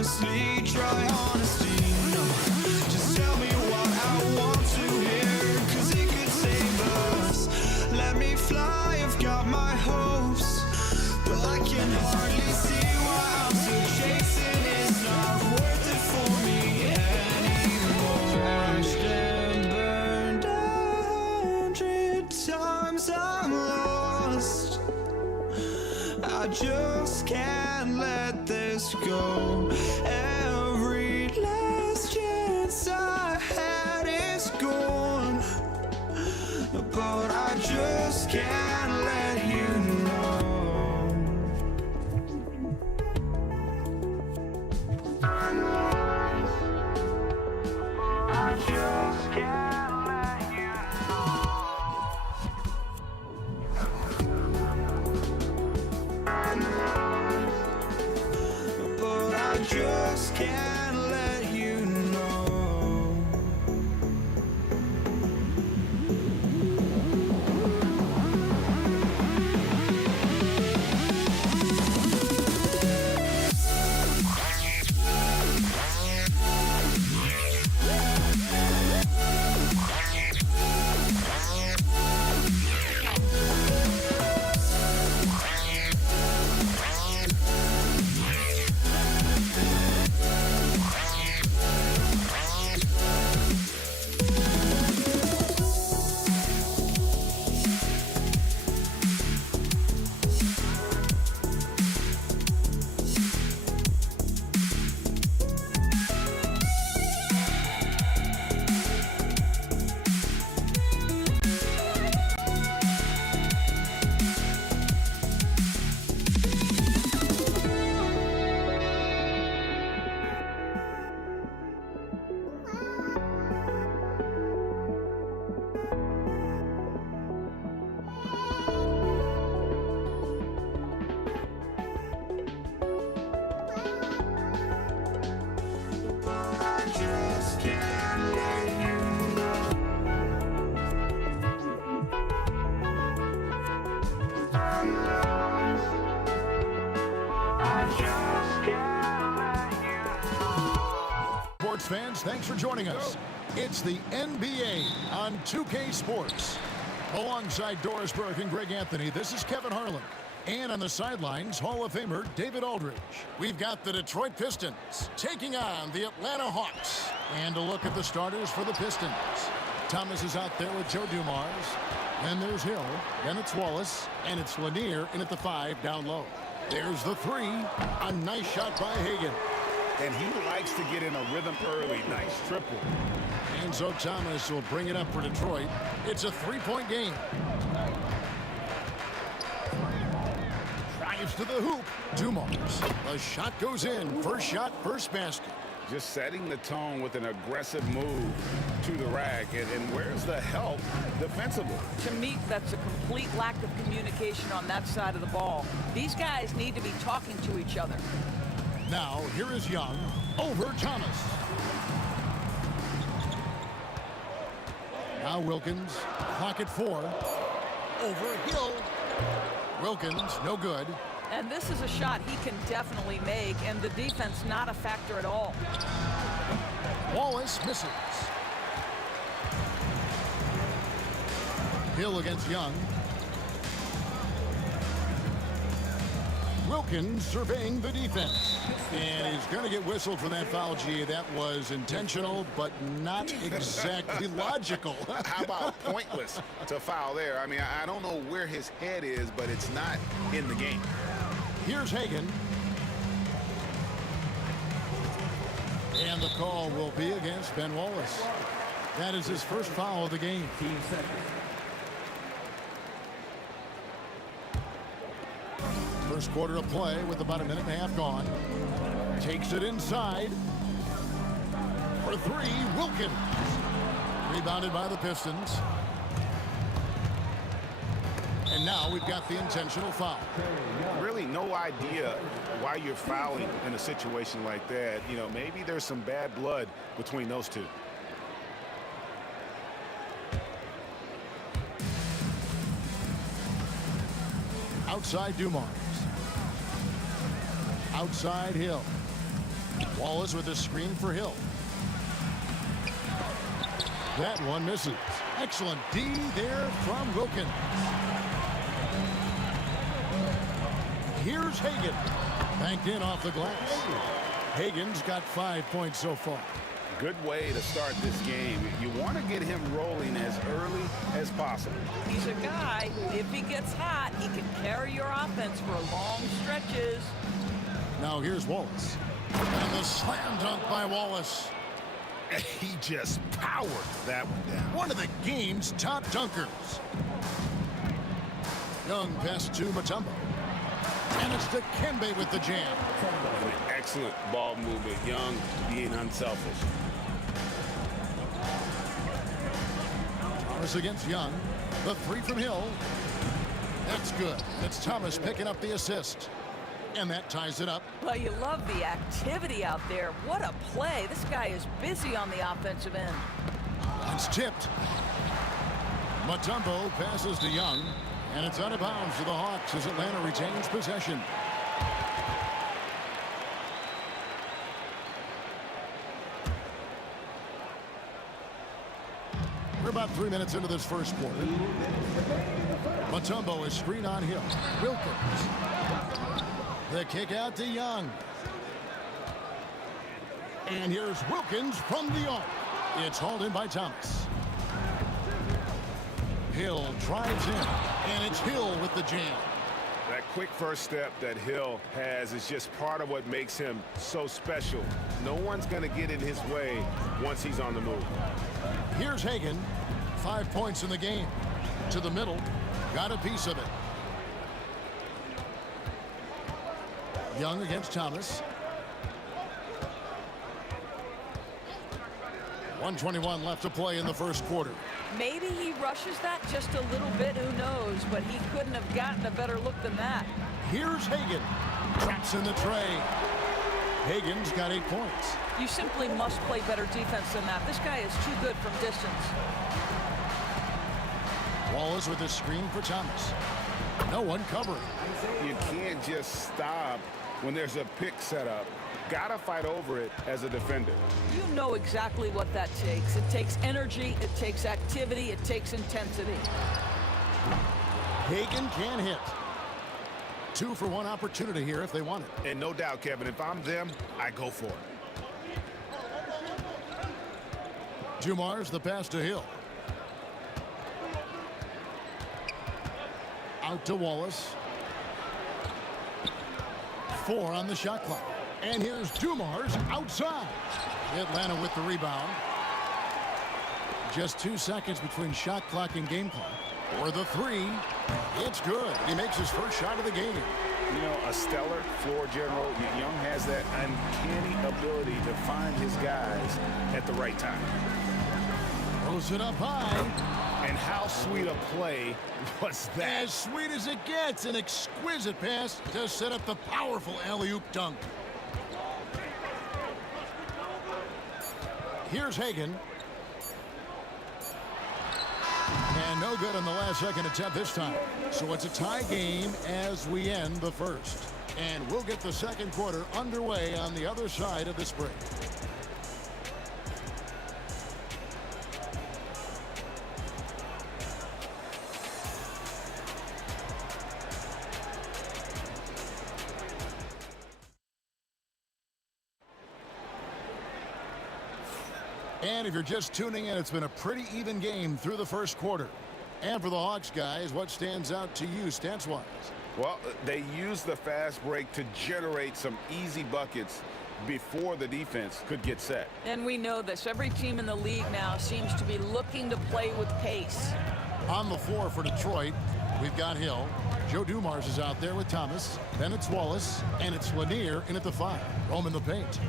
honestly, try honesty. No, just tell me what I want to hear, 'cause it could save us. Let me fly, I've got my hopes, but I can hardly see why I'm still chasing. It's not worth it for me anymore. Crashed and burned 100 times, I'm lost. I just can't let this go. Every last chance I had is gone, but I just can't let you know. I just can't let you know. But I just can't let you know. Sports fans, thanks for joining us. It's the NBA on 2K Sports. Alongside Doris Burke and Greg Anthony, this is Kevin Harlan. And on the sidelines, Hall of Famer David Aldridge. We've got the Detroit Pistons taking on the Atlanta Hawks. And a look at the starters for the Pistons. Thomas is out there with Joe Dumars. Then there's Hill. Then it's Wallace. And it's Lanier in at the 5 down low. There's the 3. A nice shot by Hagan. And he likes to get in a rhythm early. Nice triple. Enzo Thomas will bring it up for Detroit. It's a 3-point game. Drives to the hoop. Dumars. The shot goes in. First shot, first basket. Just setting the tone with an aggressive move to the rack. And where's the help defensively? To me, that's a complete lack of communication on that side of the ball. These guys need to be talking to each other. Now, here is Young over Thomas. Now Wilkins, clock at 4. Over Hill. Wilkins, no good. And this is a shot he can definitely make, and the defense not a factor at all. Wallace misses. Hill against Young. Wilkins surveying the defense. And he's going to get whistled for that foul, G. That was intentional, but not exactly logical. How about pointless to foul there? I mean, I don't know where his head is, but it's not in the game. Here's Hagan. And the call will be against Ben Wallace. That is his first foul of the game. First quarter of play with about a minute and a half gone. Takes it inside. For 3, Wilkins. Rebounded by the Pistons. And now we've got the intentional foul. Really no idea why you're fouling in a situation like that. You know, maybe there's some bad blood between those two. Outside Dumars. Outside Hill. Wallace with a screen for Hill. That one misses. Excellent D there from Wilkins. Here's Hagan. Banked in off the glass. Hagan's got 5 points so far. Good way to start this game. You want to get him rolling as early as possible. He's a guy who, if he gets hot, he can carry your offense for long stretches. Now here's Wallace. And the slam dunk by Wallace. He just powered that one down. One of the game's top dunkers. Young pass to Mutombo. And it's to Kembe with the jam. An excellent ball movement. Young being unselfish. Thomas against Young. The three from Hill. That's good. It's Thomas picking up the assist. And that ties it up. Well, you love the activity out there. What a play. This guy is busy on the offensive end. It's tipped. Mutombo passes to Young. And it's out of bounds to the Hawks as Atlanta retains possession. We're about 3 minutes into this first quarter. Mutombo is screen on Hill. Wilkins. The kick out to Young. And here's Wilkins from the arc. It's hauled in by Thomas. Hill drives in, and it's Hill with the jam. That quick first step that Hill has is just part of what makes him so special. No one's going to get in his way once he's on the move. Here's Hagan. 5 points in the game. To the middle. Got a piece of it. Young against Thomas. 1:21 left to play in the first quarter. Maybe he rushes that just a little bit, who knows, but he couldn't have gotten a better look than that. Here's Hagan. Traps in the tray. Hagan's got 8 points. You simply must play better defense than that. This guy is too good from distance. Wallace with a screen for Thomas. No one covering. You can't just stop when there's a pick set up. Gotta fight over it as a defender. You know exactly what that takes. It takes energy, it takes activity, it takes intensity. Hagan can hit. 2 for 1 opportunity here if they want it. And no doubt, Kevin, if I'm them, I go for it. Dumars the pass to Hill. Out to Wallace. 4 on the shot clock. And here's Dumars outside. Atlanta with the rebound. Just 2 seconds between shot clock and game clock. For the 3. It's good. He makes his first shot of the game. You know, a stellar floor general. Young has that uncanny ability to find his guys at the right time. Throws it up high. And how sweet a play was that? As sweet as it gets. An exquisite pass to set up the powerful alley-oop dunk. Here's Hagan. And no good on the last second attempt this time. So it's a tie game as we end the first. And we'll get the second quarter underway on the other side of this break. And if you're just tuning in, it's been a pretty even game through the first quarter. And for the Hawks guys, what stands out to you stats-wise? Well, they used the fast break to generate some easy buckets before the defense could get set. And we know this. Every team in the league now seems to be looking to play with pace. On the floor for Detroit, we've got Hill. Joe Dumars is out there with Thomas. Then it's Wallace, and it's Lanier in at the 5. Home in the paint.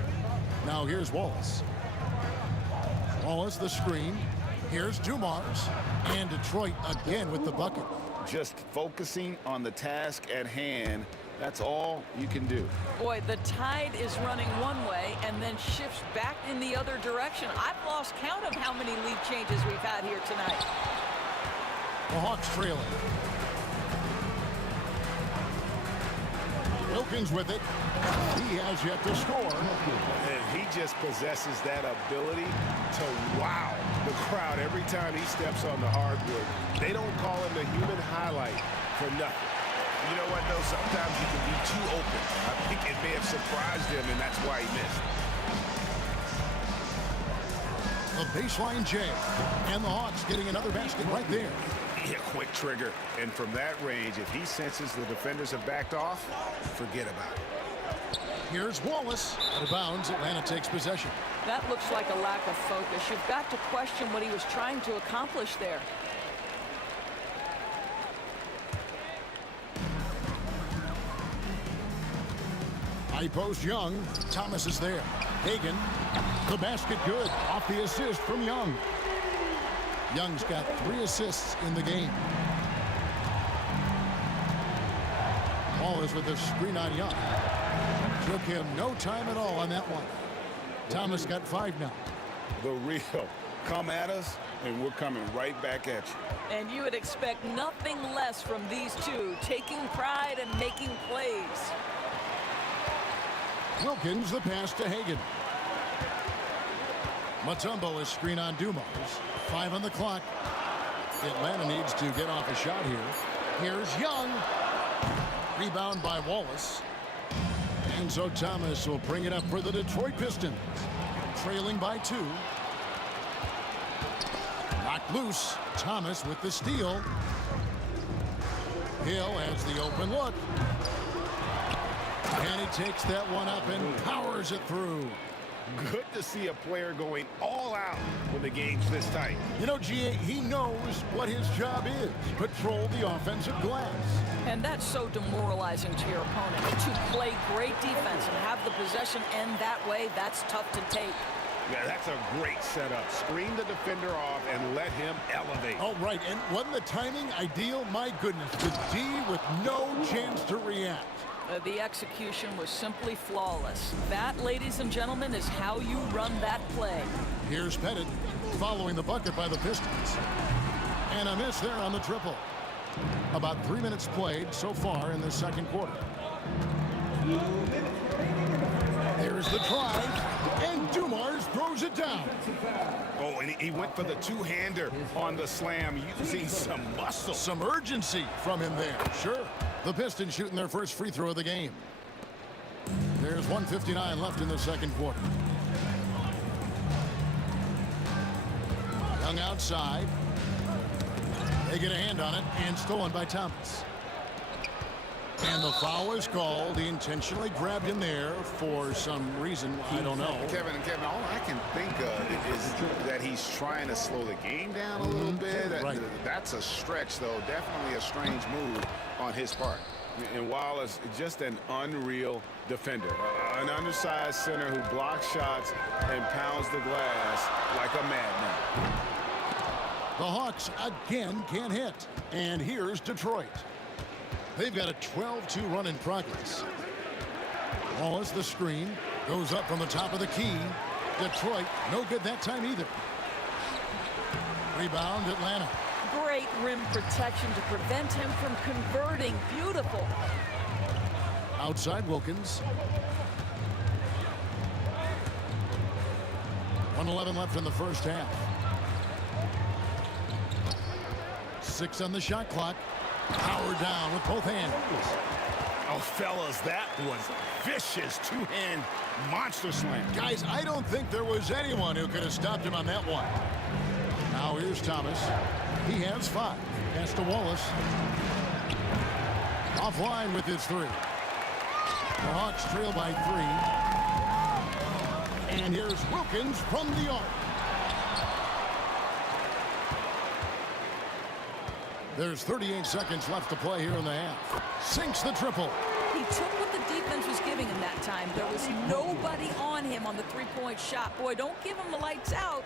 Now here's Wallace. Wallace the screen. Here's Dumars. And Detroit again with the bucket. Just focusing on the task at hand. That's all you can do. Boy, the tide is running one way and then shifts back in the other direction. I've lost count of how many lead changes we've had here tonight. The Hawks trailing. Wilkins with it. He has yet to score. And he just possesses that ability to wow the crowd every time he steps on the hardwood. They don't call him the human highlight for nothing. You know what, though? Sometimes you can be too open. I think it may have surprised him, and that's why he missed. A baseline J. And the Hawks getting another basket right there. Yeah, quick trigger. And from that range, if he senses the defenders have backed off, forget about it. Here's Wallace. Out of bounds, Atlanta takes possession. That looks like a lack of focus. You've got to question what he was trying to accomplish there. High post Young. Thomas is there. Hagan. The basket good. Off the assist from Young. Young's got 3 assists in the game. Wallace with a screen on Young. Took him no time at all on that one. Thomas got 5 now. The real. Come at us, and we're coming right back at you. And you would expect nothing less from these two, taking pride and making plays. Wilkins the pass to Hagan. Mutombo is screen on Dumars. 5 on the clock. Atlanta needs to get off a shot here. Here's Young. Rebound by Wallace. And so Thomas will bring it up for the Detroit Pistons. Trailing by 2. Knocked loose. Thomas with the steal. Hill has the open look. And he takes that one up and powers it through. Good to see a player going all out when the game's this tight. You know, G.A., he knows what his job is. Patrol the offensive glass. And that's so demoralizing to your opponent. To play great defense and have the possession end that way, that's tough to take. Yeah, that's a great setup. Screen the defender off and let him elevate. Oh, right. And wasn't the timing ideal? My goodness. The D with no chance to react. The execution was simply flawless. That, ladies and gentlemen, is how you run that play. Here's Pettit following the bucket by the Pistons. And a miss there on the triple. About 3 minutes played so far in the second quarter. There's the drive, and Dumars throws it down. Oh, and he went for the two-hander on the slam, using some muscle. Some urgency from him there, sure. The Pistons shooting their first free throw of the game. There's 1:59 left in the second quarter. Young outside. They get a hand on it, and stolen by Thomas. And the foul is called. He intentionally grabbed him there for some reason. I don't know. Kevin, all I can think of is that he's trying to slow the game down a little bit. Right. That's a stretch, though. Definitely a strange move on his part. And Wallace, just an unreal defender. An undersized center who blocks shots and pounds the glass like a madman. The Hawks again can't hit. And here's Detroit. They've got a 12-2 run in progress. Wallace the screen. Goes up from the top of the key. Detroit, no good that time either. Rebound, Atlanta. Great rim protection to prevent him from converting. Beautiful. Outside Wilkins. 1:11 left in the first half. 6 on the shot clock. Power down with both hands. Oh, fellas, that was vicious two-hand monster slam. Guys, I don't think there was anyone who could have stopped him on that one. Now here's Thomas. He has 5. Pass to Wallace. Offline with his 3. The Hawks trail by 3. And here's Wilkins from the arc. There's 38 seconds left to play here in the half. Sinks the triple. He took what the defense was giving him that time. There was nobody on him on the three-point shot. Boy, don't give him the lights out.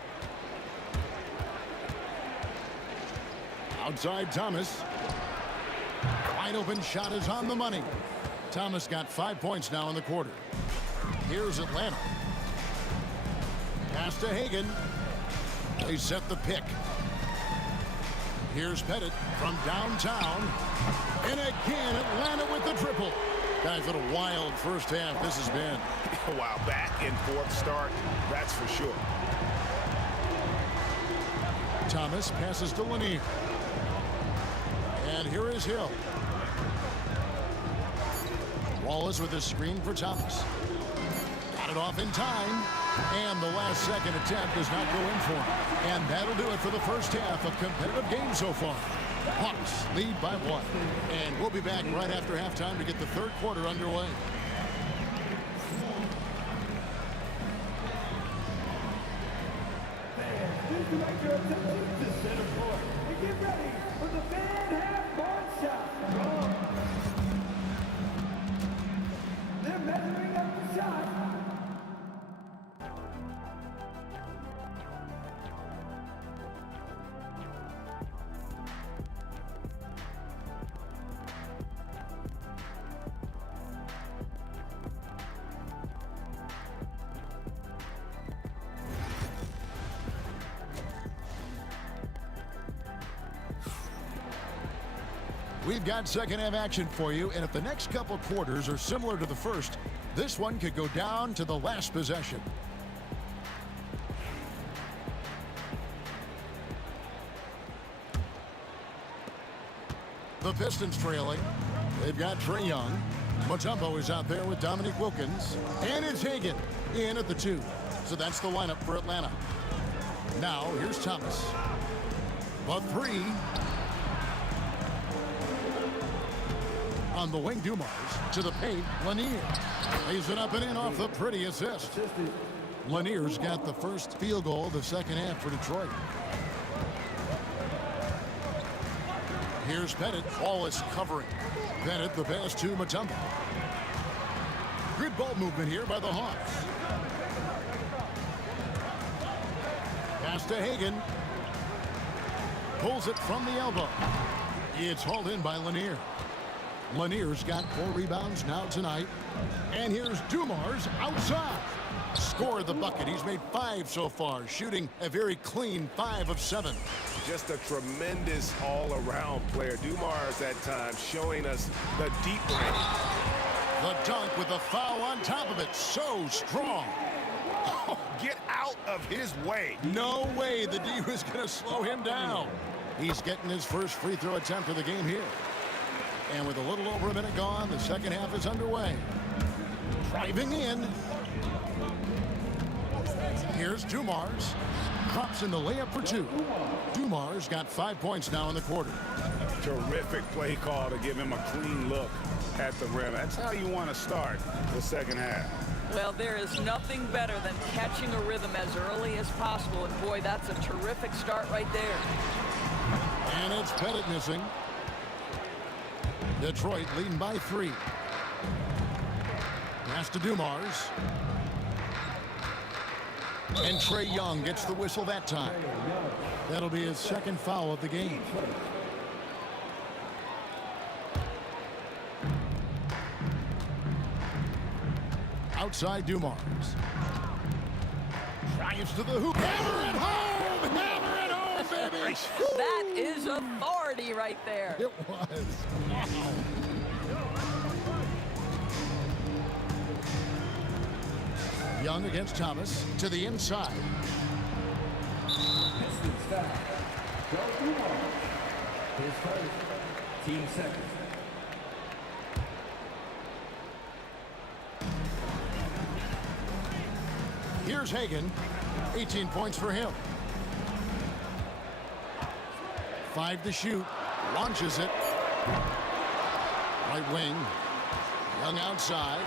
Outside Thomas. Wide open shot is on the money. Thomas got 5 points now in the quarter. Here's Atlanta. Pass to Hagan. They set the pick. Here's Pettit from downtown. And again, Atlanta with the triple. Guys, what a wild first half this has been. Wow, back and forth start, that's for sure. Thomas passes to Lanier. And here is Hill. Wallace with a screen for Thomas. Got it off in time. And the last second attempt does not go in for him. And that'll do it for the first half of competitive game so far. Hawks lead by 1. And we'll be back right after halftime to get the third quarter underway. Please direct your attention to center court and get ready for the fan half-court shot. They're measuring up the shot. We've got second half action for you, and if the next couple quarters are similar to the first, this one could go down to the last possession. The Pistons trailing. They've got Trae Young. Mutombo is out there with Dominique Wilkins. And it's Hagan in at the 2. So that's the lineup for Atlanta. Now, here's Thomas. The 3. On the wing, Dumars. To the paint, Lanier. Lays it up and in off the pretty assist. Lanier's got the first field goal of the second half for Detroit. Here's Pettit. Wallace covering. Pettit the pass to Mutombo. Good ball movement here by the Hawks. Pass to Hagan. Pulls it from the elbow. It's hauled in by Lanier. Lanier's got 4 rebounds now tonight. And here's Dumars outside. Scored the bucket. He's made 5 so far, shooting a very clean 5 of 7. Just a tremendous all-around player. Dumars at times showing us the deep range. The dunk with the foul on top of it. So strong. Oh, get out of his way. No way the D was going to slow him down. He's getting his first free throw attempt of the game here. And with a little over a minute gone, the second half is underway. Driving in. Here's Dumars. Drops in the layup for 2. Dumars got 5 points now in the quarter. Terrific play call to give him a clean look at the rim. That's how you want to start the second half. Well, there is nothing better than catching a rhythm as early as possible. And boy, that's a terrific start right there. And it's Pettit missing. Detroit leading by 3. Pass to Dumars. And Trae Young gets the whistle that time. That'll be his second foul of the game. Outside Dumars. Drives to the hoop. Hammer it home! Hammer it home, baby! That is authority right there. It was. Wow. Young against Thomas to the inside. Pistons foul. Go Dumars. His first. Team second. Here's Hagan. 18 points for him. 5 to shoot. Launches it. Right wing. Young outside.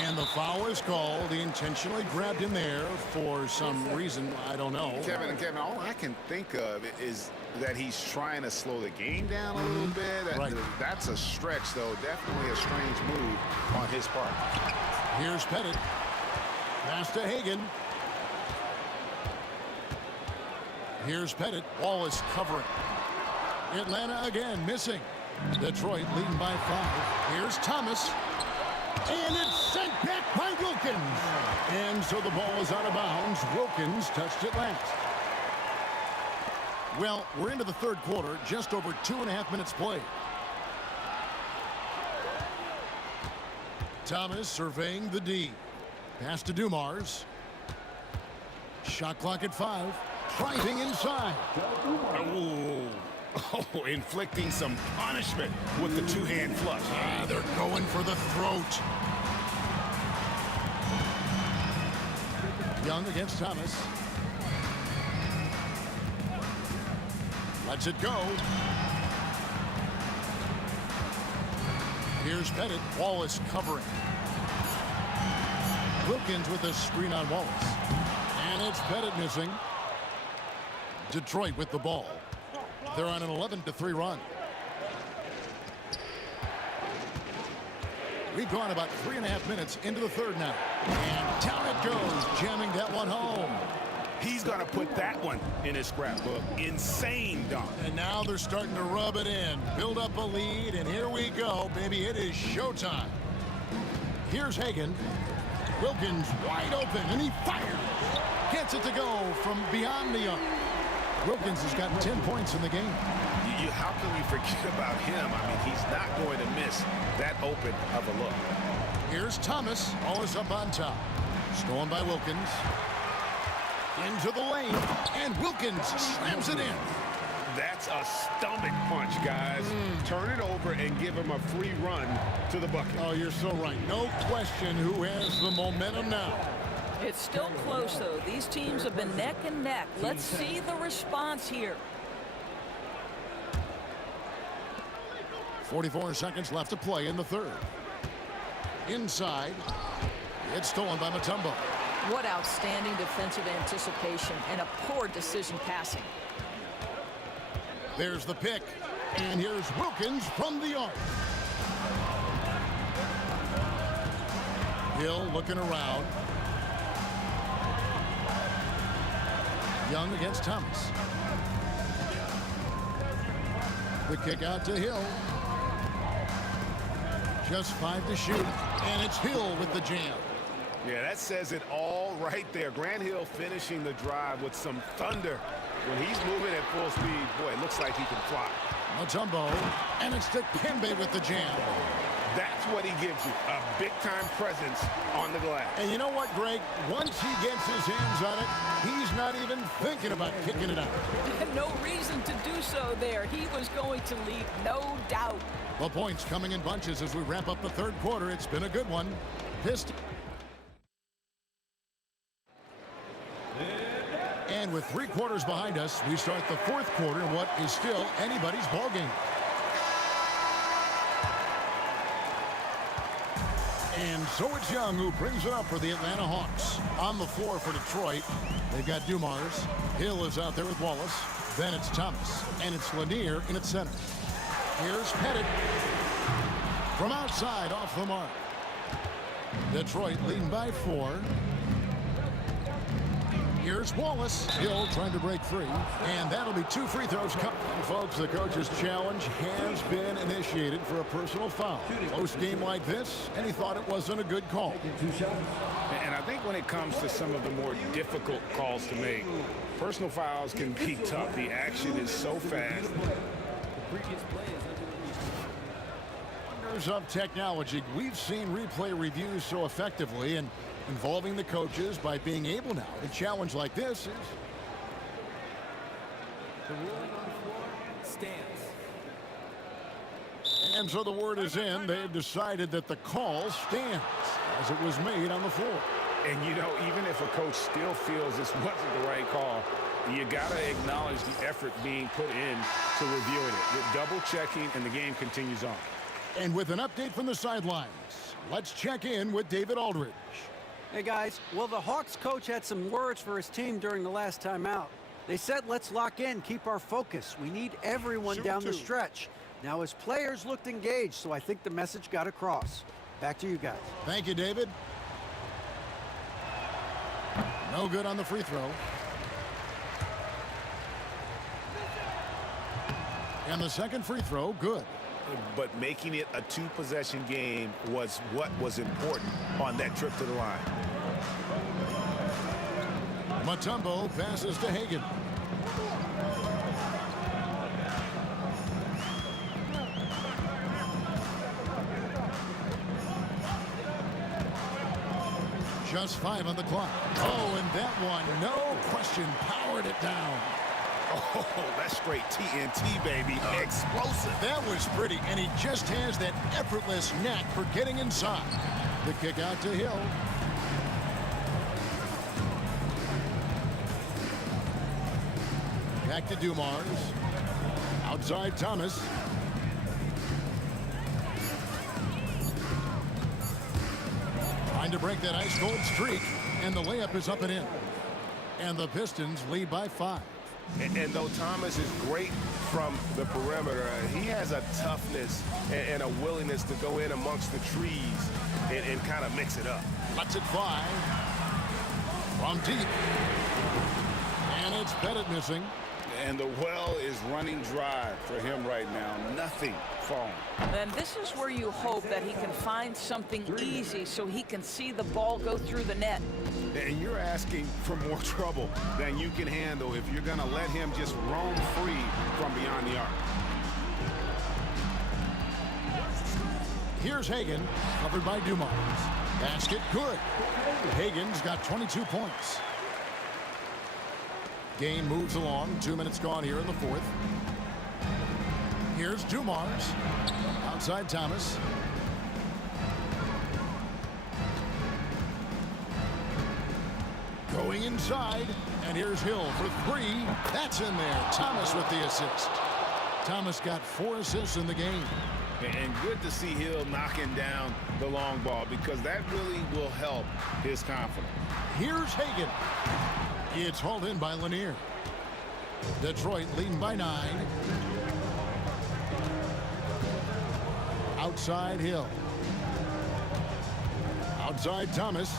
And the foul is called. He intentionally grabbed him there for some reason. I don't know. Kevin, all I can think of is that he's trying to slow the game down a little bit. Right. That's a stretch, though. Definitely a strange move on his part. Here's Pettit. Pass to Hagan. Here's Pettit. Wallace covering. Atlanta again missing. Detroit leading by 5. Here's Thomas. And it's sent back by Wilkins. And so the ball is out of bounds. Wilkins touched it last. Well, we're into the third quarter. Just over 2.5 minutes played. Thomas surveying the D. Pass to Dumars. Shot clock at 5. Driving inside. Oh, inflicting some punishment with the two-hand flush. They're going for the throat. Young against Thomas. Lets it go. Here's Pettit. Wallace covering. Wilkins with a screen on Wallace. And it's Pettit missing. Detroit with the ball. They're on an 11-3 run. We've gone about 3.5 minutes into the third now. And down it goes, jamming that one home. He's going to put that one in his scrapbook. Insane dunk. And now they're starting to rub it in, build up a lead, and here we go, baby. It is showtime. Here's Hagan. Wilkins wide open, and he fires. Gets it to go from beyond the arc. Wilkins has gotten 10 points in the game. How can you forget about him? I mean, he's not going to miss that open of a look. Here's Thomas. Ball is up on top. Stolen by Wilkins. Into the lane, and Wilkins slams it in. That's a stomach punch, guys. Turn it over and give him a free run to the bucket. Oh, you're so right. No question who has the momentum now. It's still close, though. These teams have been neck and neck. Let's see the response here. 44 seconds left to play in the third. Inside. It's stolen by Mutombo. What outstanding defensive anticipation and a poor decision passing. There's the pick. And here's Wilkins from the arc. Hill looking around. Young against Thomas. The kick out to Hill. Just 5 to shoot. And it's Hill with the jam. Yeah, that says it all right there. Grant Hill finishing the drive with some thunder. When he's moving at full speed, boy, it looks like he can fly. Mutombo, and it's to Kembe with the jam. That's what he gives you, a big-time presence on the glass. And you know what, Greg? Once he gets his hands on it, he's not even thinking about kicking it out. No reason to do so there. He was going to lead, no doubt. The points coming in bunches as we wrap up the third quarter. It's been a good one. And with 3 quarters behind us, we start the fourth quarter in what is still anybody's ball game. And so it's Young who brings it up for the Atlanta Hawks. On the floor for Detroit, they've got Dumars. Hill is out there with Wallace. Then it's Thomas. And it's Lanier in its center. Here's Pettit. From outside, off the mark. Detroit leading by 4. Here's Wallace. Hill trying to break free. And that'll be 2 free throws. Folks, the coach's challenge has been initiated for a personal foul. Close game like this, and he thought it wasn't a good call. And I think when it comes to some of the more difficult calls to make, personal fouls can be tough. The action is so fast. Wonders of technology. We've seen replay reviews so effectively, and involving the coaches by being able now to challenge like this is... The ruling on the floor stands. And so the word is in. They've decided that the call stands as it was made on the floor. And, you know, even if a coach still feels this wasn't the right call, you got to acknowledge the effort being put in to reviewing it. With double checking, and the game continues on. And with an update from the sidelines, let's check in with David Aldridge. Hey guys, well, the Hawks coach had some words for his team during the last timeout. They said, let's lock in, keep our focus. We need everyone down the stretch. Now his players looked engaged, so I think the message got across. Back to you guys. Thank you, David. No good on the free throw. And the second free throw, good. But making it a 2-possession game was what was important on that trip to the line. Mutombo passes to Hagan. Just 5 on the clock. Oh, and that one, no question, powered it down. Oh, that's straight TNT, baby. Explosive. That was pretty, and he just has that effortless knack for getting inside. The kick out to Hill. Back to Dumars. Outside Thomas. Trying to break that ice-cold streak, and the layup is up and in. And the Pistons lead by 5. And though Thomas is great from the perimeter, he has a toughness and a willingness to go in amongst the trees and kind of mix it up. Lets it fly. From deep. And it's Pettit missing. And the well is running dry for him right now. Nothing falling. And this is where you hope that he can find something easy so he can see the ball go through the net. And you're asking for more trouble than you can handle if you're going to let him just roam free from beyond the arc. Here's Hagan, covered by Dumars. Basket good. Hagan's got 22 points. Game moves along. 2 minutes gone here in the fourth. Here's Dumars. Outside Thomas. Going inside. And here's Hill for 3. That's in there. Thomas with the assist. Thomas got 4 assists in the game. And good to see Hill knocking down the long ball because that really will help his confidence. Here's Hagan. It's hauled in by Lanier. Detroit leading by 9. Outside Hill. Outside Thomas.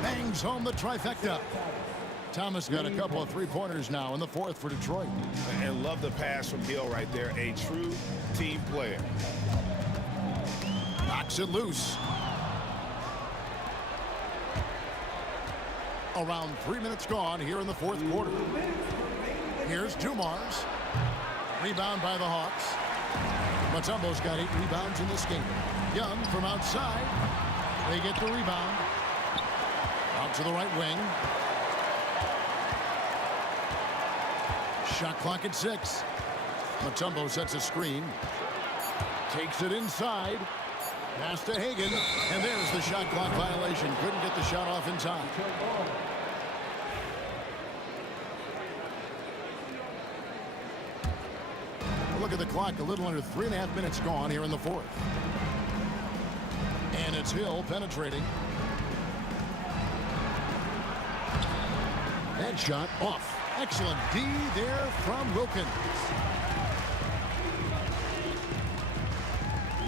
Bangs home the trifecta. Thomas got a couple of three-pointers now in the fourth for Detroit. And love the pass from Hill right there. A true team player. Knocks it loose. Around 3 minutes gone here in the fourth quarter. Here's Dumars. Rebound by the Hawks. Mutombo's got 8 rebounds in this game. Young from outside. They get the rebound. Out to the right wing. Shot clock at 6. Mutombo sets a screen. Takes it inside. Pass to Hagan. And there's the shot clock violation. Couldn't get the shot off in time. Look at the clock. A little under 3.5 minutes gone here in the fourth. And it's Hill penetrating. That shot off. Excellent D there from Wilkins.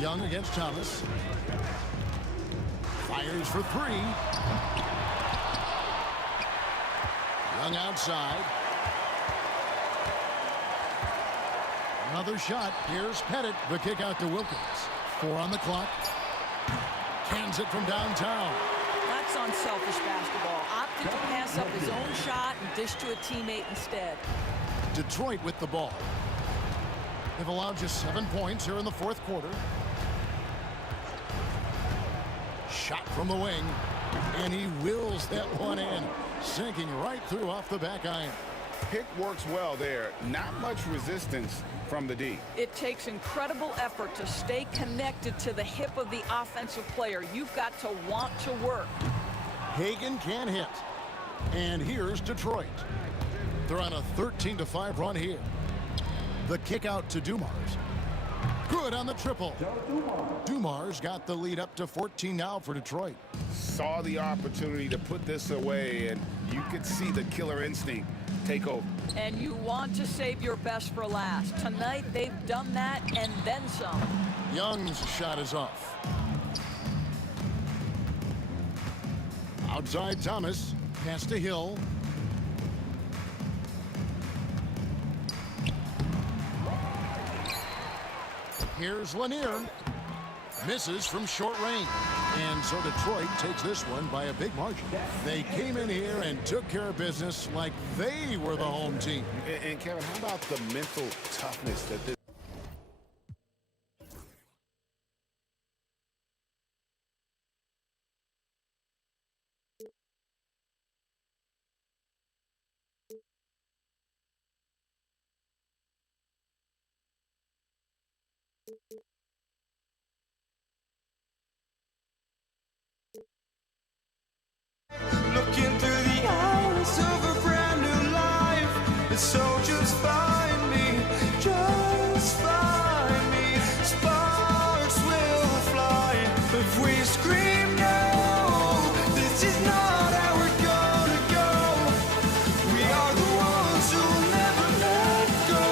Young against Thomas. Fires for 3. Young outside. Another shot. Here's Pettit. The kick out to Wilkins. 4 on the clock. Cans it from downtown. That's unselfish basketball. Opted to pass up his own shot and dish to a teammate instead. Detroit with the ball. They've allowed just 7 points here in the fourth quarter. Shot from the wing. And he wills that one in. Sinking right through off the back iron. Pick works well there. Not much resistance from the D. It takes incredible effort to stay connected to the hip of the offensive player. You've got to want to work. Hagan can hit. And here's Detroit. They're on a 13-5 run here. The kick out to Dumars. Good on the triple. Dumars got the lead up to 14 now for Detroit. Saw the opportunity to put this away, and you could see the killer instinct take over. And you want to save your best for last. Tonight, they've done that and then some. Young's shot is off. Outside Thomas. Pass to Hill. Here's Lanier. Misses from short range. And so Detroit takes this one by a big margin. They came in here and took care of business like they were the home team. And Kevin, how about the mental toughness that this Looking through the eyes of a brand new life. So just find me, just find me. Sparks will fly if we scream no. This is not how we're gonna go. We are the ones who'll never let go.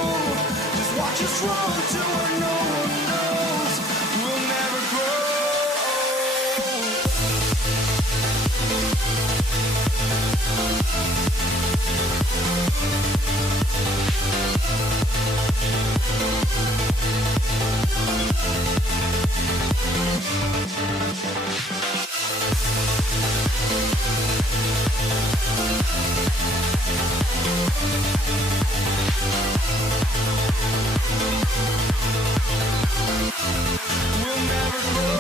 Just watch us run to where no one knows. We'll never grow. We'll never grow.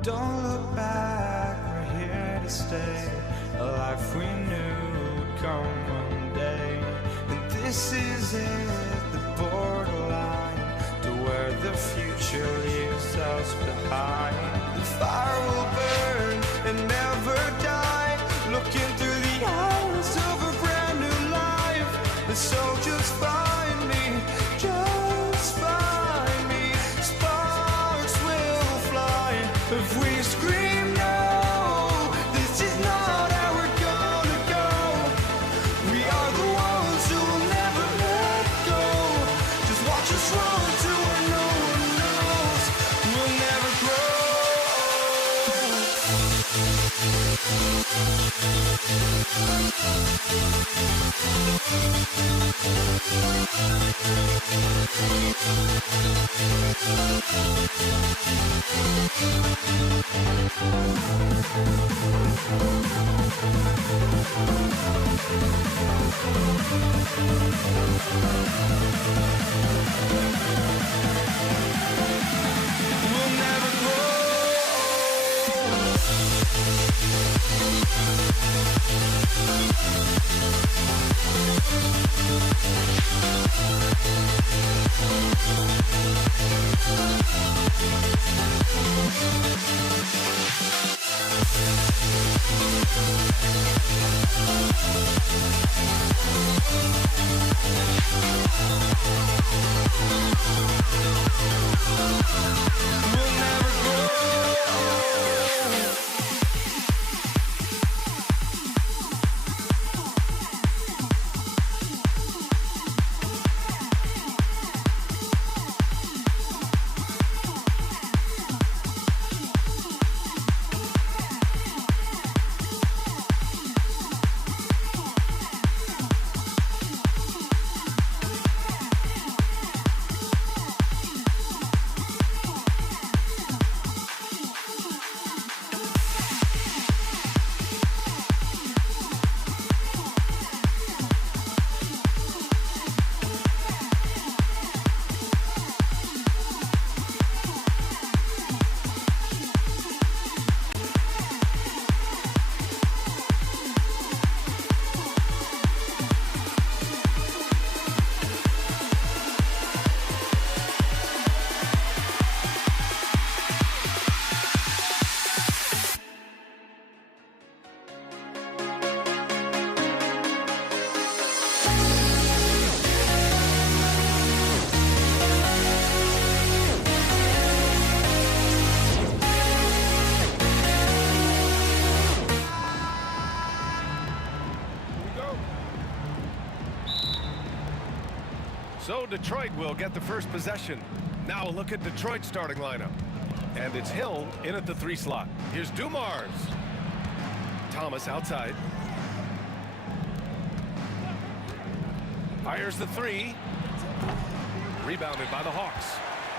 Don't look back, we're here to stay. A life we knew would come one day. And this is it, the borderline to where the future leaves us behind. The fire will burn and never die. Looking through the eyes of a brand new life. And so just find me, just find me. Sparks will fly if we scream no. This is not how we're gonna go. We are the ones who will never let go. Just watch us run to where no one knows. We'll never grow. We'll never grow. We'll never grow. So Detroit will get the first possession. Now a look at Detroit's starting lineup. And it's Hill in at the 3 slot. Here's Dumars. Thomas outside. Fires the 3. Rebounded by the Hawks.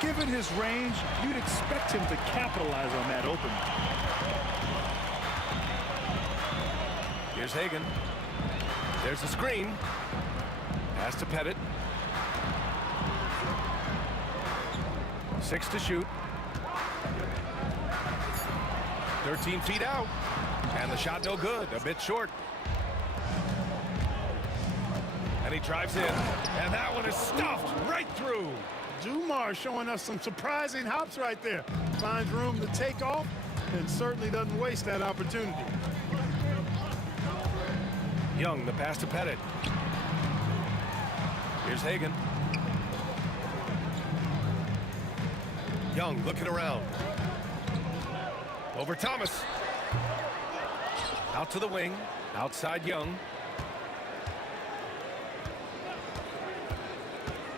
Given his range, you'd expect him to capitalize on that opening. Here's Hagan. There's the screen. Pass to Pettit. 6 to shoot. 13 feet out. And the shot no good. A bit short. And he drives in. And that one is stuffed right through. Dumars showing us some surprising hops right there. Finds room to take off and certainly doesn't waste that opportunity. Young, the pass to Pettit. Here's Hagan. Young looking around. Over Thomas. Out to the wing. Outside Young.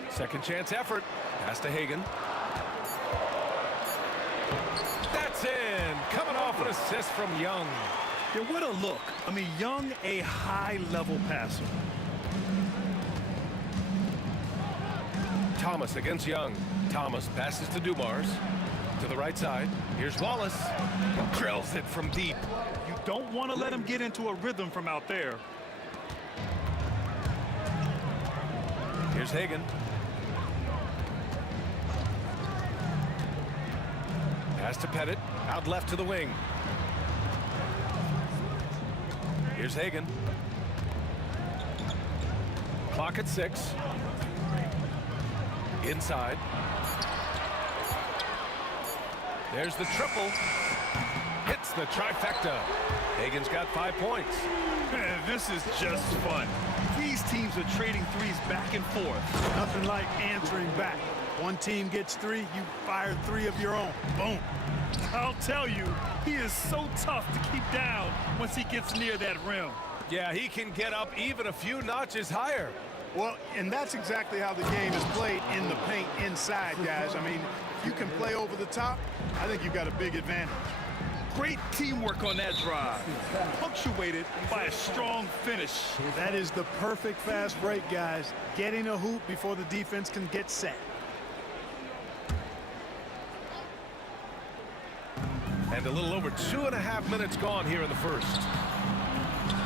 Second chance effort. Pass to Hagan. That's in. Coming off an assist from Young. Yeah, what a look. I mean, Young, a high-level passer. Thomas against Young. Thomas passes to Dumars. To the right side. Here's Wallace. Drills it from deep. You don't want to let him get into a rhythm from out there. Here's Hagan. Pass to Pettit. Out left to the wing. Here's Hagan. Clock at 6. Inside. There's the triple. Hits the trifecta. Hagan's got 5 points. Man, this is just fun. These teams are trading threes back and forth. Nothing like answering back. One team gets 3, you fire 3 of your own. Boom. I'll tell you, he is so tough to keep down once he gets near that rim. Yeah, he can get up even a few notches higher. Well, and that's exactly how the game is played in the paint inside, guys. I mean, if you can play over the top, I think you've got a big advantage. Great teamwork on that drive, punctuated by a strong finish. That is the perfect fast break, guys. Getting a hoop before the defense can get set. And a little over 2.5 minutes gone here in the first.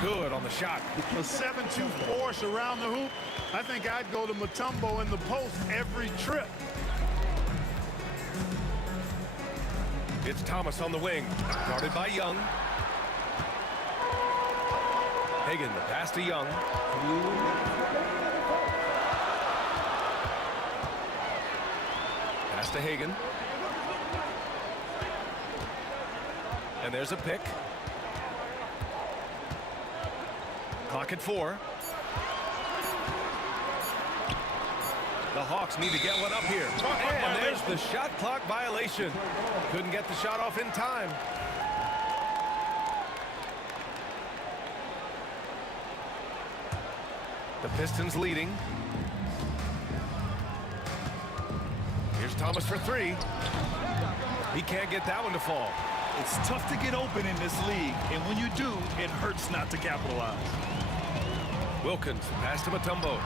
Good on the shot. A 7-2 force around the hoop. I think I'd go to Mutombo in the post every trip. It's Thomas on the wing. Guarded by Young. Hagan, the pass to Young. Pass to Hagan. And there's a pick. Clock at 4. The Hawks need to get one up here. And there's the shot clock violation. Couldn't get the shot off in time. The Pistons leading. Here's Thomas for 3. He can't get that one to fall. It's tough to get open in this league, and when you do, it hurts not to capitalize. Wilkins, pass to Mutombo.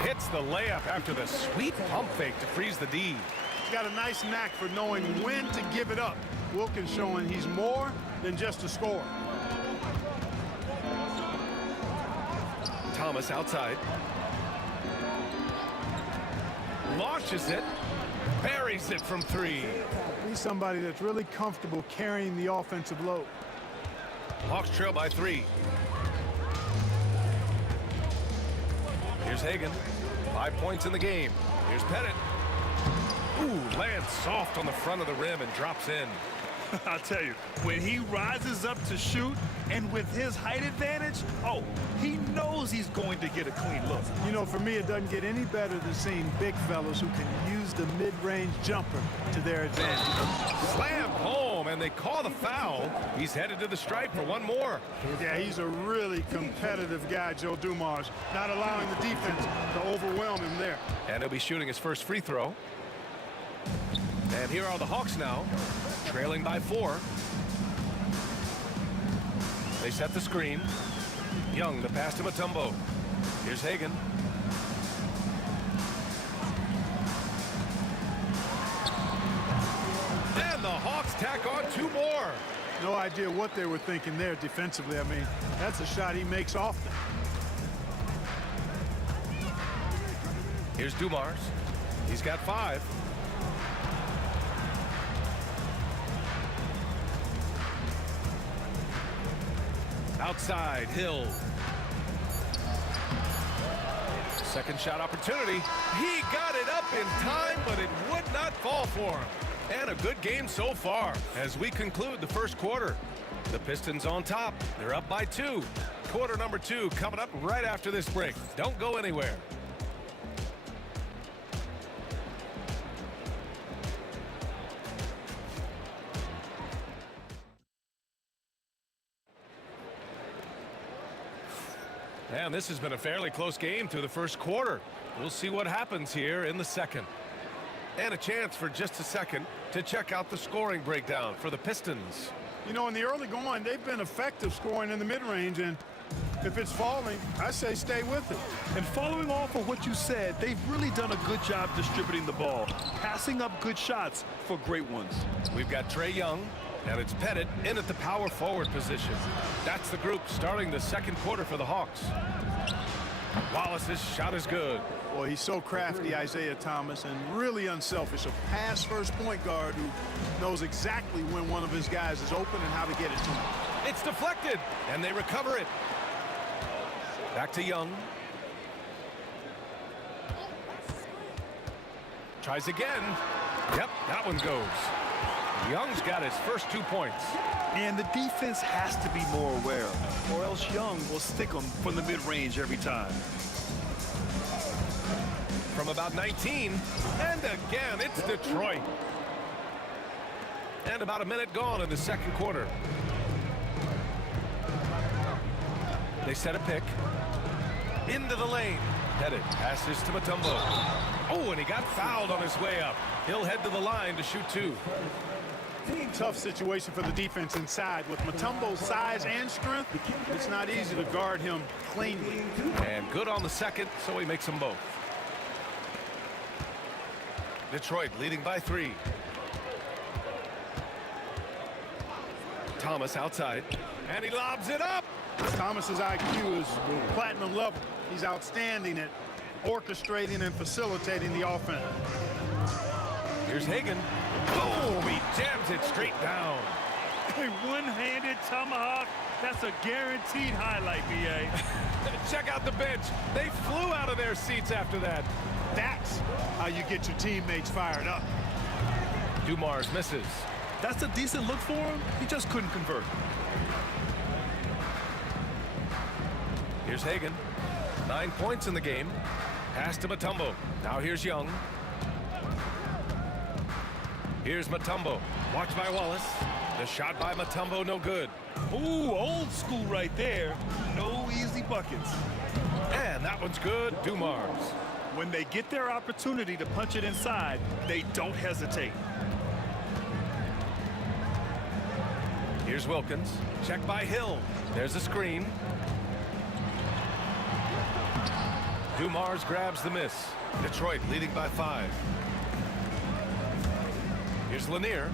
Hits the layup after the sweet pump fake to freeze the D. He's got a nice knack for knowing when to give it up. Wilkins showing he's more than just a scorer. Thomas outside. Launches it. Buries it from 3. He's somebody that's really comfortable carrying the offensive load. Hawks trail by 3. Here's Hagan. 5 points in the game. Here's Pettit. Ooh, lands soft on the front of the rim and drops in. I'll tell you, when he rises up to shoot, and with his height advantage, oh, he knows he's going to get a clean look. You know, for me, it doesn't get any better than seeing big fellas who can use the mid-range jumper to their advantage. Slam home, and they call the foul. He's headed to the stripe for one more. Yeah, he's a really competitive guy, Joe Dumars, not allowing the defense to overwhelm him there. And he'll be shooting his first free throw. And here are the Hawks now, trailing by 4. They set the screen. Young, the pass to Mutombo. Here's Hagan. And the Hawks tack on 2 more. No idea what they were thinking there defensively. I mean, that's a shot he makes often. Here's Dumars. He's got 5. Outside, Hill. Second shot opportunity. He got it up in time, but it would not fall for him. And a good game so far as we conclude the first quarter. The Pistons on top. They're up by 2. Quarter number 2 coming up right after this break. Don't go anywhere. And this has been a fairly close game through the first quarter. We'll see what happens here in the second. And a chance for just a second to check out the scoring breakdown for the Pistons. You know, in the early going, they've been effective scoring in the mid-range, and if it's falling, I say stay with it. And following off of what you said, they've really done a good job distributing the ball, passing up good shots for great ones. We've got Trae Young, and it's Pettit in at the power forward position. That's the group starting the second quarter for the Hawks. Wallace's shot is good. Boy, he's so crafty, Isaiah Thomas, and really unselfish. A pass-first point guard who knows exactly when one of his guys is open and how to get it to him. It's deflected, and they recover it. Back to Young. Tries again. Yep, that one goes. Young's got his first 2 points. And the defense has to be more aware, or else Young will stick them from the mid-range every time. From about 19, and again, it's Detroit. And about a minute gone in the second quarter. They set a pick. Into the lane. Pettit passes to Mutombo. Oh, and he got fouled on his way up. He'll head to the line to shoot 2. Tough situation for the defense inside. With Mutombo's size and strength, it's not easy to guard him cleanly. And good on the second, so he makes them both. Detroit leading by 3. Thomas outside, and he lobs it up. Thomas's IQ is platinum level. He's outstanding at orchestrating and facilitating the offense. Here's Hagan. Boom! He jams it straight down. A one-handed tomahawk. That's a guaranteed highlight, B.A. Check out the bench. They flew out of their seats after that. That's how you get your teammates fired up. Dumars misses. That's a decent look for him. He just couldn't convert. Here's Hagan. 9 points in the game. Pass to Mutombo. Now here's Young. Here's Mutombo. Watched by Wallace. The shot by Mutombo, no good. Ooh, old school right there. No easy buckets. And that one's good. Dumars. When they get their opportunity to punch it inside, they don't hesitate. Here's Wilkins. Check by Hill. There's a screen. Dumars grabs the miss. Detroit leading by 5. Here's Lanier.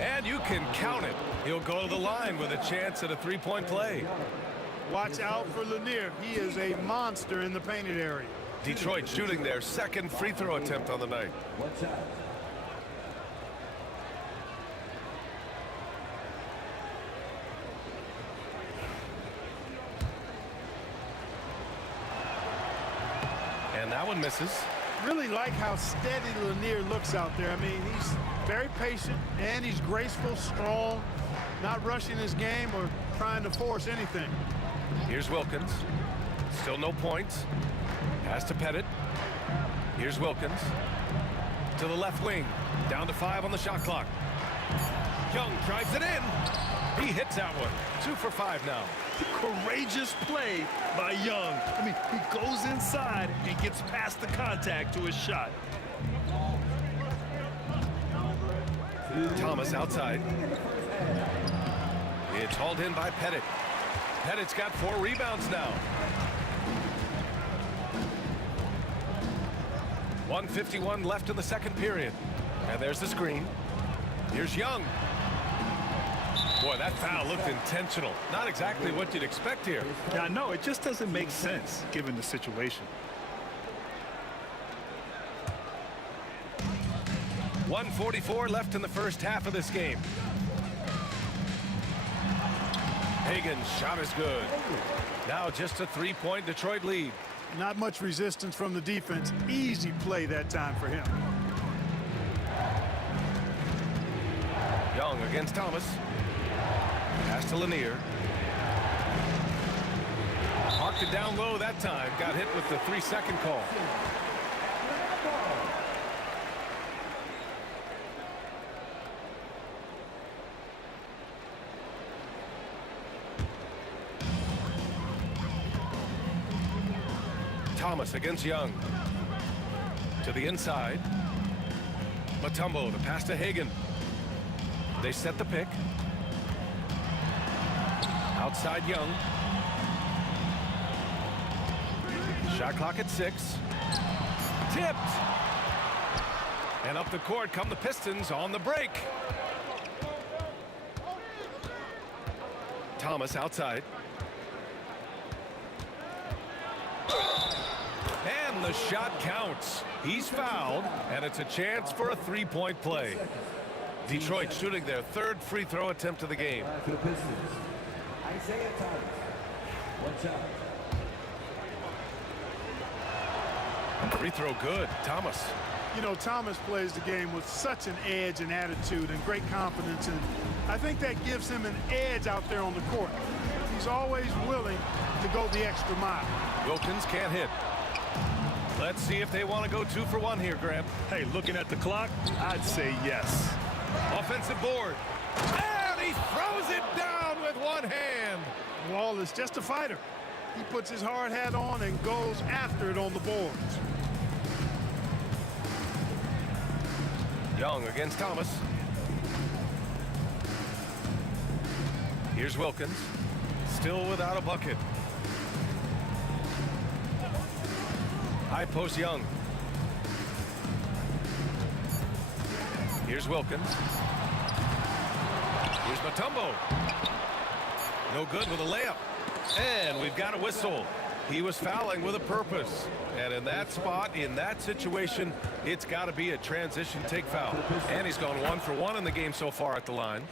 And you can count it. He'll go to the line with a chance at a 3-point play. Watch out for Lanier. He is a monster in the painted area. Detroit shooting their second free throw attempt on the night. And that one misses. Really like how steady Lanier looks out there. I mean, he's very patient and he's graceful, strong, not rushing his game or trying to force anything. Here's Wilkins. Still no points. Pass to Pettit. Here's Wilkins. To the left wing. Down to 5 on the shot clock. Young drives it in. He hits that one. 2 for 5 now. Courageous play by Young. I mean, he goes inside and gets past the contact to his shot. Thomas outside. It's hauled in by Pettit. Pettit's got 4 rebounds now. 1:51 left in the second period. And there's the screen. Here's Young. Boy, that foul looked intentional. Not exactly what you'd expect here. Yeah, I know. It just doesn't make sense given the situation. 1:44 left in the first half of this game. Hagan's shot is good. Now just a 3-point Detroit lead. Not much resistance from the defense. Easy play that time for him. Young against Thomas. Pass to Lanier. Marked it down low that time. Got hit with the 3-second call. Thomas against Young. To the inside. Mutombo, the pass to Hagan. They set the pick. Outside Young. Shot clock at 6. Tipped. And up the court come the Pistons on the break. Thomas outside. And the shot counts. He's fouled, and it's a chance for a 3-point play. Detroit shooting their 3rd free throw attempt of the game. For the Pistons, Isaiah Thomas. 1 shot. Free throw good. Thomas. You know, Thomas plays the game with such an edge and attitude and great confidence, and I think that gives him an edge out there on the court. He's always willing to go the extra mile. Wilkins can't hit. Let's see if they want to go 2 for 1 here, Grant. Hey, looking at the clock, I'd say yes. Offensive board. And he throws it down with one hand. Wall is just a fighter. He puts his hard hat on and goes after it on the boards. Young against Thomas. Here's Wilkins. Still without a bucket. High post Young. Here's Wilkins. Here's Mutombo. No good with a layup. And we've got a whistle. He was fouling with a purpose. And in that spot, in that situation, it's got to be a transition take foul. And he's gone 1 for 1 in the game so far at the line.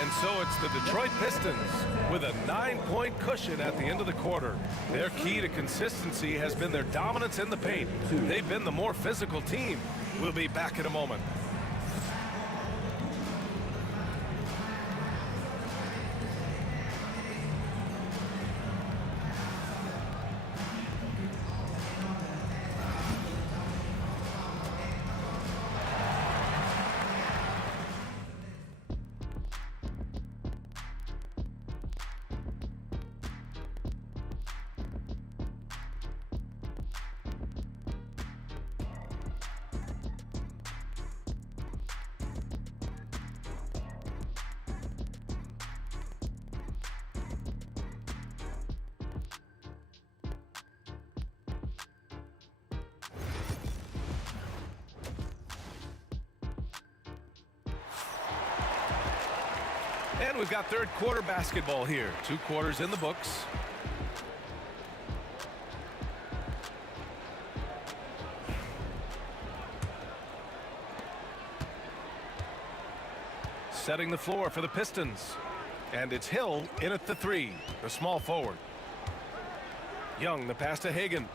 And so it's the Detroit Pistons with a 9-point cushion at the end of the quarter. Their key to consistency has been their dominance in the paint. They've been the more physical team. We'll be back in a moment. And we've got 3rd quarter basketball here. 2 quarters in the books. Setting the floor for the Pistons. And it's Hill in at the 3, the small forward. Young, the pass to Hagan.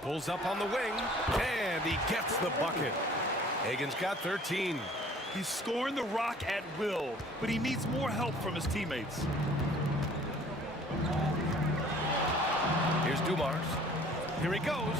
Pulls up on the wing, and he gets the bucket. Hagan's got 13. He's scoring the rock at will, but he needs more help from his teammates. Here's Dumars. Here he goes.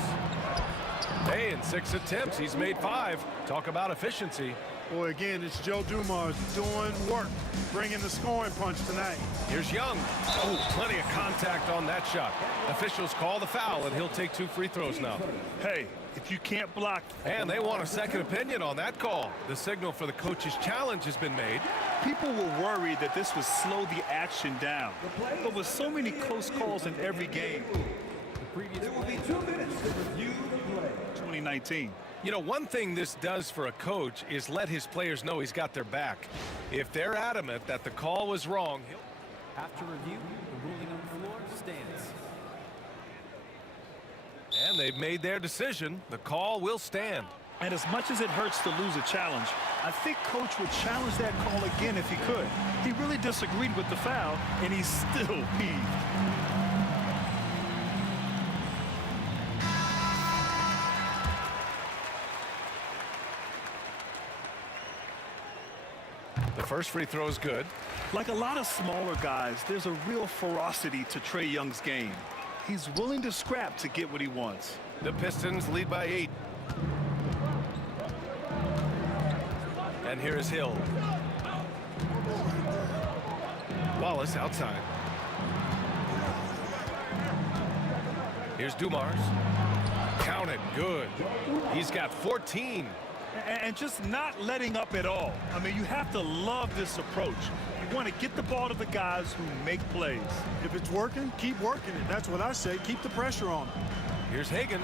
Hey, in 6 attempts, he's made 5. Talk about efficiency. Boy, again, it's Joe Dumars doing work, bringing the scoring punch tonight. Here's Young. Oh, plenty of contact on that shot. Officials call the foul, and he'll take 2 free throws now. Hey, if you can't block. And they want a second opinion on that call. The signal for the coach's challenge has been made. People were worried that this would slow the action down. But with so many close calls in every game, There will be 2 minutes to review the play. 2019. You know, one thing this does for a coach is let his players know he's got their back. If they're adamant that the call was wrong, he'll... After review, the ruling on the floor stands. And they've made their decision. The call will stand. And as much as it hurts to lose a challenge, I think Coach would challenge that call again if he could. He really disagreed with the foul, and he's still peeved. The first free throw is good. Like a lot of smaller guys, there's a real ferocity to Trae Young's game. He's willing to scrap to get what he wants. The Pistons lead by 8. And here is Hill. Wallace outside. Here's Dumars. Count it. Good. He's got 14. And just not letting up at all. I mean, you have to love this approach. You want to get the ball to the guys who make plays. If it's working, keep working it. That's what I say. Keep the pressure on them. Here's Hagan.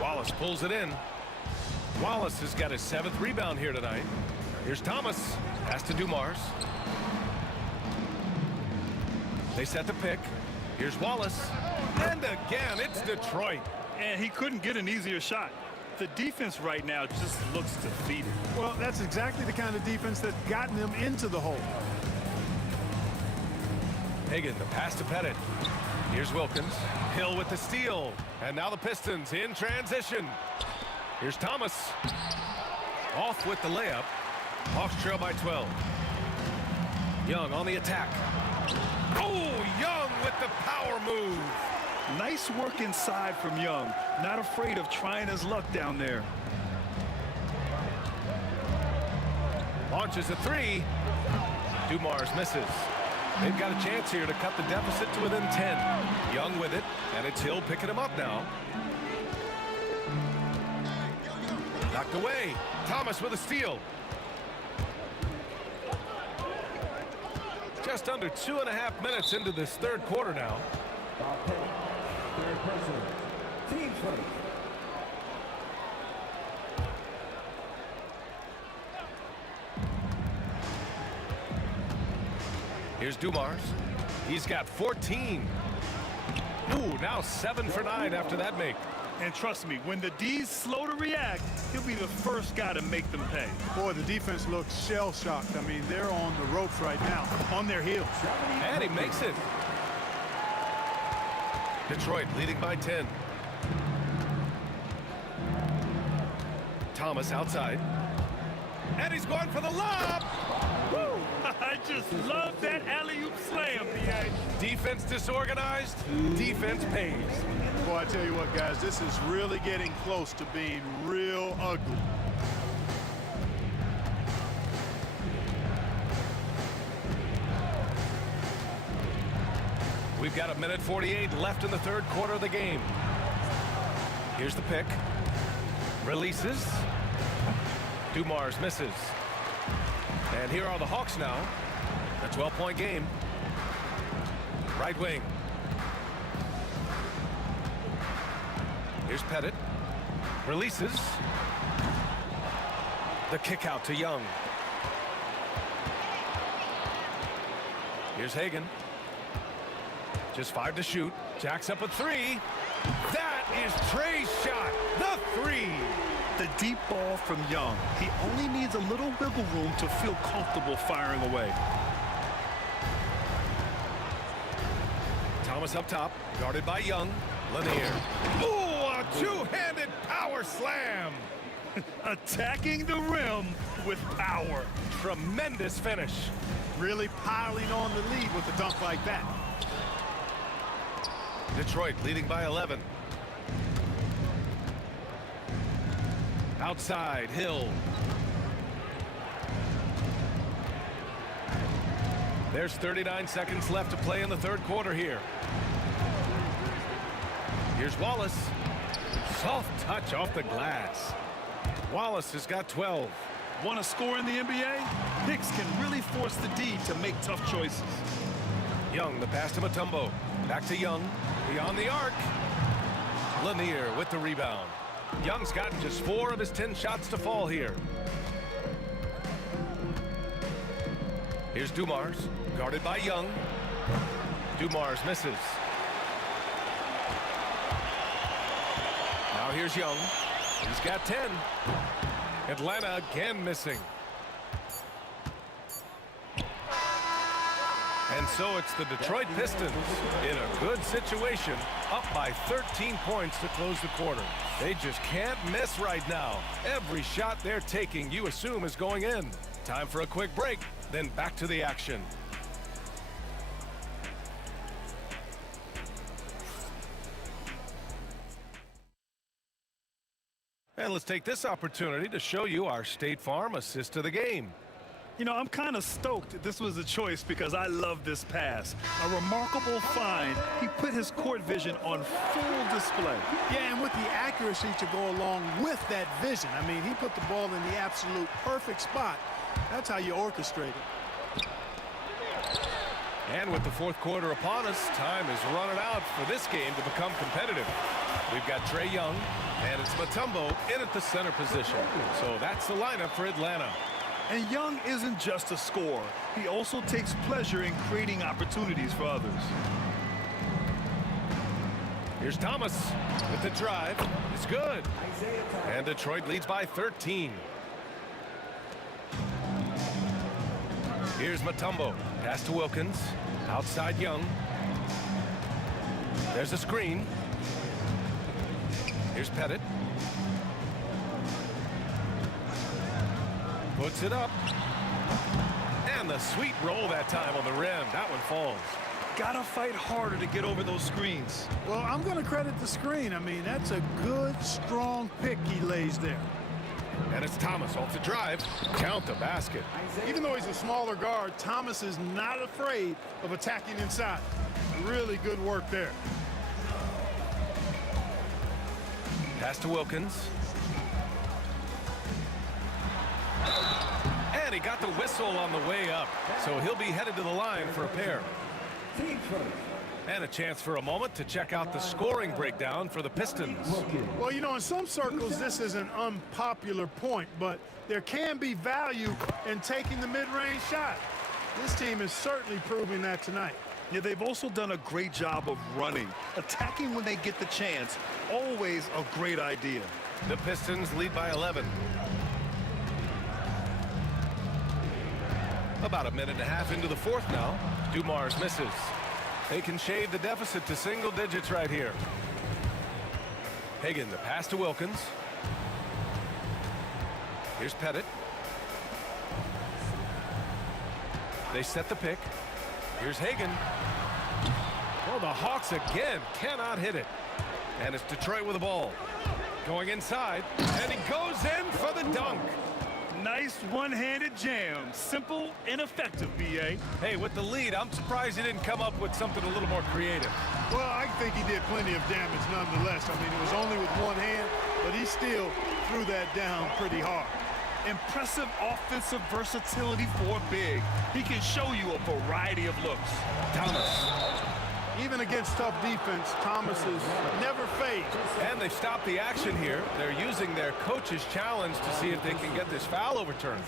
Wallace pulls it in. Wallace has got his 7th rebound here tonight. Here's Thomas. Pass to Dumars. They set the pick. Here's Wallace. And again, it's Detroit. And he couldn't get an easier shot. The defense right now just looks defeated. Well, that's exactly the kind of defense that's gotten them into the hole. Hagan, the pass to Pettit. Here's Wilkins. Hill with the steal. And now the Pistons in transition. Here's Thomas. Off with the layup. Hawks trail by 12. Young on the attack. Oh, Young with the power move. Nice work inside from Young. Not afraid of trying his luck down there. Launches a 3. Dumars misses. They've got a chance here to cut the deficit to within 10. Young with it, and it's Hill picking him up now. Knocked away. Thomas with a steal. Just under 2.5 minutes into this third quarter now. Third person. Team first. Here's Dumars. He's got 14. Ooh, now 7 for 9 after that make. And trust me, when the D's slow to react, he'll be the first guy to make them pay. Boy, the defense looks shell-shocked. I mean, they're on the ropes right now, on their heels. And he makes it. Detroit leading by 10. Thomas outside. And he's going for the lob. Woo! I just love that alley-oop slam, B.A. Defense disorganized. Defense pays. Boy, I tell you what, guys, this is really getting close to being real ugly. We've got 1:48 left in the third quarter of the game. Here's the pick. Releases. Dumars misses. And here are the Hawks now. A 12-point game. Right wing. Here's Pettit. Releases. The kick out to Young. Here's Hagan. Just 5 to shoot. Jacks up a 3. That is Trae's shot. The 3. The deep ball from Young. He only needs a little wiggle room to feel comfortable firing away. Thomas up top, guarded by Young. Lanier. Ooh, a two-handed power slam. Attacking the rim with power. Tremendous finish. Really piling on the lead with a dunk like that. Detroit leading by 11. Outside, Hill. There's 39 seconds left to play in the third quarter here. Here's Wallace. Soft touch off the glass. Wallace has got 12. Want to score in the NBA? Hicks can really force the D to make tough choices. Young, the pass to Mutombo. Back to Young. Beyond the arc. Lanier with the rebound. Young's gotten just 4 of his 10 shots to fall here. Here's Dumars, guarded by Young. Dumars misses. Now here's Young. He's got 10. Atlanta again missing. And so it's the Detroit Pistons in a good situation, up by 13 points to close the quarter. They just can't miss right now. Every shot they're taking, you assume, is going in. Time for a quick break, then back to the action. And let's take this opportunity to show you our State Farm assist to the game. You know, I'm kind of stoked this was a choice because I love this pass. A remarkable find. He put his court vision on full display. Yeah, and with the accuracy to go along with that vision. I mean, he put the ball in the absolute perfect spot. That's how you orchestrate it. And with the fourth quarter upon us, time is running out for this game to become competitive. We've got Trae Young, and it's Mutombo in at the center position. So that's the lineup for Atlanta. And Young isn't just a scorer. He also takes pleasure in creating opportunities for others. Here's Thomas with the drive. It's good. And Detroit leads by 13. Here's Mutombo. Pass to Wilkins. Outside Young. There's a screen. Here's Pettit. Puts it up. And the sweet roll that time on the rim. That one falls. Gotta fight harder to get over those screens. Well, I'm going to credit the screen. I mean, that's a good, strong pick he lays there. And it's Thomas off the drive. Count the basket. Even though he's a smaller guard, Thomas is not afraid of attacking inside. Really good work there. Pass to Wilkins. And he got the whistle on the way up. So he'll be headed to the line for a pair. And a chance for a moment to check out the scoring breakdown for the Pistons. Well, you know, in some circles, this is an unpopular point, but there can be value in taking the mid-range shot. This team is certainly proving that tonight. Yeah, they've also done a great job of running. Attacking when they get the chance, always a great idea. The Pistons lead by 11. About a minute and a half into the fourth now. Dumars misses. They can shave the deficit to single digits right here. Hagan, the pass to Wilkins. Here's Pettit. They set the pick. Here's Hagan. Well, the Hawks again cannot hit it. And it's Detroit with the ball. Going inside, and he goes in for the dunk. Nice one-handed jam. Simple and effective, B.A. Hey, with the lead, I'm surprised he didn't come up with something a little more creative. Well, I think he did plenty of damage nonetheless. I mean, it was only with one hand, but he still threw that down pretty hard. Impressive offensive versatility for big. He can show you a variety of looks. Thomas. Even against tough defense, Thomas is never fazed. And they've stopped the action here. They're using their coach's challenge to see if they can get this foul overturned.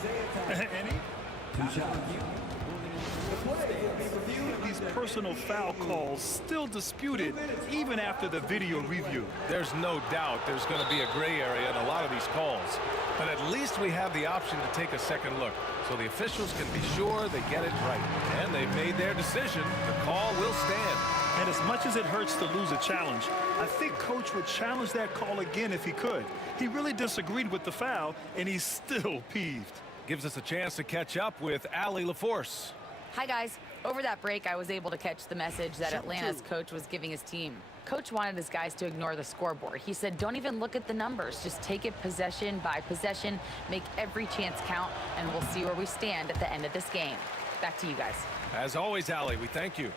These personal foul calls still disputed even after the video review. There's no doubt there's going to be a gray area in a lot of these calls. But at least we have the option to take a second look, so the officials can be sure they get it right. And they've made their decision. The call will stand. And as much as it hurts to lose a challenge, I think Coach would challenge that call again if he could. He really disagreed with the foul, and he's still peeved. Gives us a chance to catch up with Allie LaForce. Hi, guys. Over that break, I was able to catch the message that Atlanta's coach was giving his team. Coach wanted his guys to ignore the scoreboard. He said, don't even look at the numbers. Just take it possession by possession, make every chance count, and we'll see where we stand at the end of this game. Back to you guys. As always, Allie, we thank you.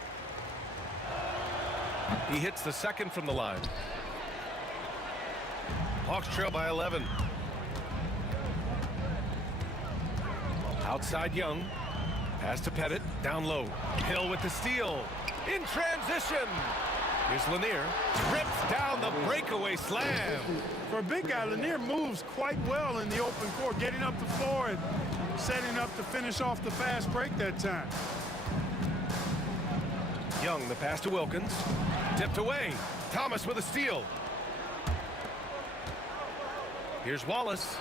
He hits the second from the line. Hawks trail by 11. Outside Young. Pass to Pettit. Down low. Hill with the steal. In transition. Here's Lanier. Trips down the breakaway slam. For a big guy, Lanier moves quite well in the open court, getting up the floor and setting up to finish off the fast break that time. Young, the pass to Wilkins. Tipped away. Thomas with a steal. Here's Wallace.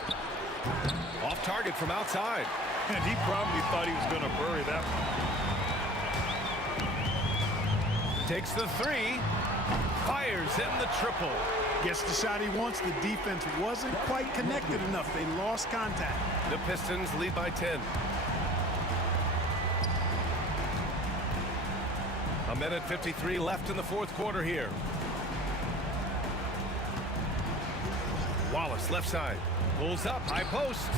Off target from outside. And he probably thought he was going to bury that one. Takes the three. Fires in the triple. Gets the shot he wants. The defense wasn't quite connected enough. They lost contact. The Pistons lead by 10. A minute 53 left in the fourth quarter here. Wallace left side. Pulls up, high post.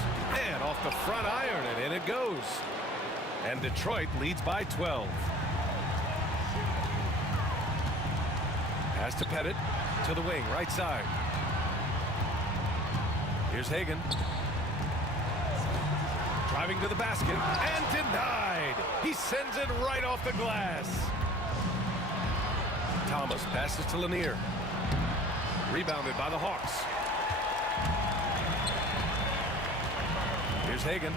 And off the front iron, and in it goes. And Detroit leads by 12. Pass to Pettit. To the wing, right side. Here's Hagan. Driving to the basket. And denied. He sends it right off the glass. Thomas passes to Lanier. Rebounded by the Hawks. Here's Hagan.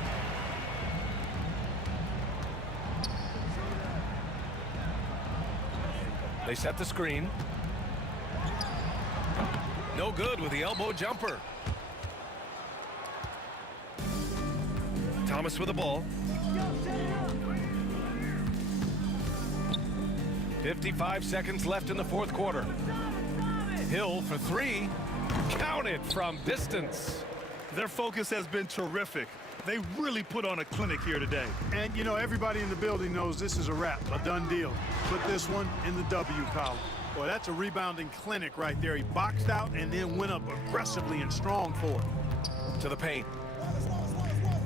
They set the screen. No good with the elbow jumper. Thomas with the ball. 55 seconds left in the fourth quarter. Hill for three. Counted from distance. Their focus has been terrific. They really put on a clinic here today. And, you know, everybody in the building knows this is a wrap, a done deal. Put this one in the W column. Boy, that's a rebounding clinic right there. He boxed out and then went up aggressively and strong for it. To the paint.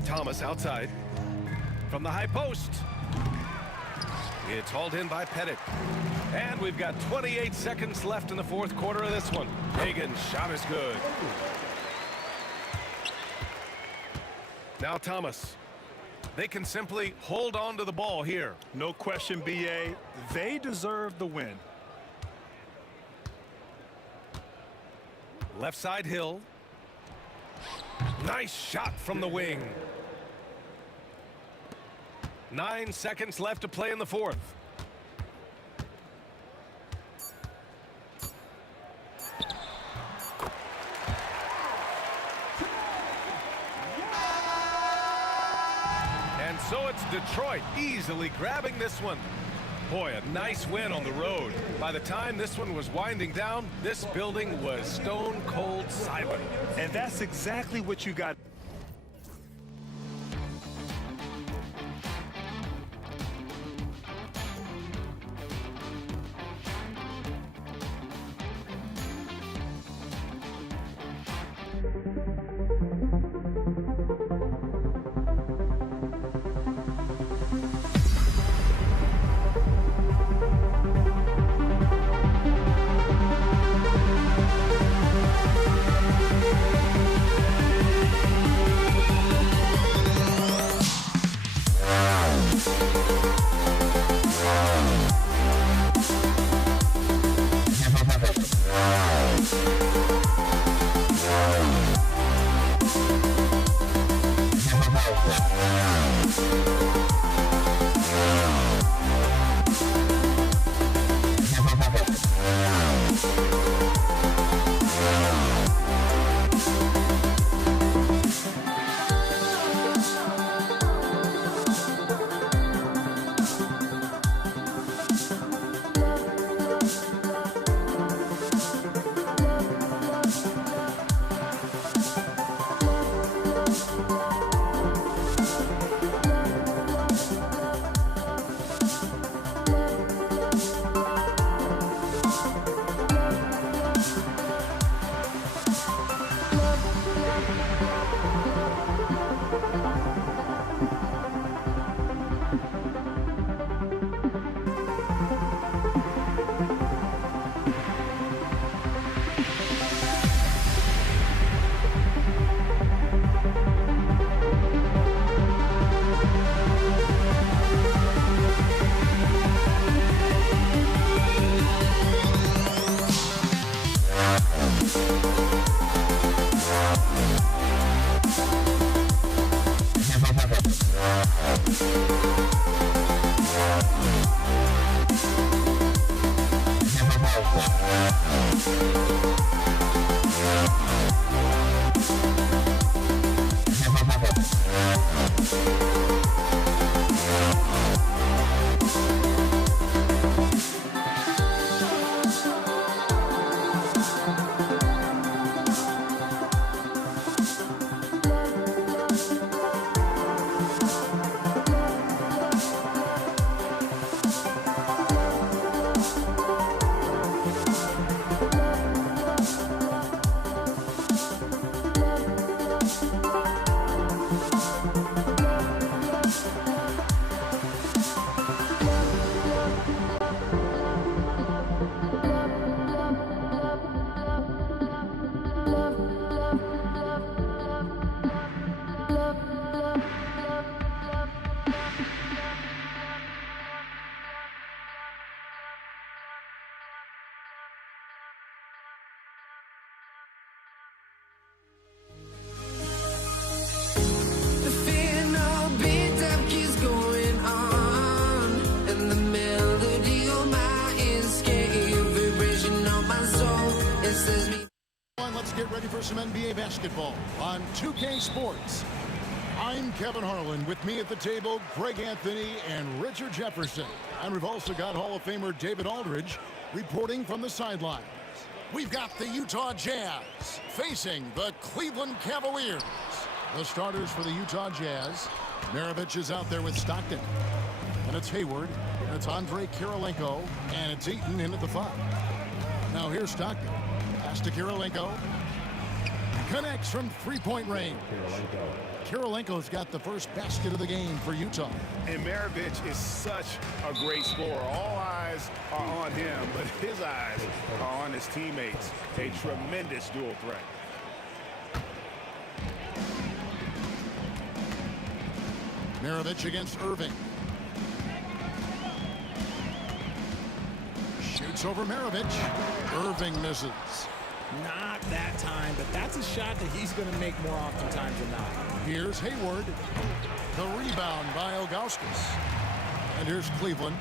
Thomas outside. From the high post. It's hauled in by Pettit. And we've got 28 seconds left in the fourth quarter of this one. Hagan's shot is good. Now Thomas. They can simply hold on to the ball here. No question, B.A. They deserve the win. Left side Hill. Nice shot from the wing. 9 seconds left to play in the fourth. And so it's Detroit easily grabbing this one. Boy, a nice win on the road. By the time this one was winding down, this building was stone cold silent. And that's exactly what you got. Let's get ready for some NBA basketball on 2K Sports. I'm Kevin Harlan. With me at the table, Greg Anthony and Richard Jefferson. And we've also got Hall of Famer David Aldridge reporting from the sidelines. We've got the Utah Jazz facing the Cleveland Cavaliers. The starters for the Utah Jazz. Maravich is out there with Stockton. And it's Hayward. And it's Andre Kirilenko. And it's Eaton in at the 5. Now here's Stockton. Pass to Kirilenko. Connects from three-point range. Kirilenko's got the first basket of the game for Utah. And Maravich is such a great scorer. All eyes are on him, but his eyes are on his teammates. A tremendous dual threat. Maravich against Irving. Shoots over Maravich. Irving misses. Not that time, but that's a shot that he's going to make more oftentimes than not. Here's Hayward. The rebound by Ilgauskas. And here's Cleveland.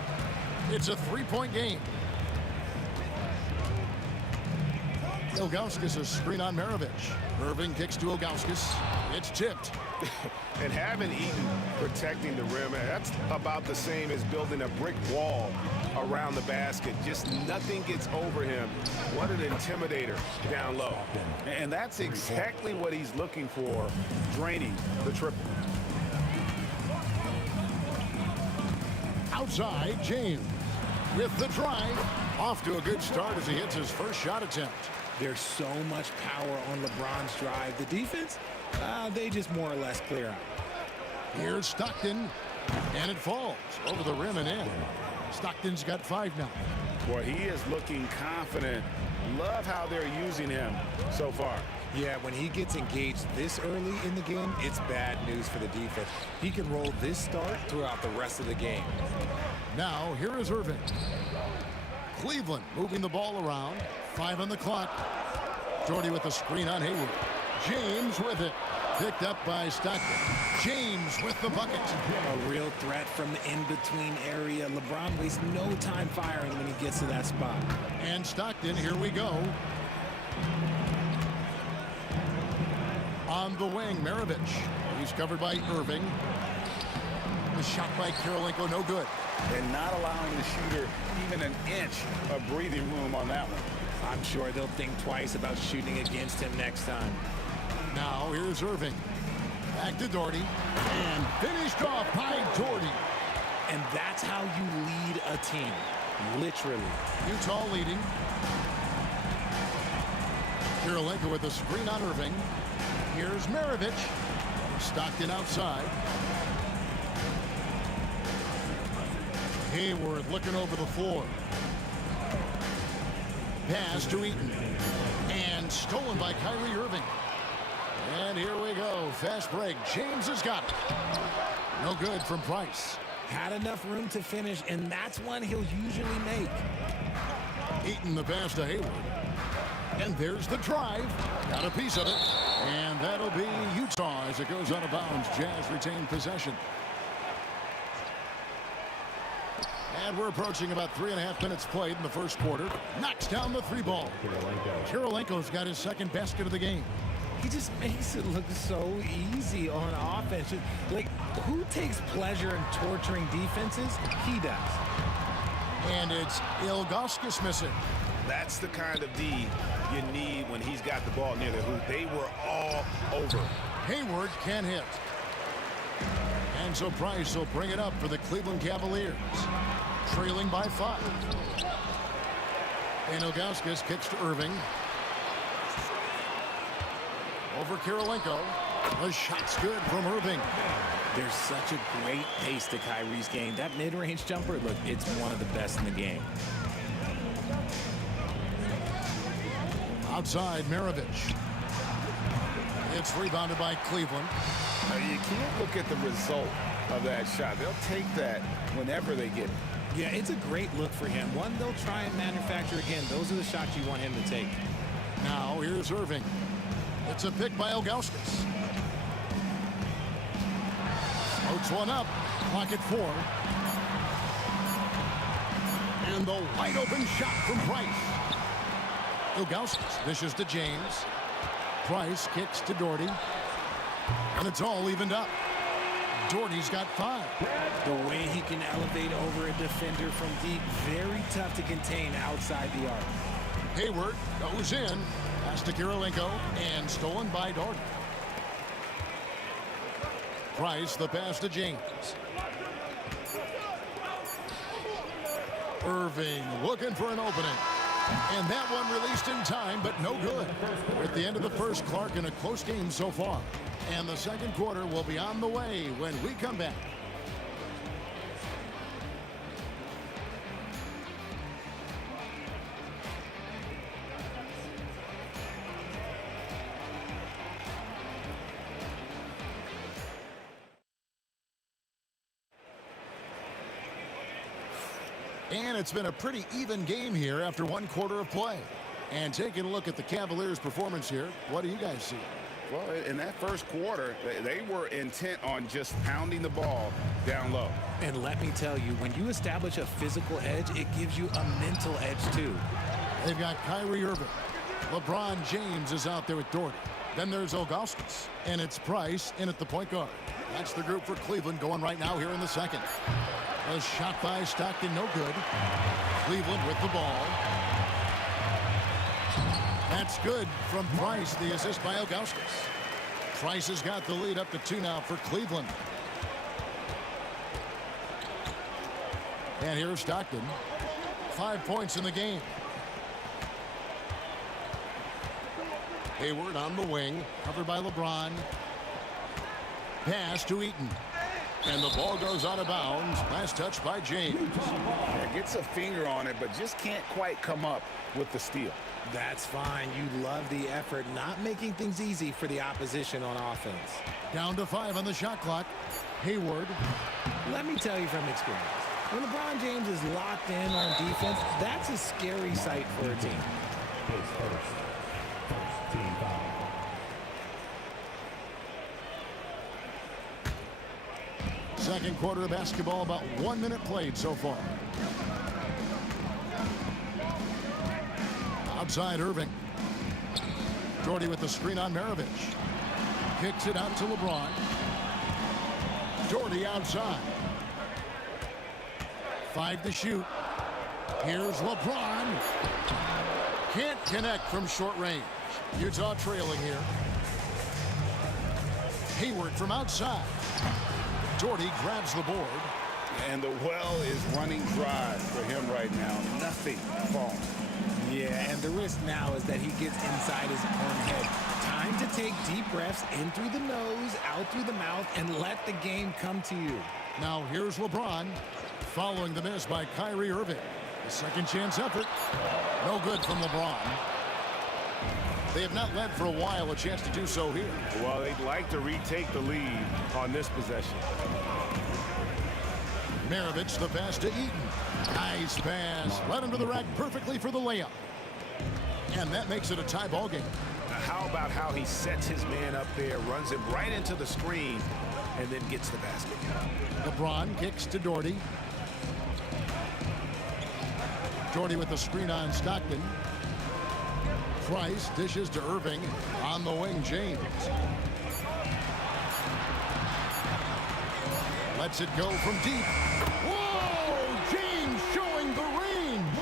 It's a three-point game. Ilgauskas a screen on Maravich. Irving kicks to Ilgauskas. It's tipped. And having Eaton protecting the rim, that's about the same as building a brick wall around the basket. Just nothing gets over him. What an intimidator down low. And that's exactly what he's looking for, draining the triple. Outside, James with the drive. Off to a good start as he hits his first shot attempt. There's so much power on LeBron's drive. The defense, they just more or less clear out. Here's Stockton, and it falls over the rim and in. Stockton's got 5 now. Boy, he is looking confident. Love how they're using him so far. Yeah, when he gets engaged this early in the game, it's bad news for the defense. He can roll this start throughout the rest of the game. Now, here is Irving. Cleveland moving the ball around. 5 on the clock. Jordy with the screen on Hayward. James with it. Picked up by Stockton. James with the bucket. A real threat from the in-between area. LeBron wastes no time firing when he gets to that spot. And Stockton, here we go. On the wing, Maravich. He's covered by Irving. The shot by Kirilenko, no good. And not allowing the shooter even an inch of breathing room on that one. I'm sure they'll think twice about shooting against him next time. Now here's Irving. Back to Doherty. And finished off by Doherty. And that's how you lead a team. Literally. Utah leading. Kirilenko with the screen on Irving. Here's Maravich. Stockton outside. Hayward looking over the floor. Pass to Eaton. And stolen by Kyrie Irving. And here we go. Fast break. James has got it. No good from Price. Had enough room to finish, and that's one he'll usually make. Eaton the pass to Hayward. And there's the drive. Got a piece of it. And that'll be Utah as it goes out of bounds. Jazz retain possession. And we're approaching about 3.5 minutes played in the first quarter. Knocks down the 3 ball. Kirilenko's got his second basket of the game. He just makes it look so easy on offense. Like, who takes pleasure in torturing defenses? He does. And it's Ilgauskas missing. That's the kind of D you need when he's got the ball near the hoop. They were all over. Hayward can hit. And so Price will bring it up for the Cleveland Cavaliers. Trailing by 5. And Ilgauskas kicks to Irving. Over Kirilenko. The shot's good from Irving. There's such a great pace to Kyrie's game. That mid-range jumper, look, it's one of the best in the game. Outside, Maravich. It's rebounded by Cleveland. You can't look at the result of that shot. They'll take that whenever they get it. Yeah, it's a great look for him. One they'll try and manufacture again. Those are the shots you want him to take. Now here's Irving. It's a pick by Ilgauskas. Floats one up. Clock at 4. And the wide open shot from Price. Ilgauskas dishes to James. Price kicks to Doherty. And it's all evened up. Doherty's got 5. The way he can elevate over a defender from deep, very tough to contain outside the arc. Hayward goes in. Pass to Kirilenko and stolen by Doherty. Price, the pass to James. Irving looking for an opening. And that one released in time, but no good. At the end of the first, Clark in a close game so far. And the second quarter will be on the way when we come back. And it's been a pretty even game here after one quarter of play. And taking a look at the Cavaliers' performance here, what do you guys see? Well, in that first quarter, they were intent on just pounding the ball down low. And let me tell you, when you establish a physical edge, it gives you a mental edge too. They've got Kyrie Irving. LeBron James is out there with Doherty. Then there's Augustus. And it's Price in at the point guard. That's the group for Cleveland going right now here in the second. A shot by Stockton, no good. Cleveland with the ball. That's good from Price, the assist by Augustus. Price has got the lead up to 2 now for Cleveland. And here's Stockton. 5 points in the game. Hayward on the wing, covered by LeBron. Pass to Eaton. And the ball goes out of bounds. Last touch by James. Yeah, gets a finger on it, but just can't quite come up with the steal. That's fine. You love the effort, not making things easy for the opposition on offense. Down to 5 on the shot clock. Hayward. Let me tell you from experience, when LeBron James is locked in on defense, that's a scary sight for a team. Second quarter of basketball, about 1 minute played so far. Outside Irving. Doherty with the screen on Maravich. Kicks it out to LeBron. Doherty outside. 5 to shoot. Here's LeBron. Can't connect from short range. Utah trailing here. Hayward from outside. Doherty grabs the board. And the well is running dry for him right now. Nothing falling. Yeah, and the risk now is that he gets inside his own head. Time to take deep breaths in through the nose, out through the mouth, and let the game come to you. Now here's LeBron, following the miss by Kyrie Irving. The second chance effort. No good from LeBron. They have not led for a while, a chance to do so here. Well, they'd like to retake the lead on this possession. Maravich, the pass to Eaton. Nice pass. Right under the rack perfectly for the layup. And that makes it a tie ball game. Now, how about how he sets his man up there, runs him right into the screen, and then gets the basket. LeBron kicks to Doherty. Doherty with the screen on Stockton. Price dishes to Irving. On the wing, James. Lets it go from deep. Whoa! James showing the range.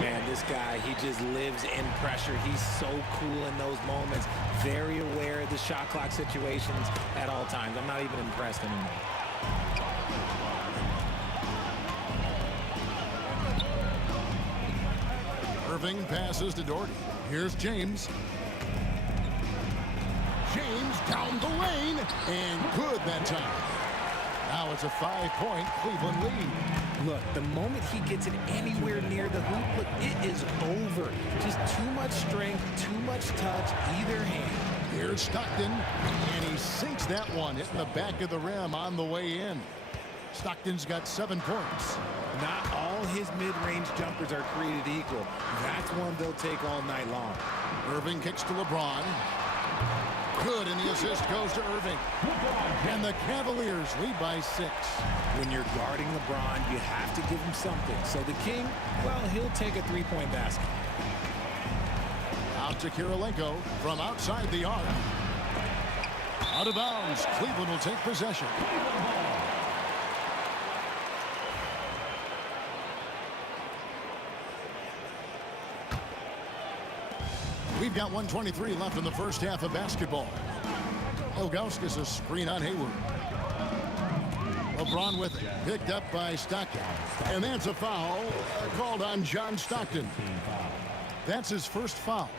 Man, this guy, he just lives in pressure. He's so cool in those moments. Very aware of the shot clock situations at all times. I'm not even impressed anymore. Irving passes to Doherty. Here's James. James down the lane. And good that time. Now it's a 5-point Cleveland lead. Look, the moment he gets it anywhere near the hoop, look, it is over. Just too much strength, too much touch, either hand. Here's Stockton, and he sinks that one, hitting the back of the rim on the way in. Stockton's got 7 points. Not all his mid-range jumpers are created equal. That's one they'll take all night long. Irving kicks to LeBron. Good, and the assist goes to Irving. And the Cavaliers lead by 6. When you're guarding LeBron, you have to give him something. So the King, well, he'll take a 3-point basket. Out to Kirilenko from outside the arc. Out of bounds. Cleveland will take possession. We've got 1:23 left in the first half of basketball. Ilgauskas a screen on Hayward. LeBron with it. Picked up by Stockton. And that's a foul called on John Stockton. That's his first foul.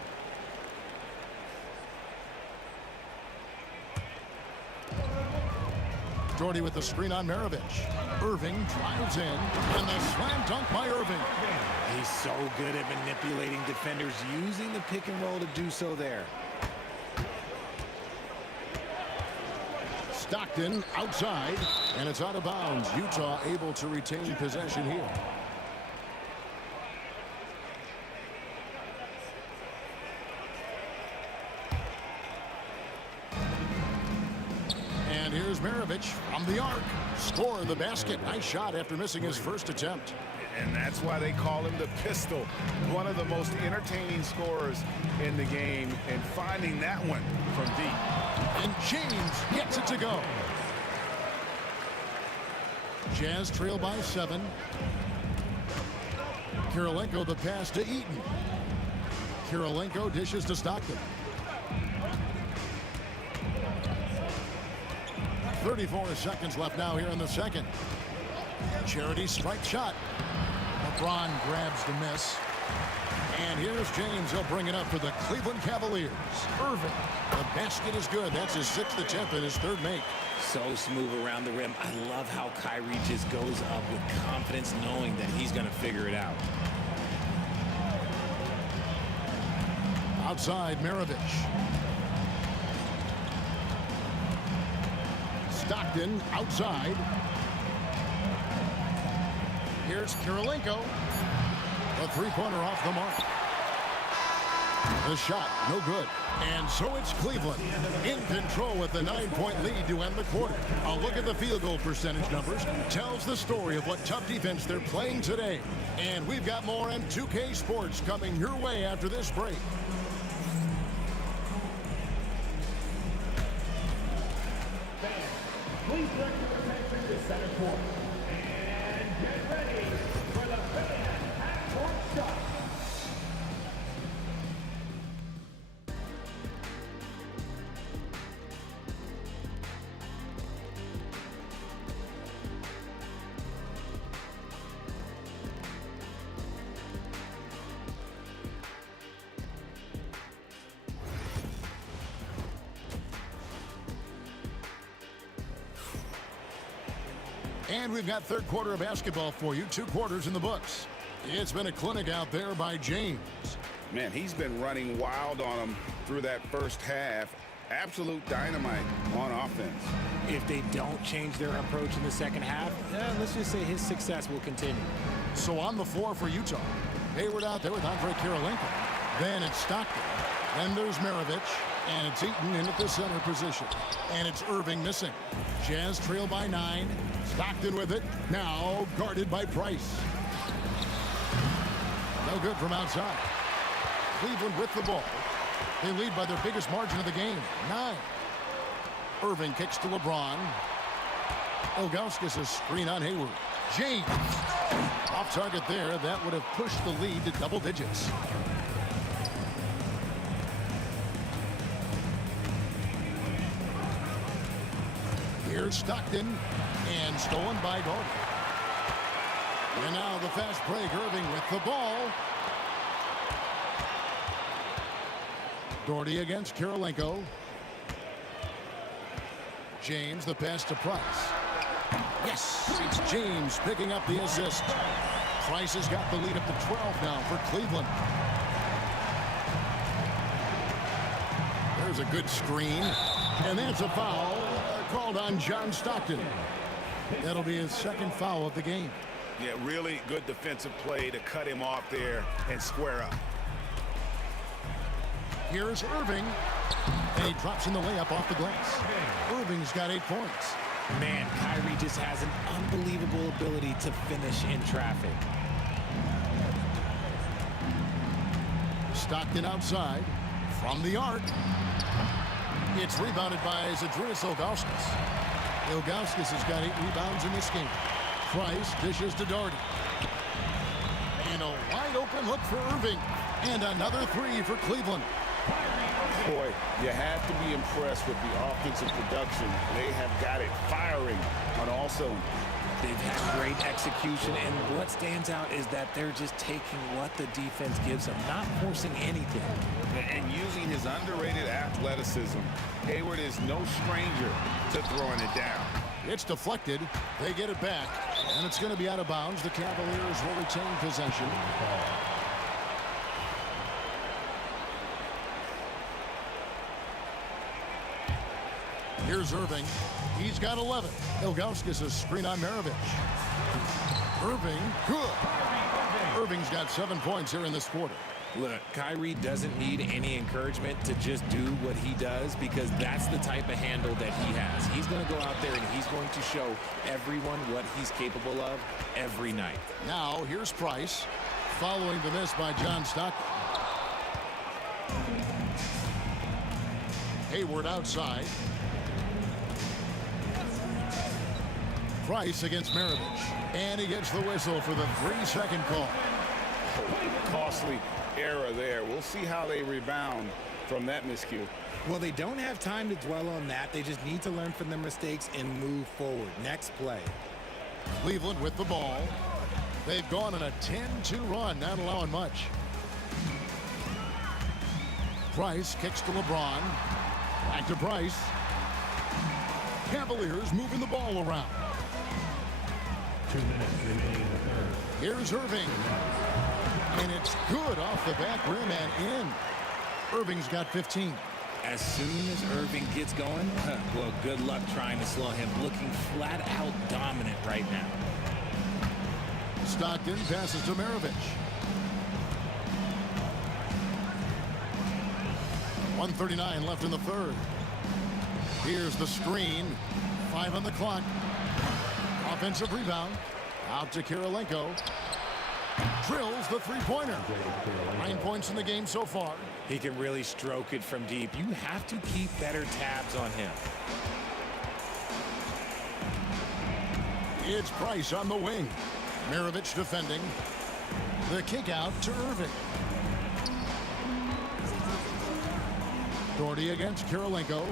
Doherty with the screen on Maravich. Irving drives in. And the slam dunk by Irving. He's so good at manipulating defenders, using the pick and roll to do so there. Stockton outside, and it's out of bounds. Utah able to retain possession here. And here's Maravich from the arc. Score the basket. Nice shot after missing his first attempt. And that's why they call him the pistol. One of the most entertaining scorers in the game, and finding that one from deep. And James gets it to go. Jazz trail by 7. Kirilenko the pass to Eaton. Kirilenko dishes to Stockton. 34 seconds left now here in the second. Charity strike shot. LeBron grabs the miss. And here's James. He'll bring it up for the Cleveland Cavaliers. Irving. The basket is good. That's his 6th attempt and his 3rd make. So smooth around the rim. I love how Kyrie just goes up with confidence, knowing that he's going to figure it out. Outside, Maravich. Stockton outside. Here's Kirilenko. A three-pointer off the mark. The shot, no good. And so it's Cleveland in control with the 9-point lead to end the quarter. A look at the field goal percentage numbers tells the story of what tough defense they're playing today. And we've got more on 2K Sports coming your way after this break. Please direct your attention to center court. And get ready for the fan half-court shot. And we've got third quarter of basketball for you. 2 quarters in the books. It's been a clinic out there by James. Man, he's been running wild on them through that first half. Absolute dynamite on offense. If they don't change their approach in the second half, let's just say his success will continue. So on the floor for Utah. Hayward out there with Andre Kirilenko. Then it's Stockton. Then there's Maravich. And it's Eaton in at the center position. And it's Irving missing. Jazz trail by 9. Stockton with it. Now guarded by Price. No good from outside. Cleveland with the ball. They lead by their biggest margin of the game, 9. Irving kicks to LeBron. Ilgauskas a screen on Hayward. James. Off target there. That would have pushed the lead to double digits. Here's Stockton. And stolen by Doherty. And now the fast break. Irving with the ball. Doherty against Kirilenko. James, the pass to Price. Yes, it's James picking up the assist. Price has got the lead up to 12 now for Cleveland. There's a good screen. And that's a foul called on John Stockton. That'll be his 2nd foul of the game. Yeah, really good defensive play to cut him off there and square up. Here's Irving. And he drops in the layup off the glass. Irving's got 8 points. Man, Kyrie just has an unbelievable ability to finish in traffic. Stockton outside. From the arc. It's rebounded by Zydrunas Ilgauskas. Ilgauskas has got 8 rebounds in this game. Price dishes to Doherty. And a wide open look for Irving. And another 3 for Cleveland. Boy, you have to be impressed with the offensive production. They have got it firing on all cylinders. They've had great execution, and what stands out is that they're just taking what the defense gives them, not forcing anything. And using his underrated athleticism, Hayward is no stranger to throwing it down. It's deflected. They get it back, and it's going to be out of bounds. The Cavaliers will retain possession. Here's Irving. He's got 11. Ilgauskas a screen on Maravich. Irving, good. Irving's got 7 points here in this quarter. Look, Kyrie doesn't need any encouragement to just do what he does because that's the type of handle that he has. He's going to go out there and he's going to show everyone what he's capable of every night. Now, here's Price, following the miss by John Stockton. Hayward outside. Price against Maravich. And he gets the whistle for the 3-second call. Costly error there. We'll see how they rebound from that miscue. Well, they don't have time to dwell on that. They just need to learn from their mistakes and move forward. Next play. Cleveland with the ball. They've gone on a 10-2 run, not allowing much. Price kicks to LeBron. Back to Price. Cavaliers moving the ball around. 2 minutes remaining in the third. Here's Irving. And it's good off the back rim and in. Irving's got 15. As soon as Irving gets going, well, good luck trying to slow him. Looking flat out dominant right now. Stockton passes to Maravich. 1:39 left in the third. Here's the screen. 5 on the clock. Offensive rebound. Out to Kirilenko. Drills the three-pointer. 9 points in the game so far. He can really stroke it from deep. You have to keep better tabs on him. It's Price on the wing. Maravich defending. The kick out to Irving. Doherty against Kirilenko.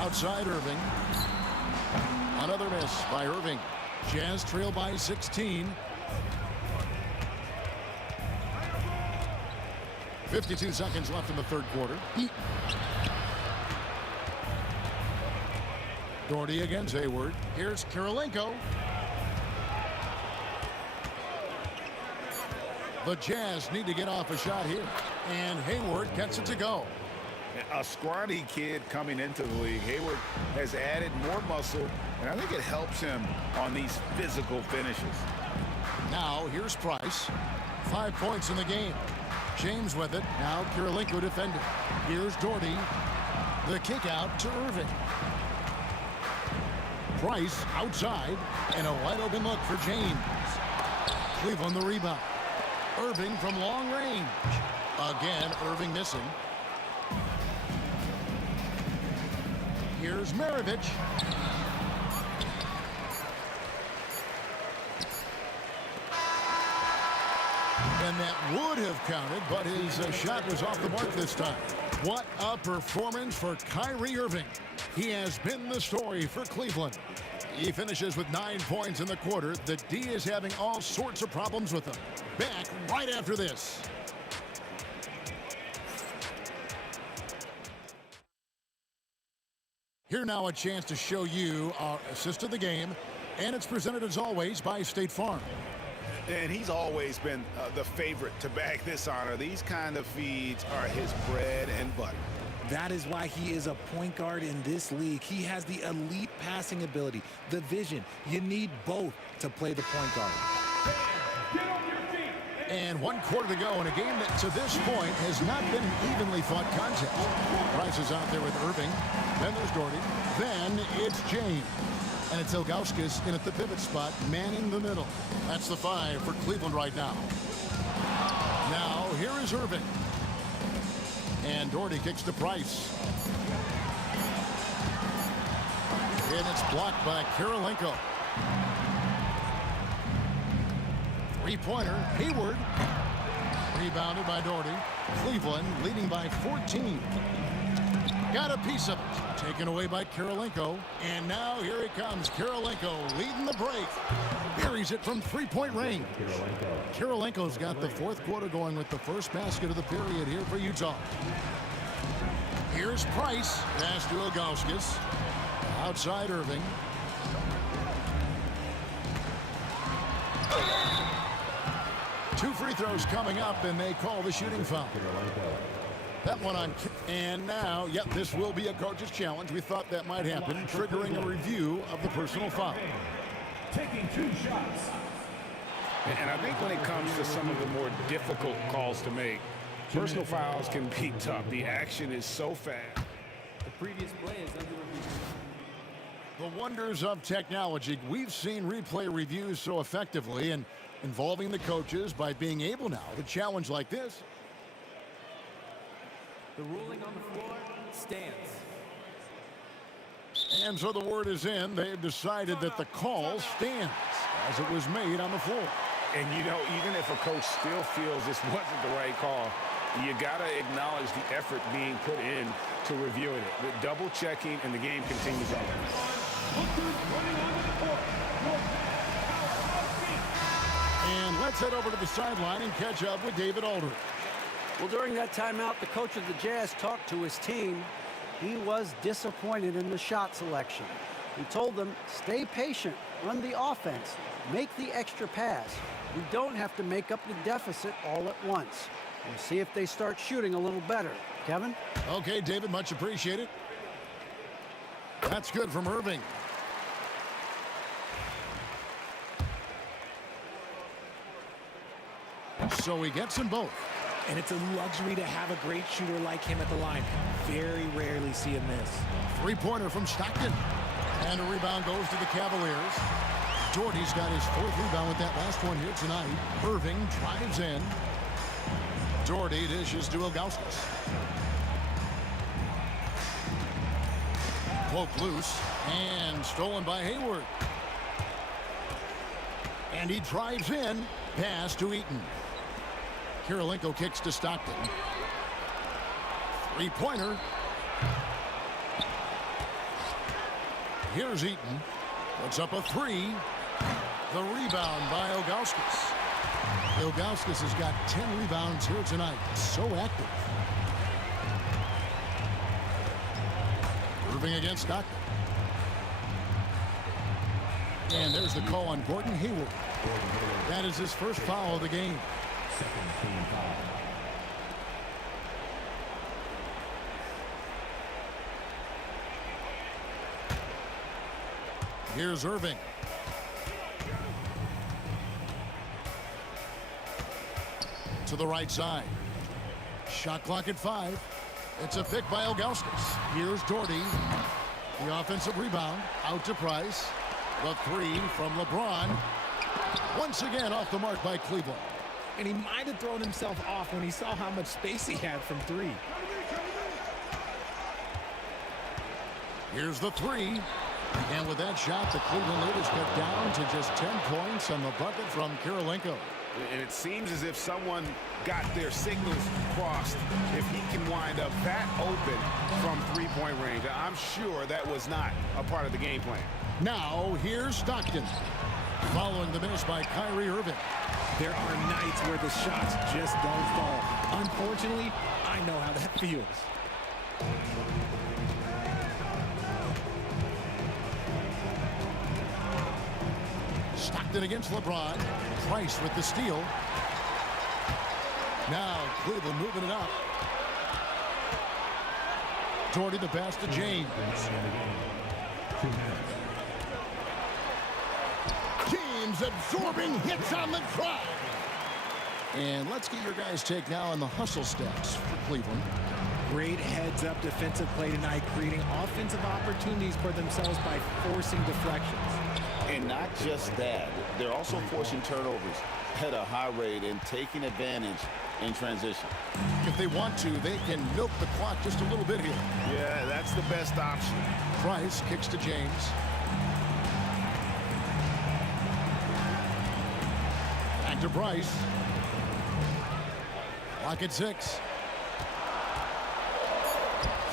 Outside Irving. Another miss by Irving. Jazz trail by 16. 52 seconds left in the third quarter. Doherty against Hayward. Here's Kirilenko. The Jazz need to get off a shot here. And Hayward gets it to go. A scrawny kid coming into the league. Hayward has added more muscle, and I think it helps him on these physical finishes. Now here's Price. 5 points in the game. James with it. Now Kirilenko defending. Here's Doherty. The kick out to Irving. Price outside, and a wide open look for James. Cleveland the rebound. Irving from long range. Again, Irving missing. Here's Maravich. And that would have counted, but his shot was off the mark this time. What a performance for Kyrie Irving. He has been the story for Cleveland. He finishes with 9 points in the quarter. The D is having all sorts of problems with him. Back right after this. Here now a chance to show you our assist of the game, and it's presented as always by State Farm. And he's always been the favorite to bag this honor. These kind of feeds are his bread and butter. That is why he is a point guard in this league. He has the elite passing ability, the vision. You need both to play the point guard. And 1 quarter to go in a game that to this point has not been an evenly fought contest. Price is out there with Irving. Then there's Doherty. Then it's James. And it's Ilgauskas in at the pivot spot, manning the middle. That's the 5 for Cleveland right now. Now, here is Irving. And Doherty kicks to Price. And it's blocked by Kirilenko. Three-pointer, Hayward. Rebounded by Doherty. Cleveland leading by 14. Got a piece of it. Taken away by Kirilenko. And now here he comes. Kirilenko leading the break. Buries it from three-point range. Kirilenko's got the fourth quarter going with the first basket of the period here for Utah. Here's Price. Pass to Ilgauskas. Outside Irving. Two free throws coming up, and they call the shooting foul. That one on, and now, yep, this will be a coach's challenge. We thought that might happen, triggering a review of the personal foul. Taking 2 shots. And I think when it comes to some of the more difficult calls to make, personal fouls can be tough. The action is so fast. The previous play is under review. The wonders of technology. We've seen replay reviews so effectively and involving the coaches by being able now to challenge like this. The ruling on the floor stands. And so the word is in. They've decided that the call stands as it was made on the floor. And, you know, even if a coach still feels this wasn't the right call, you got to acknowledge the effort being put in to reviewing it. The double checking, and the game continues on. And let's head over to the sideline and catch up with David Aldridge. Well, during that timeout, the coach of the Jazz talked to his team. He was disappointed in the shot selection. He told them, stay patient, run the offense, make the extra pass. We don't have to make up the deficit all at once. We'll see if they start shooting a little better. Kevin? Okay, David, much appreciated. That's good from Irving. So he gets them both. And it's a luxury to have a great shooter like him at the line. Very rarely see him miss. Three-pointer from Stockton. And a rebound goes to the Cavaliers. Doherty's got his fourth rebound with that last one here tonight. Irving drives in. Doherty dishes to Ilgauskas. Poke loose. And stolen by Hayward. And he drives in. Pass to Eaton. Kirilenko kicks to Stockton. Three-pointer. Here's Eaton. Puts up a three. The rebound by Ilgauskas. Ilgauskas has got 10 rebounds here tonight. So active. Irving against Stockton. And there's the call on Gordon Hayward. That is his first foul of the game. Second team foul. Here's Irving. To the right side. Shot clock at 5. It's a pick by Ilgauskas. Here's Doherty. The offensive rebound. Out to Price. The three from LeBron. Once again off the mark by Cleveland. And he might have thrown himself off when he saw how much space he had from three. Here's the three. And with that shot, the Cleveland leaders cut down to just 10 points on the bucket from Kirilenko. And it seems as if someone got their signals crossed. If he can wind up that open from three-point range, I'm sure that was not a part of the game plan. Now, here's Stockton. Following the miss by Kyrie Irving. There are nights where the shots just don't fall. Unfortunately, I know how that feels. Stockton against LeBron. Price with the steal. Now Cleveland moving it up. Doherty the pass to James. James absorbing hits on the drive. And let's get your guys' take now on the hustle stats for Cleveland. Great heads-up defensive play tonight, creating offensive opportunities for themselves by forcing deflections. And not just that, they're also forcing turnovers at a high rate and taking advantage in transition. If they want to, they can milk the clock just a little bit here. Yeah, that's the best option. Price kicks to James. Back to Bryce. Lock at 6.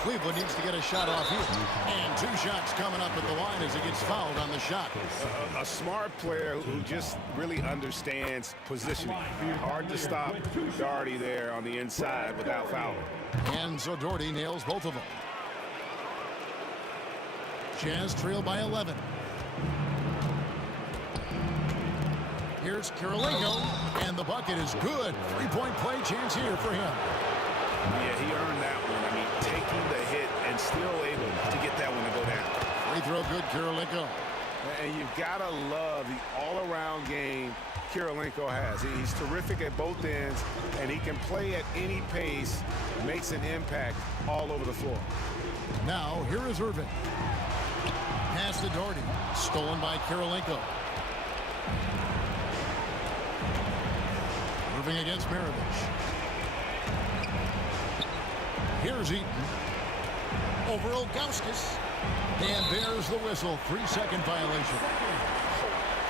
Cleveland needs to get a shot off here. And 2 shots coming up at the line as he gets fouled on the shot. A smart player who just really understands positioning. Hard to stop Doherty there on the inside without fouling. And so Doherty nails both of them. Jazz trail by 11. Here's Kirilenko, and the bucket is good. 3-point play chance here for him. Yeah, he earned that one. I mean, taking the hit and still able to get that one to go down. Free throw good, Kirilenko. And you've got to love the all-around game Kirilenko has. He's terrific at both ends, and he can play at any pace, makes an impact all over the floor. Now, here is Irving. Pass to Doherty. Stolen by Kirilenko. Irving against Maravich. Here's Eaton. Over Ilgauskas. And there's the whistle. 3-second violation.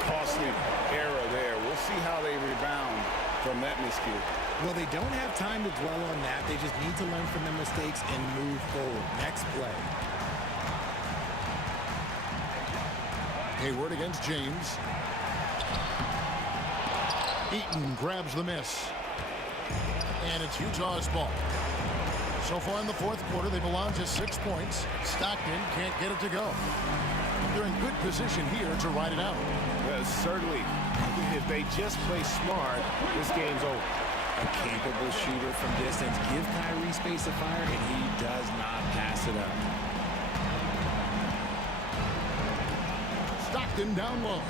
Costly error there. We'll see how they rebound from that miscue. Well, they don't have time to dwell on that. They just need to learn from their mistakes and move forward. Next play. Hayward against James. Eaton grabs the miss. And it's Utah's ball. So far in the fourth quarter, they belong to 6 points. Stockton can't get it to go. They're in good position here to ride it out. Certainly, if they just play smart, this game's over. A capable shooter from distance. Give Kyrie space of fire, and he does not pass it up. Stockton down low.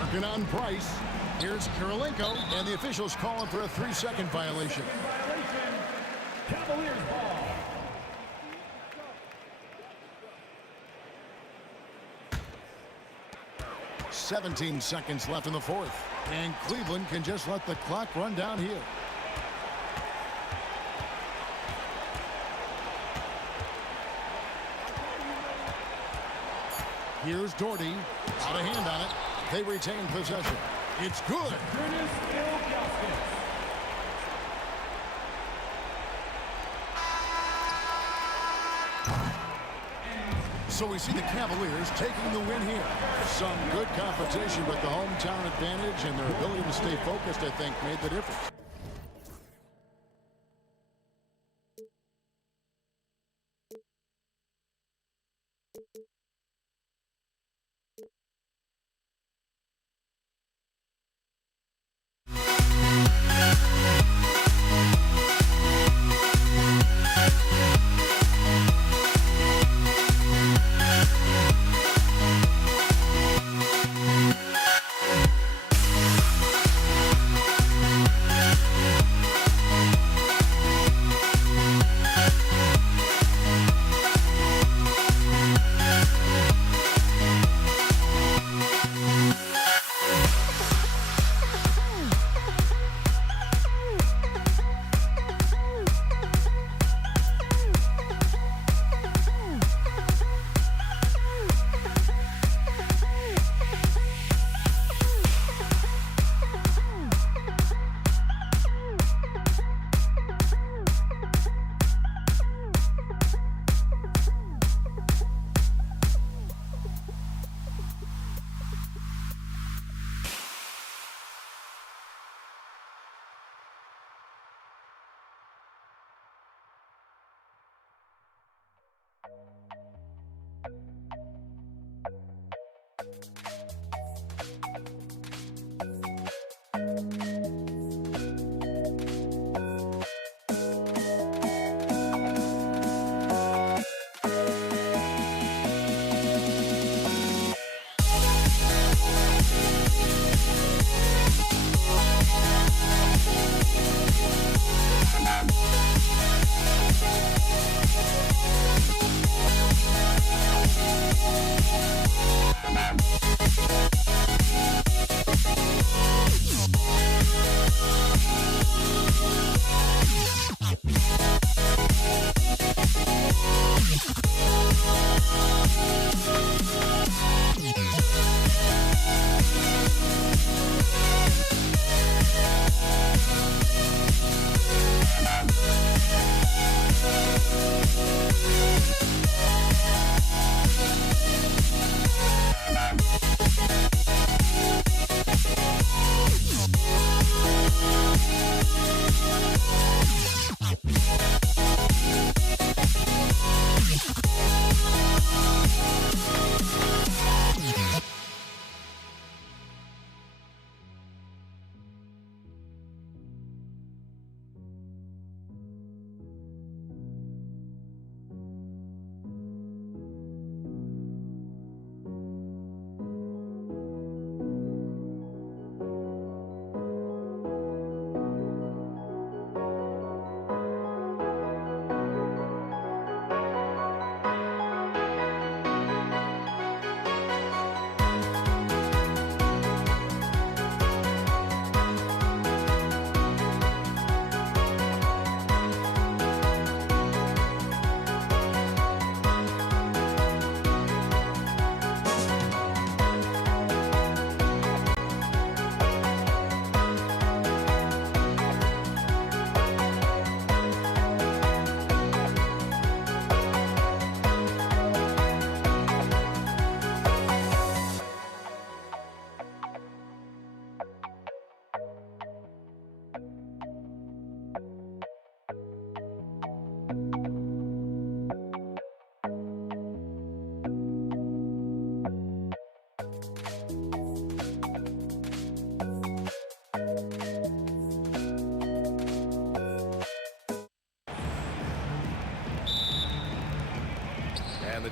Working on Price. Here's Kirilenko, and the officials calling for a 3-second violation. Cavaliers ball. 17 seconds left in the fourth. And Cleveland can just let the clock run down here. Here's Doherty. Out of hand on it. They retain possession. It's good. So we see the Cavaliers taking the win here. Some good competition, but the hometown advantage and their ability to stay focused, I think, made the difference.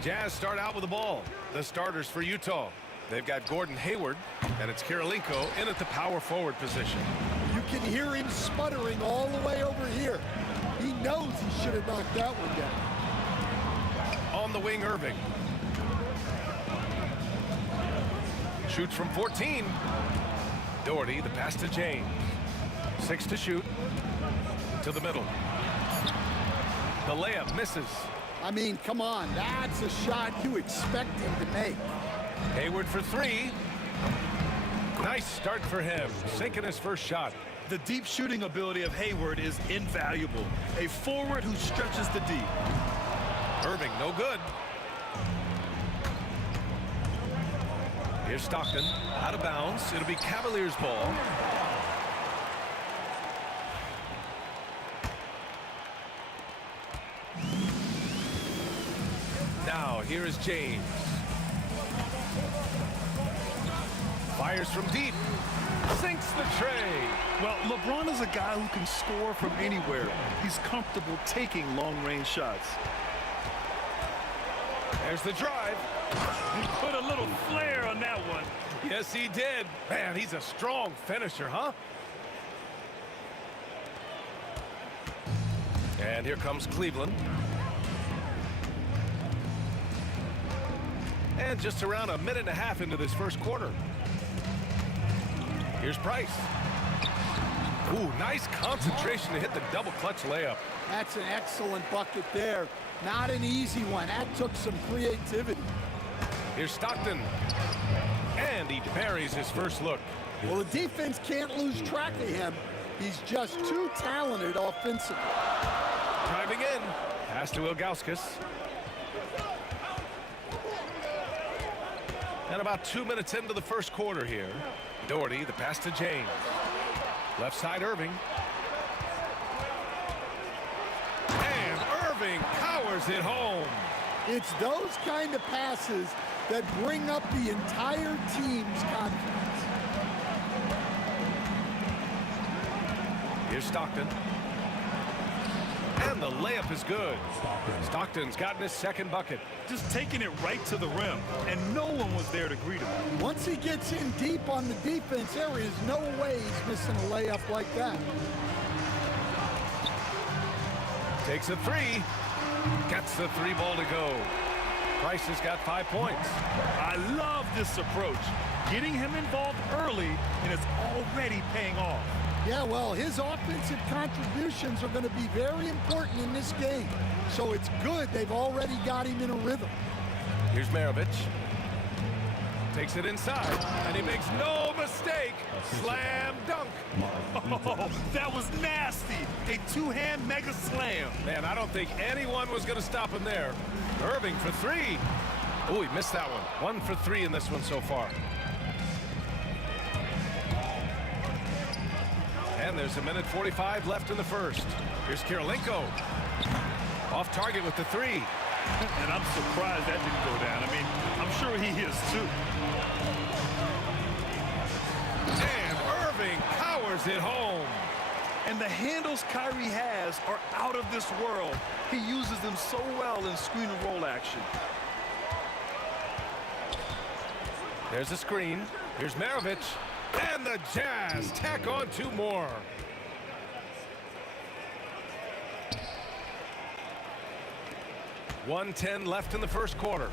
Jazz start out with the ball. The starters for Utah. They've got Gordon Hayward, and it's Kirilenko in at the power forward position. You can hear him sputtering all the way over here. He knows he should have knocked that one down. On the wing, Irving. Shoots from 14. Doherty, the pass to James. 6 to shoot. To the middle. The layup misses. I mean, come on. That's a shot you expect him to make. Hayward for 3. Nice start for him. Sinking his first shot. The deep shooting ability of Hayward is invaluable. A forward who stretches the deep. Irving, no good. Here's Stockton, out of bounds. It'll be Cavaliers ball. Now, here is James. Fires from deep. Sinks the tray. Well, LeBron is a guy who can score from anywhere. He's comfortable taking long-range shots. There's the drive. He put a little flair on that one. Yes, he did. Man, he's a strong finisher, huh? And here comes Cleveland. And just around a minute and a half into this first quarter. Here's Price. Ooh, nice concentration to hit the double clutch layup. That's an excellent bucket there. Not an easy one. That took some creativity. Here's Stockton. And he buries his first look. Well, the defense can't lose track of him. He's just too talented offensively. Driving in. Pass to Ilgauskas. And about 2 minutes into the first quarter here. Doherty, the pass to James. Left side, Irving. And Irving powers it home. It's those kind of passes that bring up the entire team's confidence. Here's Stockton. And the layup is good. Stockton's gotten his second bucket. Just taking it right to the rim, and no one was there to greet him. Once he gets in deep on the defense, there is no way he's missing a layup like that. Takes a 3. Gets the 3 ball to go. Price has got 5 points. I love this approach. Getting him involved early, and it's already paying off. Yeah, well, his offensive contributions are going to be very important in this game. So it's good they've already got him in a rhythm. Here's Maravich. Takes it inside, and he makes no mistake. Slam dunk. Oh, that was nasty. A two-hand mega slam. Man, I don't think anyone was going to stop him there. Irving for 3. Oh, he missed that one. 1 for 3 in this one so far. And there's a minute 45 left in the first. Here's Kirilenko. Off target with the 3. And I'm surprised that didn't go down. I mean, I'm sure he is too. And Irving powers it home. And the handles Kyrie has are out of this world. He uses them so well in screen and roll action. There's a screen. Here's Maravich. And the Jazz tack on 2 more. .110 left in the first quarter.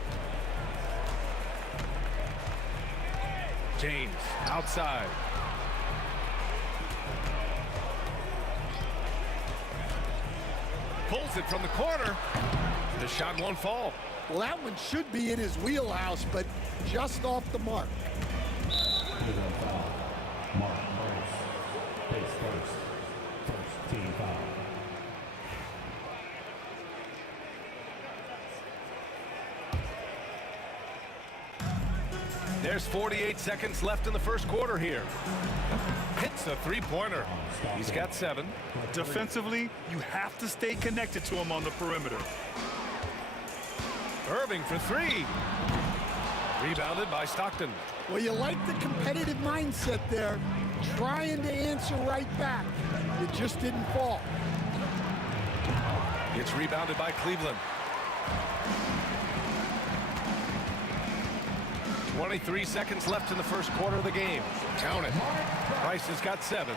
James outside. Pulls it from the corner. The shot won't fall. Well, that one should be in his wheelhouse, but just off the mark. Mark Pace first. First team foul. There's 48 seconds left in the first quarter here. Hits a 3-pointer. He's got 7. Defensively, you have to stay connected to him on the perimeter. Irving for 3. Rebounded by Stockton. Well, you like the competitive mindset there, trying to answer right back. It just didn't fall. It's rebounded by Cleveland. 23 seconds left in the first quarter of the game. Count it. Price has got 7.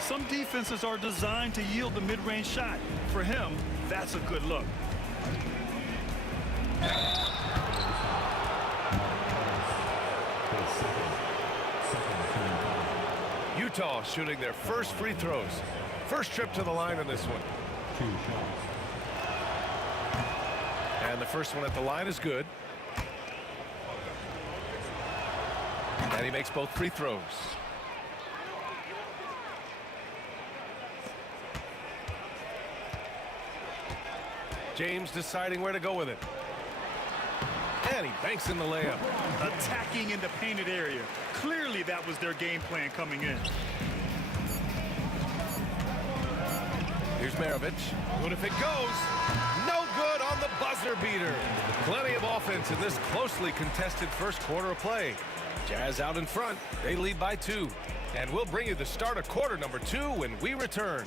Some defenses are designed to yield the mid-range shot. For him, that's a good look. Utah shooting their first free throws. First trip to the line in this one. And the first one at the line is good. And he makes both free throws. James deciding where to go with it. And he banks in the layup. Attacking in the painted area. Clearly that was their game plan coming in. Here's Maravich. What if it goes? No good on the buzzer beater. Plenty of offense in this closely contested first quarter of play. Jazz out in front. They lead by 2. And we'll bring you the start of quarter number 2 when we return.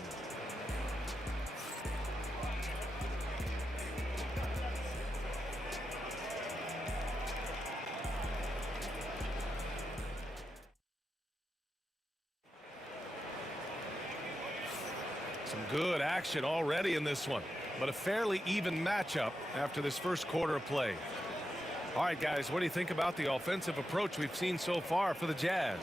Some good action already in this one, but a fairly even matchup after this first quarter of play. All right, guys, what do you think about the offensive approach we've seen so far for the Jazz?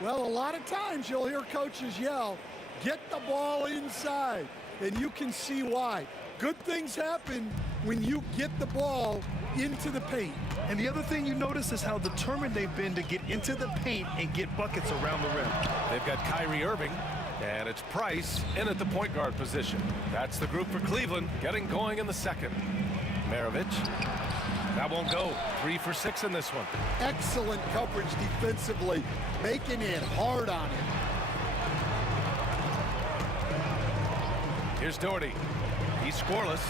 Well, a lot of times you'll hear coaches yell, get the ball inside, and you can see why. Good things happen when you get the ball into the paint. And the other thing you notice is how determined they've been to get into the paint and get buckets around the rim. They've got Kyrie Irving, and it's Price in at the point guard position. That's the group for Cleveland, getting going in the second. Maravich. That won't go. 3 for 6 in this one. Excellent coverage defensively, making it hard on him. Here's Doherty. He's scoreless.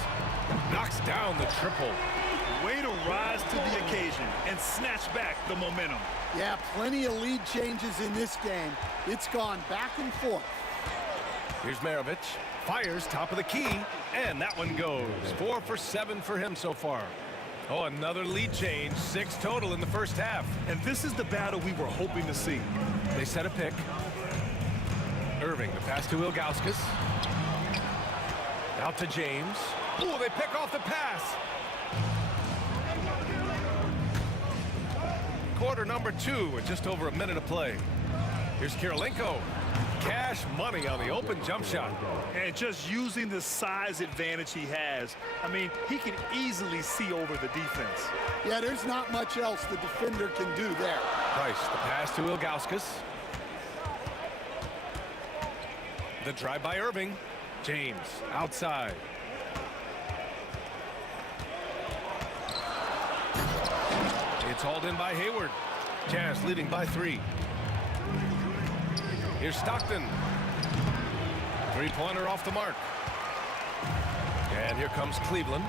Knocks down the triple. Way to rise to the occasion and snatch back the momentum. Yeah, plenty of lead changes in this game. It's gone back and forth. Here's Maravich. Fires top of the key, and that one goes. 4 for 7 for him so far. Oh, another lead change. 6 total in the first half. And this is the battle we were hoping to see. They set a pick. Irving, the pass to Ilgauskas. Out to James. Ooh, they pick off the pass. Quarter number 2 with just over a minute of play. Here's Kirilenko. Cash money on the open jump shot. And just using the size advantage he has, I mean, he can easily see over the defense. Yeah, there's not much else the defender can do there. Price, the pass to Ilgauskas. The drive by Irving. James, outside. It's hauled in by Hayward. Jazz leading by 3. Here's Stockton. 3-pointer off the mark. And here comes Cleveland.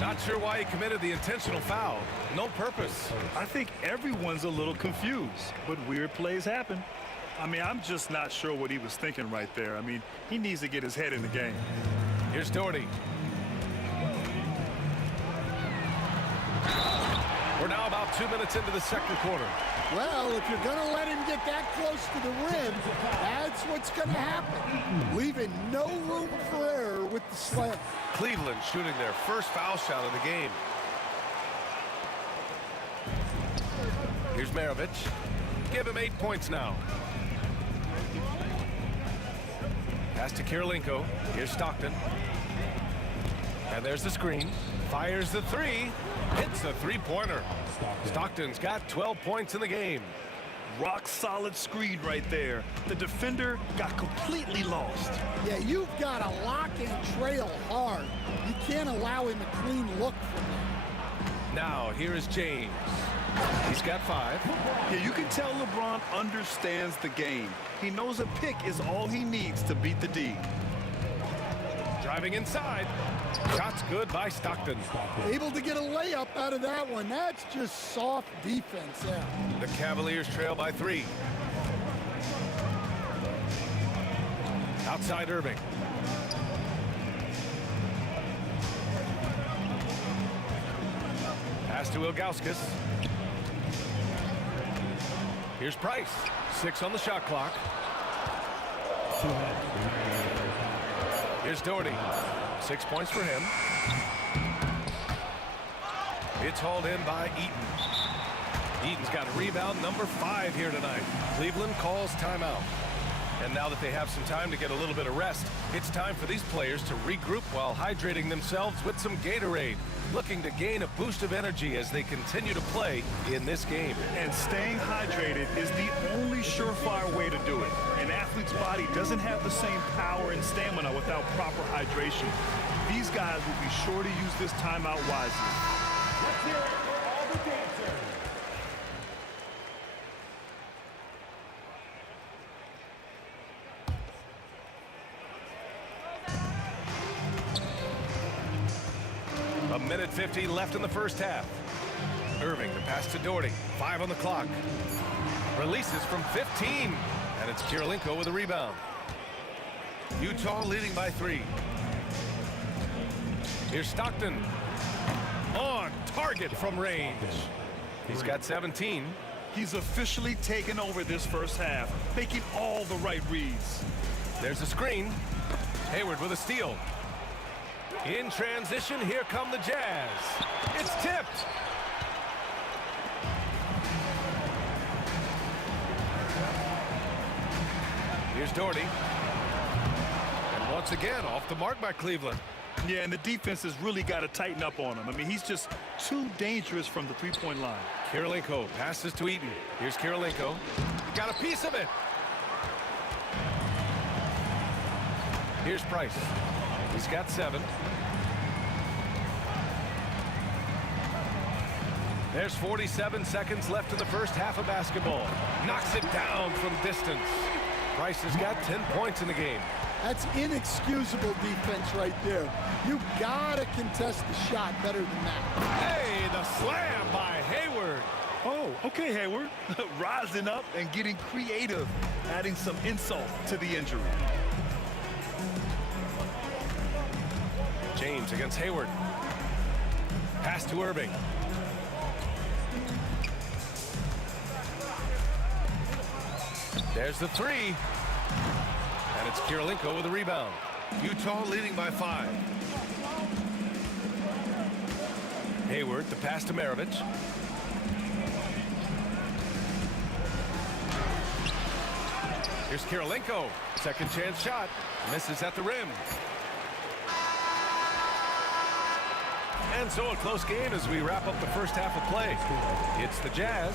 Not sure why he committed the intentional foul. No purpose. I think everyone's a little confused, but weird plays happen. I mean, I'm just not sure what he was thinking right there. I mean, he needs to get his head in the game. Here's Doherty. We're now about 2 minutes into the second quarter. Well, if you're going to let him get that close to the rim, that's what's going to happen. Leaving no room for error with the slam. Cleveland shooting their first foul shot of the game. Here's Maravich. Give him 8 points now. Pass to Kirilenko. Here's Stockton. And there's the screen. Fires the 3. Hits the 3-pointer. Stockton's got 12 points in the game. Rock solid screen right there. The defender got completely lost. Yeah, you've got to lock and trail hard. You can't allow him a clean look from there. Now, here is James. He's got 5. Yeah, you can tell LeBron understands the game. He knows a pick is all he needs to beat the D. Driving inside. Shot's good by Stockton. Able to get a layup out of that one. That's just soft defense there. The Cavaliers trail by 3. Outside Irving. Pass to Ilgauskas. Here's Price. 6 on the shot clock. Here's Doherty. 6 points for him. It's hauled in by Eaton. Eaton's got rebound number 5 here tonight. Cleveland calls timeout. And now that they have some time to get a little bit of rest, it's time for these players to regroup while hydrating themselves with some Gatorade, looking to gain a boost of energy as they continue to play in this game. And staying hydrated is the only surefire way to do it. An athlete's body doesn't have the same power and stamina without proper hydration. These guys will be sure to use this timeout wisely. Let's hear it for all the dancers. A minute 50 left in the first half. Irving, the pass to Doherty. 5 on the clock. Releases from 15. And it's Kirilenko with a rebound. Utah leading by 3. Here's Stockton. On target from range. He's got 17. He's officially taken over this first half, making all the right reads. There's a screen. Hayward with a steal. In transition, here come the Jazz. It's tipped. Here's Doherty. And once again, off the mark by Cleveland. Yeah, and the defense has really got to tighten up on him. I mean, he's just too dangerous from the three-point line. Kirilenko passes to Eaton. Here's Kirilenko. Got a piece of it. Here's Price. He's got 7. There's 47 seconds left in the first half of basketball. Knocks it down from distance. Price has got 10 points in the game. That's inexcusable defense right there. You gotta contest the shot better than that. Hey, the slam by Hayward. Oh, okay, Hayward. Rising up and getting creative, adding some insult to the injury. James against Hayward. Pass to Irving. There's the 3. And it's Kirilenko with a rebound. Utah leading by 5. Hayward, the pass to Maravich. Here's Kirilenko. Second chance shot. Misses at the rim. And so a close game as we wrap up the first half of play. It's the Jazz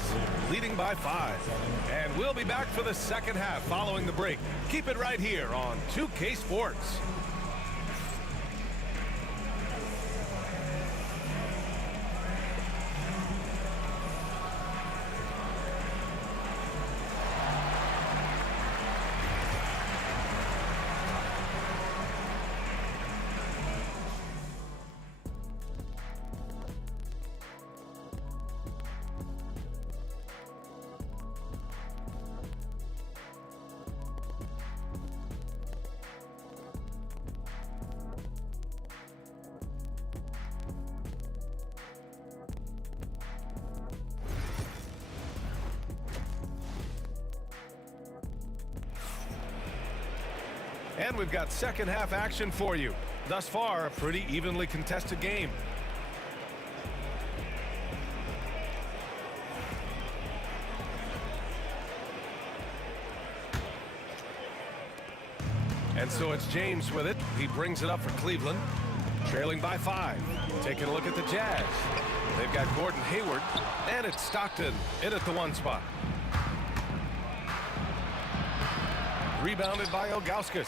leading by 5. And we'll be back for the second half following the break. Keep it right here on 2K Sports. And we've got second half action for you. Thus far, a pretty evenly contested game. And so it's James with it. He brings it up for Cleveland, trailing by 5. Taking a look at the Jazz. They've got Gordon Hayward, and it's Stockton in at the 1 spot. Rebounded by Ilgauskas.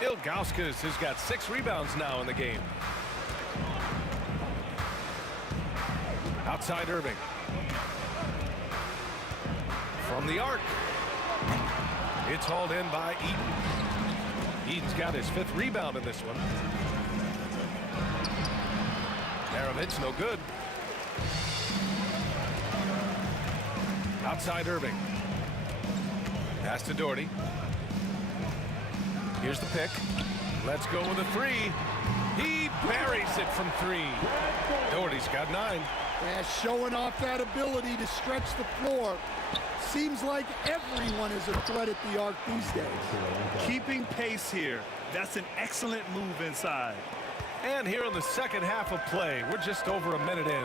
Ilgauskas has got 6 rebounds now in the game. Outside Irving. From the arc. It's hauled in by Eaton. Eaton's got his 5th rebound in this one. Maravich, no good. Outside Irving. Pass to Doherty. Here's the pick. Let's go with a 3. He buries it from 3. Doherty's got 9. Yeah, showing off that ability to stretch the floor. Seems like everyone is a threat at the arc these days. Keeping pace here. That's an excellent move inside. And here in the second half of play, we're just over a minute in.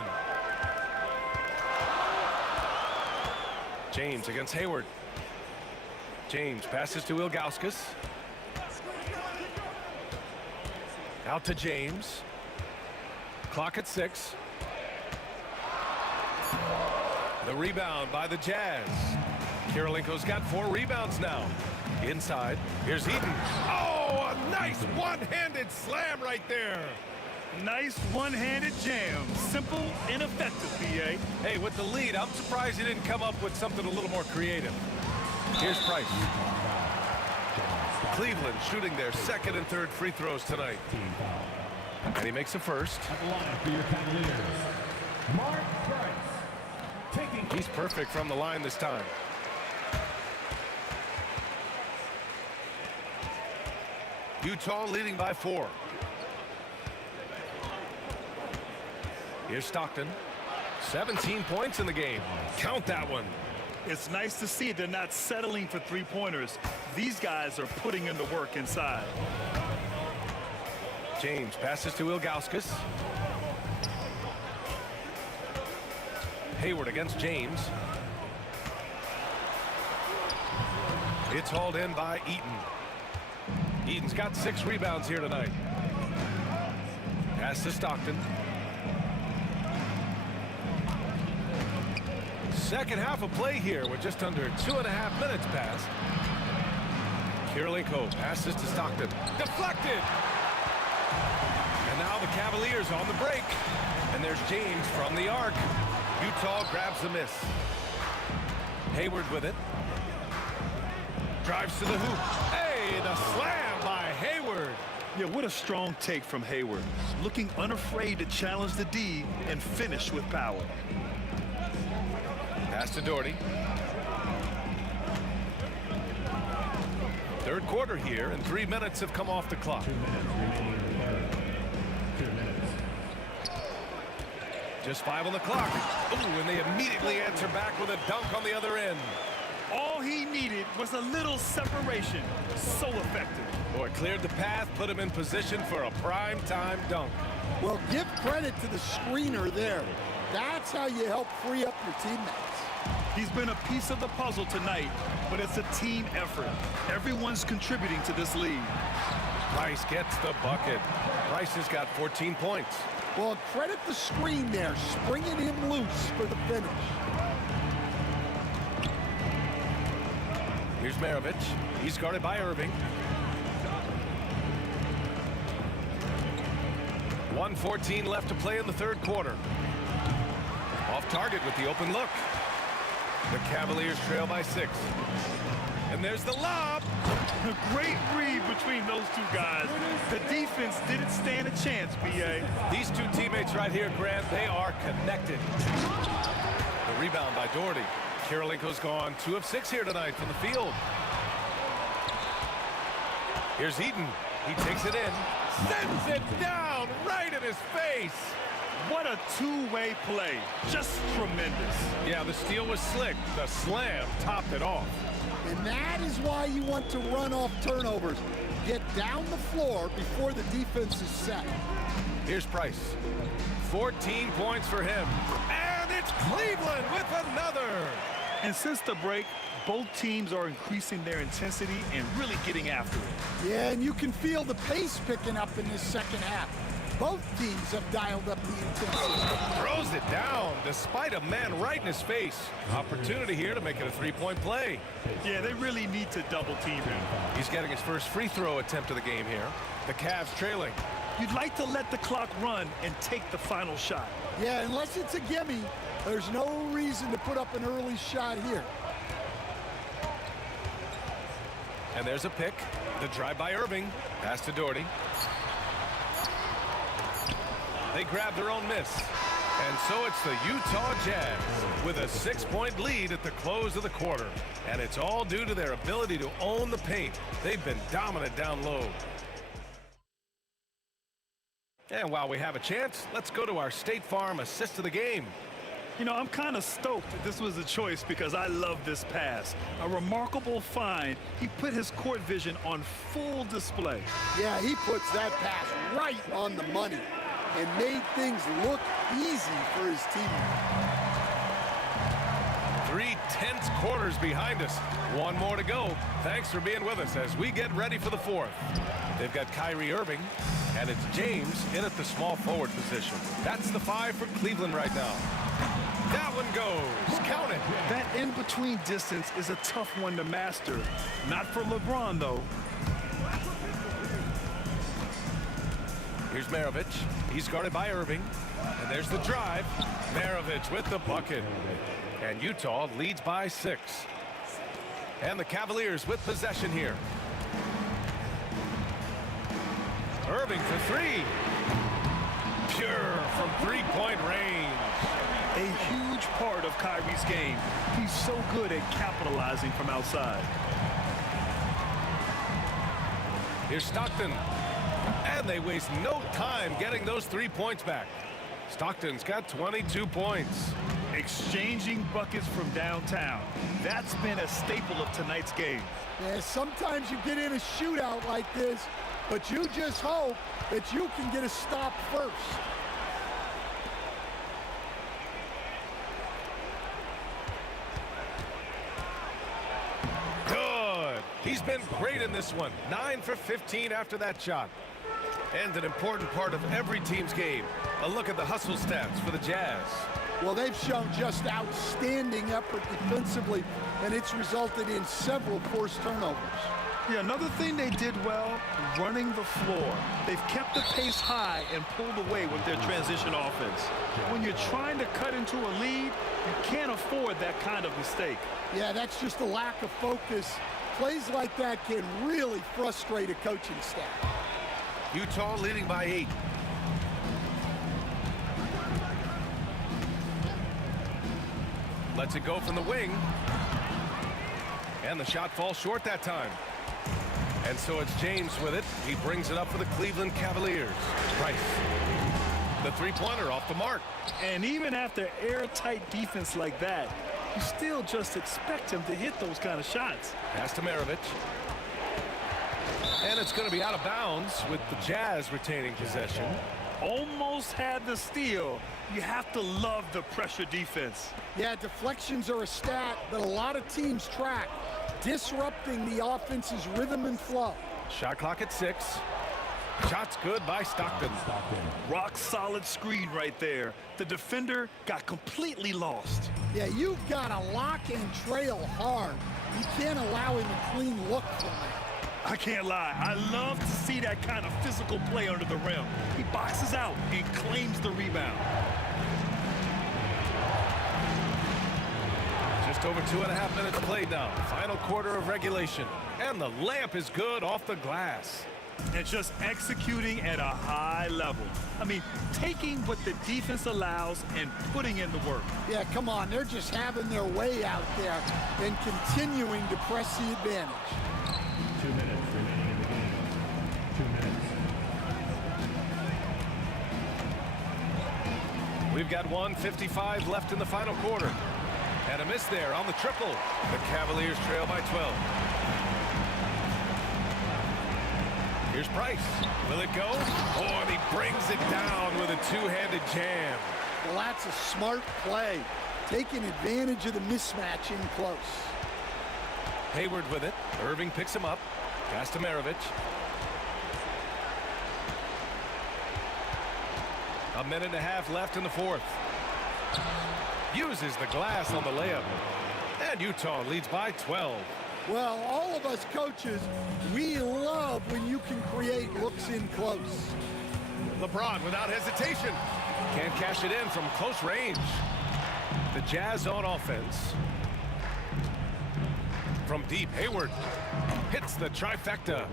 James against Hayward. James passes to Ilgauskas. Out to James. Clock at 6. The rebound by the Jazz. Kirilenko's got 4 rebounds now. Inside, here's Eaton. Oh, a nice one-handed slam right there. Nice one-handed jam. Simple and effective, B.A. Hey, with the lead, I'm surprised he didn't come up with something a little more creative. Here's Price. Cleveland shooting their second and third free throws tonight. And he makes a first. He's perfect from the line this time. Utah leading by 4. Here's Stockton. 17 points in the game. Count that one. It's nice to see they're not settling for three-pointers. These guys are putting in the work inside. James passes to Ilgauskas. Hayward against James. It's hauled in by Eaton. Eaton's got 6 rebounds here tonight. Pass to Stockton. Second half of play here with just under 2.5 minutes passed. Kirilenko passes to Stockton. Deflected! And now the Cavaliers on the break. And there's James from the arc. Utah grabs the miss. Hayward with it. Drives to the hoop. Hey, the slam by Hayward. Yeah, what a strong take from Hayward. Looking unafraid to challenge the D and finish with power. Pass to Doherty. Third quarter here, and 3 minutes have come off the clock. 2 minutes remaining in the third. 2 minutes. Just 5 on the clock. Ooh, and they immediately answer back with a dunk on the other end. All he needed was a little separation. So effective. Boy, cleared the path, put him in position for a prime-time dunk. Well, give credit to the screener there. That's how you help free up your teammates. He's been a piece of the puzzle tonight, but it's a team effort. Everyone's contributing to this lead. Price gets the bucket. Price has got 14 points. Well, credit the screen there, springing him loose for the finish. Here's Maravich. He's guarded by Irving. 1:14 left to play in the third quarter. Off target with the open look. The Cavaliers trail by 6. And there's the lob. A great read between those two guys. The defense didn't stand a chance, B.A. These two teammates right here, Grant, they are connected. The rebound by Doherty. Kirilenko's gone 2 of 6 here tonight from the field. Here's Eaton. He takes it in. Sends it down right in his face. What a two-way play. Just tremendous. Yeah, the steal was slick. The slam topped it off. And that is why you want to run off turnovers. Get down the floor before the defense is set. Here's Price. 14 points for him. And it's Cleveland with another. And since the break, both teams are increasing their intensity and really getting after it. Yeah, and you can feel the pace picking up in this second half. Both teams have dialed up the intensity. Throws it down despite a man right in his face. Opportunity here to make it a 3-point play. Yeah, they really need to double team him. He's getting his first free throw attempt of the game here. The Cavs trailing. You'd like to let the clock run and take the final shot. Yeah, unless it's a gimme, there's no reason to put up an early shot here. And there's a pick. The drive by Irving. Pass to Doherty. They grab their own miss. And so it's the Utah Jazz with a 6-point lead at the close of the quarter. And it's all due to their ability to own the paint. They've been dominant down low. And while we have a chance, let's go to our State Farm assist of the game. You know, I'm kind of stoked that this was a choice because I love this pass. A remarkable find. He put his court vision on full display. Yeah, he puts that pass right on the money and made things look easy for his teammate. 3 tense quarters behind us. One more to go. Thanks for being with us as we get ready for the fourth. They've got Kyrie Irving, and it's James in at the small forward position. That's the 5 for Cleveland right now. That one goes. Count it. That in-between distance is a tough one to master. Not for LeBron, though. Here's Maravich. He's guarded by Irving. And there's the drive. Maravich with the bucket. And Utah leads by 6. And the Cavaliers with possession here. Irving for 3. Pure from three-point range. A huge part of Kyrie's game. He's so good at capitalizing from outside. Here's Stockton. And they waste no time getting those 3 points back. Stockton's got 22 points. Exchanging buckets from downtown. That's been a staple of tonight's game. Yeah, sometimes you get in a shootout like this, but you just hope that you can get a stop first. Good. He's been great in this one. 9 for 15 after that shot. And an important part of every team's game. A look at the hustle stats for the Jazz. Well, they've shown just outstanding effort defensively, and it's resulted in several forced turnovers. Yeah, another thing they did well, running the floor. They've kept the pace high and pulled away with their transition offense. When you're trying to cut into a lead, you can't afford that kind of mistake. Yeah, that's just a lack of focus. Plays like that can really frustrate a coaching staff. Utah leading by 8. Lets it go from the wing. And the shot falls short that time. And so it's James with it. He brings it up for the Cleveland Cavaliers. Price. The three-pointer off the mark. And even after airtight defense like that, you still just expect him to hit those kind of shots. Pass to Maravich. And it's going to be out of bounds with the Jazz retaining possession. Almost had the steal. You have to love the pressure defense. Yeah, deflections are a stat that a lot of teams track, disrupting the offense's rhythm and flow. Shot clock at 6. Shot's good by Stockton. Rock solid screen right there. The defender got completely lost. Yeah, you've got to lock and trail hard. You can't allow him a clean look from that. I can't lie. I love to see that kind of physical play under the rim. He boxes out and claims the rebound. Just over 2.5 minutes played now. Final quarter of regulation. And the layup is good off the glass. And just executing at a high level. I mean, taking what the defense allows and putting in the work. Yeah, come on. They're just having their way out there and continuing to press the advantage. 2 minutes remaining in the game. 2 minutes. We've got 1:55 left in the final quarter. And a miss there on the triple. The Cavaliers trail by 12. Here's Price. Will it go? Oh, and he brings it down with a two-handed jam. Well, that's a smart play, taking advantage of the mismatch in close. Hayward with it. Irving picks him up. Pass to Maravich. A minute and a half left in the fourth. Uses the glass on the layup. And Utah leads by 12. Well, all of us coaches, we love when you can create looks in close. LeBron without hesitation. Can't cash it in from close range. The Jazz on offense. From deep, Hayward hits the trifecta.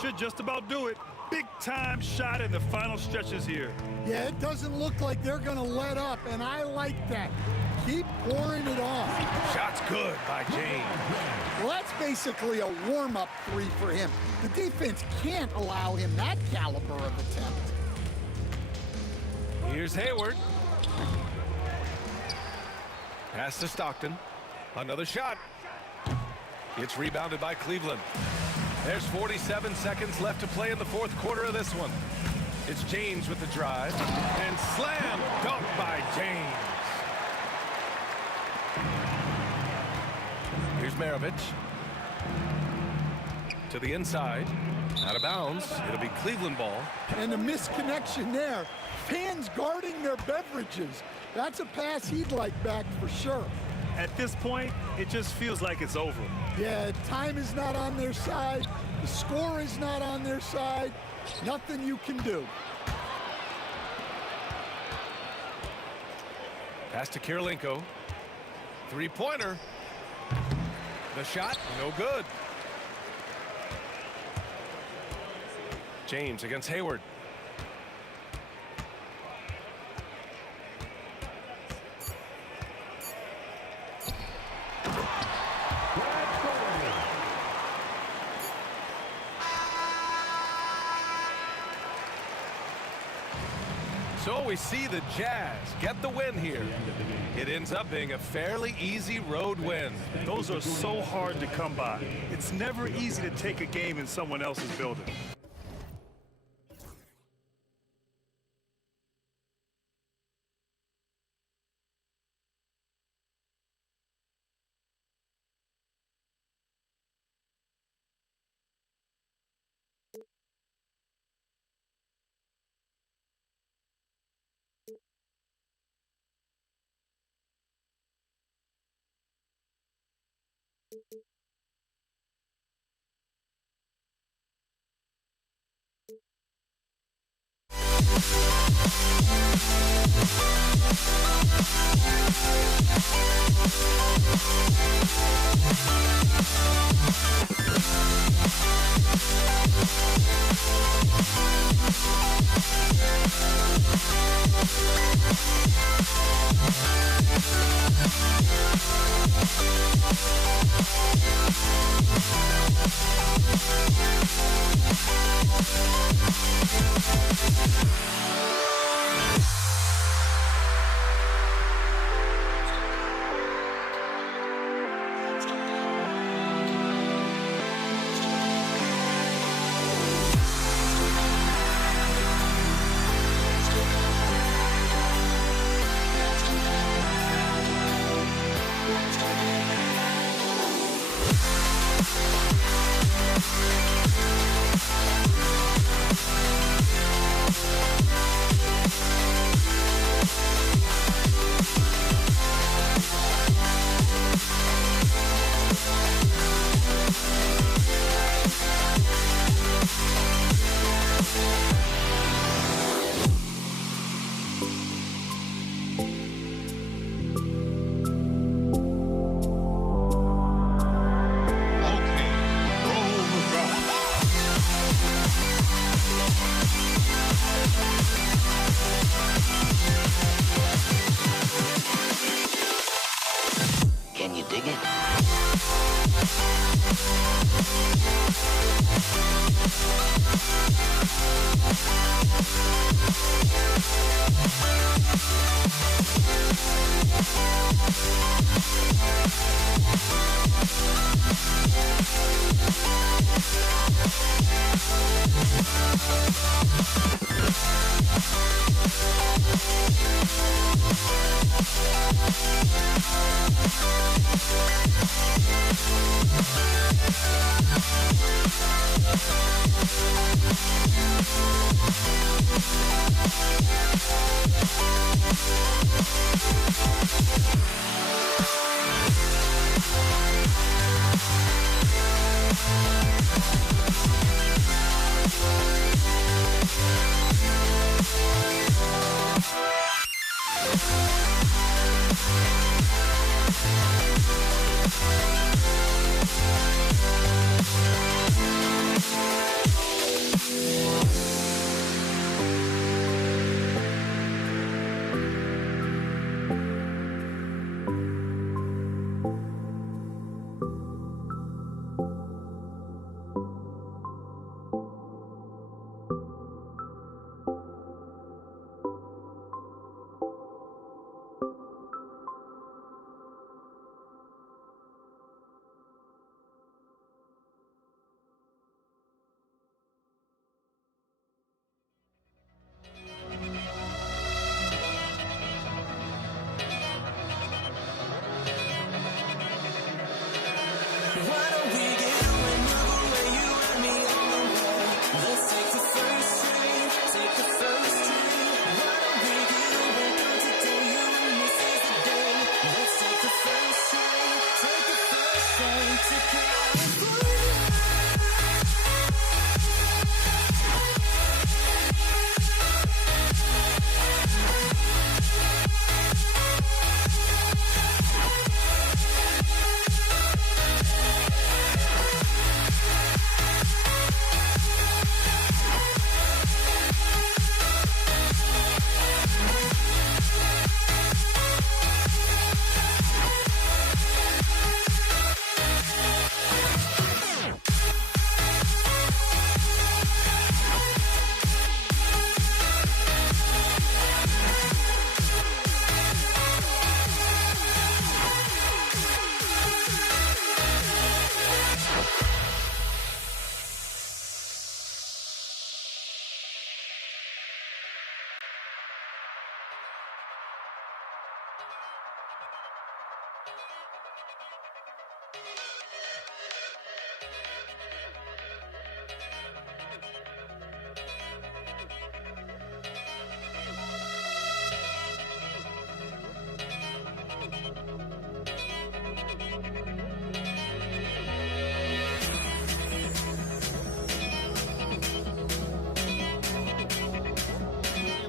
Should just about do it. Big time shot in the final stretches here. Yeah, it doesn't look like they're going to let up, and I like that. Keep pouring it on. Shot's good by James. Well, that's basically a warm-up 3 for him. The defense can't allow him that caliber of attempt. Here's Hayward. Pass to Stockton. Another shot. It's rebounded by Cleveland. There's 47 seconds left to play in the fourth quarter of this one. It's James with the drive. And slam dunk by James. Here's Maravich. To the inside. Out of bounds. It'll be Cleveland ball. And a misconnection there. Fans guarding their beverages. That's a pass he'd like back for sure. At this point, it just feels like it's over. Yeah, time is not on their side. The score is not on their side. Nothing you can do. Pass to Kirilenko. Three-pointer. The shot, no good. James against Hayward. So we see the Jazz get the win here. It ends up being a fairly easy road win. Those are so hard to come by. It's never easy to take a game in someone else's building.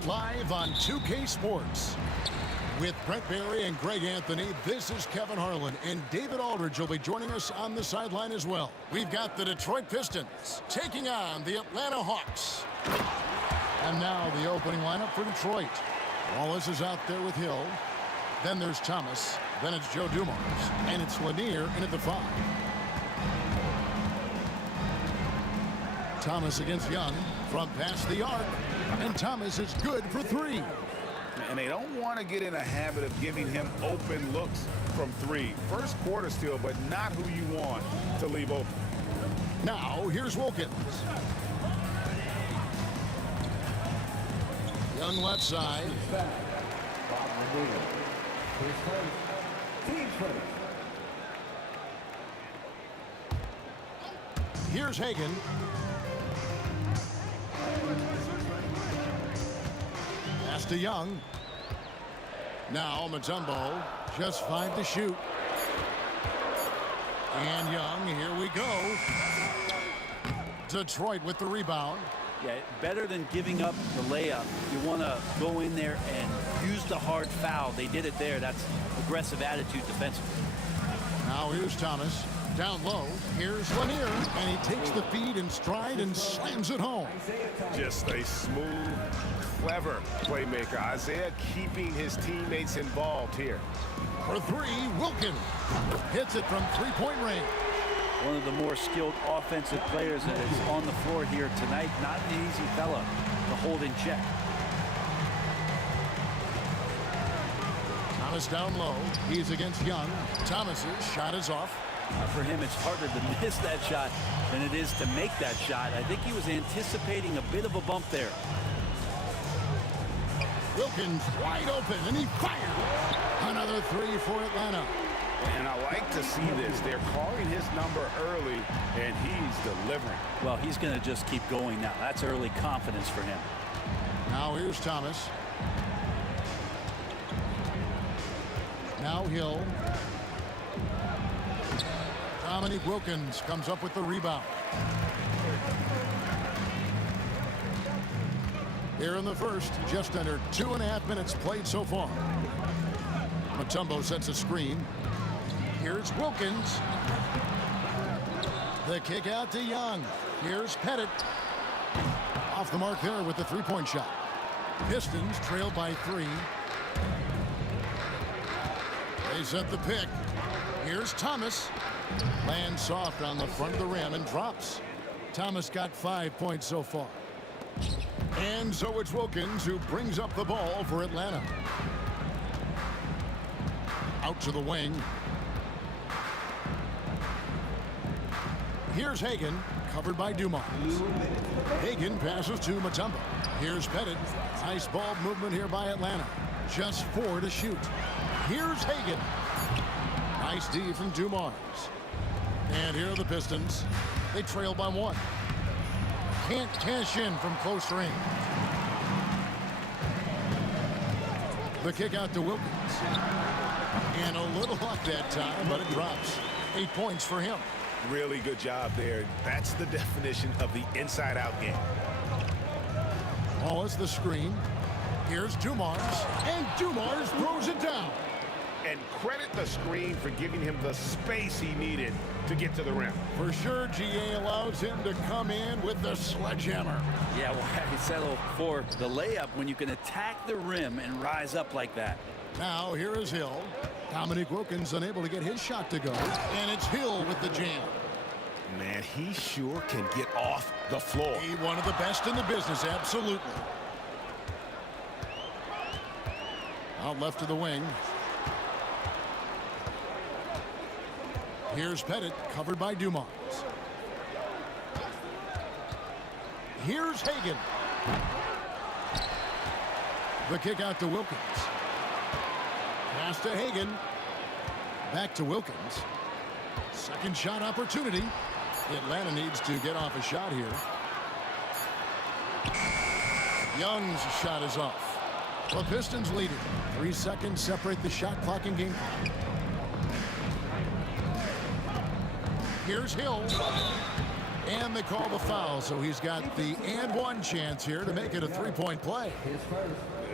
Live on 2K Sports. With Brent Barry and Greg Anthony, this is Kevin Harlan, and David Aldridge will be joining us on the sideline as well. We've got the Detroit Pistons taking on the Atlanta Hawks. And now the opening lineup for Detroit. Wallace is out there with Hill. Then there's Thomas. Then it's Joe Dumars. And it's Lanier in at the 5. Thomas against Young from past the arc. And Thomas is good for 3. And they don't want to get in a habit of giving him open looks from 3. First quarter still, but not who you want to leave open. Now, here's Wilkins. Young left side. Here's Hagan. Pass to Young. Now Mutombo, just 5 to shoot. And Young, here we go. Detroit with the rebound. Yeah, better than giving up the layup. You want to go in there and use the hard foul. They did it there. That's aggressive attitude defensively. Now here's Thomas. Down low. Here's Lanier. And he takes the feed in stride and slams it home. Just a smooth, clever playmaker. Isaiah keeping his teammates involved here. For 3, Wilkins hits it from 3-point range. One of the more skilled offensive players that is on the floor here tonight. Not an easy fella to hold in check. Thomas down low. He's against Young. Thomas's shot is off. For him, it's harder to miss that shot than it is to make that shot. I think he was anticipating a bit of a bump there. Wilkins wide open, and he fired. Another 3 for Atlanta. And I like to see this. They're calling his number early, and he's delivering. Well, he's going to just keep going now. That's early confidence for him. Now here's Thomas. Now Hill. Dominique Wilkins comes up with the rebound. Here in the first, just under 2.5 minutes played so far. Mutombo sets a screen. Here's Wilkins. The kick out to Young. Here's Pettit. Off the mark there with the 3-point shot. Pistons trail by 3. They set the pick. Here's Thomas. Lands soft on the front of the rim and drops. Thomas got 5 points so far. And so it's Wilkins who brings up the ball for Atlanta. Out to the wing. Here's Hagan, covered by Dumars. Hagan passes to Mutombo. Here's Pettit. Nice ball movement here by Atlanta. Just 4 to shoot. Here's Hagan. Nice D from Dumars. And here are the Pistons. They trail by 1. Can't cash in from close range. The kick out to Wilkins. And a little luck that time, but it drops. 8 points for him. Really good job there. That's the definition of the inside-out game. Wallace the screen. Here's Dumars. And Dumars throws it down. And credit the screen for giving him the space he needed to get to the rim. For sure, GA allows him to come in with the sledgehammer. Yeah, why settle for the layup when you can attack the rim and rise up like that? Now here is Hill. Dominique Wilkins unable to get his shot to go. And it's Hill with the jam. Man, he sure can get off the floor. He one of the best in the business, absolutely. Out left to the wing. Here's Pettit, covered by Dumars. Here's Hagan. The kick out to Wilkins. Pass to Hagan. Back to Wilkins. Second shot opportunity. Atlanta needs to get off a shot here. Young's shot is off. The Pistons lead it. 3 seconds separate the shot clock and game clock. Here's Hill. And they call the foul, so he's got the and one chance here to make it a three-point play.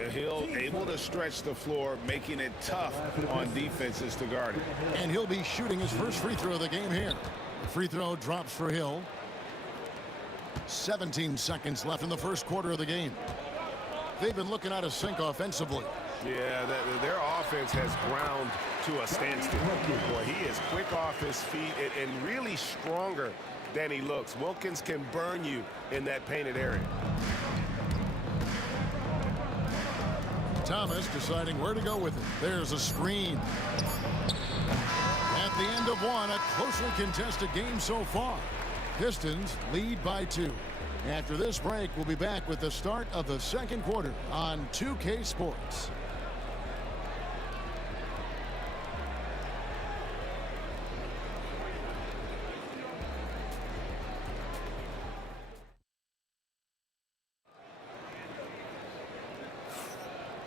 Hill able to stretch the floor, making it tough on defenses to guard it. And he'll be shooting his first free throw of the game here. The free throw drops for Hill. 17 seconds left in the first quarter of the game. They've been looking out of sync offensively. Yeah, their offense has ground to a standstill. Boy, he is quick off his feet and really stronger than he looks. Wilkins can burn you in that painted area. Thomas deciding where to go with it. There's a screen. At the end of one, a closely contested game so far. Pistons lead by 2. After this break, we'll be back with the start of the second quarter on 2K Sports.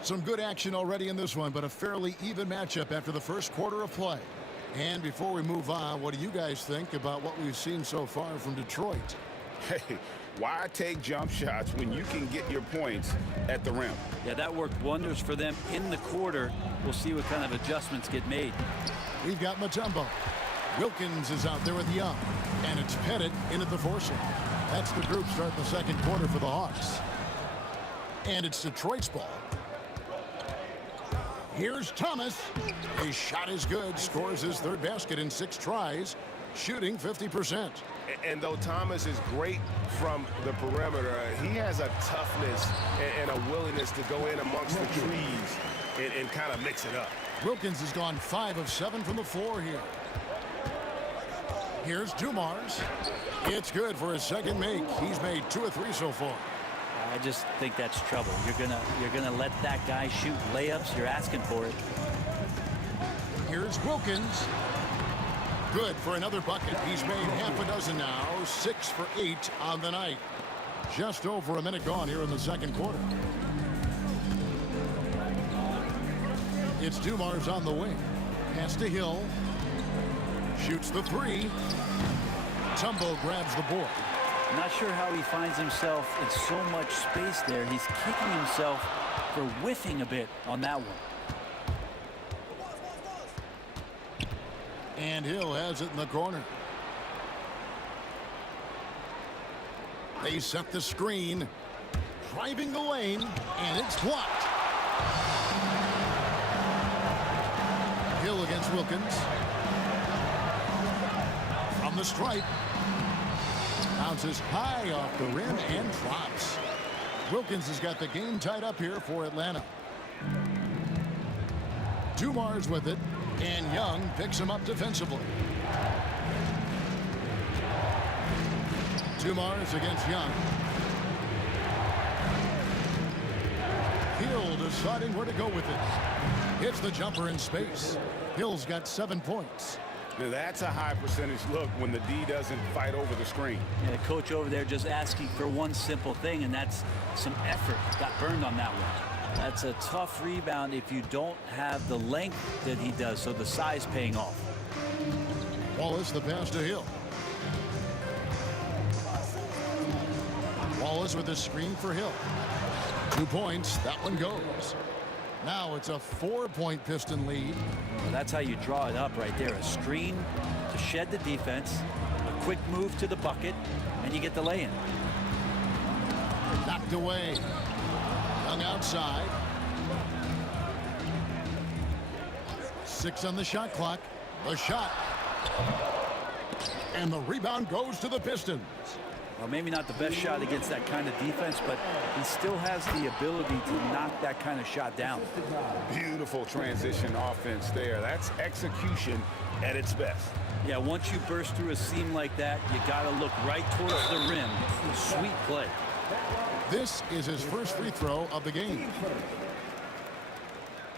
Some good action already in this one, but a fairly even matchup after the first quarter of play. And before we move on, what do you guys think about what we've seen so far from Detroit? Hey, why take jump shots when you can get your points at the rim? Yeah, that worked wonders for them in the quarter. We'll see what kind of adjustments get made. We've got Mutombo. Wilkins is out there with Young. And it's Pettit in at the foursome. That's the group starting the second quarter for the Hawks. And it's Detroit's ball. Here's Thomas. His shot is good. Scores his third basket in 6 tries. Shooting 50%. And though Thomas is great from the perimeter, he has a toughness and a willingness to go in amongst the trees and kind of mix it up. Wilkins has gone 5 of 7 from the floor here. Here's Dumars. It's good for his second make. He's made 2 of 3 so far. I just think that's trouble. You're gonna let that guy shoot layups. You're asking for it. Here's Wilkins. Good for another bucket. He's made half a dozen now. 6 for 8 on the night. Just over a minute gone here in the second quarter. It's Dumars on the wing. Pass to Hill. Shoots the 3. Tumbo grabs the board. Not sure how he finds himself in so much space there. He's kicking himself for whiffing a bit on that one. And Hill has it in the corner. They set the screen. Driving the lane, and it's blocked. Hill against Wilkins. From the stripe. Bounces high off the rim and drops. Wilkins has got the game tied up here for Atlanta. Dumars with it, and Young picks him up defensively. Dumars against Young. Hill deciding where to go with it. Hits the jumper in space. Hill's got 7 points. Now that's a high percentage look when the D doesn't fight over the screen. Yeah, the coach over there just asking for one simple thing, and that's some effort. Got burned on that one. That's a tough rebound if you don't have the length that he does, so the size paying off. Wallace the pass to Hill. Wallace with the screen for Hill. 2 points. That one goes. Now it's a 4-point Piston lead. Well, that's how you draw it up right there. A screen to shed the defense, a quick move to the bucket, and you get the lay-in. Knocked away. Young outside. 6 on the shot clock. The shot. And the rebound goes to the Pistons. Well, maybe not the best shot against that kind of defense, but he still has the ability to knock that kind of shot down. Beautiful transition offense there. That's execution at its best. Yeah, once you burst through a seam like that, you got to look right towards the rim. Sweet play. This is his first free throw of the game.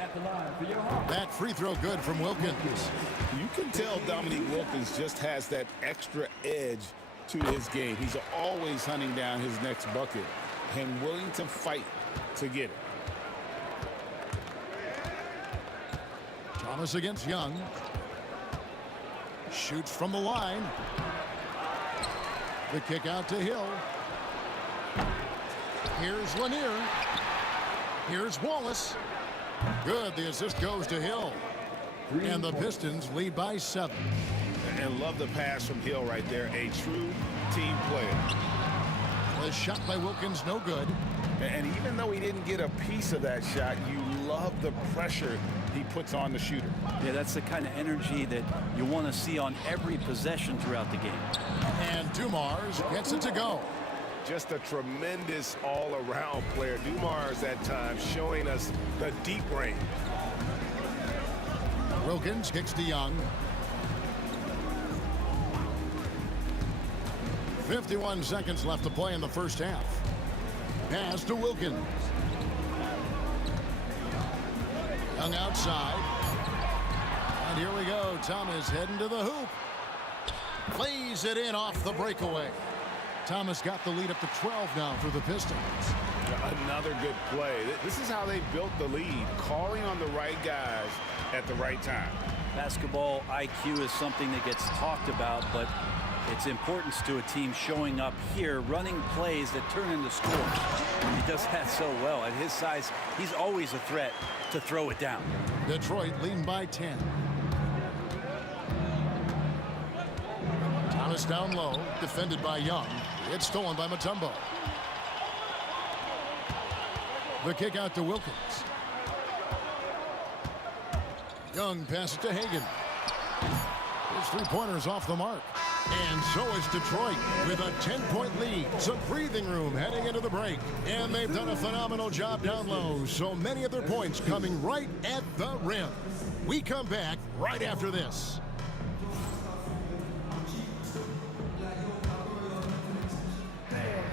At the line for your Hawks. That free throw good from Wilkins. You can tell Dominique Wilkins just has that extra edge to his game. He's always hunting down his next bucket and willing to fight to get it. Thomas against Young. Shoots from the line. The kick out to Hill. Here's Lanier. Here's Wallace. Good. The assist goes to Hill. And the Pistons lead by 7. And love the pass from Hill right there. A true team player. The shot by Wilkins, no good. And even though he didn't get a piece of that shot, you love the pressure he puts on the shooter. Yeah, that's the kind of energy that you want to see on every possession throughout the game. And Dumars gets it to go. Just a tremendous all-around player. Dumars at times showing us the deep range. Wilkins kicks to Young. 51 seconds left to play in the first half. Pass to Wilkins. Young outside. And here we go. Thomas heading to the hoop. Plays it in off the breakaway. Thomas got the lead up to 12 now for the Pistons. Another good play. This is how they built the lead, calling on the right guys at the right time. Basketball IQ is something that gets talked about, but its importance to a team showing up here, running plays that turn into scores. He does that so well. At his size, he's always a threat to throw it down. Detroit leading by 10. Thomas down low, defended by Young. It's stolen by Mutombo. The kick out to Wilkins. Young passes to Hagan. His three-pointers off the mark. And so is Detroit with a 10-point lead. Some breathing room heading into the break. And they've done a phenomenal job down low. So many of their points coming right at the rim. We come back right after this.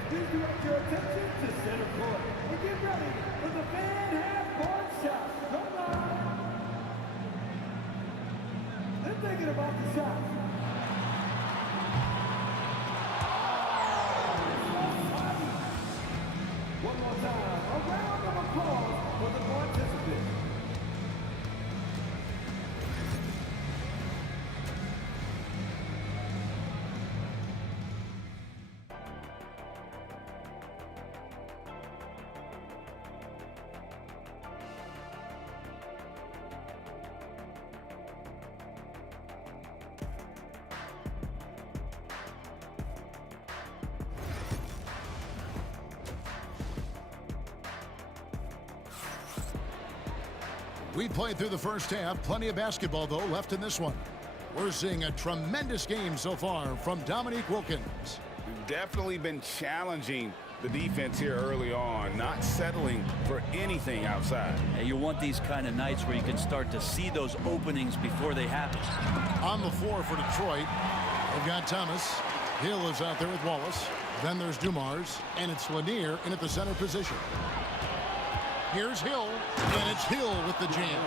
Please direct your attention to center court and get ready for the fan half-court shot. Come on. They're thinking about the shot. One more time, a round of applause for the participants. We played through the first half. Plenty of basketball, though, left in this one. We're seeing a tremendous game so far from Dominique Wilkins. Definitely been challenging the defense here early on, not settling for anything outside. And you want these kind of nights where you can start to see those openings before they happen. On the floor for Detroit, they've got Thomas. Hill is out there with Wallace. Then there's Dumars, and it's Lanier in at the center position. Here's Hill, and it's Hill with the jam.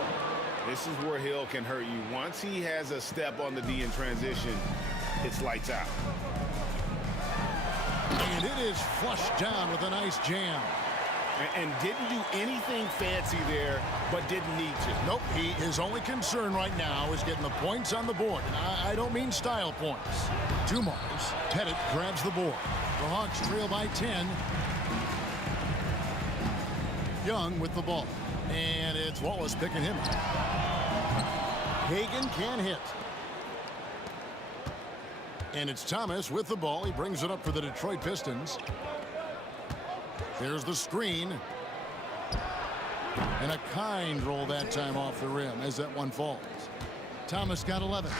This is where Hill can hurt you. Once he has a step on the D in transition, it's lights out. And it is flushed down with a nice jam. And didn't do anything fancy there, but didn't need to. Nope, his only concern right now is getting the points on the board. And I don't mean style points. Dumars, Pettit grabs the board. The Hawks trail by 10. Young with the ball. And it's Wallace picking him up. Hagan can hit. And it's Thomas with the ball. He brings it up for the Detroit Pistons. There's the screen. And a kind roll that time off the rim as that one falls. Thomas got 11.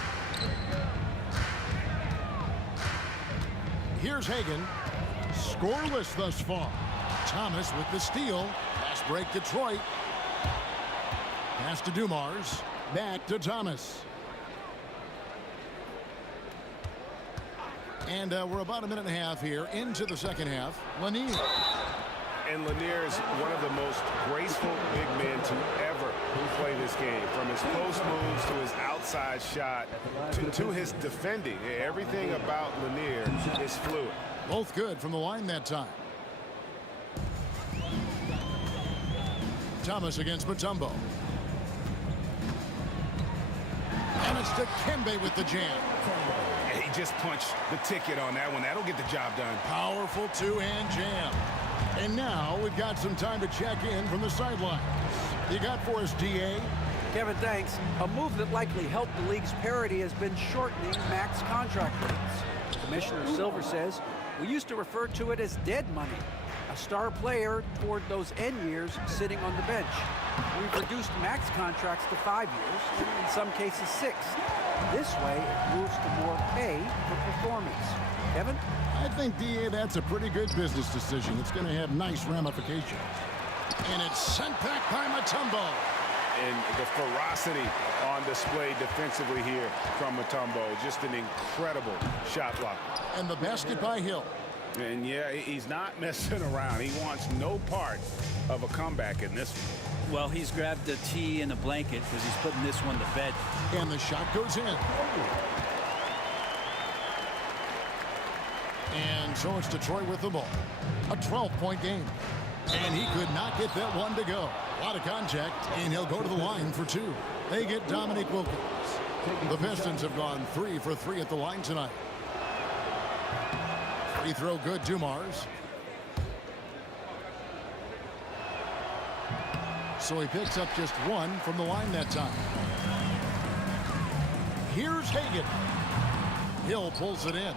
Here's Hagan. Scoreless thus far. Thomas with the steal. Pass break Detroit. Pass to Dumars. Back to Thomas. And we're about a minute and a half here into the second half. Lanier. And Lanier is one of the most graceful big men to ever who play this game, from his post moves to his outside shot to his defending. Everything about Lanier is fluid. Both good from the line that time. Thomas against Mutombo. And it's Dikembe with the jam. And he just punched the ticket on that one. That'll get the job done. Powerful two-hand jam. And now we've got some time to check in from the sidelines. You got for us, DA? Kevin, thanks. A move that likely helped the league's parity has been shortening max contract rates. Commissioner Silver says, we used to refer to it as dead money, a star player toward those end years sitting on the bench. We've reduced max contracts to 5 years, and in some cases 6. This way, it moves to more pay for performance. Kevin? I think, DA, that's a pretty good business decision. It's going to have nice ramifications. And it's sent back by Mutombo. And the ferocity on display defensively here from Mutombo. Just an incredible shot block. And the basket by Hill. And yeah, he's not messing around. He wants no part of a comeback in this one. Well, he's grabbed a tee and a blanket because he's putting this one to bed. And the shot goes in. And so it's Detroit with the ball. A 12-point game. And he could not get that one to go. A lot of contact, and he'll go to the line for 2. They get Dominique Wilkins. The Pistons have gone 3 for 3 at the line tonight. Free throw good, Dumars. So he picks up just 1 from the line that time. Here's Hagan. Hill pulls it in.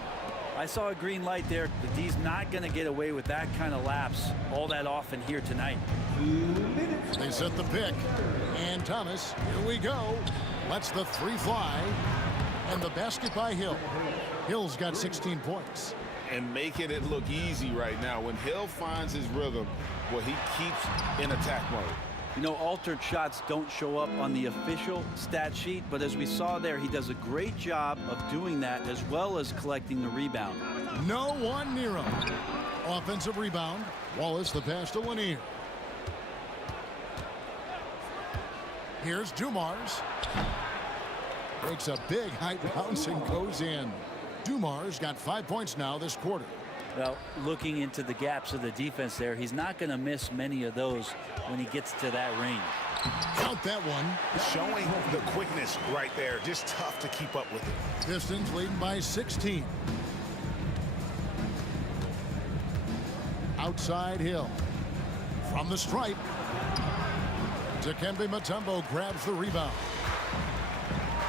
I saw a green light there, but he's not going to get away with that kind of lapse all that often here tonight. They set the pick. And Thomas, here we go. Lets the 3 fly. And the basket by Hill. Hill's got 16 points. And making it look easy right now. When Hill finds his rhythm, well, he keeps in attack mode. You know, altered shots don't show up on the official stat sheet, but as we saw there, he does a great job of doing that as well as collecting the rebound. No one near him. Offensive rebound. Wallace the pass to Lanier. Here's Dumars. Takes a big high bounce and goes in. Dumars got 5 points now this quarter. Well, looking into the gaps of the defense there, he's not going to miss many of those when he gets to that range. Count that one. Showing the quickness right there. Just tough to keep up with it. Pistons leading by 16. Outside Hill. From the stripe. Dikembe Mutombo grabs the rebound.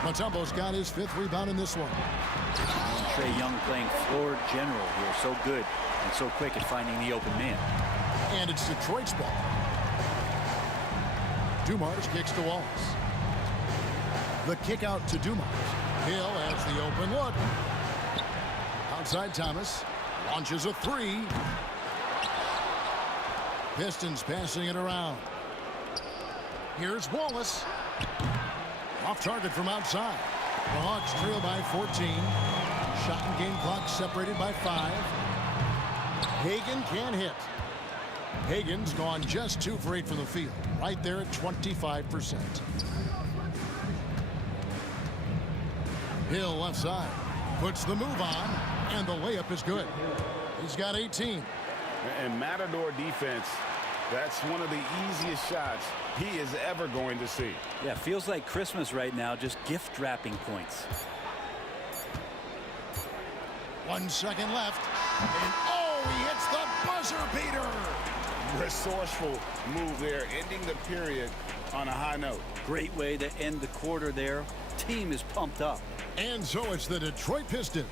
Mutombo's got his 5th rebound in this one. Trae Young playing floor general here. So good and so quick at finding the open man. And it's Detroit's ball. Dumars kicks to Wallace. The kick out to Dumars. Hill has the open look. Outside Thomas. Launches a 3. Pistons passing it around. Here's Wallace. Off target from outside. The Hawks trail by 14. Shot and game clock separated by 5. Hagan can't hit. Hagan's gone just 2 for 8 from the field. Right there at 25%. Hill left side. Puts the move on. And the layup is good. He's got 18. And Matador defense, that's one of the easiest shots he is ever going to see. Yeah, feels like Christmas right now, just gift wrapping points. 1 second left. And oh, he hits the buzzer beater. Resourceful move there, ending the period on a high note. Great way to end the quarter there. Team is pumped up. And so it's the Detroit Pistons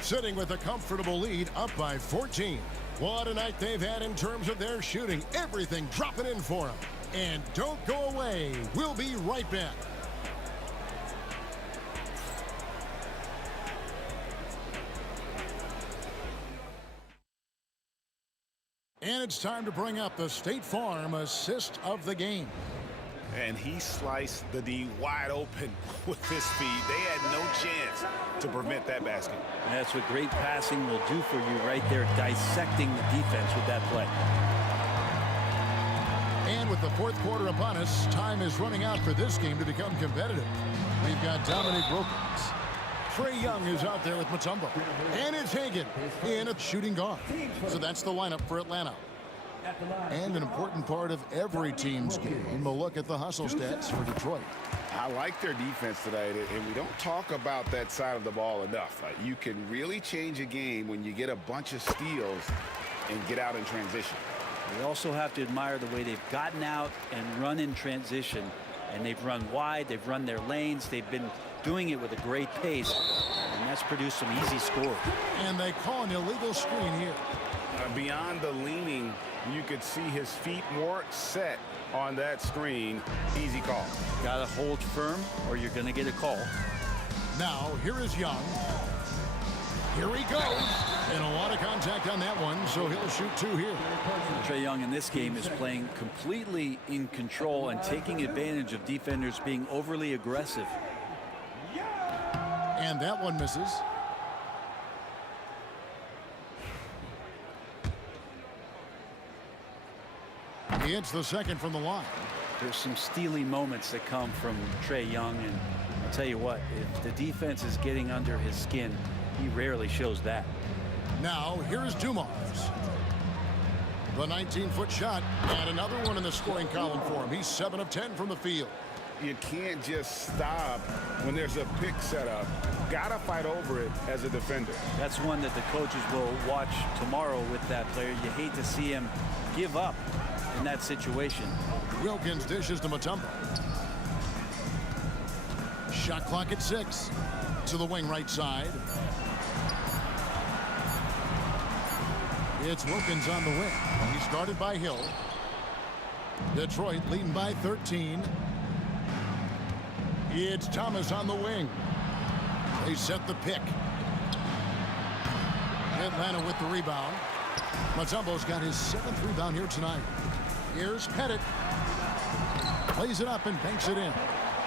sitting with a comfortable lead up by 14. What a night they've had in terms of their shooting. Everything dropping in for them. And don't go away. We'll be right back. And it's time to bring up the State Farm assist of the game. And he sliced the D wide open with his feet. They had no chance to prevent that basket. And that's what great passing will do for you right there, dissecting the defense with that play. And with the fourth quarter upon us, time is running out for this game to become competitive. We've got Dominic Wilkins. Trae Young is out there with Mutombo. And it's Hagan in a shooting guard. So that's the lineup for Atlanta. And an important part of every team's game, a look at the hustle stats for Detroit. I like their defense tonight, and we don't talk about that side of the ball enough. You can really change a game when you get a bunch of steals and get out in transition. We also have to admire the way they've gotten out and run in transition. And they've run wide, they've run their lanes, they've been doing it with a great pace, and that's produced some easy scores. And they call an illegal screen here. Beyond the leaning, you could see his feet more set on that screen. Easy call. Got to hold firm or you're going to get a call. Now, here is Young. Here he goes. And a lot of contact on that one, so he'll shoot 2 here. Trae Young in this game is playing completely in control and taking advantage of defenders being overly aggressive. And that one misses. He hits the second from the line. There's some steely moments that come from Trae Young, and I'll tell you what, if the defense is getting under his skin, he rarely shows that. Now, here's Dumars. The 19-foot shot, and another one in the scoring column for him. He's 7 of 10 from the field. You can't just stop when there's a pick set up. Gotta fight over it as a defender. That's one that the coaches will watch tomorrow with that player. You hate to see him give up in that situation. Wilkins dishes to Mutombo. Shot clock at 6. To the wing right side. It's Wilkins on the wing. He's guarded by Hill. Detroit leading by 13. It's Thomas on the wing. They set the pick. Atlanta with the rebound. Mutombo's got his 7th rebound here tonight. Here's Pettit. Plays it up and banks it in.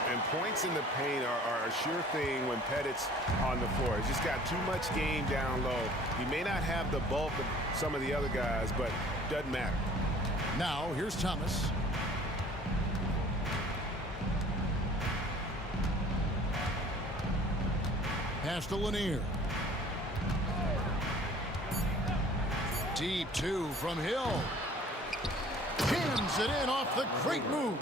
And points in the paint are a sure thing when Pettit's on the floor. He's just got too much game down low. He may not have the bulk of some of the other guys, but doesn't matter. Now, here's Thomas. Pass to Lanier. Deep 2 from Hill. Jams it in off the great move.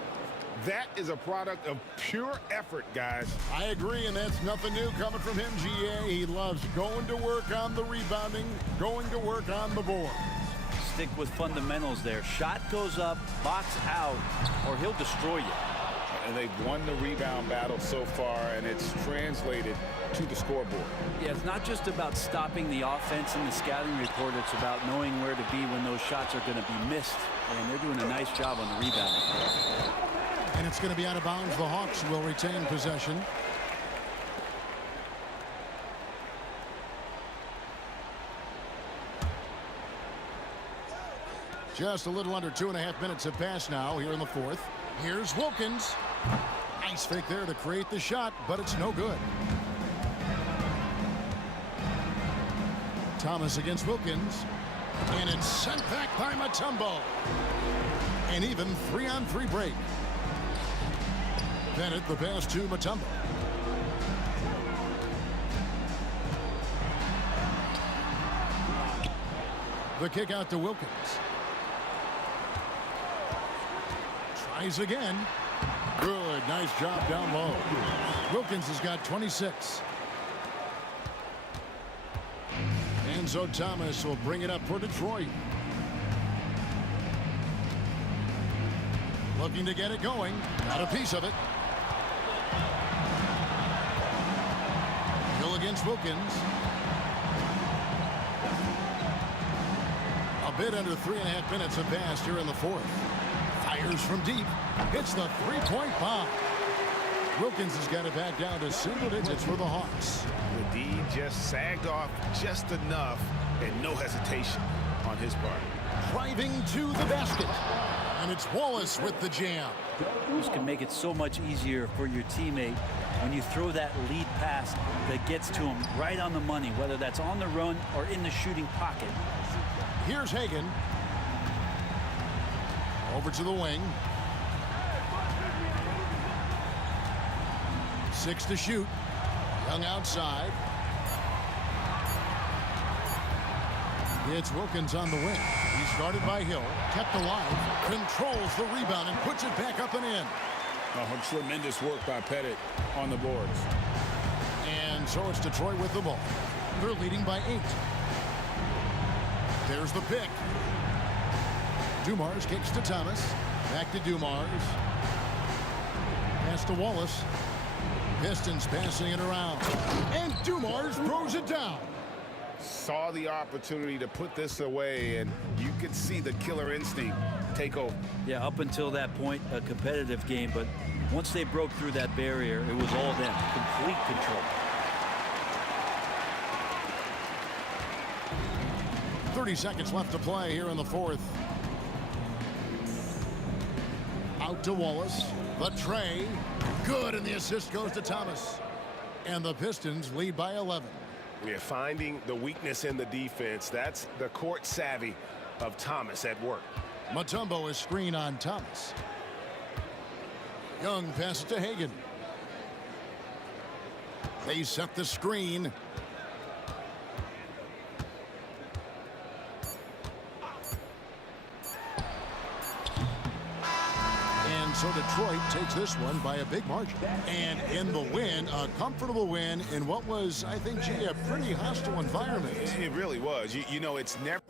That is a product of pure effort, guys. I agree, and that's nothing new coming from him, GA. He loves going to work on the rebounding, going to work on the board. Stick with fundamentals there. Shot goes up, box out, or he'll destroy you. And they've won the rebound battle so far, and it's translated to the scoreboard. Yeah, it's not just about stopping the offense in the scouting report. It's about knowing where to be when those shots are going to be missed. And they're doing a nice job on the rebounding. And it's going to be out of bounds. The Hawks will retain possession. Just a little under 2.5 minutes have passed now here in the fourth. Here's Wilkins. Nice fake there to create the shot, but it's no good. Thomas against Wilkins. And it's sent back by Mutombo. An even 3-on-3 break. Bennett the pass to Mutombo. The kick out to Wilkins. Tries again. Good. Nice job down low. Wilkins has got 26. And so Thomas will bring it up for Detroit. Looking to get it going. Got a piece of it. Hill against Wilkins. A bit under 3.5 minutes have passed here in the fourth. Fires from deep. Hits the three-point bomb. Wilkins has got it back down to single digits for the Hawks. The D just sagged off just enough and no hesitation on his part. Driving to the basket. And it's Wallace with the jam. This can make it so much easier for your teammate when you throw that lead pass that gets to him right on the money, whether that's on the run or in the shooting pocket. Here's Hagan. Over to the wing. 6 to shoot. Young outside. It's Wilkins on the wing. He's guarded by Hill. Kept alive. Controls the rebound and puts it back up and in. Oh, tremendous work by Pettit on the boards. And so it's Detroit with the ball. They're leading by 8. There's the pick. Dumars kicks to Thomas. Back to Dumars. Pass to Wallace. Pistons passing it around. And Dumars throws it down. Saw the opportunity to put this away, and you could see the killer instinct take over. Yeah, up until that point, a competitive game, but once they broke through that barrier, it was all them. Complete control. 30 seconds left to play here in the fourth. Out to Wallace. The tray. Good, and the assist goes to Thomas. And the Pistons lead by 11. We're finding the weakness in the defense. That's the court savvy of Thomas at work. Mutombo is screen on Thomas. Young passes to Hagan. They set the screen. And so Detroit takes this one by a big margin. And in the win, a comfortable win in what was, I think, Jay, a pretty hostile environment. It really was. You know, it's never...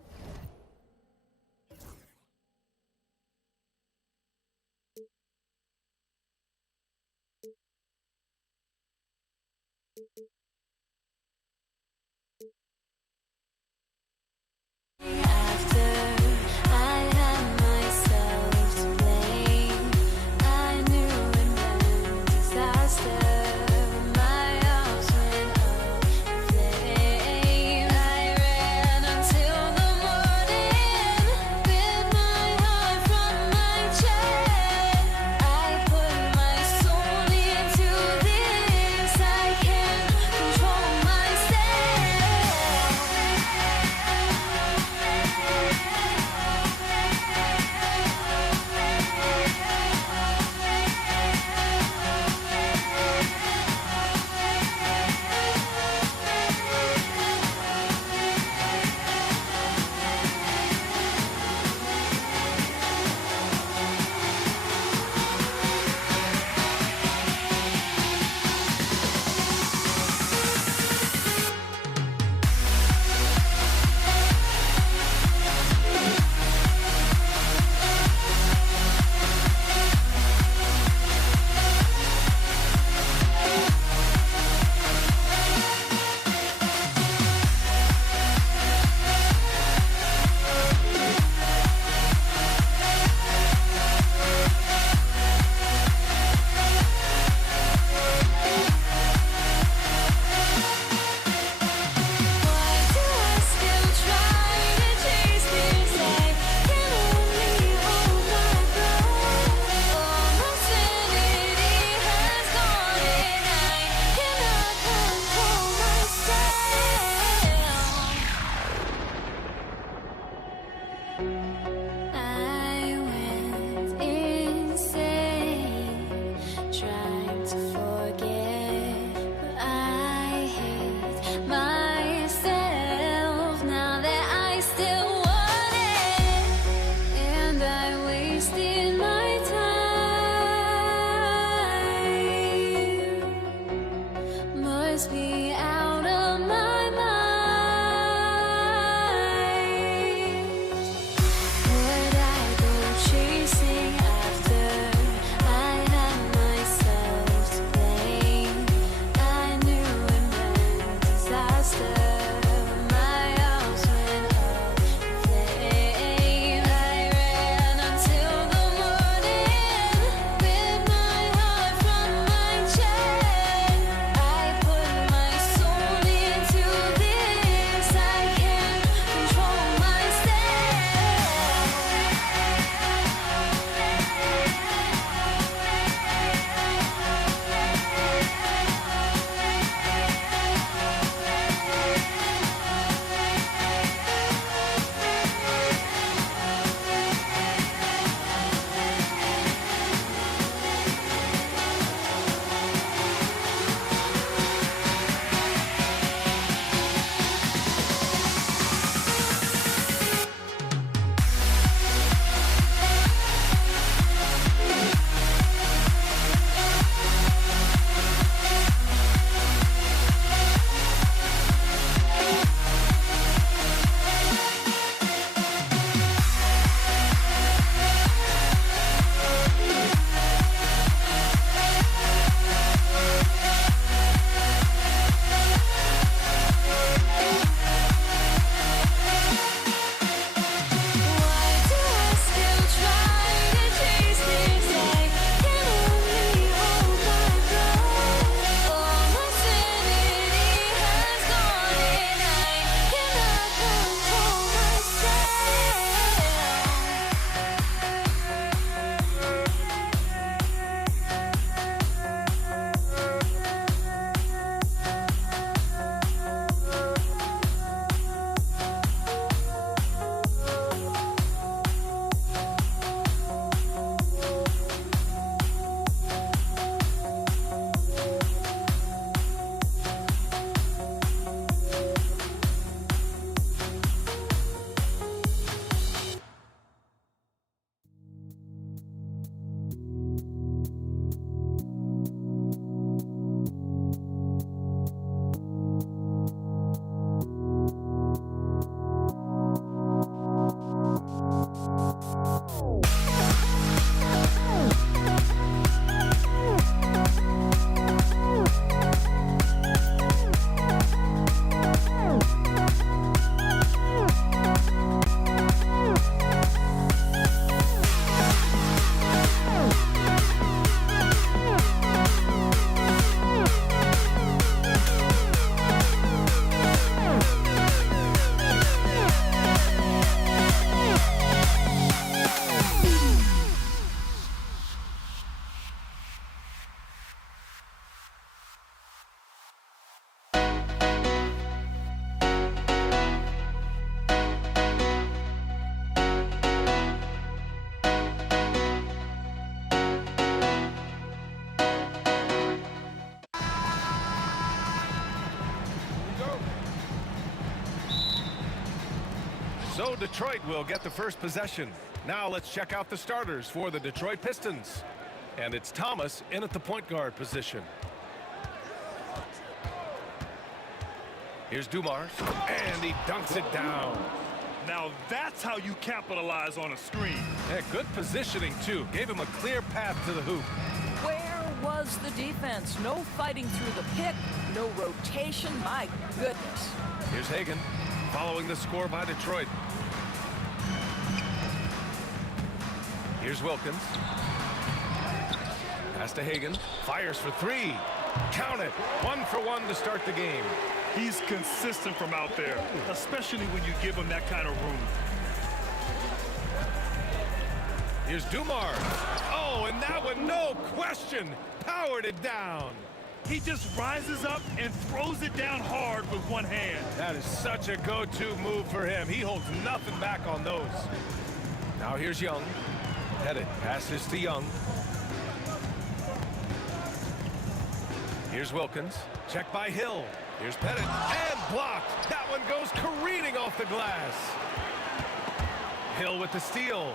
So Detroit will get the first possession. Now let's check out the starters for the Detroit Pistons. And it's Thomas in at the point guard position. Here's Dumars, and he dunks it down. Now that's how you capitalize on a screen. Yeah, good positioning, too. Gave him a clear path to the hoop. Where was the defense? No fighting through the pick, no rotation. My goodness. Here's Hagan, following the score by Detroit. Here's Wilkins. Pass to Hagan. Fires for three. Count it. 1 for 1 to start the game. He's consistent from out there, especially when you give him that kind of room. Here's Dumars. Oh, and that one, no question, powered it down. He just rises up and throws it down hard with one hand. That is such a go-to move for him. He holds nothing back on those. Now here's Young. Pettit passes to Young. Here's Wilkins. Check by Hill. Here's Pettit. And blocked. That one goes careening off the glass. Hill with the steal.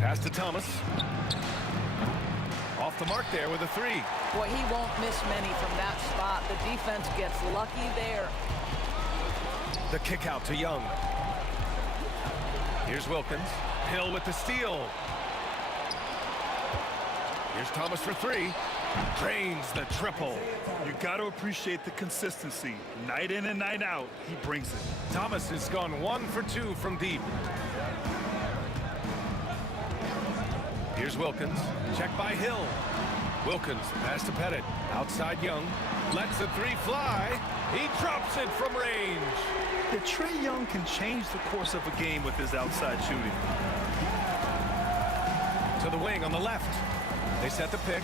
Pass to Thomas. Off the mark there with a three. Boy, he won't miss many from that spot. The defense gets lucky there. The kick out to Young. Here's Wilkins. Hill with the steal. Here's Thomas for three. Drains the triple. You got to appreciate the consistency. Night in and night out, he brings it. Thomas has gone 1 for 2 from deep. Here's Wilkins. Check by Hill. Wilkins, pass to Pettit. Outside Young. Lets the three fly. He drops it from range. Yeah, Trae Young can change the course of a game with his outside shooting. To the wing on the left. They set the pick.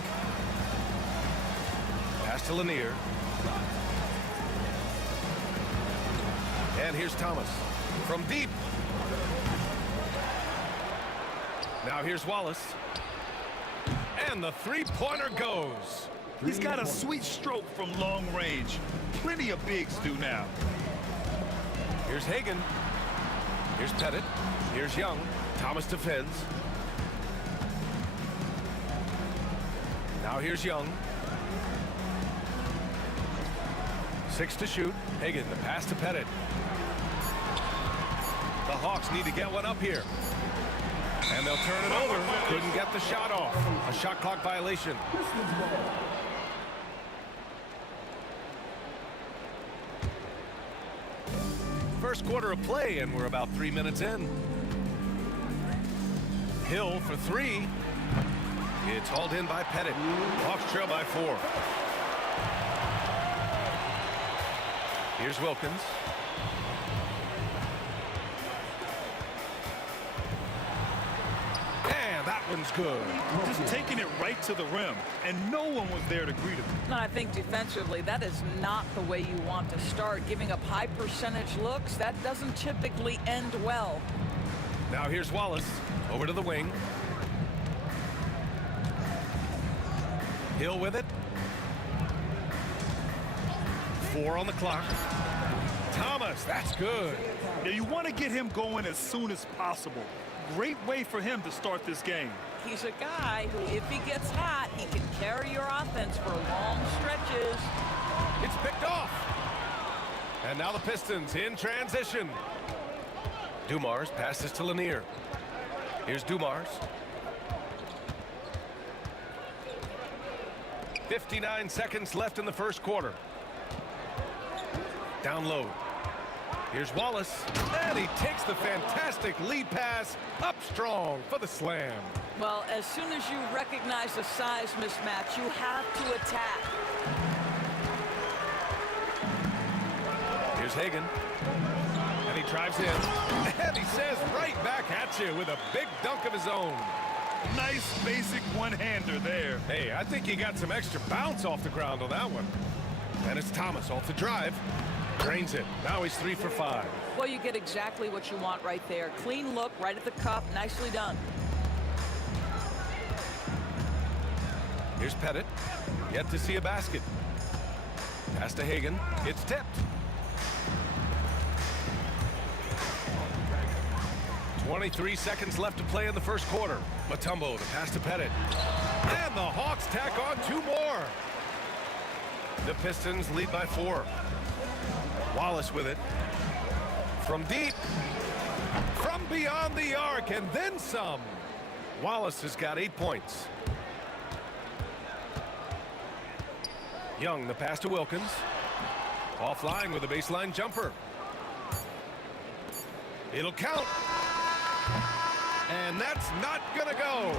Pass to Lanier. And here's Thomas from deep. Now here's Wallace. And the three-pointer goes. He's got a sweet stroke from long range. Plenty of bigs do now. Here's Hagan. Here's Pettit. Here's Young. Thomas defends. Now here's Young. 6 to shoot. Hagan, the pass to Pettit. The Hawks need to get one up here. And they'll turn it over. Couldn't get the shot off. A shot clock violation. First quarter of play, and we're about 3 minutes in. Hill for three. It's hauled in by Pettit. Hawks trail by 4. Here's Wilkins. And that one's good. Just taking it right to the rim, and no one was there to greet him. And I think defensively, that is not the way you want to start. Giving up high percentage looks, that doesn't typically end well. Now here's Wallace. Over to the wing. Hill with it. 4 on the clock. Thomas, that's good. Yeah, you want to get him going as soon as possible. Great way for him to start this game. He's a guy who, if he gets hot, he can carry your offense for long stretches. It's picked off. And now the Pistons in transition. Dumars passes to Lanier. Here's Dumars. 59 seconds left in the first quarter. Down low. Here's Wallace. And he takes the fantastic lead pass up strong for the slam. Well, as soon as you recognize the size mismatch, you have to attack. Here's Hagan. And he drives in. And he says right back at you with a big dunk of his own. Nice basic one-hander there. Hey, I think he got some extra bounce off the ground on that one. And it's Thomas off the drive. Drains it. Now he's 3 for 5. Well, you get exactly what you want right there. Clean look, right at the cup. Nicely done. Here's Pettit. Yet to see a basket. Pass to Hagan. It's tipped. 23 seconds left to play in the first quarter. Mutombo, the pass to Pettit. And the Hawks tack on 2 more. The Pistons lead by 4. Wallace with it. From deep. From beyond the arc, and then some. Wallace has got 8 points. Young, the pass to Wilkins. Offline with a baseline jumper. It'll count. And that's not gonna go.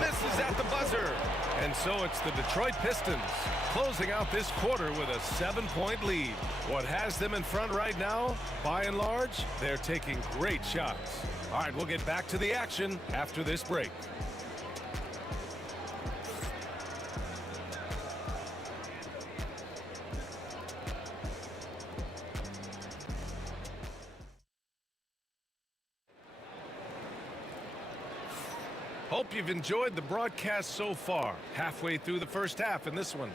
Misses at the buzzer. And so it's the Detroit Pistons closing out this quarter with a 7-point lead. What has them in front right now, by and large, they're taking great shots. All right, we'll get back to the action after this break. Hope you've enjoyed the broadcast so far. Halfway through the first half in this one.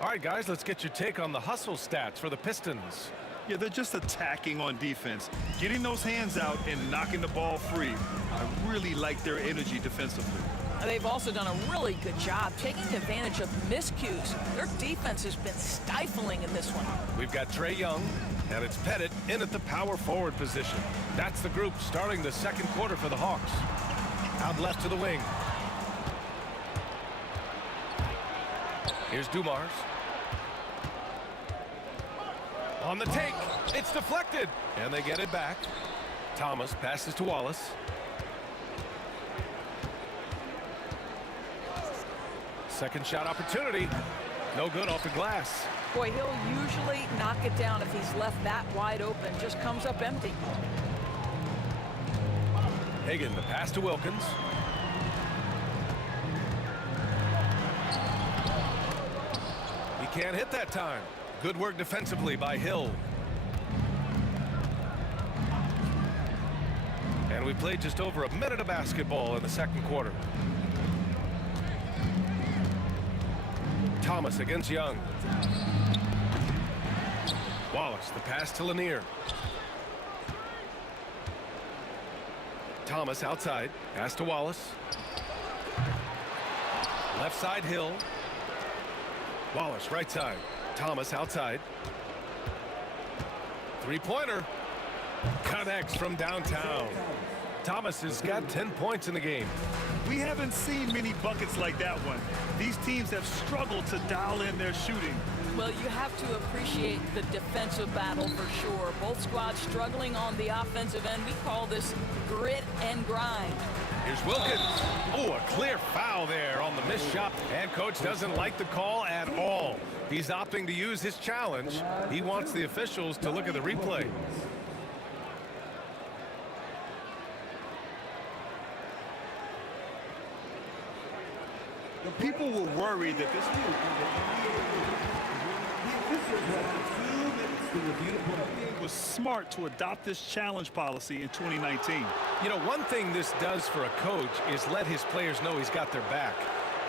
All right, guys, let's get your take on the hustle stats for the Pistons. Yeah, they're just attacking on defense, getting those hands out and knocking the ball free. I really like their energy defensively. They've also done a really good job taking advantage of miscues. Their defense has been stifling in this one. We've got Trae Young, and it's Pettit in at the power forward position. That's the group starting the second quarter for the Hawks. Out left to the wing. Here's Dumars. On the take. It's deflected. And they get it back. Thomas passes to Wallace. Second shot opportunity. No good off the glass. Boy, he'll usually knock it down if he's left that wide open. Just comes up empty. Hagan, the pass to Wilkins. He can't hit that time. Good work defensively by Hill. And we played just over a minute of basketball in the second quarter. Thomas against Young. Wallace, the pass to Lanier. Thomas outside. Pass to Wallace. Left side, Hill. Wallace, right side. Thomas outside. Three-pointer. Connects from downtown. Thomas has got 10 points in the game. We haven't seen many buckets like that one. These teams have struggled to dial in their shooting. Well, you have to appreciate the defensive battle for sure. Both squads struggling on the offensive end. We call this grit and grind. Here's Wilkins. Oh, a clear foul there on the missed shot. And coach doesn't like the call at all. He's opting to use his challenge. He wants the officials to look at the replay. The people were worried that this was smart to adopt this challenge policy in 2019. You know, one thing this does for a coach is let his players know he's got their back.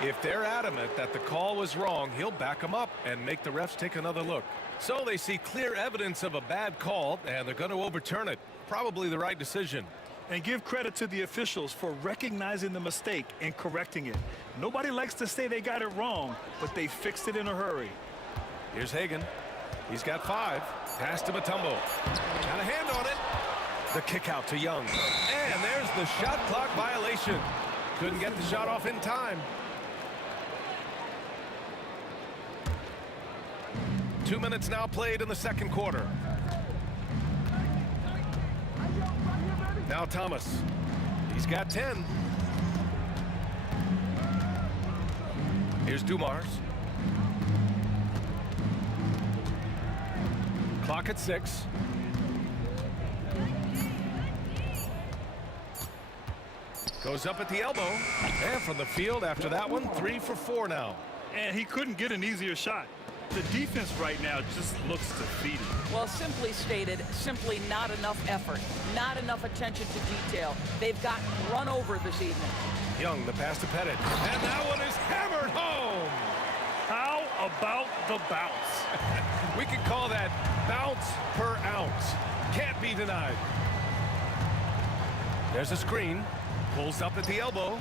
If they're adamant that the call was wrong, he'll back them up and make the refs take another look. So they see clear evidence of a bad call, and they're going to overturn it. Probably the right decision. And give credit to the officials for recognizing the mistake and correcting it. Nobody likes to say they got it wrong, but they fixed it in a hurry. Here's Hagan. He's got 5. Pass to Mutombo. Got a hand on it. The kick out to Young. And there's the shot clock violation. Couldn't get the shot off in time. 2 minutes now played in the second quarter. Now Thomas. He's got 10. Here's Dumars. Clock at 6. Goes up at the elbow. And from the field after that one, 3 for 4 now. And he couldn't get an easier shot. The defense right now just looks defeated. Well, simply stated, simply not enough effort, not enough attention to detail. They've gotten run over this evening. Young, the pass to Pettit. And that one is hammered home. How about the bounce? We can call that bounce per ounce. Can't be denied. There's a screen. Pulls up at the elbow.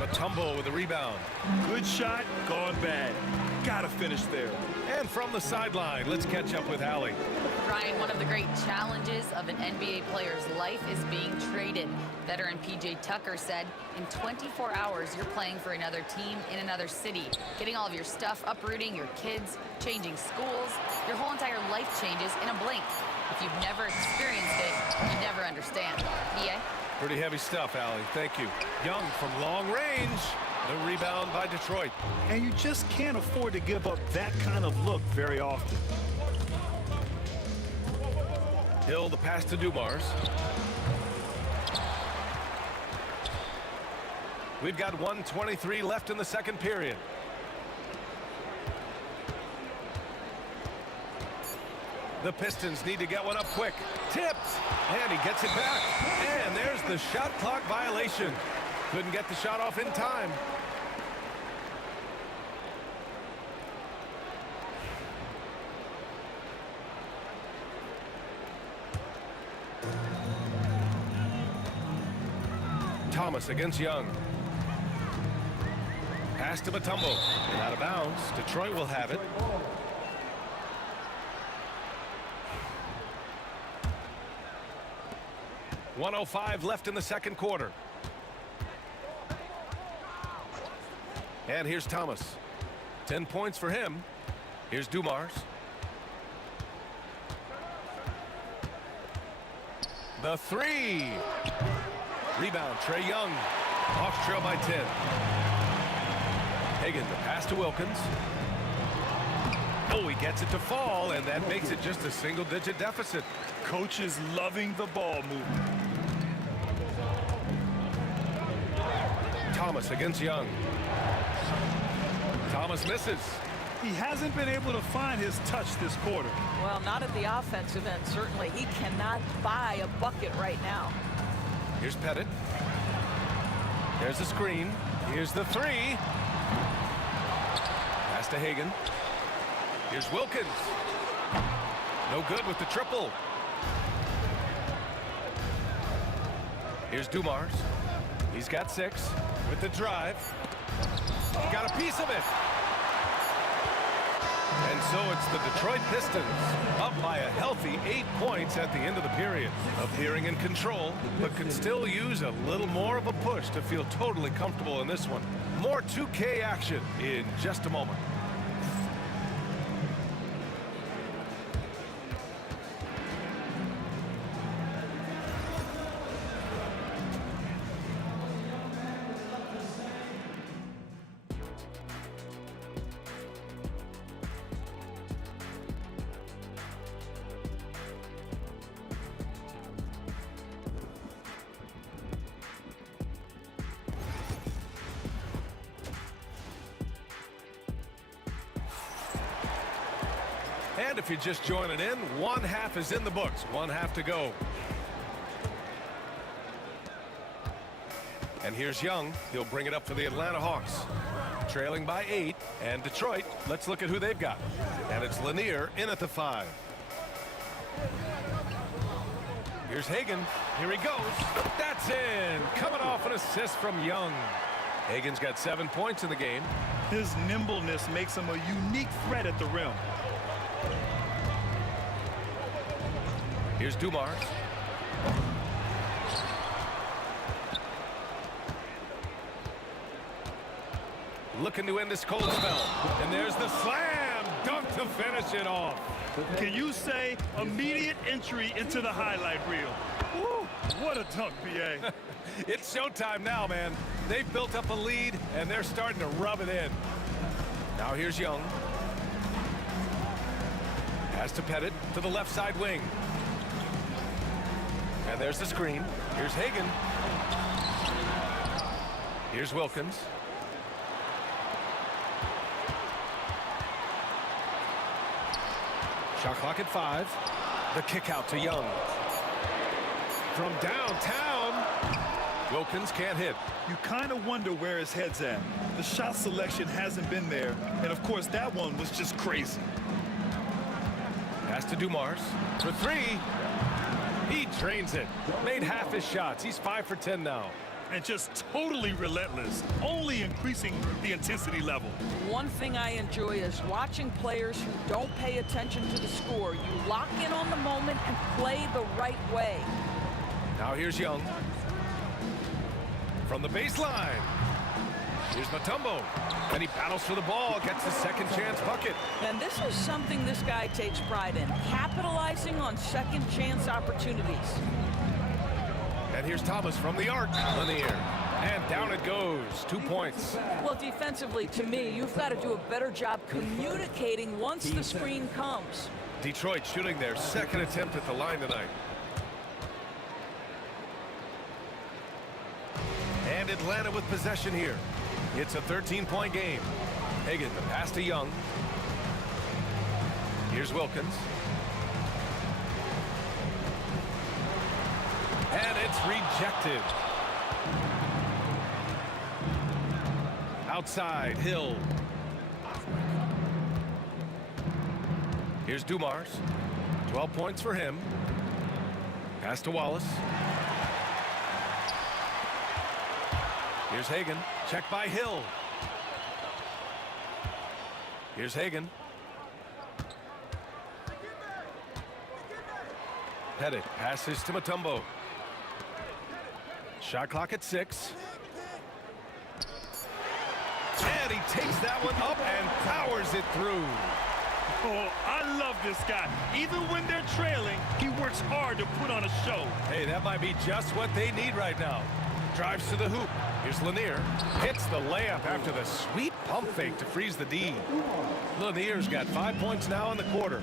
Matumbo with the rebound. Good shot, gone bad. Gotta finish there. And from the sideline, let's catch up with Allie. Ryan, one of the great challenges of an NBA player's life is being traded. Veteran P.J. Tucker said, in 24 hours, you're playing for another team in another city, getting all of your stuff, uprooting your kids, changing schools. Your whole entire life changes in a blink. If you've never experienced it, you never understand. P.A.? Pretty heavy stuff, Allie. Thank you. Young from long range. The rebound by Detroit. And you just can't afford to give up that kind of look very often. Hill, the pass to Dumars. We've got 1:23 left in the second period. The Pistons need to get one up quick. Tipped, and he gets it back. And there's the shot clock violation. Couldn't get the shot off in time. Thomas against Young. Pass to Matumbo. Out of bounds. Detroit will have it. .105 left in the second quarter. And here's Thomas. 10 points for him. Here's Dumars. The three. Rebound, Trae Young. Hawks trail by 10. Hagan, the pass to Wilkins. Oh, he gets it to fall, and that makes it just a single-digit deficit. Coach is loving the ball movement. Thomas against Young. Thomas misses. He hasn't been able to find his touch this quarter. Well, not at the offensive end, certainly. He cannot buy a bucket right now. Here's Pettit. There's the screen. Here's the three. Pass to Hagan. Here's Wilkins. No good with the triple. Here's Dumars. He's got 6 with the drive. Got a piece of it. And so it's the Detroit Pistons up by a healthy 8 points at the end of the period. Appearing in control, but could still use a little more of a push to feel totally comfortable in this one. More 2K action in just a moment. And if you're just joining in, one half is in the books. One half to go. And here's Young. He'll bring it up for the Atlanta Hawks. Trailing by 8. And Detroit, let's look at who they've got. And it's Lanier in at the 5. Here's Hagan. Here he goes. That's in. Coming off an assist from Young. Hagan's got 7 points in the game. His nimbleness makes him a unique threat at the rim. Here's Dumars. Looking to end this cold spell. And there's the slam dunk to finish it off. Can you say immediate entry into the highlight reel? Woo, what a dunk, B.A. It's showtime now, man. They've built up a lead, and they're starting to rub it in. Now here's Young. Pass to Pettit to the left side wing. And there's the screen. Here's Hagan. Here's Wilkins. Shot clock at 5. The kick out to Young. From downtown, Wilkins can't hit. You kind of wonder where his head's at. The shot selection hasn't been there. And, of course, that one was just crazy. Pass to Dumars for 3. He drains it. Made half his shots. He's 5 for 10 now. And just totally relentless, only increasing the intensity level. One thing I enjoy is watching players who don't pay attention to the score. You lock in on the moment and play the right way. Now here's Young. From the baseline. Here's Mutombo. And he battles for the ball, gets the second chance bucket. And this is something this guy takes pride in, capitalizing on second chance opportunities. And here's Thomas from the arc. Lanier. And down it goes. 2 points. Well, defensively, to me, you've got to do a better job communicating once the screen comes. Detroit shooting their second attempt at the line tonight. And Atlanta with possession here. It's a 13-point game. Hagan, the pass to Young. Here's Wilkins. And it's rejected. Outside, Hill. Here's Dumars. 12 points for him. Pass to Wallace. Here's Hagan. Check by Hill. Here's Hagan. Pettit passes to Mutombo. Shot clock at 6. And he takes that one up and powers it through. Oh, I love this guy. Even when they're trailing, he works hard to put on a show. Hey, that might be just what they need right now. Drives to the hoop. Here's Lanier. Hits the layup after the sweet pump fake to freeze the D. Lanier's got 5 points now in the quarter.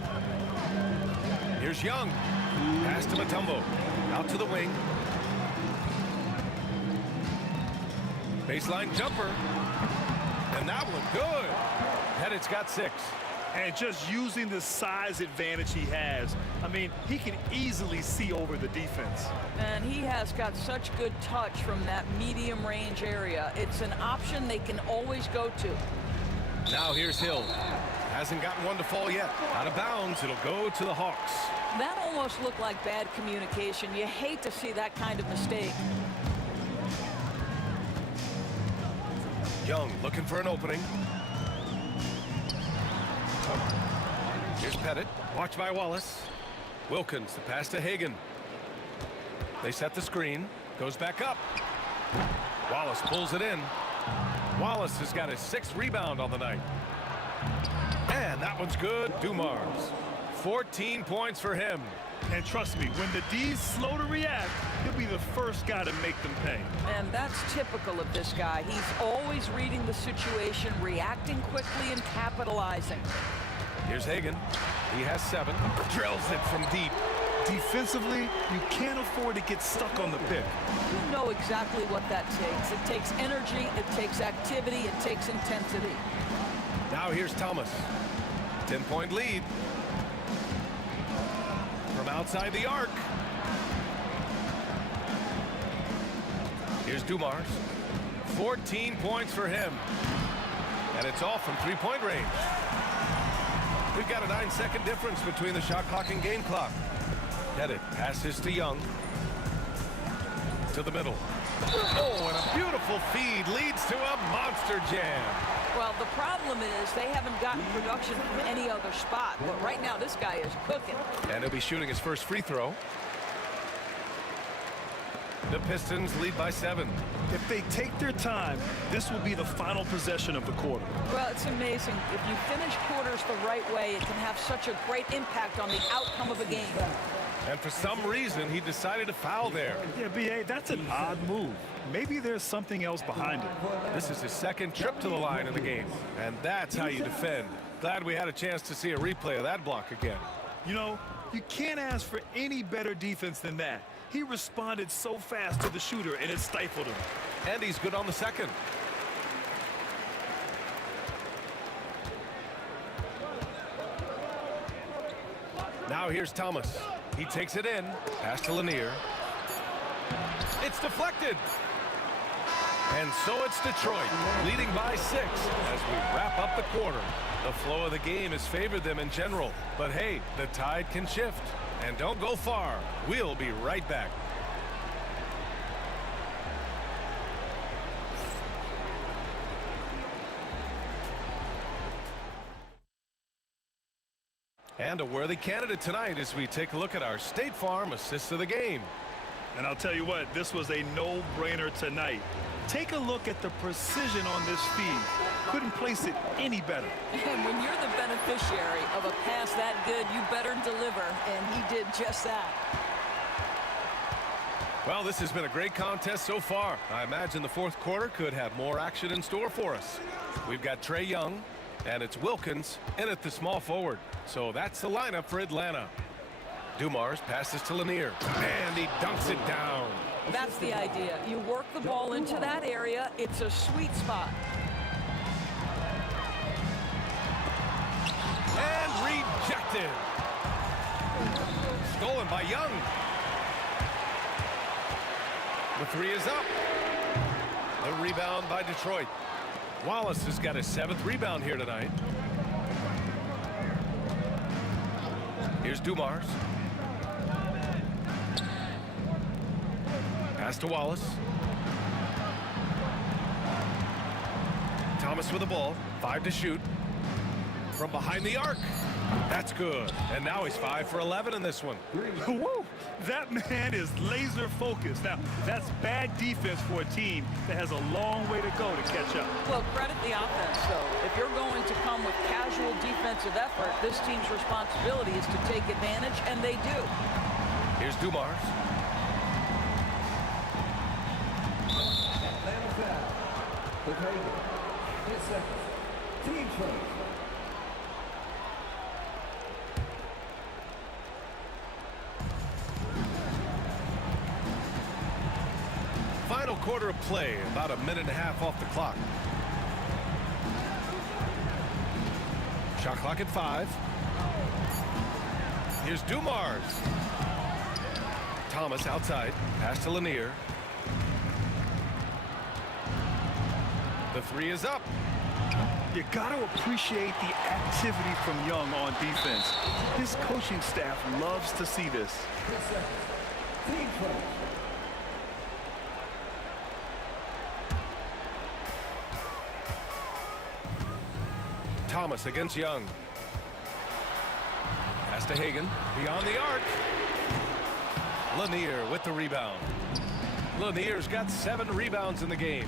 Here's Young. Pass to Mutombo. Out to the wing. Baseline jumper. And that one good. Pettit's got 6. And just using the size advantage he has, I mean, he can easily see over the defense. And he has got such good touch from that medium range area. It's an option they can always go to. Now here's Hill. Hasn't gotten one to fall yet. Out of bounds, it'll go to the Hawks. That almost looked like bad communication. You hate to see that kind of mistake. Young looking for an opening. Here's Pettit. Watched by Wallace. Wilkins, the pass to Hagan. They set the screen. Goes back up. Wallace pulls it in. Wallace has got his 6th rebound on the night. And that one's good. Dumars. 14 points for him. And trust me, when the D's slow to react, he'll be the first guy to make them pay. And that's typical of this guy. He's always reading the situation, reacting quickly, and capitalizing. Here's Hagan. He has 7. Drills it from deep. Defensively, you can't afford to get stuck on the pick. You know exactly what that takes. It takes energy, it takes activity, it takes intensity. Now here's Thomas. 10-point lead. From outside the arc. Here's Dumars. 14 points for him. And it's all from 3-point range. We've got a 9-second difference between the shot clock and game clock. Pettit passes to Young. To the middle. Oh, and a beautiful feed leads to a monster jam. Well, the problem is they haven't gotten production from any other spot. But right now, this guy is cooking. And he'll be shooting his first free throw. The Pistons lead by 7. If they take their time, this will be the final possession of the quarter. Well, it's amazing. If you finish quarters the right way, it can have such a great impact on the outcome of a game. And for some reason, he decided to foul there. Yeah, B.A., that's an odd move. Maybe there's something else behind it. This is his 2nd trip to the line in the game. And that's how you defend. Glad we had a chance to see a replay of that block again. You know, you can't ask for any better defense than that. He responded so fast to the shooter, and it stifled him. And he's good on the 2nd. Now here's Thomas. He takes it in. Pass to Lanier. It's deflected. And so it's Detroit, leading by 6 as we wrap up the quarter. The flow of the game has favored them in general. But hey, the tide can shift. And don't go far. We'll be right back. And a worthy candidate tonight as we take a look at our State Farm assist of the game. And I'll tell you what, this was a no-brainer tonight. Take a look at the precision on this feed. Couldn't place it any better. And when you're the beneficiary of a pass that good, you better deliver, and he did just that. Well, this has been a great contest so far. I imagine the fourth quarter could have more action in store for us. We've got Trey Young, and it's Wilkins in at the small forward. So that's the lineup for Atlanta. Dumars passes to Lanier, and he dunks it down. That's the idea. You work the ball into that area. It's a sweet spot. And rejected. Stolen by Young. The three is up. The rebound by Detroit. Wallace has got his 7th rebound here tonight. Here's Dumars. Pass to Wallace. Thomas with the ball. 5 to shoot. From behind the arc. That's good. And now he's 5 for 11 in this one. Woo! That man is laser focused. Now, that's bad defense for a team that has a long way to go to catch up. Well, credit the offense, though. If you're going to come with casual defensive effort, this team's responsibility is to take advantage, and they do. Here's Dumars. Atlanta foul. With Hager. 10 seconds. Team change. Final quarter of play, about a minute and a half off the clock. Shot clock at 5. Here's Dumars. Thomas outside. Pass to Lanier. The three is up. You got to appreciate the activity from Young on defense. His coaching staff loves to see this. 10 seconds. Team change. Thomas against Young. Pass to Hagan. Beyond the arc. Lanier with the rebound. Lanier's got 7 rebounds in the game.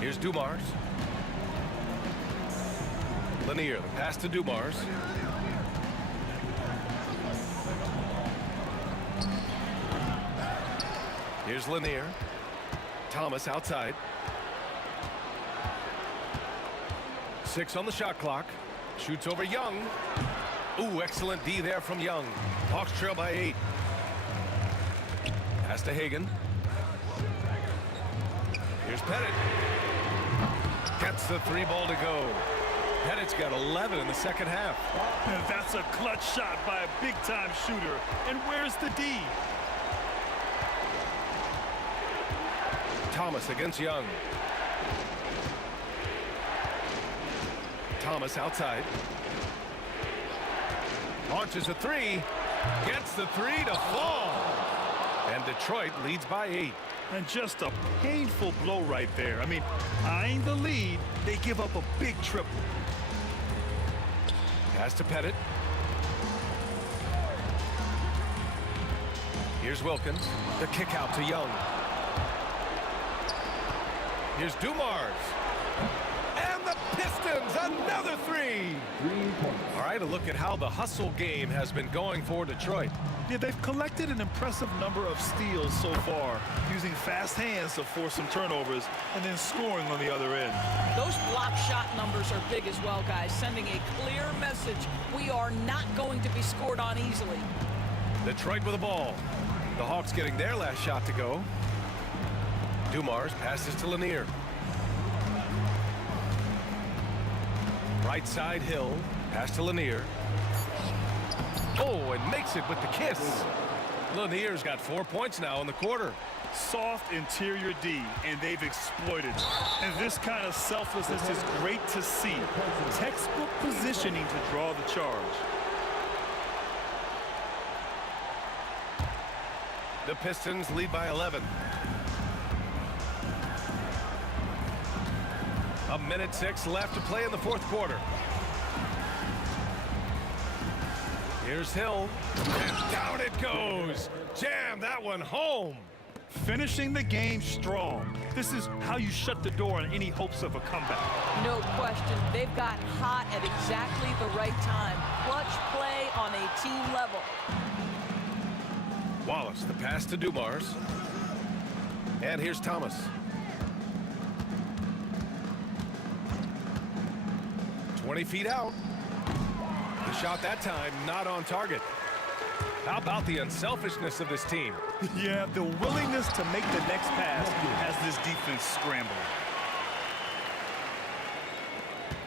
Here's Dumars. Lanier, the pass to Dumars. Here's Lanier. Thomas outside. 6 on the shot clock. Shoots over Young. Ooh, excellent D there from Young. Hawks trail by 8. Pass to Hagan. Here's Pettit. Gets the 3 ball to go. Pettit's got 11 in the second half. And that's a clutch shot by a big-time shooter. And where's the D? Thomas against Young. Thomas outside. Launches a 3. Gets the 3 to fall. And Detroit leads by 8. And just a painful blow right there. I mean, eyeing the lead, they give up a big triple. Pass to Pettit. Here's Wilkins. The kick out to Young. Here's Dumars. And the Pistons, another 3. All right, a look at how the hustle game has been going for Detroit. Yeah, they've collected an impressive number of steals so far, using fast hands to force some turnovers and then scoring on the other end. Those block shot numbers are big as well, guys, sending a clear message. We are not going to be scored on easily. Detroit with the ball. The Hawks getting their last shot to go. Dumars passes to Lanier. Right side, Hill. Pass to Lanier. Oh, and makes it with the kiss. Lanier's got 4 points now in the quarter. Soft interior D, and they've exploited it. And this kind of selflessness is great to see. Textbook positioning to draw the charge. The Pistons lead by 11. A minute 6 left to play in the fourth quarter. Here's Hill, and down it goes. Jam that one home. Finishing the game strong. This is how you shut the door on any hopes of a comeback. No question. They've gotten hot at exactly the right time. Clutch play on a team level. Wallace, the pass to Dumars. And here's Thomas. "20 feet out. The shot that time not on target. How about the unselfishness of this team? Yeah, the willingness to make the next pass has this defense scrambling.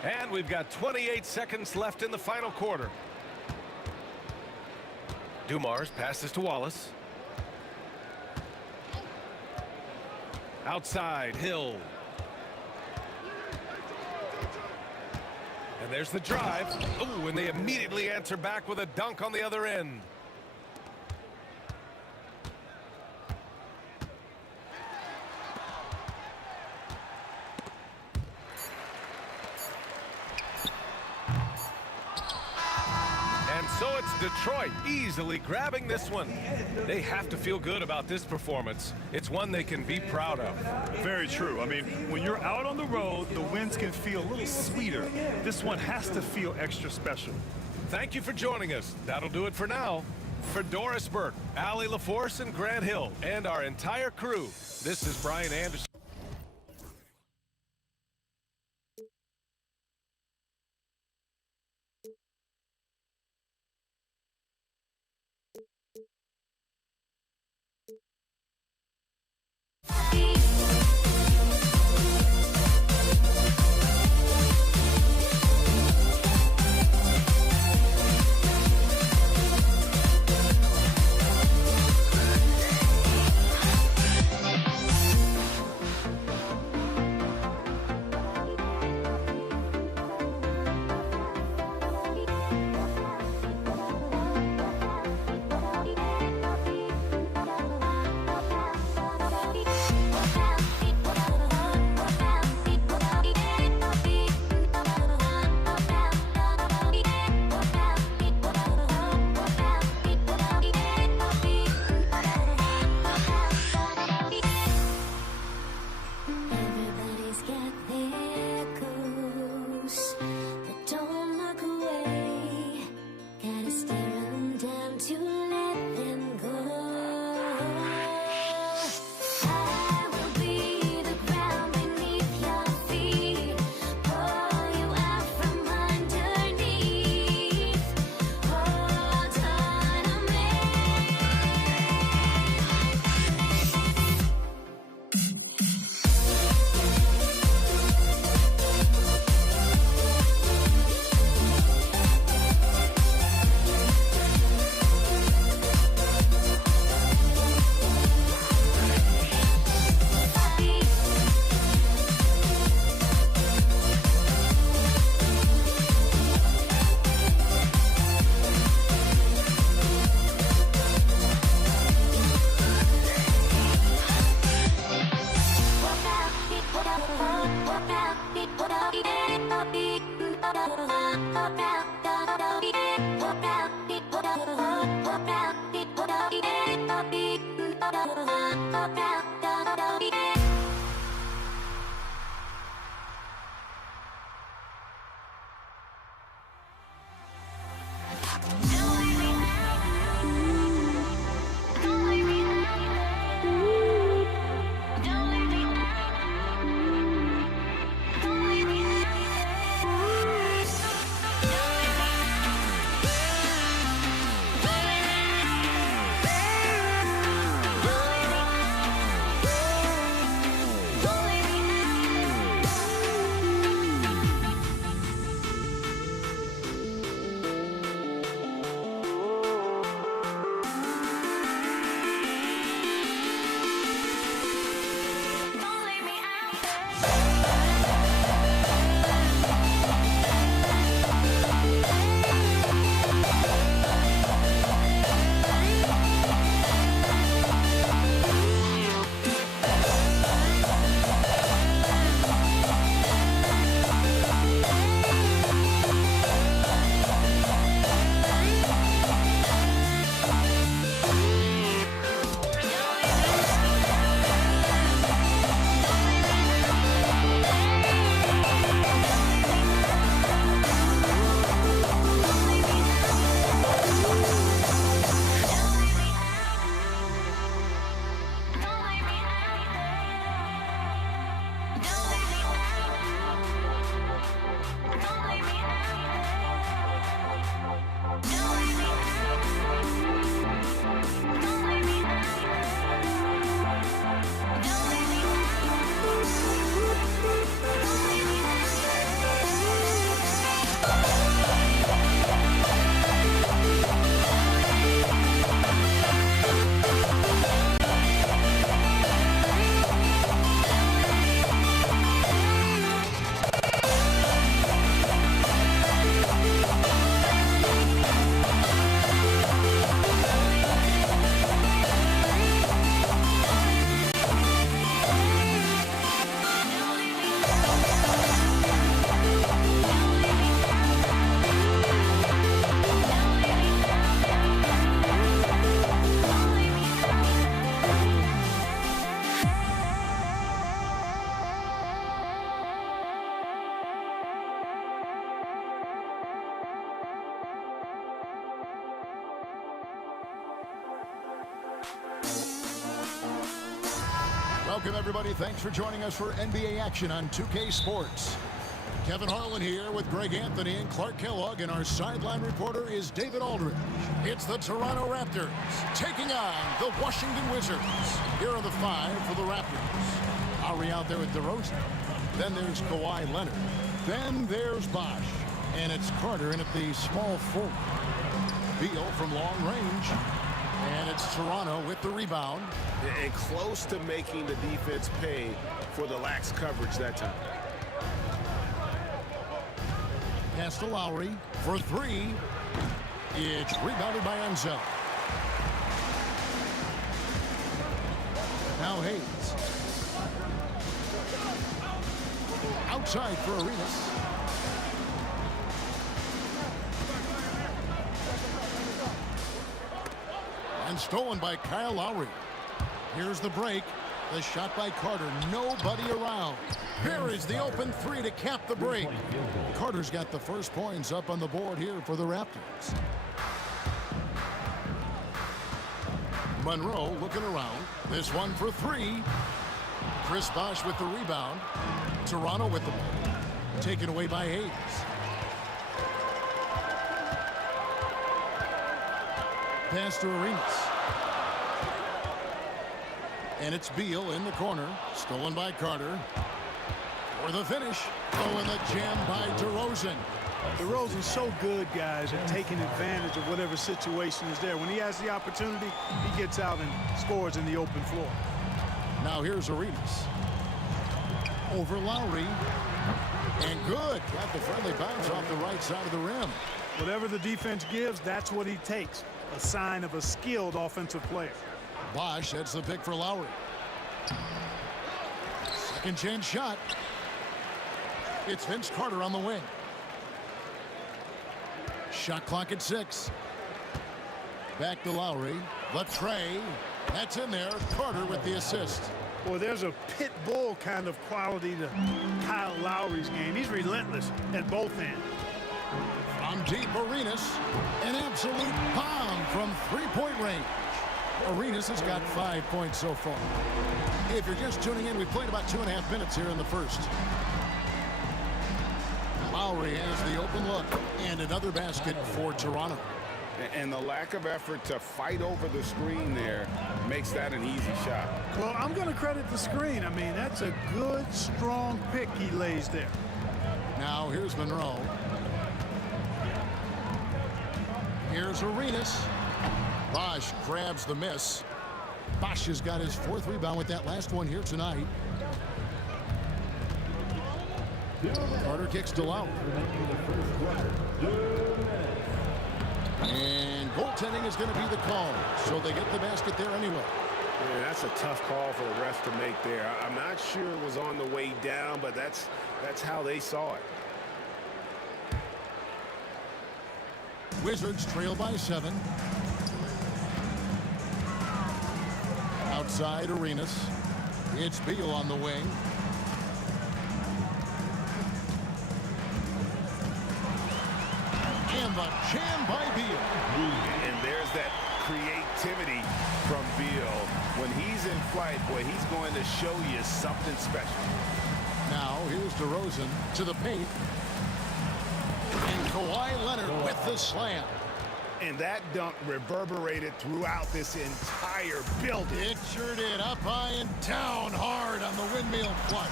And we've got 28 seconds left in the final quarter. Dumars passes to Wallace. Outside, Hill. And there's the drive. Ooh, and they immediately answer back with a dunk on the other end. And so it's Detroit easily grabbing this one. They have to feel good about this performance. It's one they can be proud of. Very true. I mean, when you're out on the road, the wins can feel a little sweeter. This one has to feel extra special. Thank you for joining us. That'll do it for now. For Doris Burke, Allie LaForce, and Grant Hill, and our entire crew, this is Brian Anderson. Welcome, everybody. Thanks for joining us for NBA action on 2K Sports. Kevin Harlan here with Greg Anthony and Clark Kellogg, and our sideline reporter is David Aldridge. It's the Toronto Raptors taking on the Washington Wizards. Here are the 5 for the Raptors. Lowry out there with DeRozan. Then there's Kawhi Leonard. Then there's Bosh. And it's Carter in at the small forward. Beal from long range. And it's Toronto with the rebound. And close to making the defense pay for the lax coverage that time. Pass to Lowry for 3. It's rebounded by Enzo. Now Hayes. Outside for Arenas. And stolen by Kyle Lowry. Here's the break. The shot by Carter. Nobody around. Here is the open 3 to cap the break. Carter's got the first points up on the board here for the Raptors. Monroe looking around. This one for 3. Chris Bosh with the rebound. Toronto with the ball. Taken away by Hayes. Pass to Arenas. And it's Beal in the corner. Stolen by Carter. For the finish. Oh, and the jam by DeRozan. DeRozan's so good, guys, at taking advantage of whatever situation is there. When he has the opportunity, he gets out and scores in the open floor. Now here's Arenas. Over Lowry. And good. Got the friendly bounce off the right side of the rim. Whatever the defense gives, that's what he takes. A sign of a skilled offensive player. Bosh heads the pick for Lowry. Second chance shot. It's Vince Carter on the wing. Shot clock at 6. Back to Lowry. The tray. That's in there. Carter with the assist. Boy, there's a pit bull kind of quality to Kyle Lowry's game. He's relentless at both ends. From deep, Arenas. An absolute bomb from three-point range. Arenas has got 5 points so far. If you're just tuning in, we played about 2.5 minutes here in the first. Lowry has the open look, and another basket for Toronto. And the lack of effort to fight over the screen there makes that an easy shot. Well, I'm going to credit the screen. I mean, that's a good, strong pick he lays there. Now here's Monroe. Here's Arenas. Bosh grabs the miss. Bosh has got his 4th rebound with that last one here tonight. Carter kicks to Lowry. And goaltending is going to be the call. So they get the basket there anyway. Yeah, that's a tough call for the refs to make there. I'm not sure it was on the way down, but that's how they saw it. Wizards trail by 7. Outside Arenas. It's Beal on the wing. And the jam by Beal. And there's that creativity from Beal. When he's in flight, boy, he's going to show you something special. Now here's DeRozan to the paint. And Kawhi Leonard with the slam. And that dunk reverberated throughout this entire building. It sure did. Up high and down hard on the windmill front.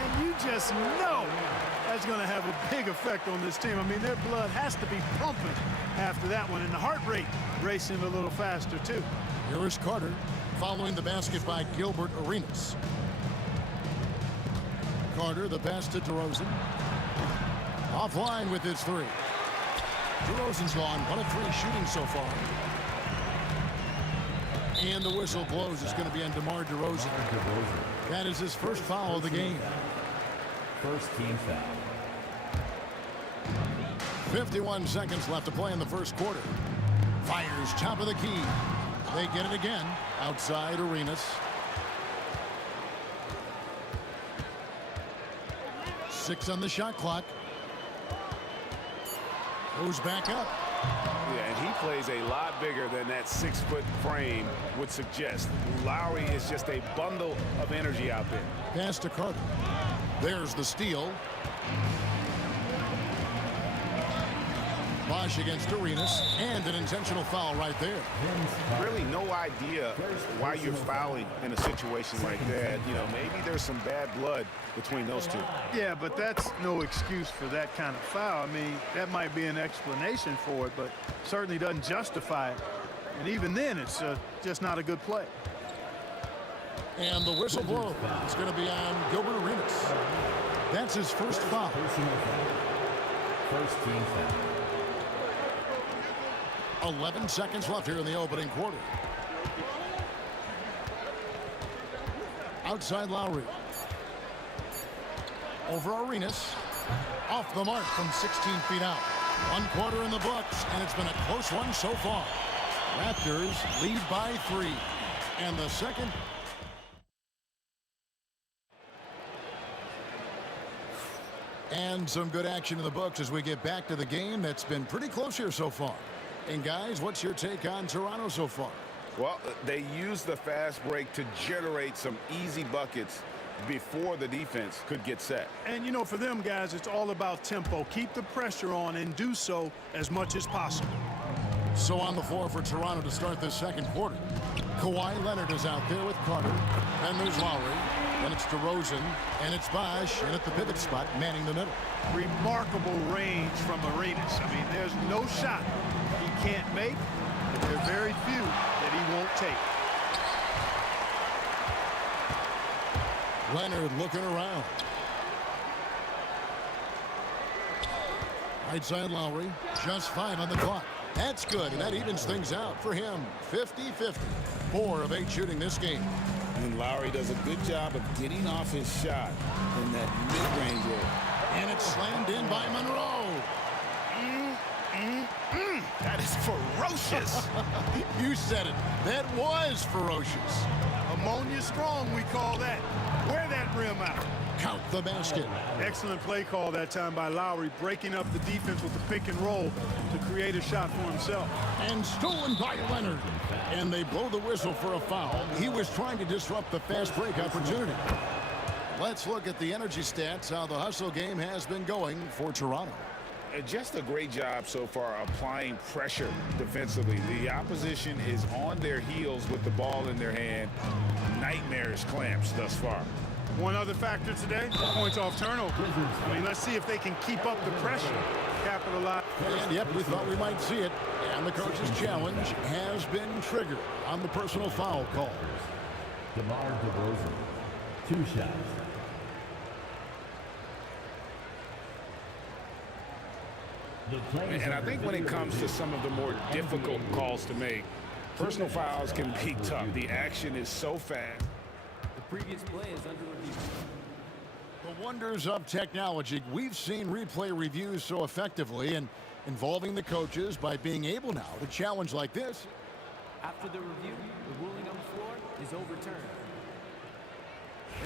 And you just know that's going to have a big effect on this team. I mean, their blood has to be pumping after that one, and the heart rate racing a little faster, too. Here is Carter following the basket by Gilbert Arenas. Carter, the pass to DeRozan. Offline with his 3. DeRozan's gone 1 of 3 shooting so far. And the whistle blows. It's going to be on DeMar DeRozan. That is his first foul of the game. First team foul. 51 seconds left to play in the first quarter. Fires top of the key. They get it again. Outside Arenas. 6 on the shot clock. Goes back up. Yeah, and he plays a lot bigger than that 6-foot frame would suggest. Lowry is just a bundle of energy out there. Pass to Carter. There's the steal. Bosch against Arenas, and an intentional foul right there. Really no idea why you're fouling in a situation like that. You know, maybe there's some bad blood between those two. Yeah, but that's no excuse for that kind of foul. I mean, that might be an explanation for it, but certainly doesn't justify it. And even then, it's just not a good play. And the whistle blows. It's going to be on Gilbert Arenas. That's his first foul. First team foul. 11 seconds left here in the opening quarter. Outside Lowry. Over Arenas. Off the mark from 16 feet out. 1 quarter in the books, and it's been a close one so far. Raptors lead by 3. And the second. And some good action in the books as we get back to the game that's been pretty close here so far. And guys, what's your take on Toronto so far? Well, they used the fast break to generate some easy buckets before the defense could get set. And, you know, for them guys, it's all about tempo. Keep the pressure on and do so as much as possible. So on the floor for Toronto to start this second quarter. Kawhi Leonard is out there with Carter. Then there's Lowry. Then it's DeRozan. And it's Bosch. And at the pivot spot, manning the middle. Remarkable range from Arenas. I mean, there's no shot he can't make, but there are very few that he won't take. Leonard looking around. Right side Lowry. Just 5 on the clock. That's good, and that evens things out for him. 50-50. 4 of 8 shooting this game. And Lowry does a good job of getting off his shot in that mid-range area. And it's slammed in by Monroe. That is ferocious. You said it. That was ferocious. Ammonia strong, we call that. Wear that rim out. Count the basket. Excellent play call that time by Lowry, breaking up the defense with the pick and roll to create a shot for himself. And stolen by Leonard. And they blow the whistle for a foul. He was trying to disrupt the fast break opportunity. Let's look at the energy stats, how the hustle game has been going for Toronto. Just a great job so far applying pressure defensively. The opposition is on their heels with the ball in their hand. Nightmarish clamps thus far. One other factor today, points off turnover. I mean, let's see if they can keep up the pressure. Capitalize. And yep, we thought we might see it. And the coach's challenge has been triggered on the personal foul call. DeMar DeRozan, 2 shots. And I think when it comes to some of the more difficult calls to make, personal fouls can be tough. The action is so fast. The previous play is under review. The wonders of technology. We've seen replay reviews so effectively and involving the coaches by being able now to challenge like this. After the review, the ruling on the floor is overturned.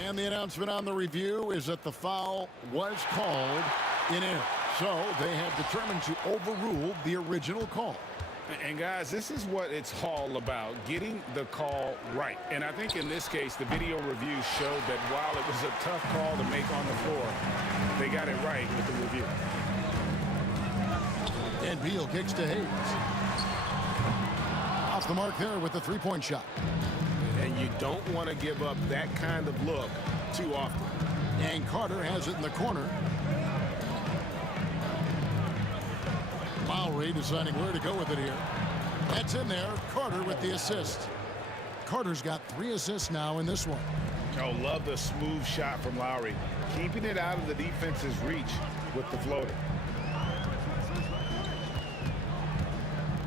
And the announcement on the review is that the foul was called in error. So they have determined to overrule the original call. And guys, this is what it's all about, getting the call right. And I think in this case, the video review showed that while it was a tough call to make on the floor, they got it right with the review. And Beal kicks to Hayes. Off the mark there with the 3-point shot. And you don't want to give up that kind of look too often. And Carter has it in the corner. Lowry deciding where to go with it here. That's in there. Carter with the assist. Carter's got 3 assists now in this one. Oh, love the smooth shot from Lowry. Keeping it out of the defense's reach with the floater.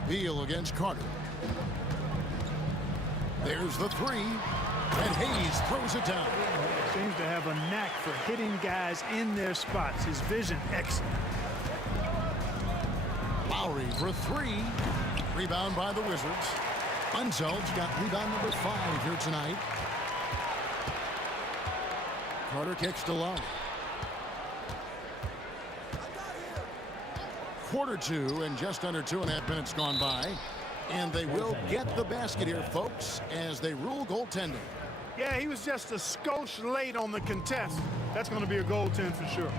Beal against Carter. There's the 3. And Hayes throws it down. Seems to have a knack for hitting guys in their spots. His vision excellent. Lowry for 3. Rebound by the Wizards. Unsel's got rebound number 5 here tonight. Carter kicks to Lowry. quarter two and just under 2.5 minutes gone by. And they will get the basket here, folks, as they rule goaltending. Yeah, he was just a skosh late on the contest. That's going to be a goaltend for sure.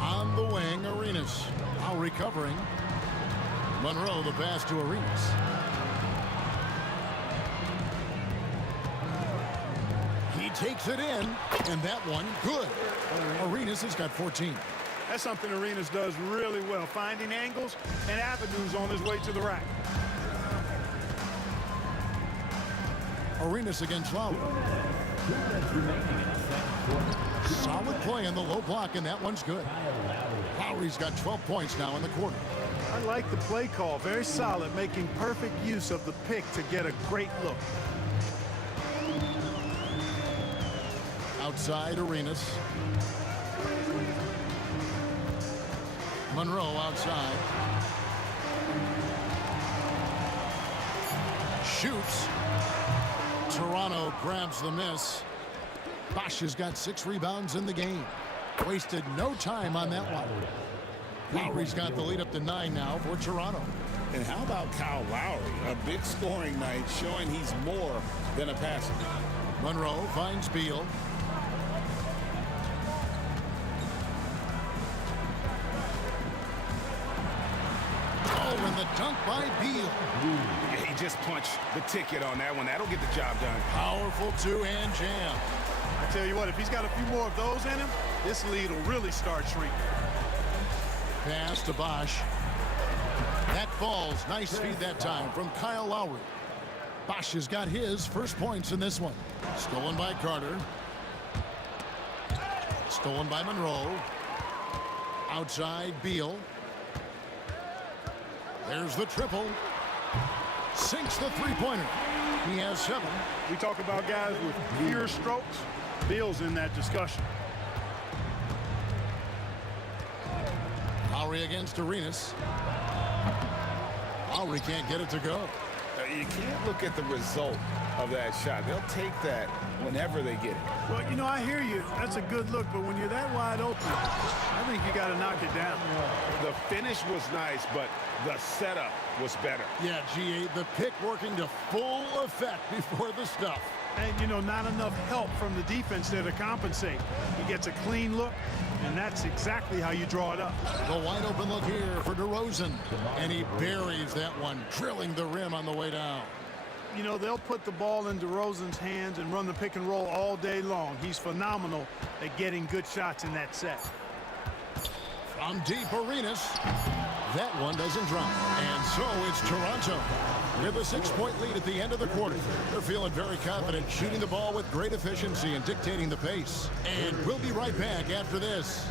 On the wing, Arenas. Now recovering. Monroe, the pass to Arenas. He takes it in, and that one, good. Arenas has got 14. That's something Arenas does really well, finding angles and avenues on his way to the rack. Arenas against Lowry. Solid play in the low block, and that one's good. Lowry's got 12 points now in the quarter. I like the play call. Very solid, making perfect use of the pick to get a great look. Outside, Arenas. Monroe outside. Shoots. Toronto grabs the miss. Bosch has got 6 rebounds in the game. Wasted no time on that one. Lowry's got the lead up to 9 now for Toronto. And how about Kyle Lowry? A big scoring night showing he's more than a passer. Monroe finds Beal. Oh, and the dunk by Beal. Yeah, he just punched the ticket on that one. That'll get the job done. Powerful two-hand jam. I tell you what, if he's got a few more of those in him, this lead will really start shrinking. Pass to Bosch. That falls. Nice feed that time from Kyle Lowry. Bosch has got his first points in this one. Stolen by Carter. Stolen by Monroe. Outside, Beal. There's the triple. Sinks the three-pointer. He has 7. We talk about guys with pure strokes. Beal's in that discussion. Lowry against Arenas. Lowry can't get it to go. You can't look at the result of that shot. They'll take that whenever they get it. Well, you know, I hear you. That's a good look, but when you're that wide open, I think you got to knock it down. The finish was nice, but the setup was better. Yeah, G8, the pick working to full effect before the stuff. And, you know, not enough help from the defense there to compensate. He gets a clean look, and that's exactly how you draw it up. The wide open look here for DeRozan, and he buries that one, drilling the rim on the way down. You know, they'll put the ball in DeRozan's hands and run the pick and roll all day long. He's phenomenal at getting good shots in that set. From deep, Arenas. That one doesn't drop. And so it's Toronto with a 6-point lead at the end of the quarter. They're feeling very confident, shooting the ball with great efficiency and dictating the pace. And we'll be right back after this.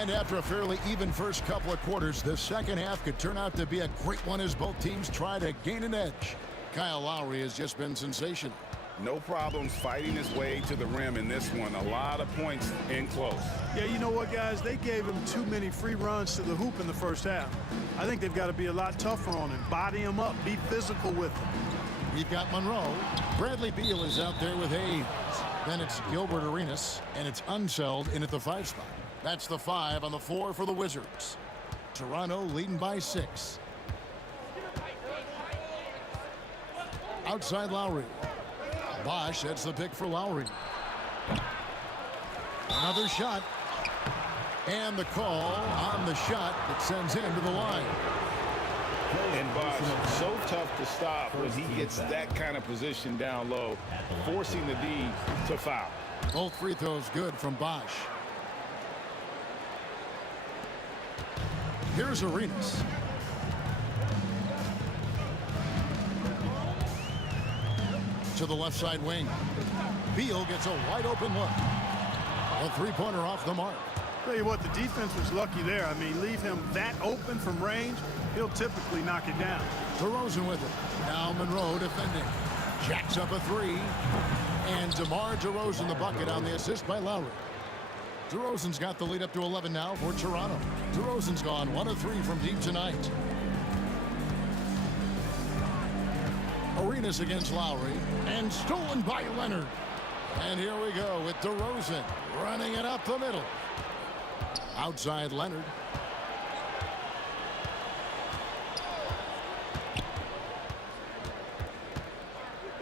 And after a fairly even first couple of quarters, the second half could turn out to be a great one as both teams try to gain an edge. Kyle Lowry has just been sensational. No problems fighting his way to the rim in this one. A lot of points in close. Yeah, you know what, guys? They gave him too many free runs to the hoop in the first half. I think they've got to be a lot tougher on him. Body him up. Be physical with him. We've got Monroe. Bradley Beal is out there with Hayes. Then it's Gilbert Arenas, and it's Unseld in at the 5 spot. That's the 5 on the 4 for the Wizards. Toronto leading by 6. Outside Lowry. Bosch, that's the pick for Lowry. Another shot. And the call on the shot that sends him to the line. And Bosch, so tough to stop when he gets that kind of position down low, forcing the D to foul. Both free throws good from Bosch. Here's Arenas. To the left side wing. Beal gets a wide open look. A three-pointer off the mark. Tell you what, the defense was lucky there. I mean, leave him that open from range, he'll typically knock it down. DeRozan with it. Now Monroe defending. Jacks up a three. And DeMar DeRozan the bucket on the assist by Lowry. DeRozan's got the lead up to 11 now for Toronto. DeRozan's gone 1 of 3 from deep tonight. Arenas against Lowry. And stolen by Leonard. And here we go with DeRozan running it up the middle. Outside Leonard.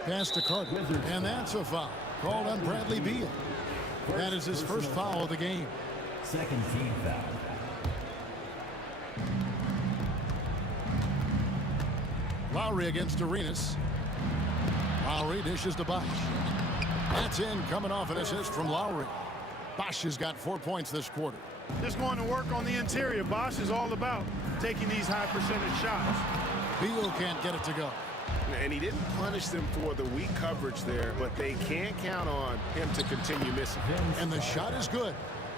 Pass to Carter. And that's a foul. Called on Bradley Beal. That is his first foul of the game. Second team foul. Lowry against Arenas. Lowry dishes to Bosch. That's in, coming off an assist from Lowry. Bosch has got 4 points this quarter. Just going to work on the interior. Bosch is all about taking these high percentage shots. Beal can't get it to go. And he didn't punish them for the weak coverage there, but they can't count on him to continue missing. And the shot is good.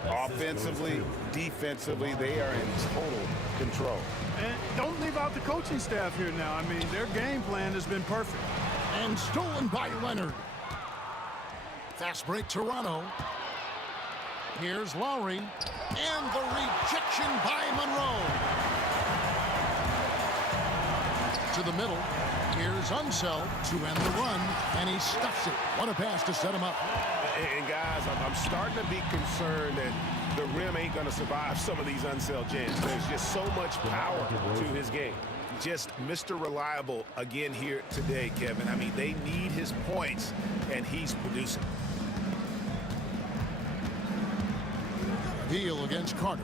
Offensively, defensively, they are in total control. And don't leave out the coaching staff here now. I mean, their game plan has been perfect. And stolen by Leonard. Fast break Toronto. Here's Lowry. And the rejection by Monroe. To the middle. Here's Unseld to end the run. And he stuffs it. What a pass to set him up. And guys, I'm starting to be concerned that the rim ain't going to survive some of these Unseld jams. There's just so much power to his game. Just Mr. Reliable again here today, Kevin. I mean, they need his points, and he's producing. Beal against Carter.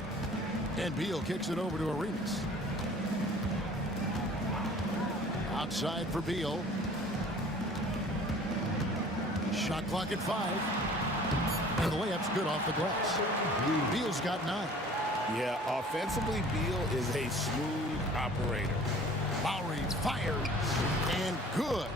And Beal kicks it over to Arenas. Outside for Beal. Shot clock at 5. And the layup's good off the glass. Beal's got 9. Yeah, offensively, Beal is a smooth operator. Lowry fires. And good.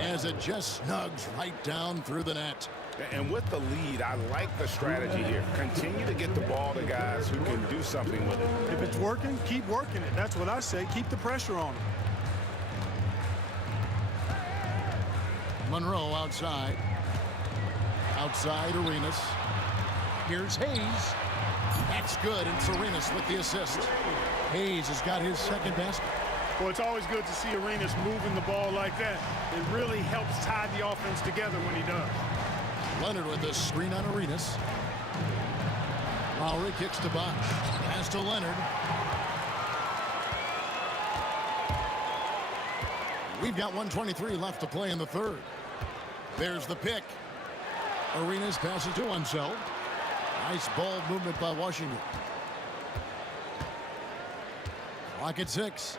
As it just snugs right down through the net. And with the lead, I like the strategy here. Continue to get the ball to guys who can do something with it. If it's working, keep working it. That's what I say. Keep the pressure on him. Monroe outside. Outside Arenas. Here's Hayes. That's good, and it's Arenas with the assist. Hayes has got his second basket. Well, it's always good to see Arenas moving the ball like that. It really helps tie the offense together when he does. Leonard with the screen on Arenas. Lowry kicks to Bosch. Pass to Leonard. We've got 1:23 left to play in the third. There's the pick. Arenas passes to Unseld. Nice ball movement by Washington. Clock at 6.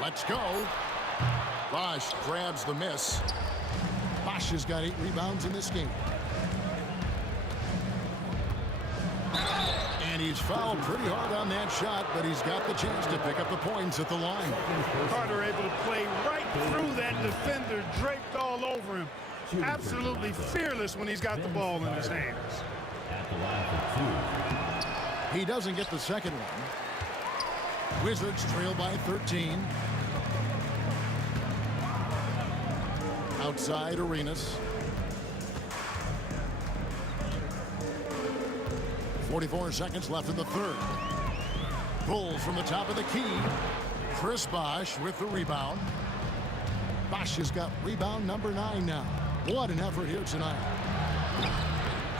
Let's go. Bosch grabs the miss. Bosch has got 8 rebounds in this game. And he's fouled pretty hard on that shot, but he's got the chance to pick up the points at the line. Carter able to play right through that defender, draped all over him. Absolutely fearless when he's got the ball in his hands. He doesn't get the second one. Wizards trail by 13. Outside Arenas. 44 seconds left in the third. Bulls from the top of the key. Chris Bosch with the rebound. Bosch has got rebound number 9 now. What an effort here tonight.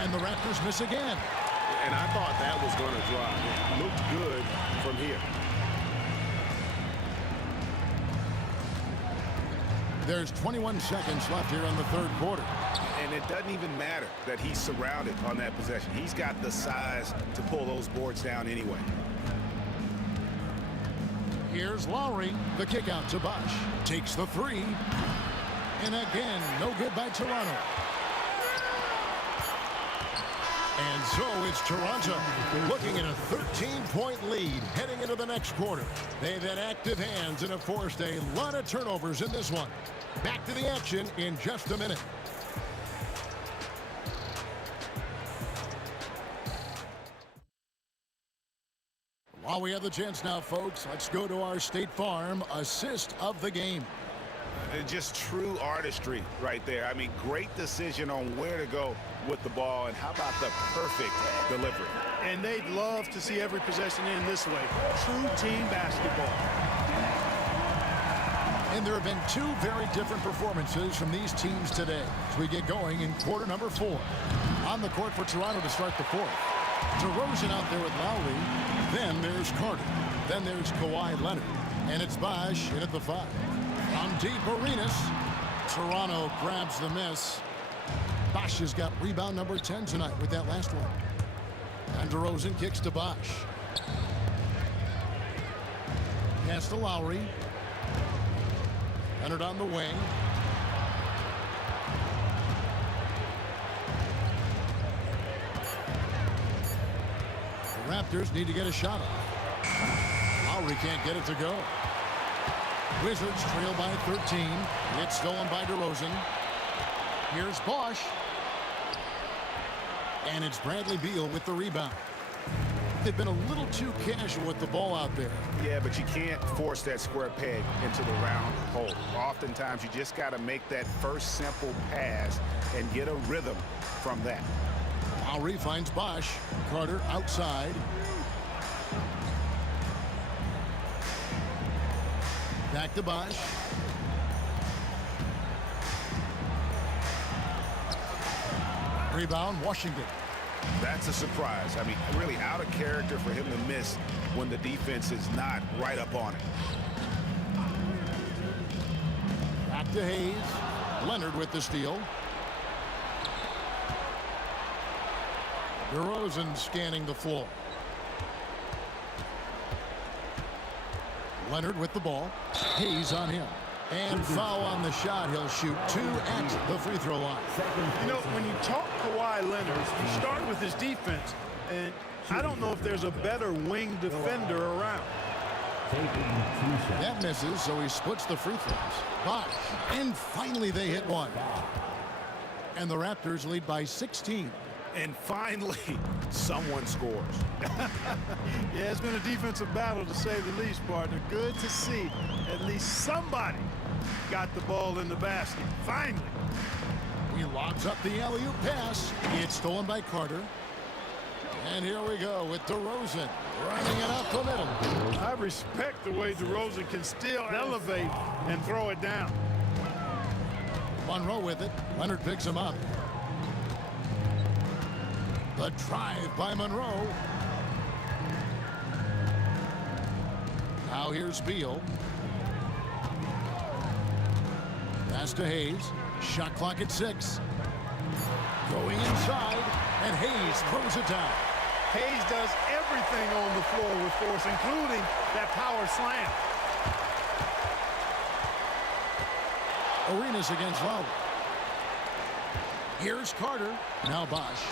And the Raptors miss again. And I thought that was going to drop. It looked good from here. There's 21 seconds left here in the third quarter. And And it doesn't even matter that he's surrounded on that possession. He's got the size to pull those boards down anyway. Here's Lowry. The kick out to Bosch. Takes the three. And again, no good by Toronto. And so it's Toronto looking at a 13-point lead heading into the next quarter. They've had active hands and have forced a lot of turnovers in this one. Back to the action in just a minute. While we have the chance now, folks, let's go to our State Farm assist of the game. Just true artistry right there. I mean, great decision on where to go with the ball, and how about the perfect delivery? And they'd love to see every possession in this way. True team basketball. And there have been two very different performances from these teams today as we get going in quarter number 4. On the court for Toronto to start the fourth. DeRozan out there with Lowry. Then there's Carter. Then there's Kawhi Leonard. And it's Bosch in at the 5. From deep, Arenas. Toronto grabs the miss. Bosch has got rebound number 10 tonight with that last one. And DeRozan kicks to Bosch. Pass to Lowry. Leonard on the wing. The Raptors need to get a shot off. Lowry can't get it to go. Wizards trail by 13. It's stolen by DeRozan. Here's Bosch. And it's Bradley Beal with the rebound. They've been a little too casual with the ball out there. Yeah, but you can't force that square peg into the round hole. Oftentimes, you just got to make that first simple pass and get a rhythm from that. Lowry finds Bosch. Carter outside. Back to Bosch. Rebound, Washington. That's a surprise. I mean, really out of character for him to miss when the defense is not right up on it. Back to Hayes. Leonard with the steal. DeRozan scanning the floor. Leonard with the ball. Hayes on him. And foul on the shot. He'll shoot 2 at the free throw line. You know, when you talk Kawhi Leonard, you start with his defense. And I don't know if there's a better wing defender around. That misses, so he splits the free throws. Bosch. And finally they hit one. And the Raptors lead by 16. And finally, someone scores. Yeah, it's been a defensive battle, to say the least, partner. Good to see at least somebody got the ball in the basket. Finally. He lobs up the alley-oop pass. It's stolen by Carter. And here we go with DeRozan running it up the middle. I respect the way DeRozan can still elevate and throw it down. Monroe with it. Leonard picks him up. The drive by Monroe. Now here's Beal. Pass to Hayes. Shot clock at 6. Going inside, and Hayes throws it down. Hayes does everything on the floor with force, including that power slam. Arenas against Lowry. Here's Carter. Now Bosch.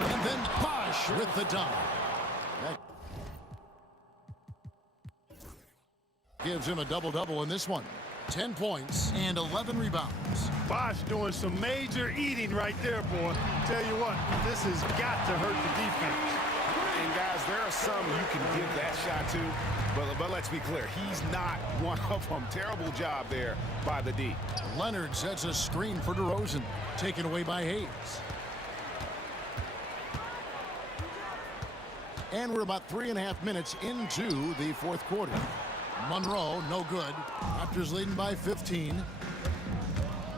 And then Bosch with the dunk. That gives him a double-double in this one. 10 points and 11 rebounds. Bosch doing some major eating right there, boy. Tell you what, this has got to hurt the defense. And guys, there are some you can give that shot to, but let's be clear, he's not one of them. Terrible job there by the D. Leonard sets a screen for DeRozan, taken away by Hayes. And we're about 3.5 minutes into the fourth quarter. Monroe, no good. Raptors leading by 15.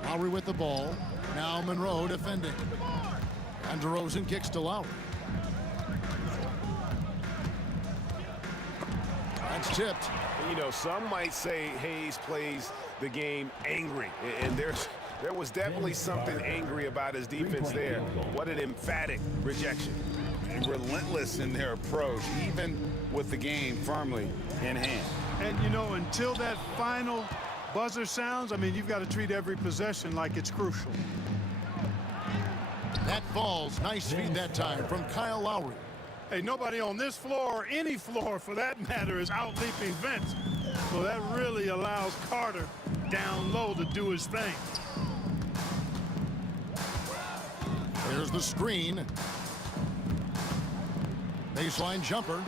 Lowry with the ball. Now Monroe defending. And DeRozan kicks to Lowry. That's tipped. You know, some might say Hayes plays the game angry, and there's There was definitely something angry about his defense there. What an emphatic rejection. And relentless in their approach, even with the game firmly in hand. And, you know, until that final buzzer sounds, I mean, you've got to treat every possession like it's crucial. That falls. Nice feed that time from Kyle Lowry. Hey, nobody on this floor, or any floor for that matter, is out-leaping Vince. So that really allows Carter down low to do his thing. There's the screen. Baseline jumper.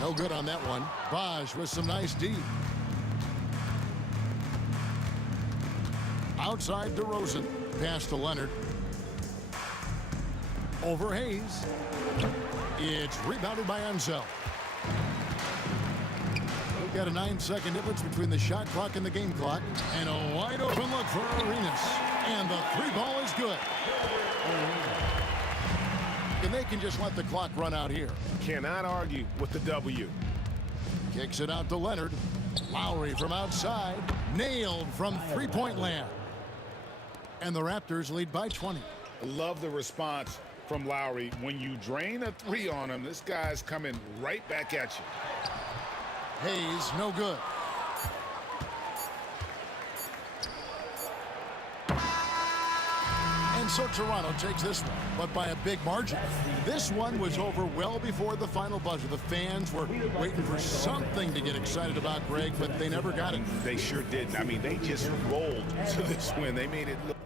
No good on that one. Bosch with some nice D. Outside DeRozan. Pass to Leonard. Over Hayes. It's rebounded by Enzel. We've got a 9-second difference between the shot clock and the game clock. And a wide open look for Arenas. And the three ball is good. And they can just let the clock run out here. Cannot argue with the W. Kicks it out to Leonard. Lowry from outside. Nailed from three-point land. And the Raptors lead by 20. I love the response from Lowry. When you drain a three on him, this guy's coming right back at you. Hayes, no good. And so Toronto takes this one, but by a big margin. This one was over well before the final buzzer. The fans were waiting for something to get excited about, Greg, but they never got it. They sure didn't. I mean, they just rolled to this win. They made it look.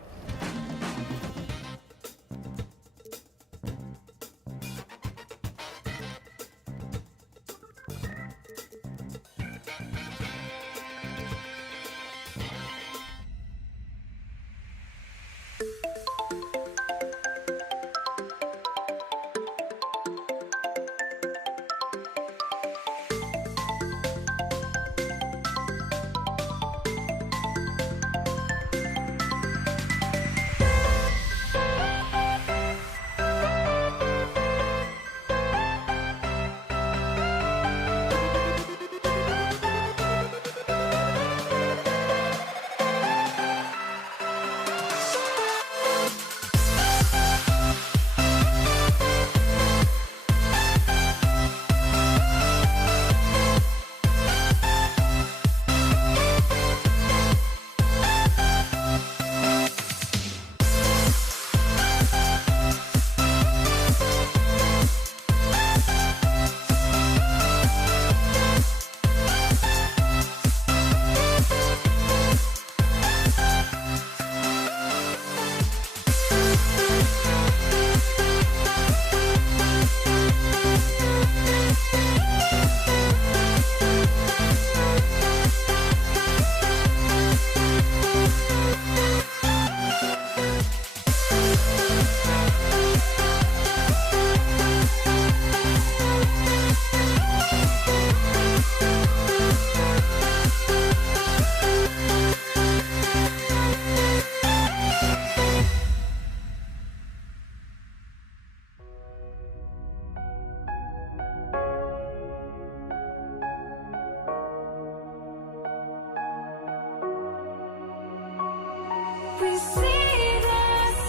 We see the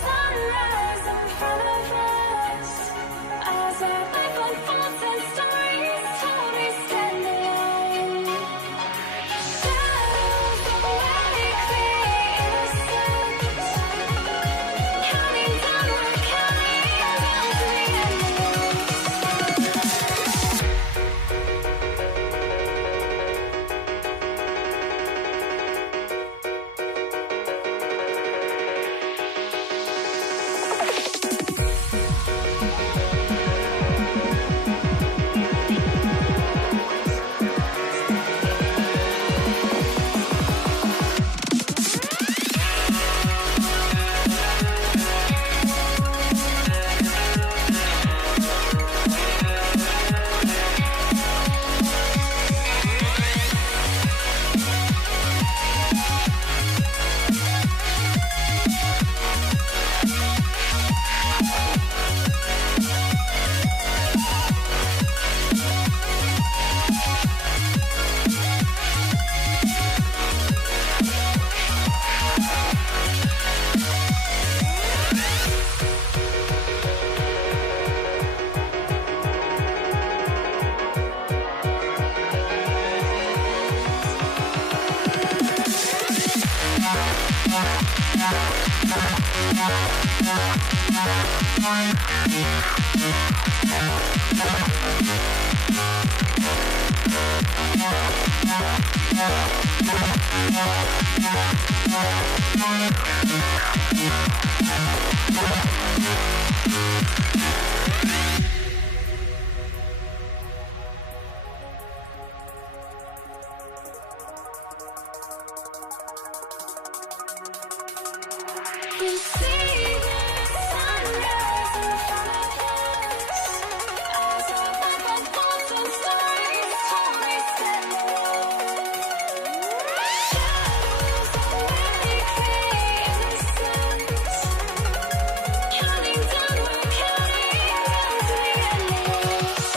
sunrise in front of us as our life unfolds and stories told. We stand alone. Shadows awake the innocent, counting down, we're counting down to the end. We see the sunrise in front of us as our life unfolds and stories told we stand alone. Shadows already create innocence, counting down, we're counting down to the endless.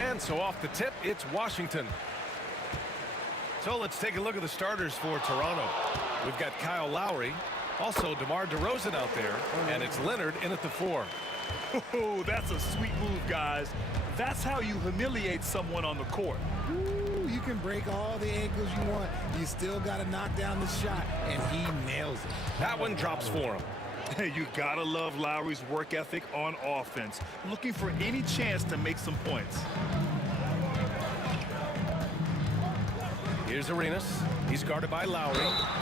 And so off the tip, it's Washington. So let's take a look at the starters for Toronto. We've got Kyle Lowry, also DeMar DeRozan out there, and it's Leonard in at the 4. Oh, that's a sweet move, guys. That's how you humiliate someone on the court. Ooh, you can break all the ankles you want. You still got to knock down the shot, and he nails it. That one drops for him. Hey, you gotta love Lowry's work ethic on offense, looking for any chance to make some points. Here's Arenas. He's guarded by Lowry.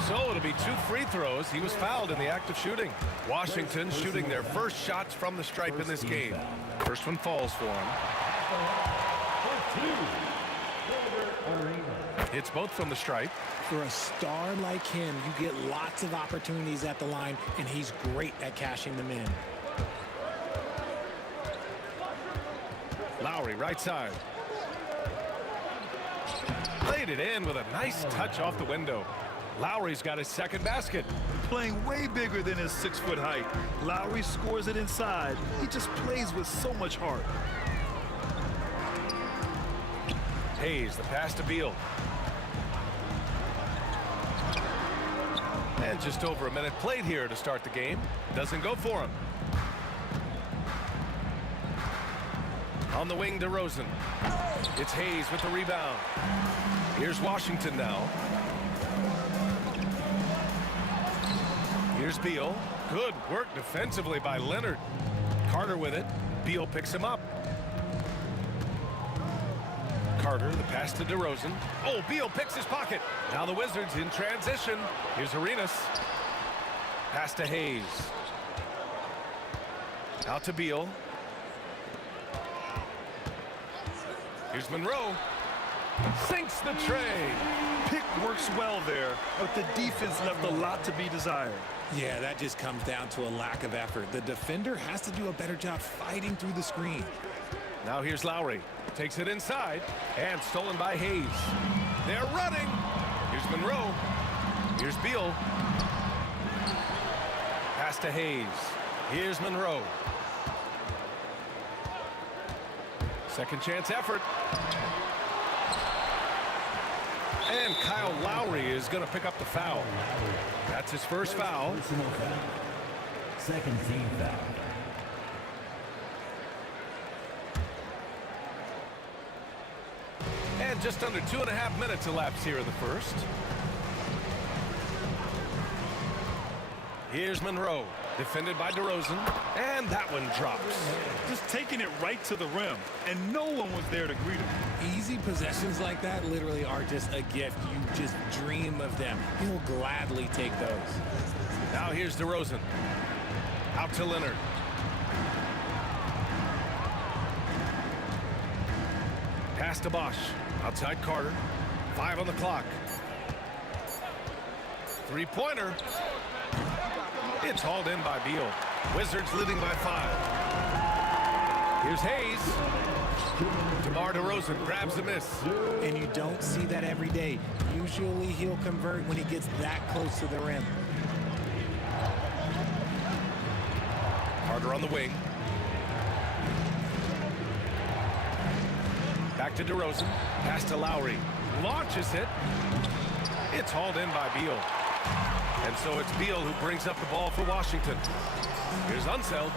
So it'll be 2 free throws. He was fouled in the act of shooting. Washington shooting their first shots from the stripe in this game. First one falls for him. Hits both from the stripe. For a star like him, you get lots of opportunities at the line, and he's great at cashing them in. Lowry, right side. Laid it in with a nice touch off the window. Lowry's got his second basket. Playing way bigger than his 6-foot height. Lowry scores it inside. He just plays with so much heart. Hayes, the pass to Beal. And just over a minute played here to start the game. Doesn't go for him. On the wing, DeRozan. It's Hayes with the rebound. Here's Washington now. Here's Beal. Good work defensively by Leonard. Carter with it. Beal picks him up. Carter, the pass to DeRozan. Oh, Beal picks his pocket. Now the Wizards in transition. Here's Arenas. Pass to Hayes. Out to Beal. Here's Monroe. Sinks the tray. Pick works well there, but the defense left a lot to be desired. Yeah, that just comes down to a lack of effort. The defender has to do a better job fighting through the screen. Now here's Lowry. Takes it inside and stolen by Hayes. They're running. Here's Monroe. Here's Beal. Pass to Hayes. Here's Monroe. Second chance effort. And Kyle Lowry is going to pick up the foul. That's his first foul. Second team foul. And just under 2.5 minutes elapsed here in the first. Here's Monroe, defended by DeRozan, and that one drops. Just taking it right to the rim, and no one was there to greet him. Easy possessions like that literally are just a gift. You just dream of them. He'll gladly take those. Now here's DeRozan. Out to Leonard. Pass to Bosch. Outside Carter. 5 on the clock. Three-pointer. It's hauled in by Beal. Wizards leading by 5. Here's Hayes. DeMar DeRozan grabs the miss. And you don't see that every day. Usually he'll convert when he gets that close to the rim. Carter on the wing. Back to DeRozan. Pass to Lowry. Launches it. It's hauled in by Beal. And so it's Beal who brings up the ball for Washington. Here's Unseld.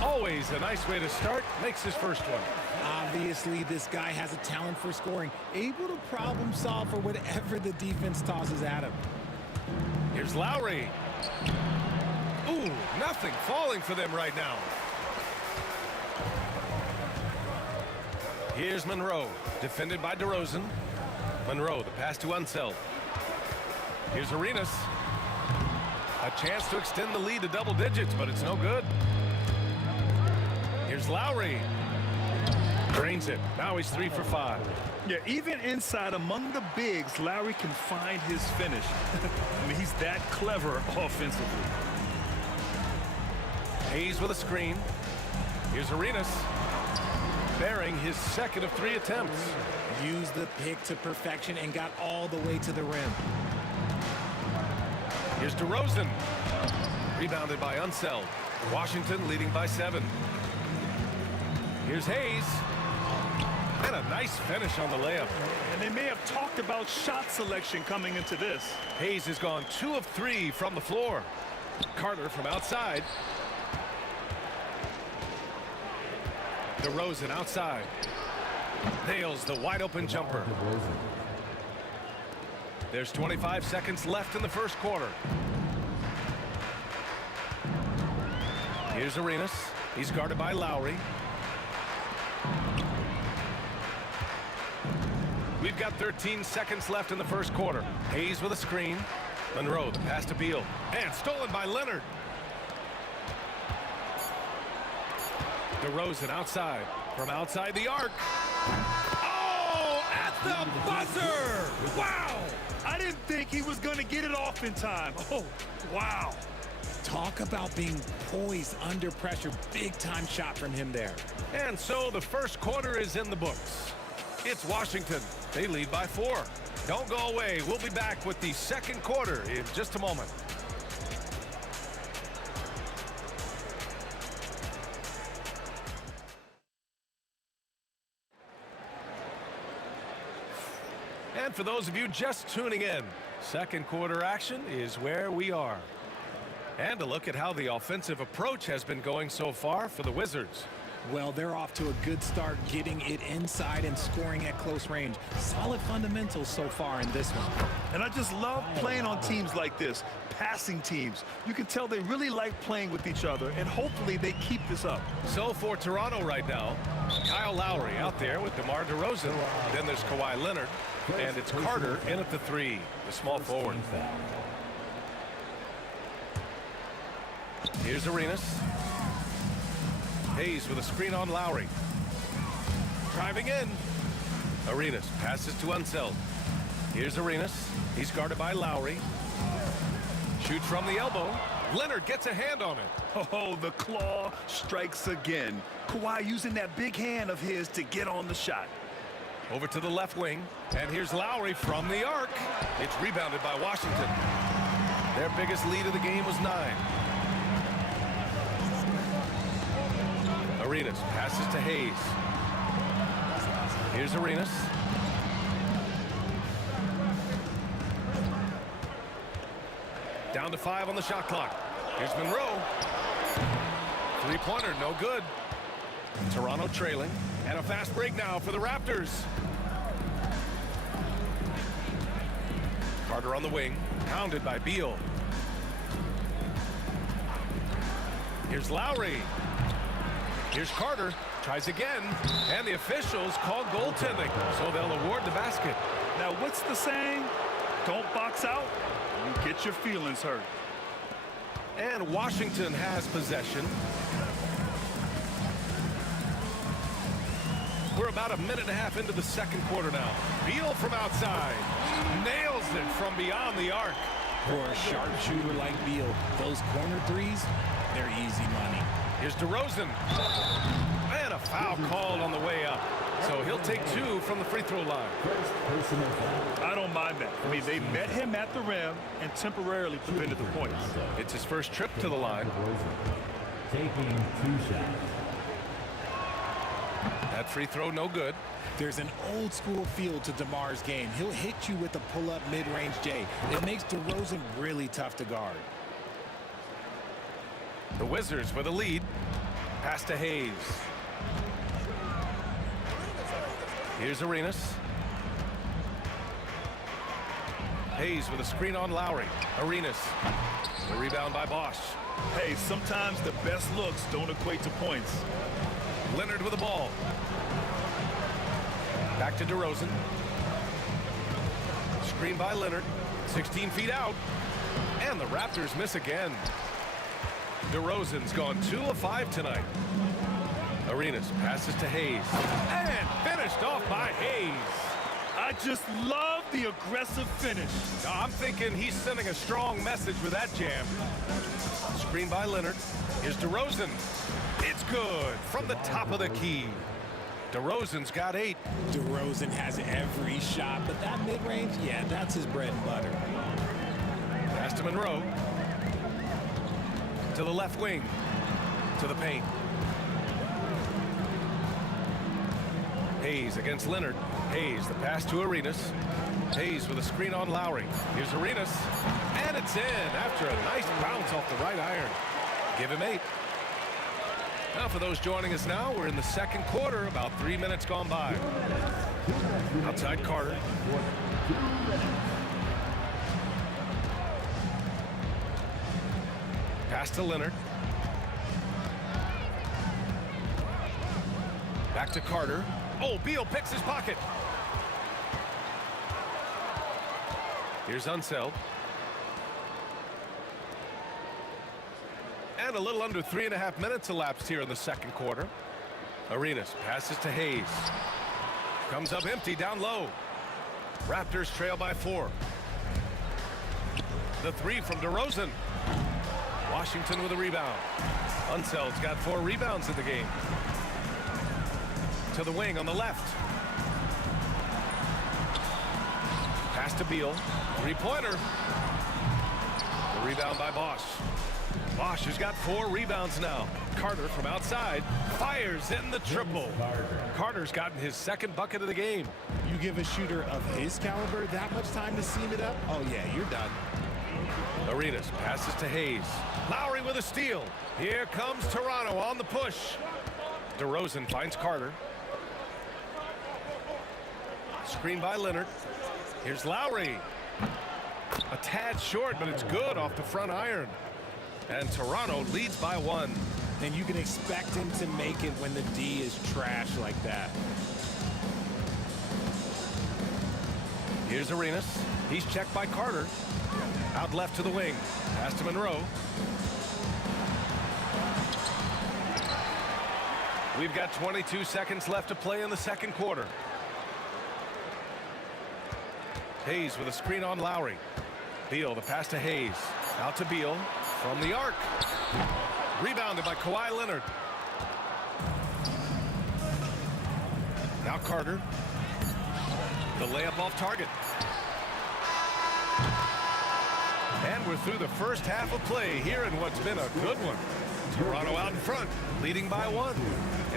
Always a nice way to start. Makes his first one. Obviously, this guy has a talent for scoring. Able to problem solve for whatever the defense tosses at him. Here's Lowry. Ooh, nothing falling for them right now. Here's Monroe, defended by DeRozan. Monroe, the pass to Unseld. Here's Arenas. A chance to extend the lead to double digits, but it's no good. Here's Lowry. Drains it. Now he's 3 for 5. Yeah, even inside among the bigs, Lowry can find his finish. I mean, he's that clever offensively. Hayes with a screen. Here's Arenas. Bearing his second of 3 attempts. Used the pick to perfection and got all the way to the rim. Here's DeRozan. Rebounded by Unseld. Washington leading by 7. Here's Hayes. And a nice finish on the layup. And they may have talked about shot selection coming into this. Hayes has gone 2 of 3 from the floor. Carter from outside. DeRozan outside. Nails the wide open jumper. There's 25 seconds left in the first quarter. Here's Arenas. He's guarded by Lowry. We've got 13 seconds left in the first quarter. Hayes with a screen. Monroe, the pass to Beal. And stolen by Leonard. DeRozan outside. From outside the arc. Oh, at the buzzer! Wow! I didn't think he was going to get it off in time. Oh, wow. Talk about being poised under pressure. Big time shot from him there. And so the first quarter is in the books. It's Washington. They lead by 4. Don't go away. We'll be back with the second quarter in just a moment. And for those of you just tuning in, second quarter action is where we are. And a look at how the offensive approach has been going so far for the Wizards. Well, they're off to a good start getting it inside and scoring at close range. Solid fundamentals so far in this one. And I just love playing on teams like this, passing teams. You can tell they really like playing with each other, and hopefully they keep this up. So for Toronto right now, Kyle Lowry out there with DeMar DeRozan. Then there's Kawhi Leonard, and it's Carter in at the 3, the small forward. Here's Arenas. Hayes with a screen on Lowry. Driving in. Arenas passes to Unseld. Here's Arenas. He's guarded by Lowry. Shoots from the elbow. Leonard gets a hand on it. Oh, the claw strikes again. Kawhi using that big hand of his to get on the shot. Over to the left wing. And here's Lowry from the arc. It's rebounded by Washington. Their biggest lead of the game was 9. Arenas passes to Hayes. Here's Arenas. Down to 5 on the shot clock. Here's Monroe. Three-pointer, no good. Toronto trailing. And a fast break now for the Raptors. Carter on the wing. Pounded by Beal. Here's Lowry. Here's Carter. Tries again. And the officials call goaltending. So they'll award the basket. Now, what's the saying? Don't box out. You get your feelings hurt. And Washington has possession. We're about a minute and a half into the second quarter now. Beal from outside. Nails it from beyond the arc. For a sharpshooter like Beal, those corner threes, they're easy money. Here's DeRozan. And a foul called on the way up. So he'll take 2 from the free throw line. I don't mind that. I mean, they met him at the rim and temporarily prevented the points. It's his first trip to the line. Taking 2 shots. That free throw no good. There's an old school feel to DeMar's game. He'll hit you with a pull-up mid-range J. It makes DeRozan really tough to guard. The Wizards with a lead. Pass to Hayes. Here's Arenas. Hayes with a screen on Lowry. Arenas. The rebound by Bosch. Hey, sometimes the best looks don't equate to points. Leonard with the ball. Back to DeRozan. Screen by Leonard. 16 feet out. And the Raptors miss again. DeRozan's gone 2 of 5 tonight. Arenas passes to Hayes. And finished off by Hayes. I just love the aggressive finish. I'm thinking he's sending a strong message with that jam. Screen by Leonard. Here's DeRozan. It's good from the top of the key. DeRozan's got 8. DeRozan has every shot, but that mid-range, yeah, that's his bread and butter. Pass to Monroe. To the left wing. To the paint. Hayes against Leonard. Hayes, the pass to Arenas. Hayes with a screen on Lowry. Here's Arenas. And it's in after a nice bounce off the right iron. Give him 8. Now for those joining us now, we're in the second quarter, about 3 minutes gone by. Outside Carter. Pass to Leonard. Back to Carter. Oh, Beal picks his pocket. Here's Unseld. And a little under 3.5 minutes elapsed here in the second quarter. Arenas passes to Hayes. Comes up empty down low. Raptors trail by 4. The 3 from DeRozan. Washington with a rebound. Unseld's got 4 rebounds in the game. To the wing on the left. Pass to Beal. 3-pointer. The rebound by Bosch. Bosch has got 4 rebounds now. Carter from outside fires in the triple. Carter's gotten his second bucket of the game. You give a shooter of his caliber that much time to seam it up? Oh, yeah, you're done. Arenas passes to Hayes. Lowry with a steal. Here comes Toronto on the push. DeRozan finds Carter. Screen by Leonard. Here's Lowry. A tad short, but it's good off the front iron. And Toronto leads by 1. And you can expect him to make it when the D is trash like that. Here's Arenas. He's checked by Carter. Out left to the wing. Pass to Monroe. We've got 22 seconds left to play in the second quarter. Hayes with a screen on Lowry. Beal, the pass to Hayes. Out to Beal from the arc. Rebounded by Kawhi Leonard. Now Carter. The layup off target. And we're through the first half of play here in what's been a good one. Toronto out in front, leading by 1.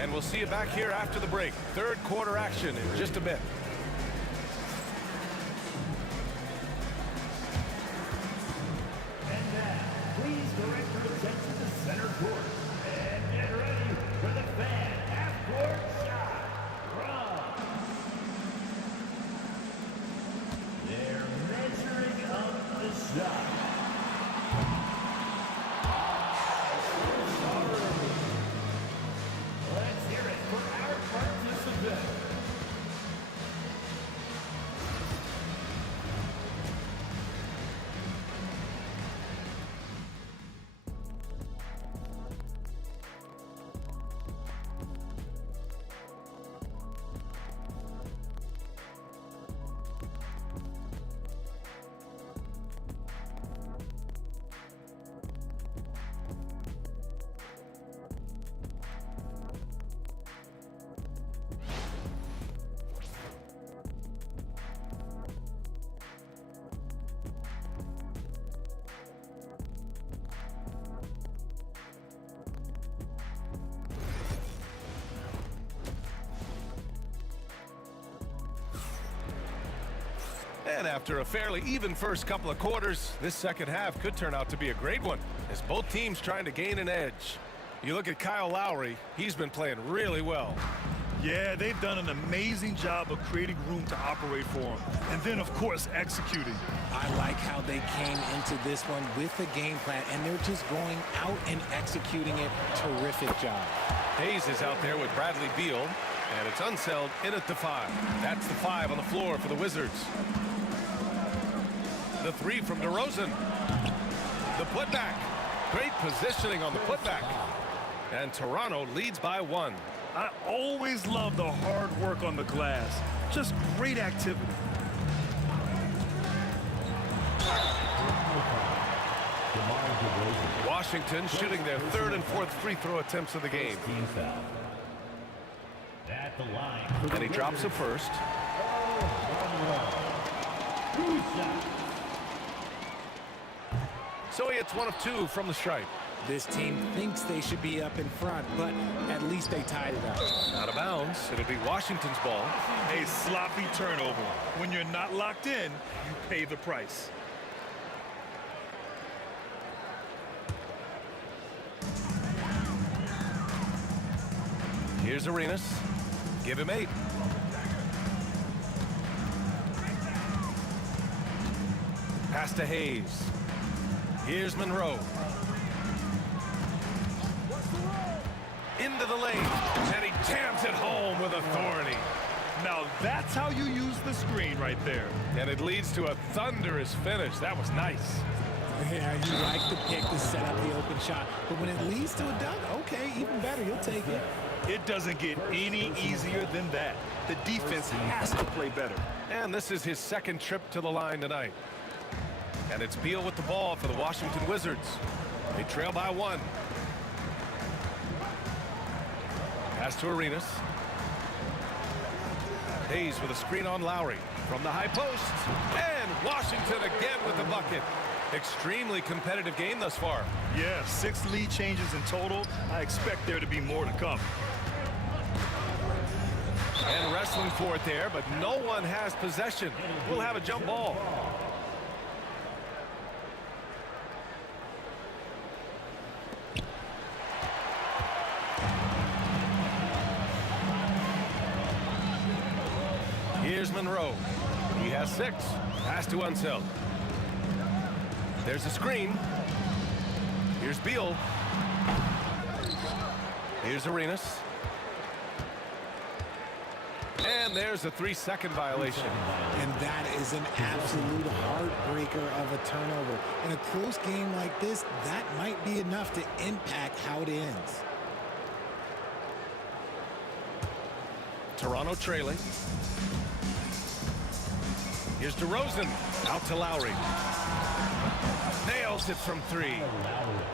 And we'll see you back here after the break. Third quarter action in just a bit. And now, please direct your attention to center court. And get ready for the fan half-court shot. From. They're measuring up the shot. And after a fairly even first couple of quarters, this second half could turn out to be a great one, as both teams trying to gain an edge. You look at Kyle Lowry, he's been playing really well. Yeah, they've done an amazing job of creating room to operate for him. And then, of course, executing. I like how they came into this one with a game plan, and they're just going out and executing it. Terrific job. Hayes is out there with Bradley Beal, and it's Unseld in at the 5. That's the 5 on the floor for the Wizards. The 3 from DeRozan. The putback. Great positioning on the putback. And Toronto leads by 1. I always love the hard work on the glass. Just great activity. Washington shooting their 3rd and 4th free throw attempts of the game. And he drops the first. So he hits 1 of 2 from the stripe. This team thinks they should be up in front, but at least they tied it up. Out of bounds. It'll be Washington's ball. A sloppy turnover. When you're not locked in, you pay the price. Here's Arenas. Give him 8. Pass to Hayes. Here's Monroe. Into the lane, and he jams it home with authority. Now that's how you use the screen right there. And it leads to a thunderous finish. That was nice. Yeah, you like the pick to set up the open shot, but when it leads to a dunk, okay, even better, you'll take it. It doesn't get any easier than that. The defense has to play better. And this is his 2nd trip to the line tonight. And it's Beal with the ball for the Washington Wizards. They trail by 1. Pass to Arenas. Hayes with a screen on Lowry from the high post. And Washington again with the bucket. Extremely competitive game thus far. Yeah, 6 lead changes in total. I expect there to be more to come. And wrestling for it there, but no one has possession. We'll have a jump ball. Here's Monroe. He has 6. Pass to Unseld. There's a screen. Here's Beal. Here's Arenas. And there's a 3-second violation. And that is an absolute heartbreaker of a turnover. In a close game like this, that might be enough to impact how it ends. Toronto trailing. Here's DeRozan. Out to Lowry. Nails it from 3.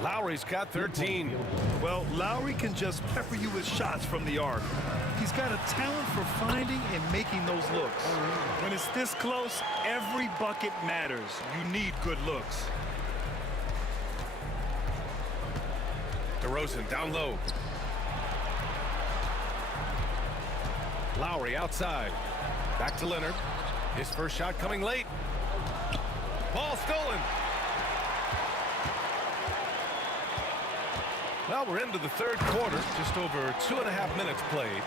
Lowry's got 13. Well, Lowry can just pepper you with shots from the arc. He's got a talent for finding and making those looks. When it's this close, every bucket matters. You need good looks. DeRozan down low. Lowry outside. Back to Leonard. His first shot coming late. Ball stolen. Well, we're into the 3rd quarter. Just over 2.5 minutes played.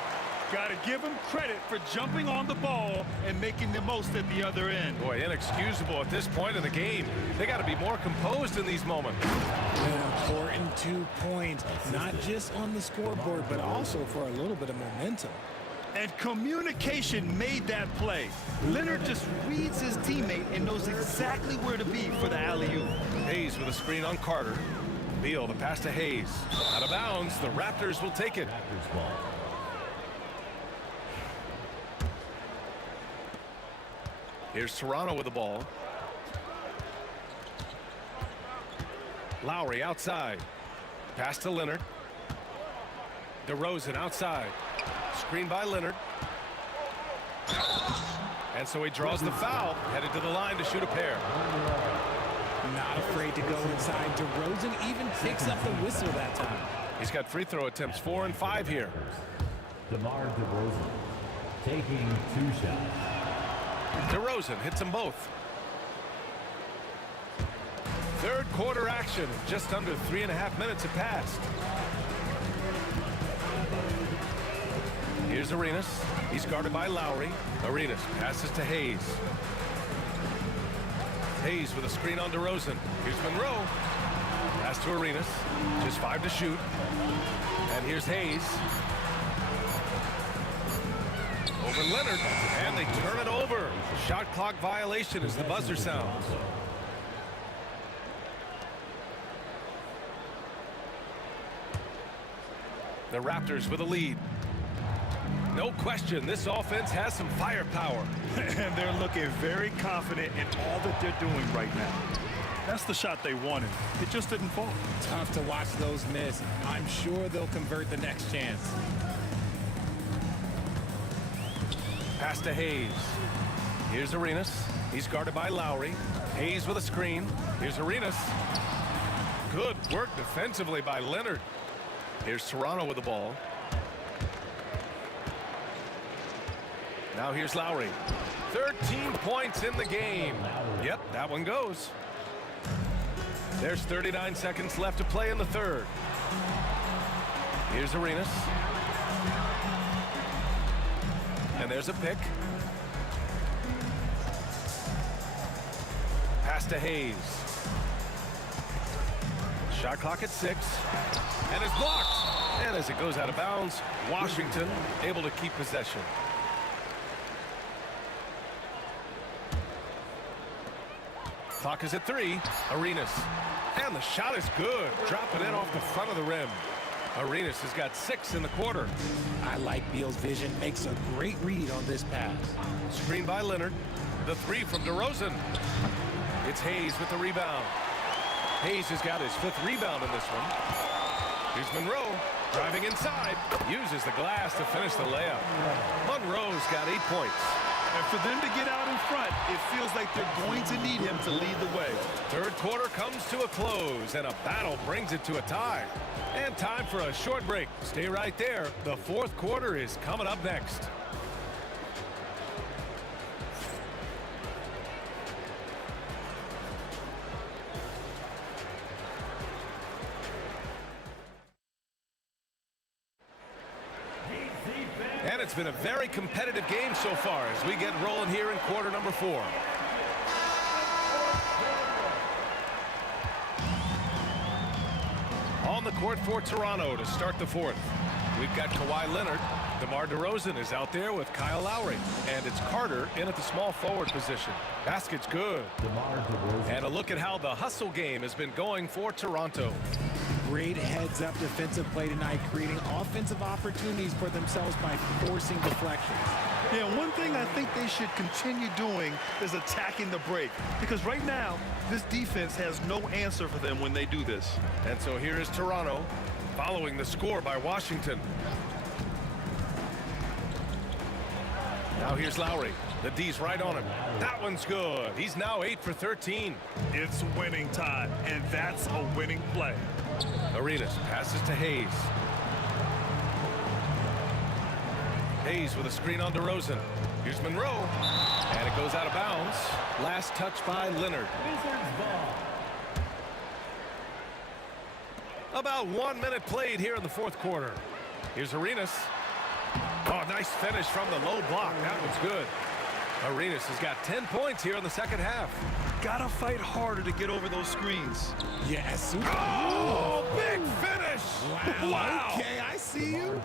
Got to give him credit for jumping on the ball and making the most at the other end. Boy, inexcusable at this point in the game. They got to be more composed in these moments. An important 2 points, not just on the scoreboard, but also for a little bit of momentum. And communication made that play. Leonard just reads his teammate and knows exactly where to be for the alley-oop. Hayes with a screen on Carter. Beal, the pass to Hayes. Out of bounds, the Raptors will take it. Here's Toronto with the ball. Lowry outside. Pass to Leonard. DeRozan outside. Screen by Leonard. And so he draws the foul, headed to the line to shoot a pair. Not afraid to go inside. DeRozan even picks up the whistle that time. He's got free throw attempts 4 and 5 here. DeMar DeRozan taking 2 shots. DeRozan hits them both. Third quarter action. Just under 3.5 minutes have passed. Here's Arenas. He's guarded by Lowry. Arenas passes to Hayes. Hayes with a screen on DeRozan. Here's Monroe. Pass to Arenas. Just 5 to shoot. And here's Hayes. Over Leonard. And they turn it over. Shot clock violation as the buzzer sounds. The Raptors with a lead. No question, this offense has some firepower. And they're looking very confident in all that they're doing right now. That's the shot they wanted. It just didn't fall. Tough to watch those miss. I'm sure they'll convert the next chance. Pass to Hayes. Here's Arenas. He's guarded by Lowry. Hayes with a screen. Here's Arenas. Good work defensively by Leonard. Here's Toronto with the ball. Now here's Lowry. 13 points in the game. Yep, that one goes. There's 39 seconds left to play in the third. Here's Arenas. And there's a pick. Pass to Hayes. Shot clock at 6. And it's blocked. And as it goes out of bounds, Washington able to keep possession. Clock is at 3. Arenas. And the shot is good. Dropping in off the front of the rim. Arenas has got 6 in the quarter. I like Beal's vision. Makes a great read on this pass. Screen by Leonard. The 3 from DeRozan. It's Hayes with the rebound. Hayes has got his 5th rebound in this one. Here's Monroe. Driving inside. Uses the glass to finish the layup. Monroe's got 8 points. And for them to get out in front, it feels like they're going to need him to lead the way. Third quarter comes to a close, and a battle brings it to a tie. And time for a short break. Stay right there. The fourth quarter is coming up next. And it's been a very competitive game so far as we get rolling here in quarter number 4. On the court for Toronto to start the fourth. We've got Kawhi Leonard. DeMar DeRozan is out there with Kyle Lowry. And it's Carter in at the small forward position. Basket's good. And a look at how the hustle game has been going for Toronto. Great heads-up defensive play tonight, creating offensive opportunities for themselves by forcing deflections. Yeah, one thing I think they should continue doing is attacking the break. Because right now, this defense has no answer for them when they do this. And so here is Toronto following the score by Washington. Now here's Lowry. The D's right on him. That one's good. He's now 8 for 13. It's winning time, and that's a winning play. Arenas passes to Hayes. Hayes with a screen on DeRozan. Here's Monroe. And it goes out of bounds. Last touch by Leonard. About 1 minute played here in the fourth quarter. Here's Arenas. Oh, nice finish from the low block. That one's good. Arenas has got 10 points here in the second half. Gotta fight harder to get over those screens. Yes. Oh, big finish. Wow. Okay, I see you.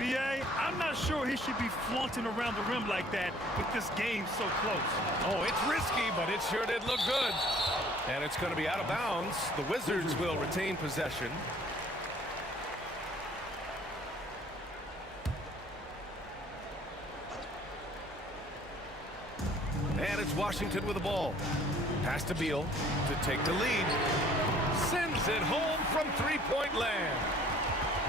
B.A., I'm not sure he should be flaunting around the rim like that with this game so close. Oh, it's risky, but it sure did look good. And it's going to be out of bounds. The Wizards will retain possession. And it's Washington with the ball. Pass to Beal to take the lead. Sends it home from three-point land.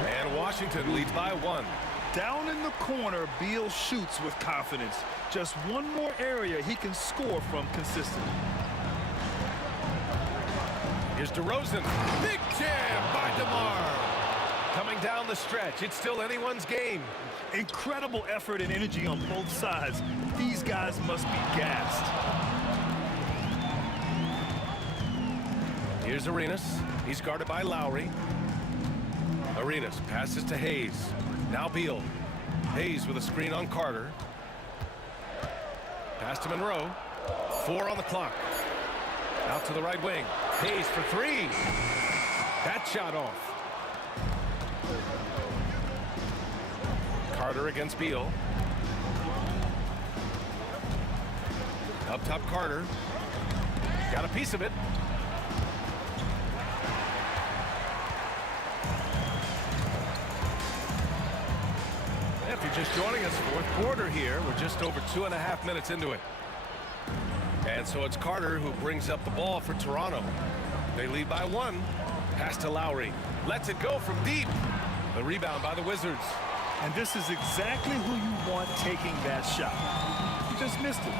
And Washington leads by 1. Down in the corner, Beal shoots with confidence. Just one more area he can score from consistently. Here's DeRozan. Big jam by DeMar. Coming down the stretch, it's still anyone's game. Incredible effort and energy on both sides. These guys must be gassed. Here's Arenas. He's guarded by Lowry. Arenas passes to Hayes. Now Beal. Hayes with a screen on Carter. Pass to Monroe. 4 on the clock. Out to the right wing. Hayes for 3. That shot off. Carter against Beal. Up top Carter. Got a piece of it. If you're just joining us, fourth quarter here. We're just over 2.5 minutes into it. And so it's Carter who brings up the ball for Toronto. They lead by 1. Pass to Lowry. Lets it go from deep. The rebound by the Wizards. And this is exactly who you want taking that shot. You just missed it.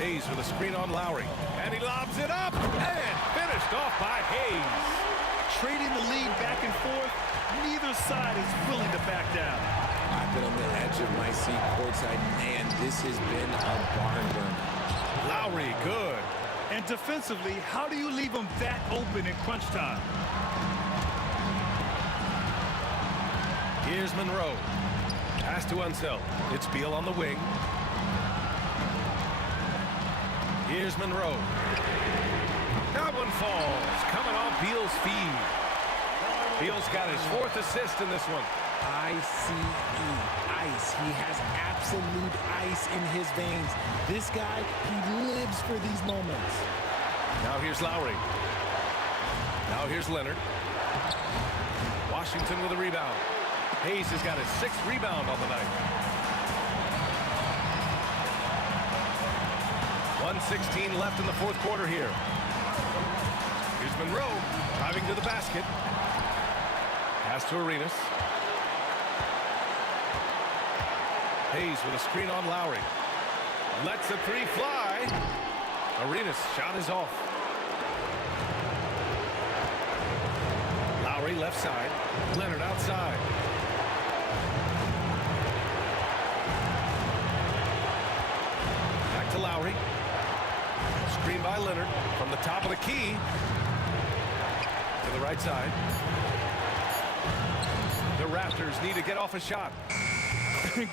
Hayes with a screen on Lowry. And he lobs it up. And finished off by Hayes. Trading the lead back and forth. Neither side is willing to back down. I've been on the edge of my seat courtside. Man, this has been a barn burner. Lowry, good. And defensively, how do you leave them that open in crunch time? Here's Monroe. Pass to Unseld. It's Beal on the wing. Here's Monroe. That one falls. Coming off Beal's feed. Beal's got his 4th assist in this one. ICE, ice. He has absolute ice in his veins. This guy, he lives for these moments. Now here's Lowry. Now here's Leonard. Washington with a rebound. Hayes has got his 6th rebound on the night. 1:16 left in the fourth quarter here. Here's Monroe driving to the basket. Pass to Arenas. Hayes with a screen on Lowry. Lets the 3 fly. Arenas' shot is off. Lowry left side. Leonard outside. Back to Lowry. Screen by Leonard from the top of the key. To the right side. The Raptors need to get off a shot.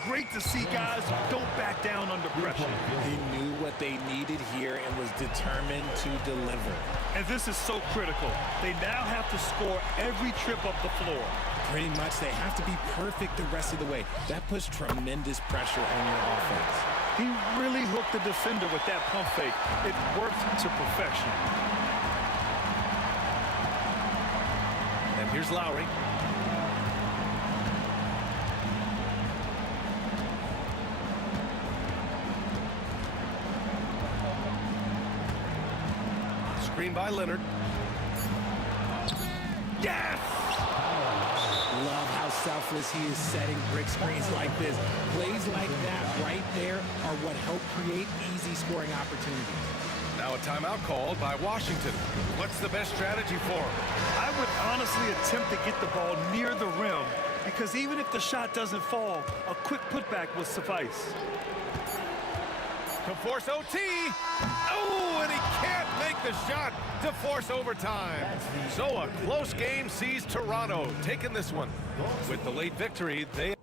Great to see guys who don't back down under pressure. He knew what they needed here and was determined to deliver. And this is so critical. They now have to score every trip up the floor. Pretty much, they have to be perfect the rest of the way. That puts tremendous pressure on your offense. He really hooked the defender with that pump fake. It worked to perfection. And here's Lowry. Screen by Leonard. Yes! Love how selfless he is setting brick screens like this. Plays like that right there are what help create easy scoring opportunities. Now a timeout called by Washington. What's the best strategy for him? I would honestly attempt to get the ball near the rim because even if the shot doesn't fall, a quick putback will suffice. To force OT. Oh, and he can't make the shot to force overtime. So a close game sees Toronto taking this one. With the late victory, they...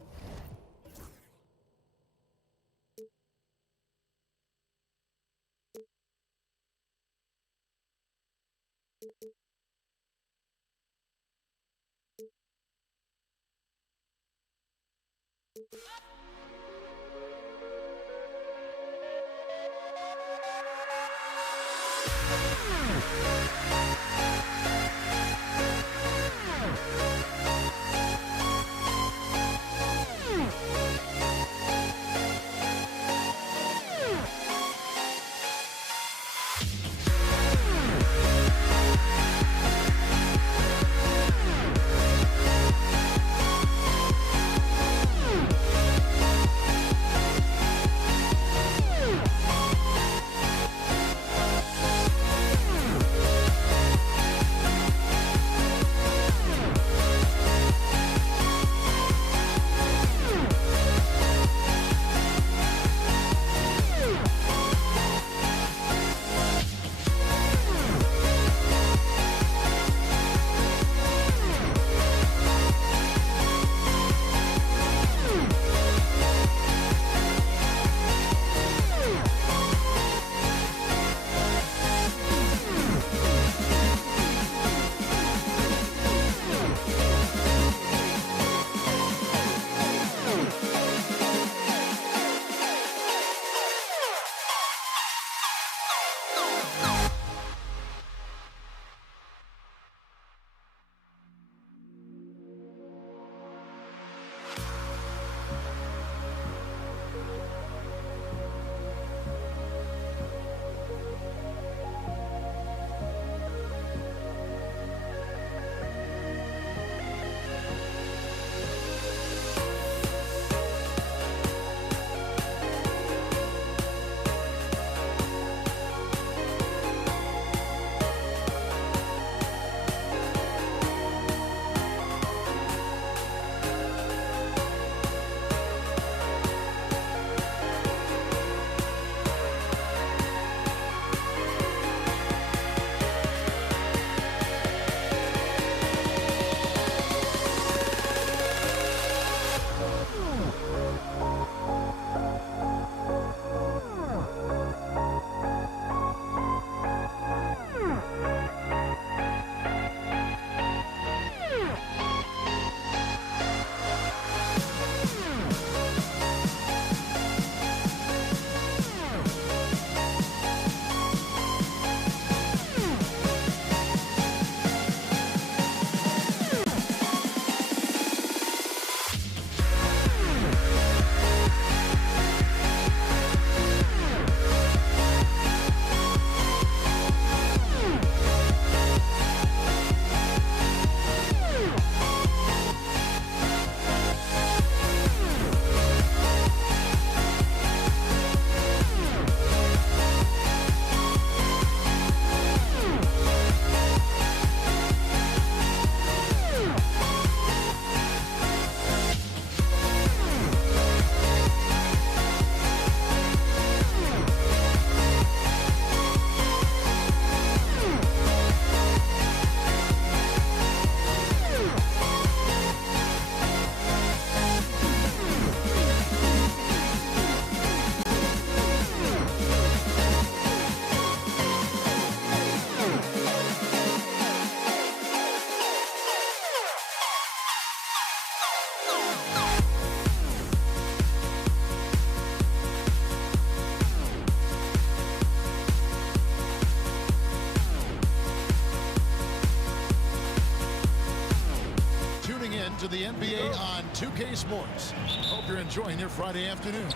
To the NBA on 2K Sports. Hope you're enjoying your Friday afternoon.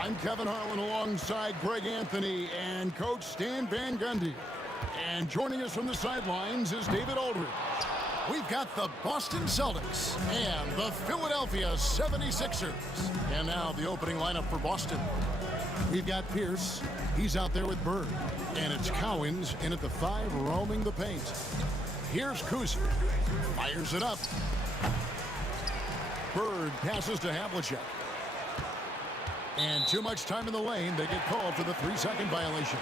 I'm Kevin Harlan alongside Greg Anthony and Coach Stan Van Gundy. And joining us from the sidelines is David Aldridge. We've got the Boston Celtics and the Philadelphia 76ers. And now the opening lineup for Boston. We've got Pierce. He's out there with Bird. And it's Cowens in at the 5 roaming the paint. Here's Kuzma. Fires it up. Bird passes to Havlicek. And too much time in the lane. They get called for the 3-second violation.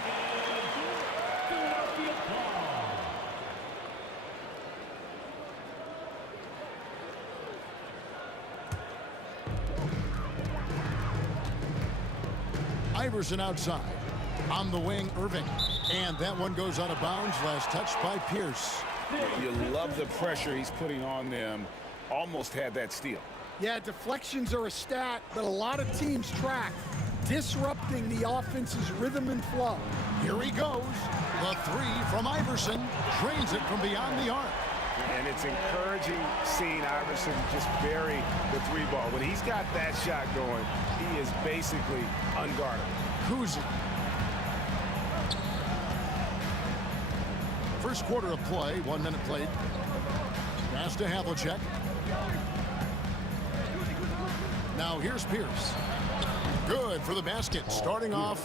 Iverson outside. On the wing, Irving. And that one goes out of bounds. Last touch by Pierce. You love the pressure he's putting on them. Almost had that steal. Yeah, deflections are a stat that a lot of teams track, disrupting the offense's rhythm and flow. Here he goes. The 3 from Iverson. Drains it from beyond the arc. And it's encouraging seeing Iverson just bury the 3 ball. When he's got that shot going, he is basically unguardable. Kuzma. First quarter of play, 1 minute played. Pass to Havlicek. Now here's Pierce. Good for the basket. Starting off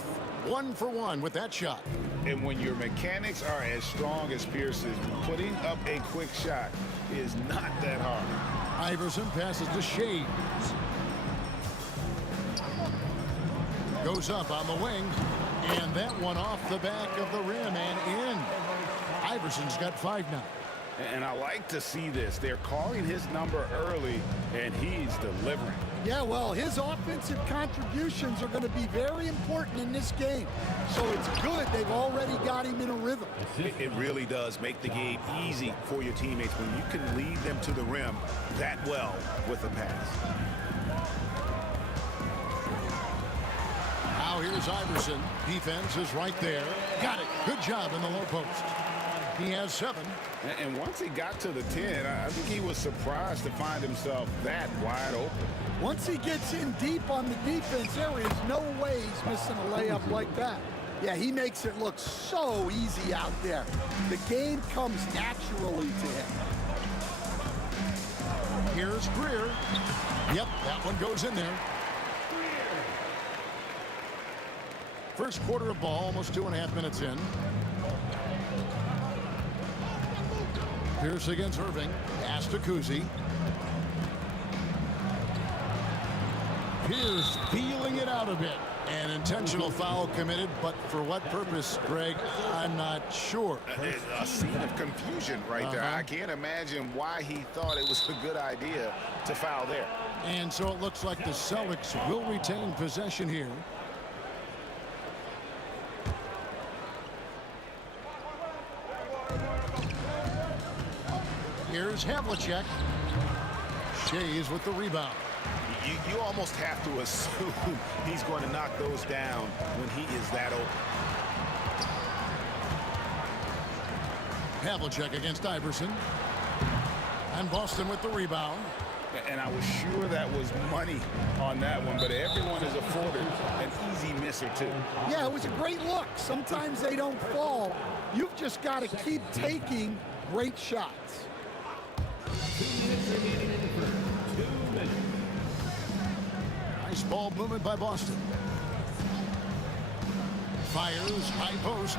1 for 1 with that shot. And when your mechanics are as strong as Pierce is, putting up a quick shot is not that hard. Iverson passes to Shea. Goes up on the wing. And that one off the back of the rim and in. Iverson's got 5 now. And I like to see this. They're calling his number early, and he's delivering. Yeah, well, his offensive contributions are going to be very important in this game. So it's good they've already got him in a rhythm. It really does make the game easy for your teammates when you can lead them to the rim that well with a pass. Now here's Iverson. Defense is right there. Got it. Good job in the low post. He has 7. And once he got to the 10, I think he was surprised to find himself that wide open. Once he gets in deep on the defense, there is no way he's missing a layup like that. Yeah, he makes it look so easy out there. The game comes naturally to him. Here's Greer. Yep, that one goes in there. First quarter of ball, almost 2.5 minutes in. Pierce against Irving. Pass to Kuzi. Pierce feeling it out a bit. An intentional foul committed, but for what purpose, Greg, I'm not sure. A scene of confusion right there. I can't imagine why he thought it was a good idea to foul there. And so it looks like the Celtics will retain possession here. Here's Havlicek. Shays with the rebound. You almost have to assume he's going to knock those down when he is that open. Havlicek against Iverson. And Boston with the rebound. And I was sure that was money on that one, but everyone is afforded an easy miss or two. Yeah, it was a great look. Sometimes they don't fall. You've just got to keep taking great shots. 2 minutes remaining in the first. 2 minutes. Nice ball movement by Boston. Fires, high post.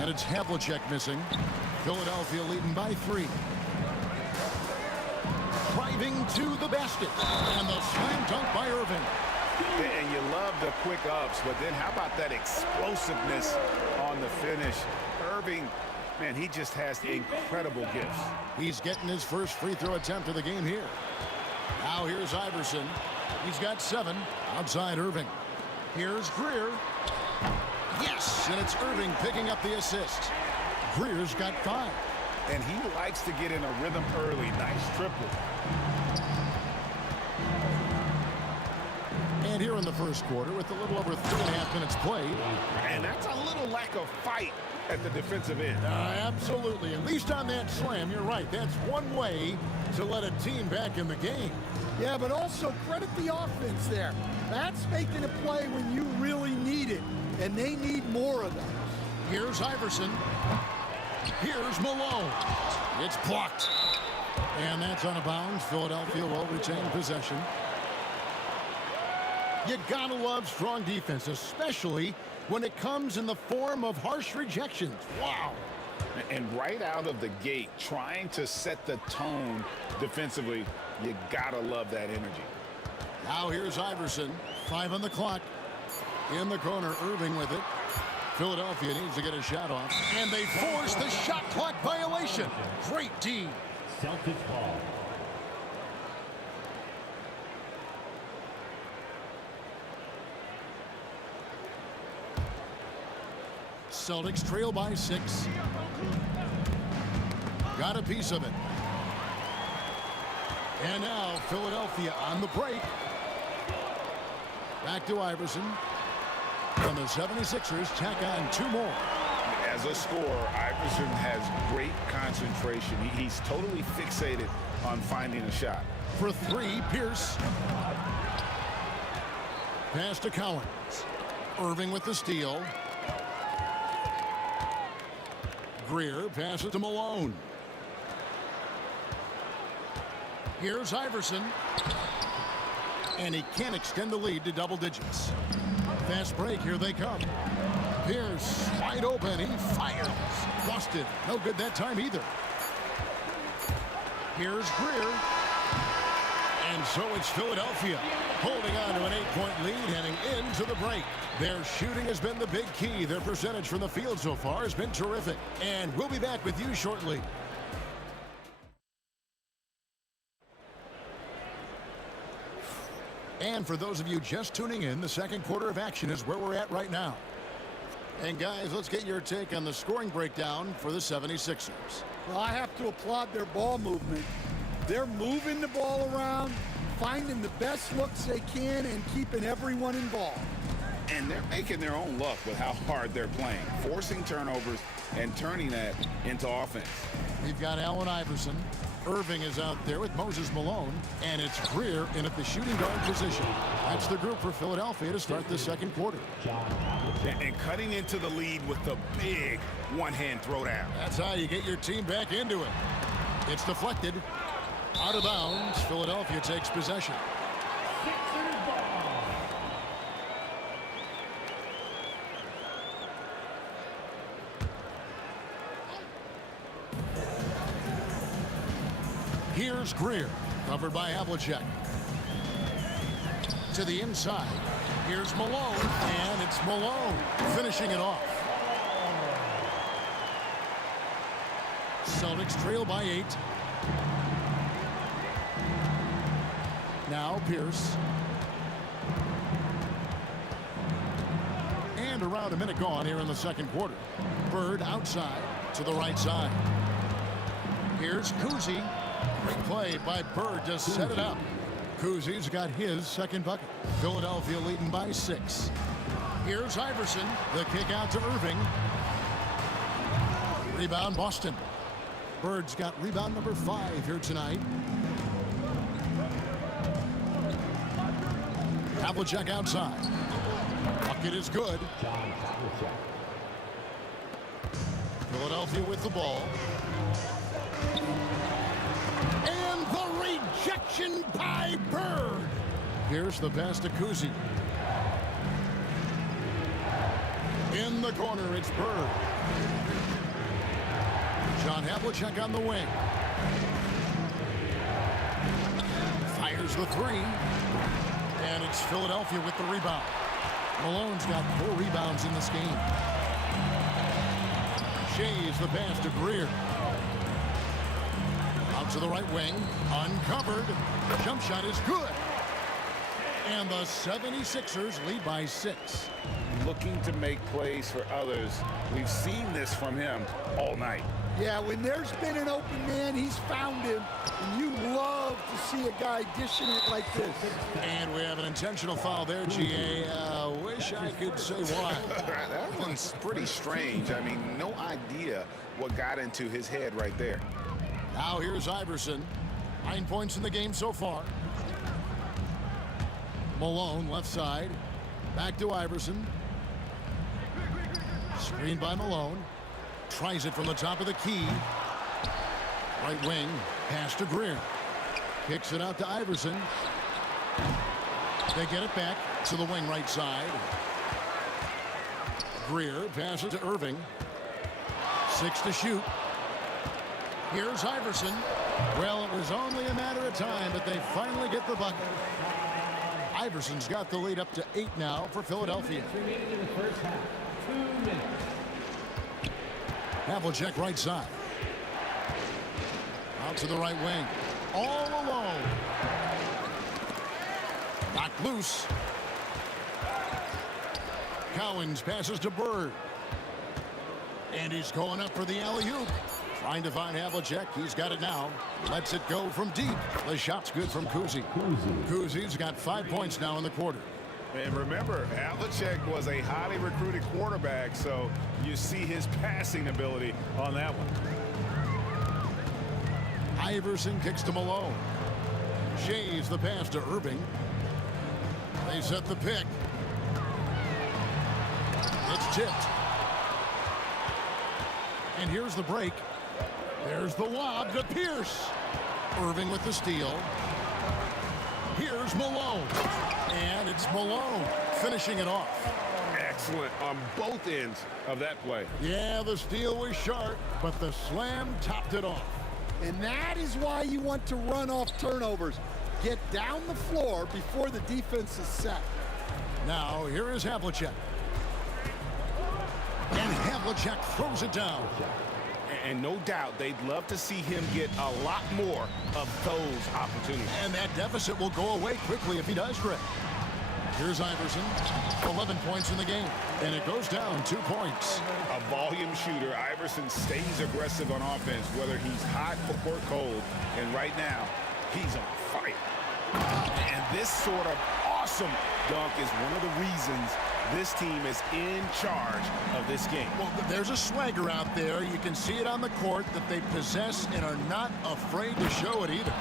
And it's Havlicek missing. Philadelphia leading by 3. Driving to the basket. And the slam dunk by Irving. And you love the quick ups, but then how about that explosiveness on the finish? Irving, man, he just has incredible gifts. He's getting his first free throw attempt of the game here. Now here's Iverson. He's got 7 outside Irving. Here's Greer. Yes, and it's Irving picking up the assist. Greer's got 5. And he likes to get in a rhythm early. Nice triple. And here in the first quarter with a little over 3.5 minutes played. And that's a little lack of fight at the defensive end. Absolutely. At least on that slam, you're right. That's one way to let a team back in the game. Yeah, but also credit the offense there. That's making a play when you really need it, and they need more of those. Here's Iverson. Here's Malone. It's blocked. And that's out of bounds. Philadelphia will retain possession. You gotta love strong defense, especially when it comes in the form of harsh rejections. Wow. And right out of the gate, trying to set the tone defensively, you gotta love that energy. Now here's Iverson. 5 on the clock. In the corner, Irving with it. Philadelphia needs to get a shot off. And they force the shot clock violation. Great team. Celtics ball. Celtics trail by 6. Got a piece of it. And now Philadelphia on the break. Back to Iverson. And the 76ers tack on 2 more. As a scorer, Iverson has great concentration. He's totally fixated on finding a shot. For 3, Pierce. Pass to Collins. Irving with the steal. Greer passes to Malone. Here's Iverson. And he can't extend the lead to double digits. Fast break, here they come. Pierce, wide open, he fires. Busted, no good that time either. Here's Greer. And so it's Philadelphia holding on to an 8-point lead heading into the break. Their shooting has been the big key. Their percentage from the field so far has been terrific. And we'll be back with you shortly. And for those of you just tuning in, the second quarter of action is where we're at right now. And guys, let's get your take on the scoring breakdown for the 76ers. Well, I have to applaud their ball movement. They're moving the ball around, finding the best looks they can, and keeping everyone involved. And they're making their own luck with how hard they're playing, forcing turnovers and turning that into offense. We've got Allen Iverson. Irving is out there with Moses Malone, and it's Greer in at the shooting guard position. That's the group for Philadelphia to start the second quarter. And cutting into the lead with the big one-hand throwdown. That's how you get your team back into it. It's deflected. Out of bounds. Philadelphia takes possession. Here's Greer, covered by Havlicek. To the inside. Here's Malone, and it's Malone finishing it off. Celtics trail by 8. Now Pierce. And around a minute gone here in the second quarter. Bird outside to the right side. Here's Kuzi. Great play by Bird to set it up. Kuzi's got his second bucket. Philadelphia leading by 6. Here's Iverson. The kick out to Irving. Rebound Boston. Bird's got rebound number 5 here tonight. Havlicek outside. Bucket is good. Philadelphia with the ball. And the rejection by Bird. Here's the pass to Kuzi. In the corner, it's Bird. John Havlicek on the wing. Fires the 3. And it's Philadelphia with the rebound. Malone's got 4 rebounds in this game. Shays the pass to Greer. Out to the right wing. Uncovered. Jump shot is good. And the 76ers lead by 6. Looking to make plays for others. We've seen this from him all night. Yeah, when there's been an open man, he's found him. And you love to see a guy dishing it like this. And we have an intentional foul there, GA. Wish I could say why. That one's pretty strange. I mean, no idea what got into his head right there. Now here's Iverson. 9 points in the game so far. Malone left side. Back to Iverson. Screened by Malone. Tries it from the top of the key. Right wing. Pass to Greer. Kicks it out to Iverson. They get it back to the wing right side. Greer passes to Irving. 6 to shoot. Here's Iverson. Well, it was only a matter of time, but they finally get the bucket. Iverson's got the lead up to 8 now for Philadelphia. Remaining in the first half. 2 minutes. Havlicek right side. Out to the right wing. All alone. Knocked loose. Cowens passes to Bird. And he's going up for the alley-oop. Trying to find Havlicek. He's got it now. Lets it go from deep. The shot's good from Kuzi. Kuzi's got 5 points now in the quarter. And remember, Havlicek was a highly recruited quarterback, so you see his passing ability on that one. Iverson kicks to Malone. Shays the pass to Irving. They set the pick. It's tipped. And here's the break. There's the lob to Pierce. Irving with the steal. Here's Malone. And it's Malone finishing it off. Excellent on both ends of that play. Yeah, the steal was sharp, but the slam topped it off. And that is why you want to run off turnovers. Get down the floor before the defense is set. Now, here is Havlicek. And Havlicek throws it down. And no doubt they'd love to see him get a lot more of those opportunities. And that deficit will go away quickly if he does, Greg. Here's Iverson. 11 points in the game. And it goes down 2 points. A volume shooter, Iverson stays aggressive on offense, whether he's hot or cold. And right now, he's on fire. And this sort of awesome dunk is one of the reasons This team is in charge of this game. Well, there's a swagger out there. You can see it on the court that they possess and are not afraid to show it either.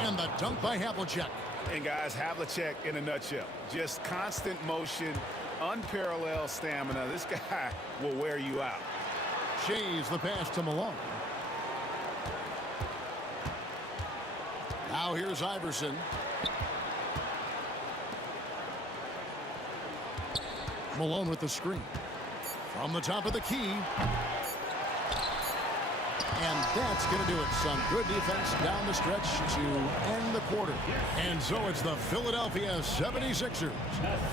And the dunk by Havlicek. And guys, Havlicek in a nutshell. Just constant motion, unparalleled stamina. This guy will wear you out. Shays the pass to Malone. Now here's Iverson. Malone with the screen. From the top of the key. And that's going to do it. Some good defense down the stretch to end the quarter. And so it's the Philadelphia 76ers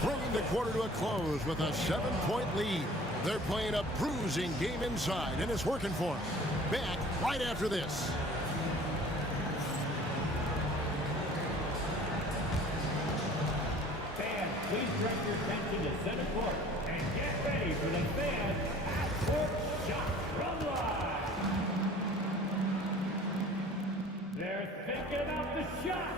bringing the quarter to a close with a 7-point lead. They're playing a bruising game inside, and it's working for them. Back right after this. Fans, please direct your attention to center court and get ready for the fan half-court shot from line. They're thinking about the shot.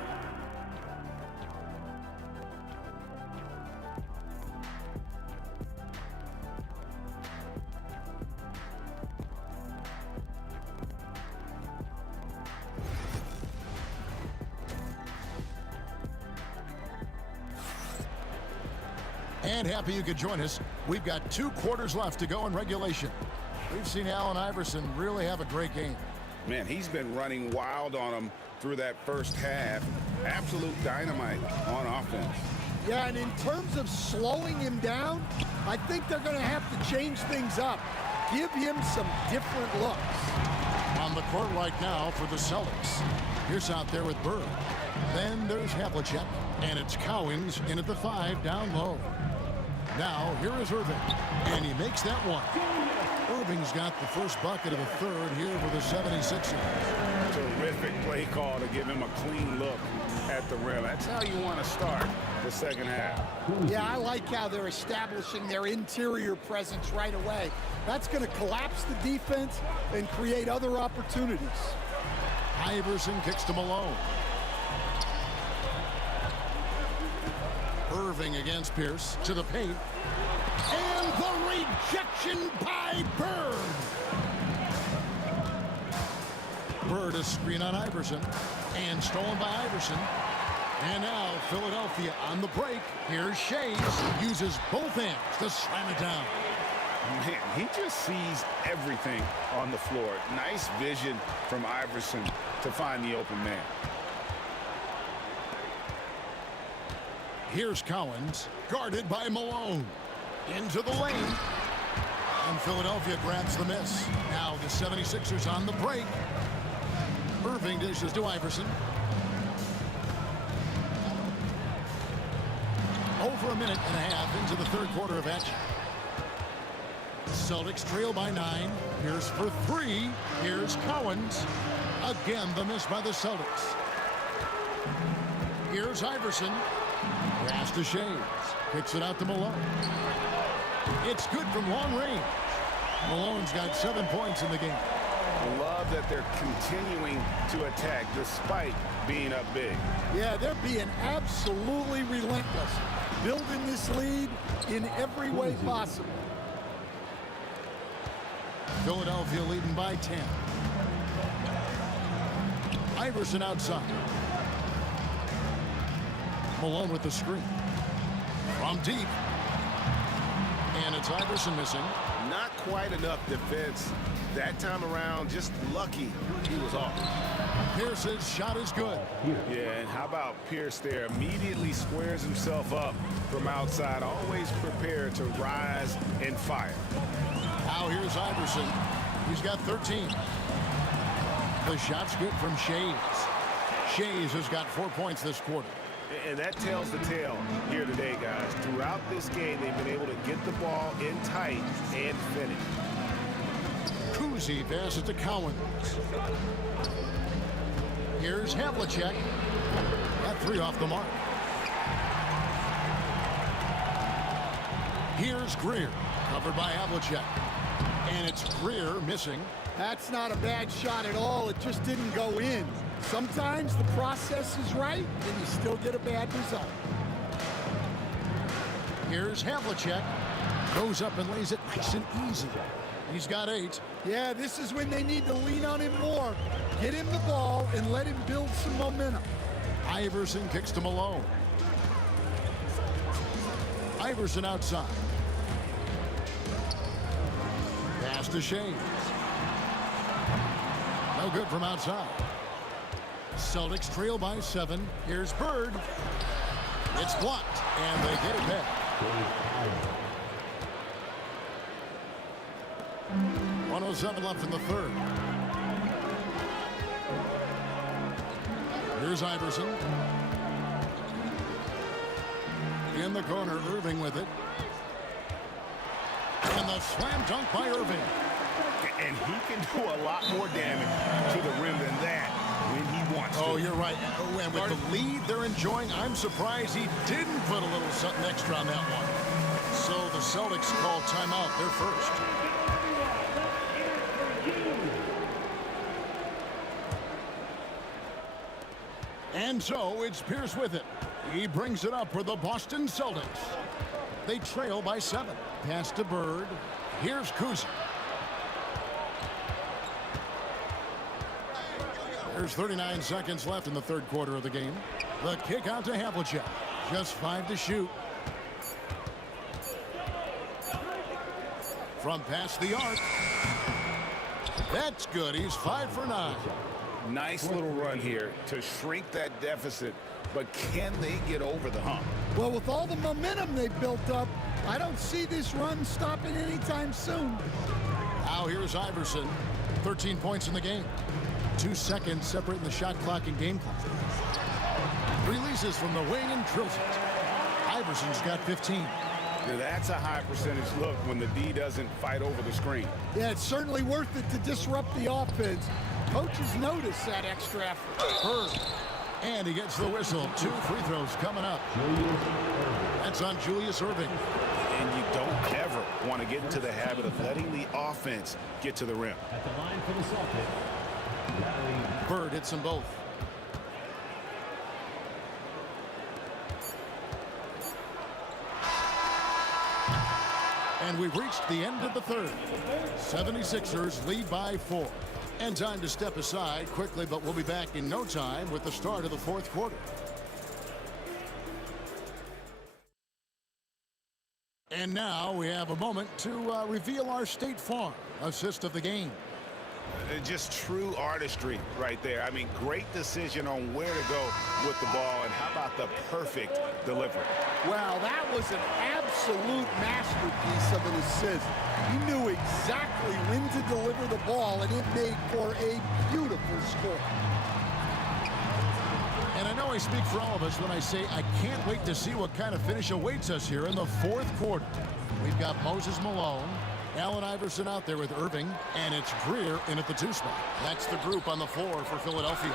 And happy you could join us. We've got 2 quarters left to go in regulation. We've seen Allen Iverson really have a great game. Man, he's been running wild on him through that first half. Absolute dynamite on offense. Yeah, and in terms of slowing him down, I think they're going to have to change things up. Give him some different looks. On the court right now for the Celtics. Here's out there with Bird. Then there's Havlicek. And it's Cowens in at the 5 down low. Now, here is Irving. And he makes that one. Irving's got the first bucket of the third here for the 76ers. Terrific play call to give him a clean look at the rim. That's how you want to start the second half. Yeah, I like how they're establishing their interior presence right away. That's going to collapse the defense and create other opportunities. Iverson kicks to Malone. Irving against Pierce to the paint. And the rejection by Bird. Bird a screen on Iverson. And stolen by Iverson. And now Philadelphia on the break. Here's Shays. Uses both hands to slam it down. Man, he just sees everything on the floor. Nice vision from Iverson to find the open man. Here's Cowens, guarded by Malone. Into the lane. And Philadelphia grabs the miss. Now the 76ers on the break. Irving dishes to Iverson. Over a minute and a half into the third quarter of action. The Celtics trail by 9. Here's for 3. Here's Cowens. Again, the miss by the Celtics. Here's Iverson. Pass to Shays. Kicks it out to Malone. It's good from long range. Malone's got 7 points in the game. Love that they're continuing to attack despite being up big. Yeah, they're being absolutely relentless. Building this lead in every way possible. Philadelphia leading by 10. Iverson outside. Malone with the screen. From deep. And it's Iverson missing. Not quite enough defense. That time around, just lucky he was off. Pierce's shot is good. Yeah, and how about Pierce there? Immediately squares himself up from outside, always prepared to rise and fire. Now here's Iverson. He's got 13. The shot's good from Shays. Shays has got 4 points this quarter. And that tells the tale here today, guys. Throughout this game, they've been able to get the ball in tight and finish. Kuzi passes to Cowens. Here's Havlicek. That 3 off the mark. Here's Greer, covered by Havlicek. And it's Greer missing. That's not a bad shot at all. It just didn't go in. Sometimes the process is right, and you still get a bad result. Here's Havlicek. Goes up and lays it nice and easy. He's got 8. Yeah, this is when they need to lean on him more. Get him the ball and let him build some momentum. Iverson kicks to Malone. Iverson outside. Pass to Shea. No good from outside. Celtics trail by 7. Here's Bird. It's blocked, and they get it back. 1:07 left in the third. Here's Iverson. In the corner, Irving with it. And the slam dunk by Irving. And he can do a lot more damage to the rim than that when he wants to. Oh, you're right. And with the lead they're enjoying, I'm surprised he didn't put a little something extra on that one. So the Celtics call timeout. They're first. And so it's Pierce with it. He brings it up for the Boston Celtics. They trail by 7. Pass to Bird. Here's Kuzma. There's 39 seconds left in the third quarter of the game. The kick out to Havlicek. Just 5 to shoot. From past the arc. That's good. He's 5 for 9. Nice little run here to shrink that deficit, but can they get over the hump? Well, with all the momentum they built up, I don't see this run stopping anytime soon. Now here's Iverson. 13 points in the game. 2 seconds separating the shot clock and game clock. Releases from the wing and drills it. Iverson's got 15. Now that's a high percentage look when the D doesn't fight over the screen. Yeah, it's certainly worth it to disrupt the offense. Coaches notice that extra effort. Bird. And he gets the whistle. 2 free throws coming up. That's on Julius Irving. And you don't ever want to get into the habit of letting the offense get to the rim. At the line for the Celtics, Bird hits them both. And we've reached the end of the third. 76ers lead by 4. And time to step aside quickly, but we'll be back in no time with the start of the fourth quarter. And now we have a moment to reveal our State Farm assist of the game. Just true artistry right there. I mean, great decision on where to go with the ball, and how about the perfect delivery? Well, that was an absolute masterpiece of an assist. He knew exactly when to deliver the ball, and it made for a beautiful score. And I know I speak for all of us when I say I can't wait to see what kind of finish awaits us here in the fourth quarter. We've got Moses Malone, Allen Iverson out there with Irving, and it's Greer in at the 2 spot. That's the group on the floor for Philadelphia.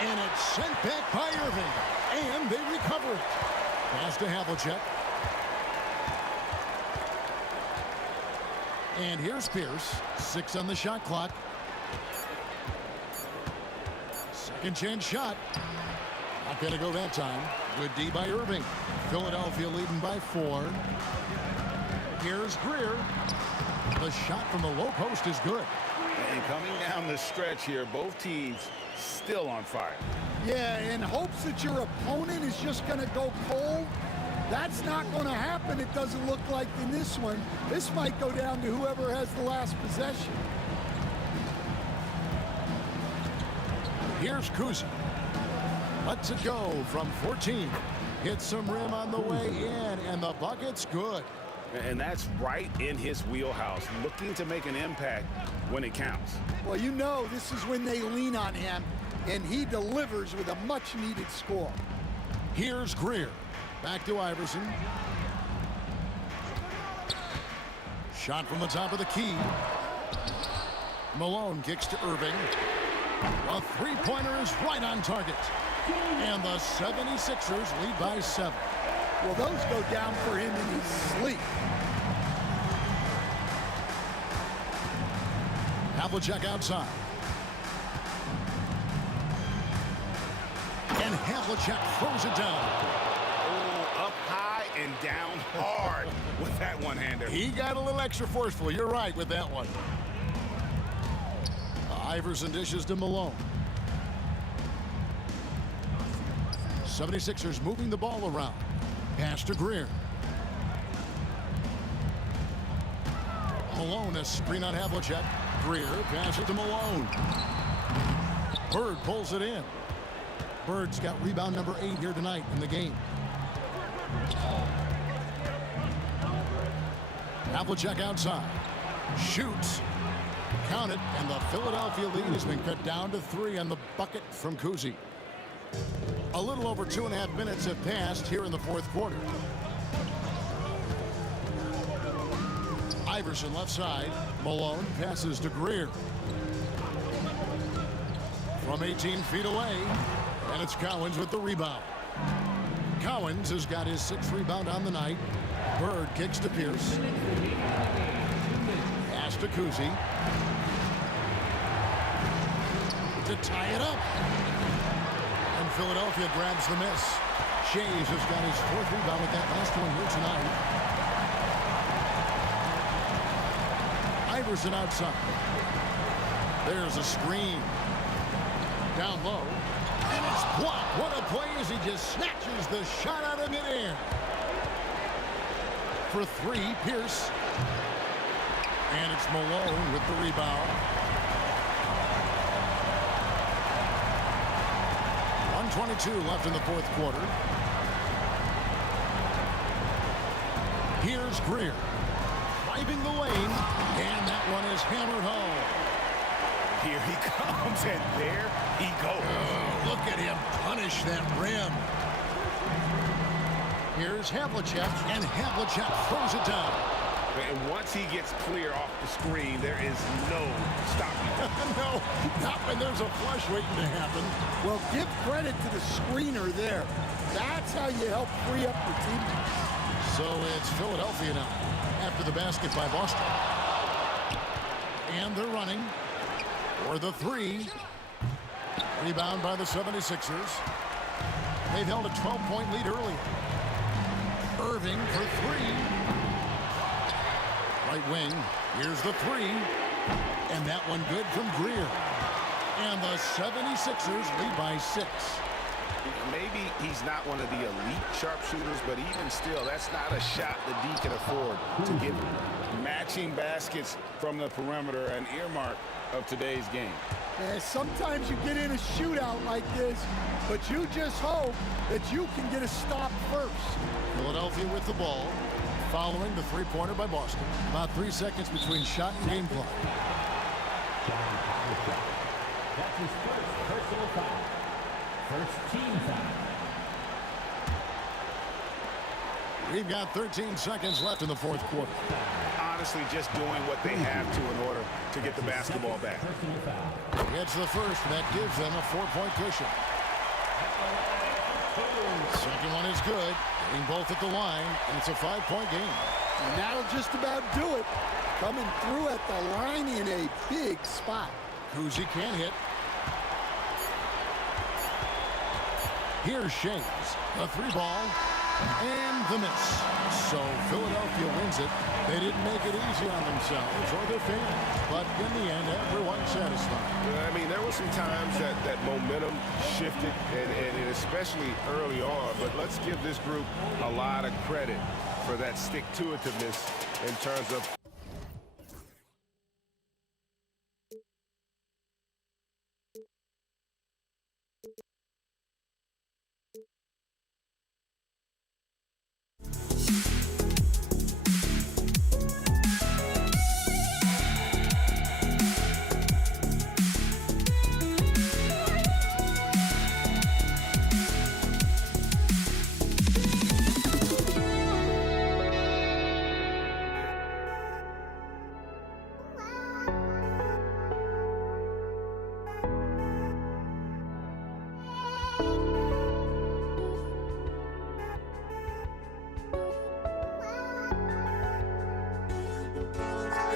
And it's sent back by Irving, and they recover it. Pass to Havlicek. And here's Pierce. 6 on the shot clock. Second chance shot. Not going to go that time. Good D by Irving. Philadelphia leading by 4. Here's Greer. The shot from the low post is good. And coming down the stretch here, both teams still on fire. Yeah, in hopes that your opponent is just going to go cold. That's not going to happen, it doesn't look like in this one. This might go down to whoever has the last possession. Here's Kuzma. Lets it go from 14. Hits some rim on the way in, and the bucket's good. And that's right in his wheelhouse, looking to make an impact when it counts. Well, you know this is when they lean on him, and he delivers with a much-needed score. Here's Greer. Back to Iverson. Shot from the top of the key. Malone kicks to Irving. A three-pointer is right on target. And the 76ers lead by 7. Well, those go down for him in his sleep. Havlicek outside. And Havlicek throws it down. Oh, up high and down hard with that one-hander. He got a little extra forceful. You're right with that one. Iverson dishes to Malone. 76ers moving the ball around. Pass to Greer. Malone, a screen on Havlicek. Greer passes to Malone. Bird pulls it in. Bird's got rebound number 8 here tonight in the game. Havlicek outside. Shoots. Count it, and the Philadelphia lead has been cut down to 3 on the bucket from Kuzi. A little over 2.5 minutes have passed here in the fourth quarter. Iverson left side. Malone passes to Greer. From 18 feet away, and it's Cowens with the rebound. Cowens has got his 6th rebound on the night. Bird kicks to Pierce. Pass to Kuzi. To tie it up. And Philadelphia grabs the miss. Shays has got his 4th rebound with that last one here tonight. Iverson outside. There's a screen. Down low. And it's blocked. What a play as he just snatches the shot out of midair. For 3, Pierce. And it's Malone with the rebound. 1:22 left in the fourth quarter. Here's Greer. Driving the lane. And that one is hammered home. Here he comes, and there he goes. Oh, look at him punish that rim. Here's Havlicek, and Havlicek throws it down. And once he gets clear off the screen, there is no stopping him. No, not when there's a flush waiting to happen. Well, give credit to the screener there. That's how you help free up your teammates. So it's Philadelphia now after the basket by Boston. And they're running for the 3. Rebound by the 76ers. They've held a 12-point lead earlier. Irving for 3. Right wing. Here's the 3. And that one good from Greer. And the 76ers lead by 6. Maybe he's not one of the elite sharpshooters, but even still, that's not a shot that D can afford to give him. Matching baskets from the perimeter, an earmark of today's game. Sometimes you get in a shootout like this, but you just hope that you can get a stop first. Philadelphia with the ball, following the 3-pointer by Boston. About 3 seconds between shot and game clock. That's his first personal foul. First team foul. We've got 13 seconds left in the fourth quarter. Honestly, just doing what they have to in order to get the basketball back. It's the first, and that gives them a 4-point cushion. Second one is good. Getting both at the line, and it's a 5-point game. And that'll just about do it. Coming through at the line in a big spot. Kuzi can't hit. Here's Shays. A 3-ball. And the miss. So Philadelphia wins it. They didn't make it easy on themselves or their fans. But in the end, everyone's satisfied. I mean, there were some times that momentum shifted, and especially early on. But let's give this group a lot of credit for that stick-to-itiveness in terms of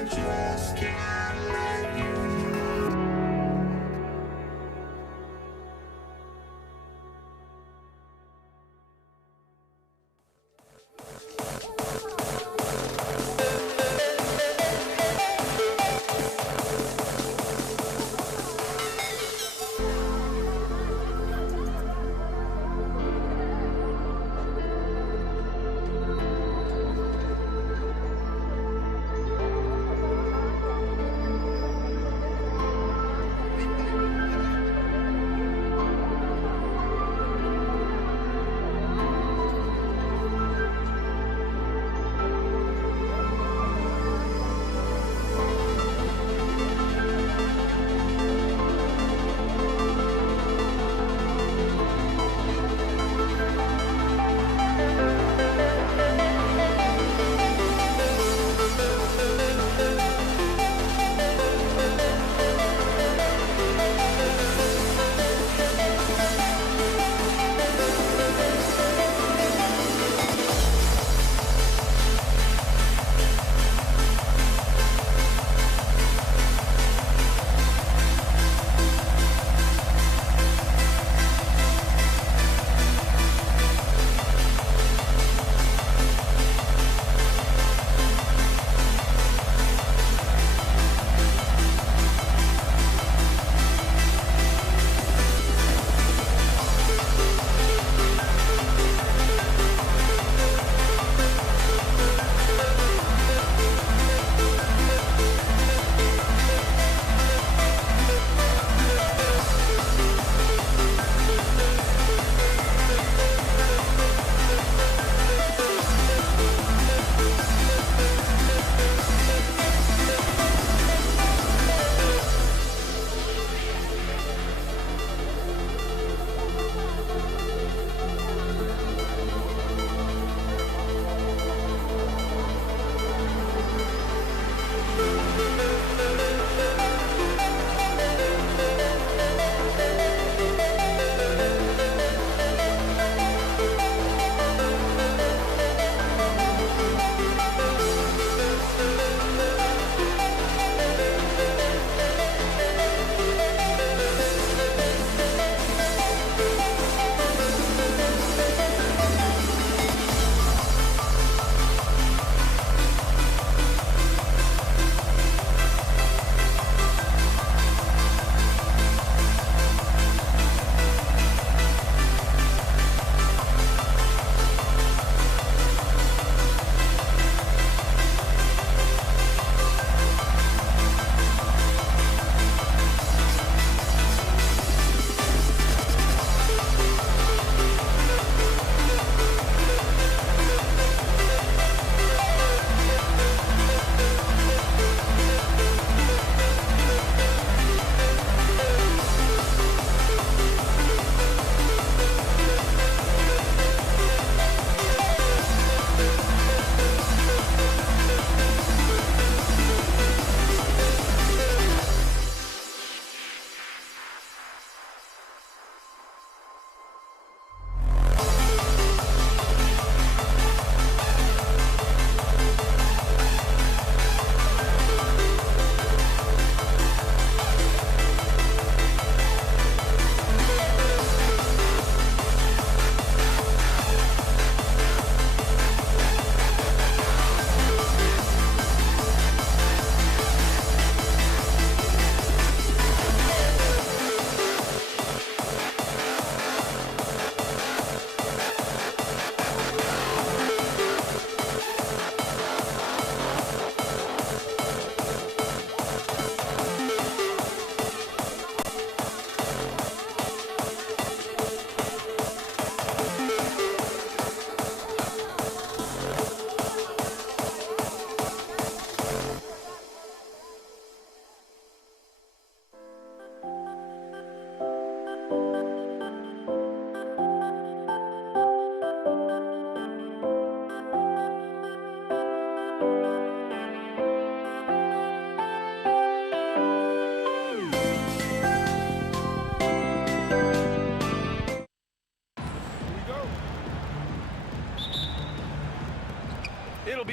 just can't let you go.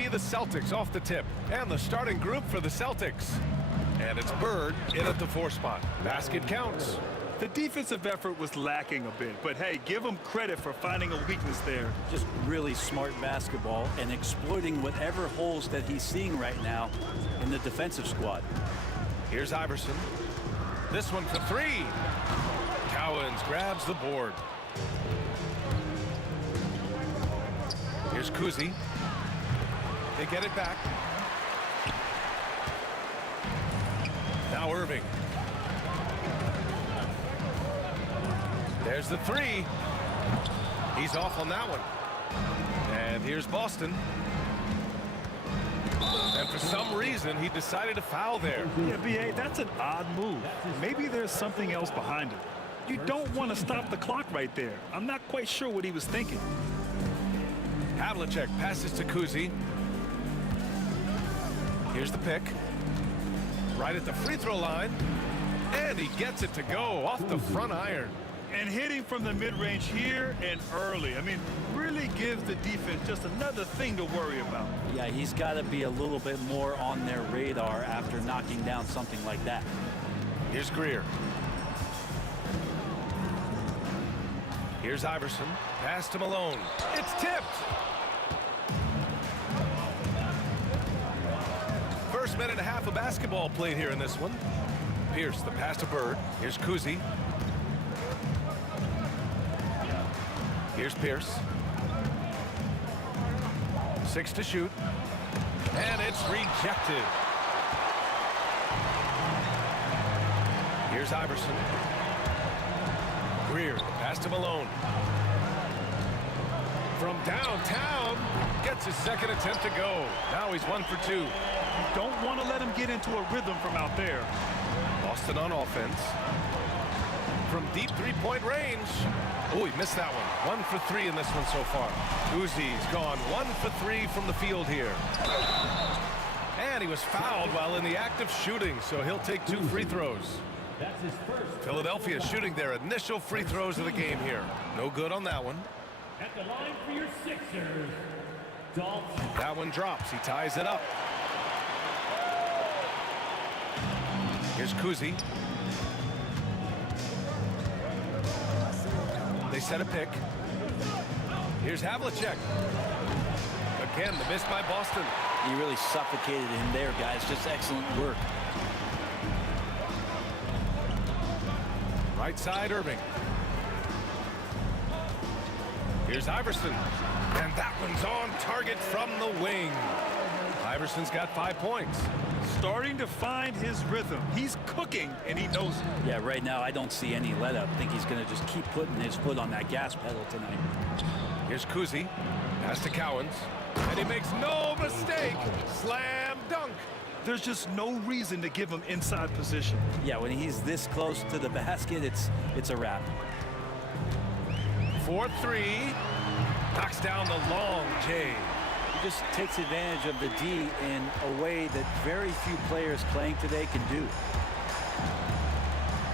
be the Celtics off the tip. And the starting group for the Celtics. And it's Bird in at the 4 spot. Basket counts. The defensive effort was lacking a bit, but hey, give him credit for finding a weakness there. Just really smart basketball and exploiting whatever holes that he's seeing right now in the defensive squad. Here's Iverson. This one for 3. Cowens grabs the board. Here's Kuzi. They get it back. Now Irving. There's the 3. He's off on that one. And here's Boston. And for some reason, he decided to foul there. Yeah, B.A., that's an odd move. Maybe there's something else behind it. You don't want to stop the clock right there. I'm not quite sure what he was thinking. Havlicek passes to Kuzi. Here's the pick. Right at the free throw line. And he gets it to go off the front iron. And hitting from the mid-range here and early. I mean, really gives the defense just another thing to worry about. Yeah, he's got to be a little bit more on their radar after knocking down something like that. Here's Greer. Here's Iverson. Pass to Malone. It's tipped. First minute and a half of basketball played here in this one. Pierce, the pass to Bird. Here's Kuzi. Here's Pierce. 6 to shoot. And it's rejected. Here's Iverson. Greer, pass to Malone. From downtown, gets his second attempt to go. Now he's 1 for 2. You don't want to let him get into a rhythm from out there. Boston on offense. From deep three-point range. Oh, he missed that one. 1 for 3 in this one so far. Uzi's gone 1 for 3 from the field here. And he was fouled while in the act of shooting, so he'll take 2 free throws. That's his first. Philadelphia shooting their initial free throws of the game here. No good on that one. At the line for your Sixers, Dalton. That one drops. He ties it up. Here's Kuzi. They set a pick. Here's Havlicek. Again, the miss by Boston. He really suffocated him there, guys. Just excellent work. Right side, Irving. Here's Iverson. And that one's on target from the wing. Iverson's got 5 points. Starting to find his rhythm. He's cooking, and he knows it. Yeah, right now I don't see any let up. I think he's going to just keep putting his foot on that gas pedal tonight. Here's Kuzi. Pass to Cowens. And he makes no mistake. Slam dunk. There's just no reason to give him inside position. Yeah, when he's this close to the basket, it's a wrap. 4-3. Knocks down the long J. He just takes advantage of the D in a way that very few players playing today can do.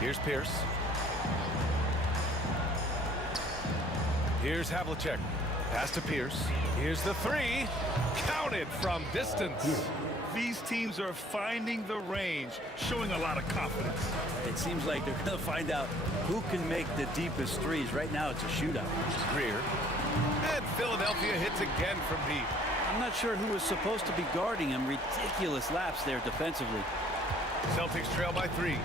Here's Pierce. Here's Havlicek. Pass to Pierce. Here's the 3. Counted from distance. These teams are finding the range, showing a lot of confidence. It seems like they're going to find out who can make the deepest threes. Right now, it's a shootout. Greer. And Philadelphia hits again from deep. I'm not sure who was supposed to be guarding him. Ridiculous laps there defensively. Celtics trail by 3.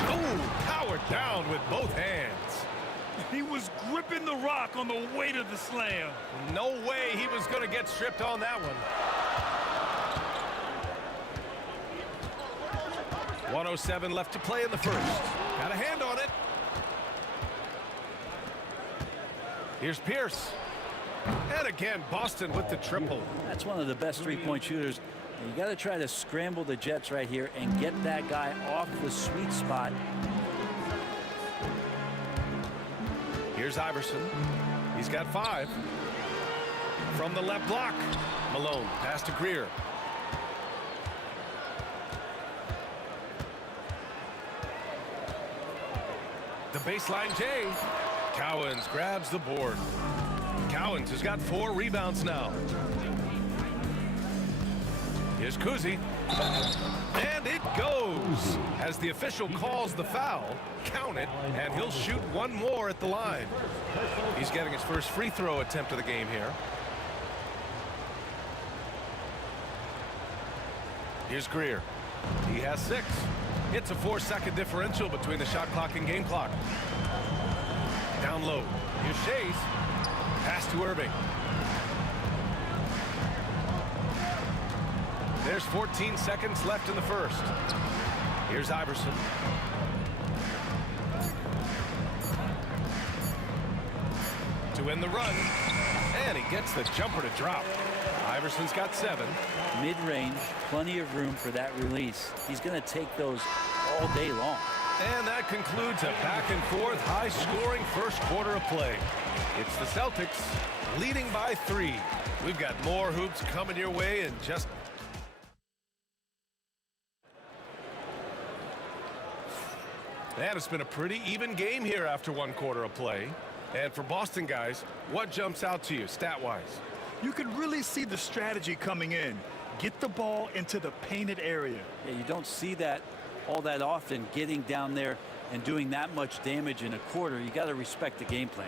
Oh, powered down with both hands. He was gripping the rock on the weight of the slam. No way he was going to get stripped on that one. 1:07 left to play in the first. Got a hand on it. Here's Pierce. And again, Boston with the triple. That's one of the best three-point shooters. And you got to try to scramble the Jets right here and get that guy off the sweet spot. Here's Iverson. He's got 5. From the left block. Malone, pass to Greer. The baseline J. Cowens grabs the board. Cowens has got 4 rebounds now. Here's Kuzi. And it goes. As the official calls the foul, count it, and he'll shoot one more at the line. He's getting his first free throw attempt of the game here. Here's Greer. He has 6. It's a 4-second differential between the shot clock and game clock. Down low. Here's Shays. Pass to Irving. There's 14 seconds left in the first. Here's Iverson. To win the run. And he gets the jumper to drop. Iverson's got 7. Mid-range, plenty of room for that release. He's going to take those all day long. And that concludes a back-and-forth, high-scoring first quarter of play. It's the Celtics leading by 3. We've got more hoops coming your way in just... And it's been a pretty even game here after 1 quarter of play. And for Boston guys, what jumps out to you stat-wise? You can really see the strategy coming in. Get the ball into the painted area. Yeah, you don't see that all that often, getting down there and doing that much damage in a quarter. You got to respect the game plan.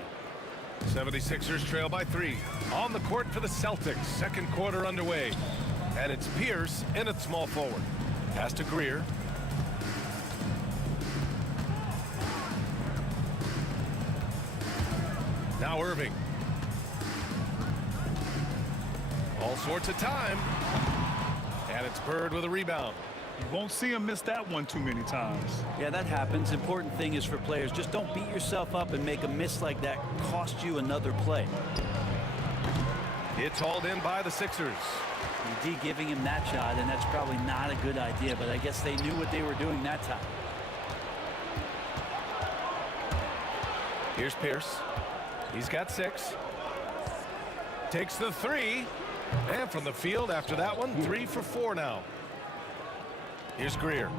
76ers trail by 3. On the court for the Celtics. Second quarter underway. And it's Pierce in at small forward. Pass to Greer. Now Irving. All sorts of time. And it's Bird with a rebound. You won't see him miss that one too many times. Yeah, that happens. Important thing is for players, just don't beat yourself up and make a miss like that cost you another play. It's hauled in by the Sixers. D giving him that shot, and that's probably not a good idea, but I guess they knew what they were doing that time. Here's Pierce. He's got 6. Takes the 3. And from the field after that one, 3 for 4 now. Here's Greer.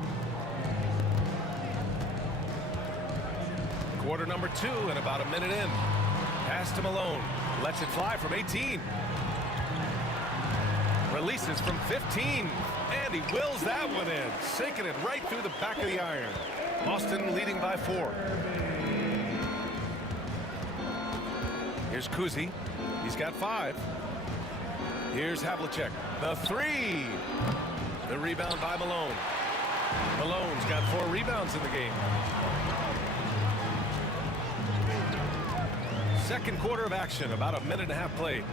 Quarter number 2 and about a minute in. Pass to Malone. Lets it fly from 18. Releases from 15. And he wills that one in. Sinking it right through the back of the iron. Boston leading by 4. Here's Kuzi. He's got 5. Here's Havlicek. The 3. The rebound by Malone. Malone's got 4 rebounds in the game. Second quarter of action, about a minute and a half played.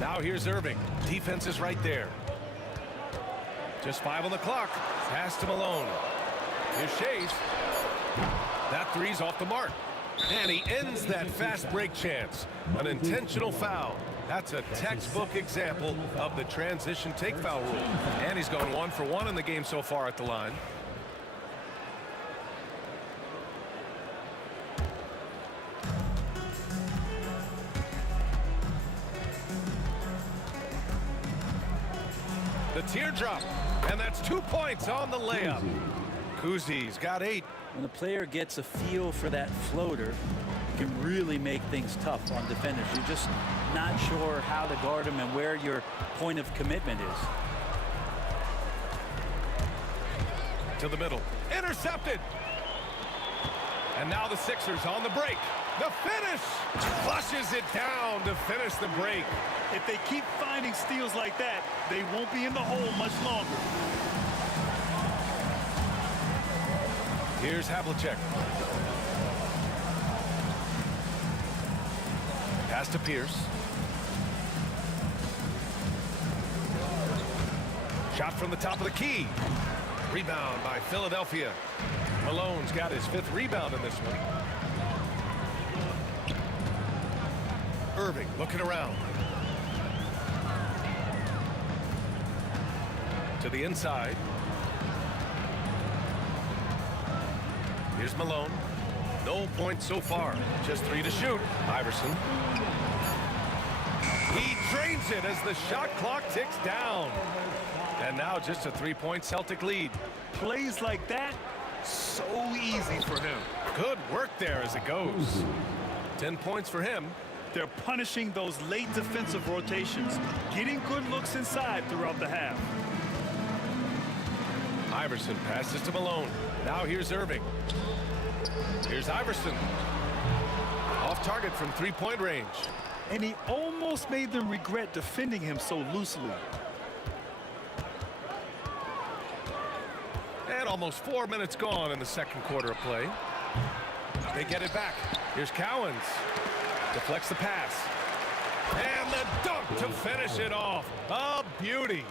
Now here's Irving. Defense is right there. Just 5 on the clock. Pass to Malone. Here's Shays. That 3's off the mark. And he ends that fast break chance. An intentional foul. That's a textbook example of the transition take foul rule. And he's gone 1 for 1 in the game so far at the line. The teardrop. And that's 2 points on the layup. Kuzi's got 8. When a player gets a feel for that floater, it can really make things tough on defenders. You're just not sure how to guard them and where your point of commitment is. To the middle. Intercepted. And now the Sixers on the break. The finish. Flushes it down to finish the break. If they keep finding steals like that, they won't be in the hole much longer. Here's Havlicek. Pass to Pierce. Shot from the top of the key. Rebound by Philadelphia. Malone's got his 5th rebound in this one. Irving looking around. To the inside. Here's Malone. No points so far. Just 3 to shoot. Iverson. He drains it as the shot clock ticks down. And now just a 3-point Celtic lead. Plays like that So easy for him. Good work there as it goes. 10 points for him. They're punishing those late defensive rotations, getting good looks inside throughout the half. Iverson passes to Malone. Now here's Irving. Here's Iverson. Off target from three-point range. And he almost made them regret defending him so loosely. And almost 4 minutes gone in the second quarter of play. They get it back. Here's Cowens. Deflects the pass. And the dunk to finish it off. A beauty.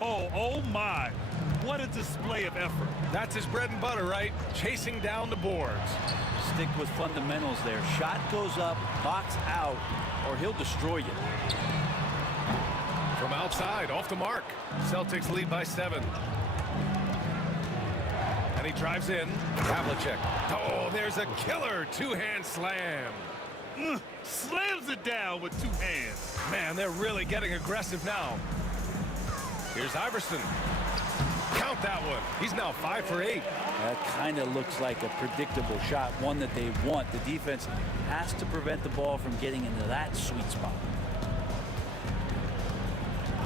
Oh my. What a display of effort. That's his bread and butter, right? Chasing down the boards. Stick with fundamentals there. Shot goes up, box out, or he'll destroy you. From outside, off the mark. Celtics lead by 7. And he drives in. Havlicek. Oh, there's a killer two-hand slam. Slams it down with 2 hands. Man, they're really getting aggressive now. Here's Iverson. Count that one. He's now 5 for 8. That kind of looks like a predictable shot, one that they want. The defense has to prevent the ball from getting into that sweet spot.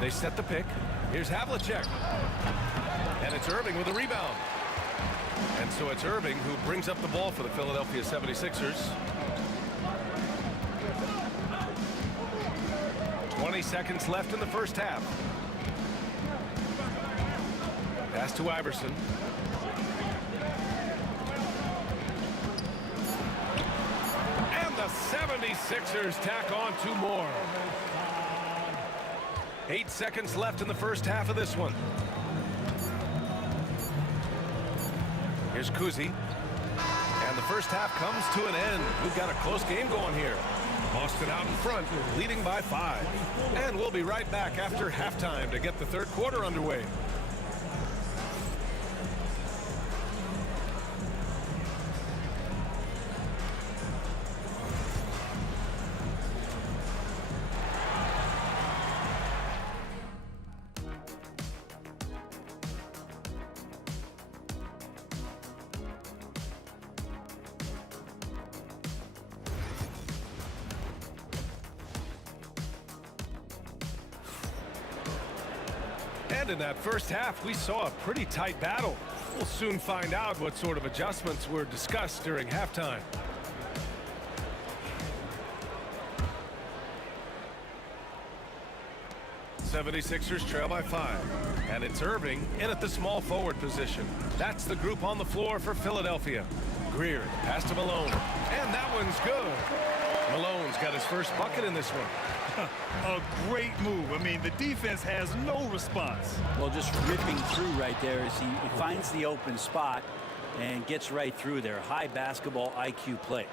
They set the pick. Here's Havlicek. And it's Irving with a rebound. And so it's Irving who brings up the ball for the Philadelphia 76ers. 20 seconds left in the first half. Pass to Iverson. And the 76ers tack on 2 more. 8 seconds left in the first half of this one. Here's Kuzi. And the first half comes to an end. We've got a close game going here. Boston out in front, leading by 5. And we'll be right back after halftime to get the third quarter underway. And in that first half, we saw a pretty tight battle. We'll soon find out what sort of adjustments were discussed during halftime. '76ers trail by 5. And it's Irving in at the small forward position. That's the group on the floor for Philadelphia. Greer, pass to Malone. And that one's good. Malone's got his first bucket in this one. A great move. I mean, the defense has no response. Well, just ripping through right there as he finds the open spot and gets right through there. High basketball IQ play.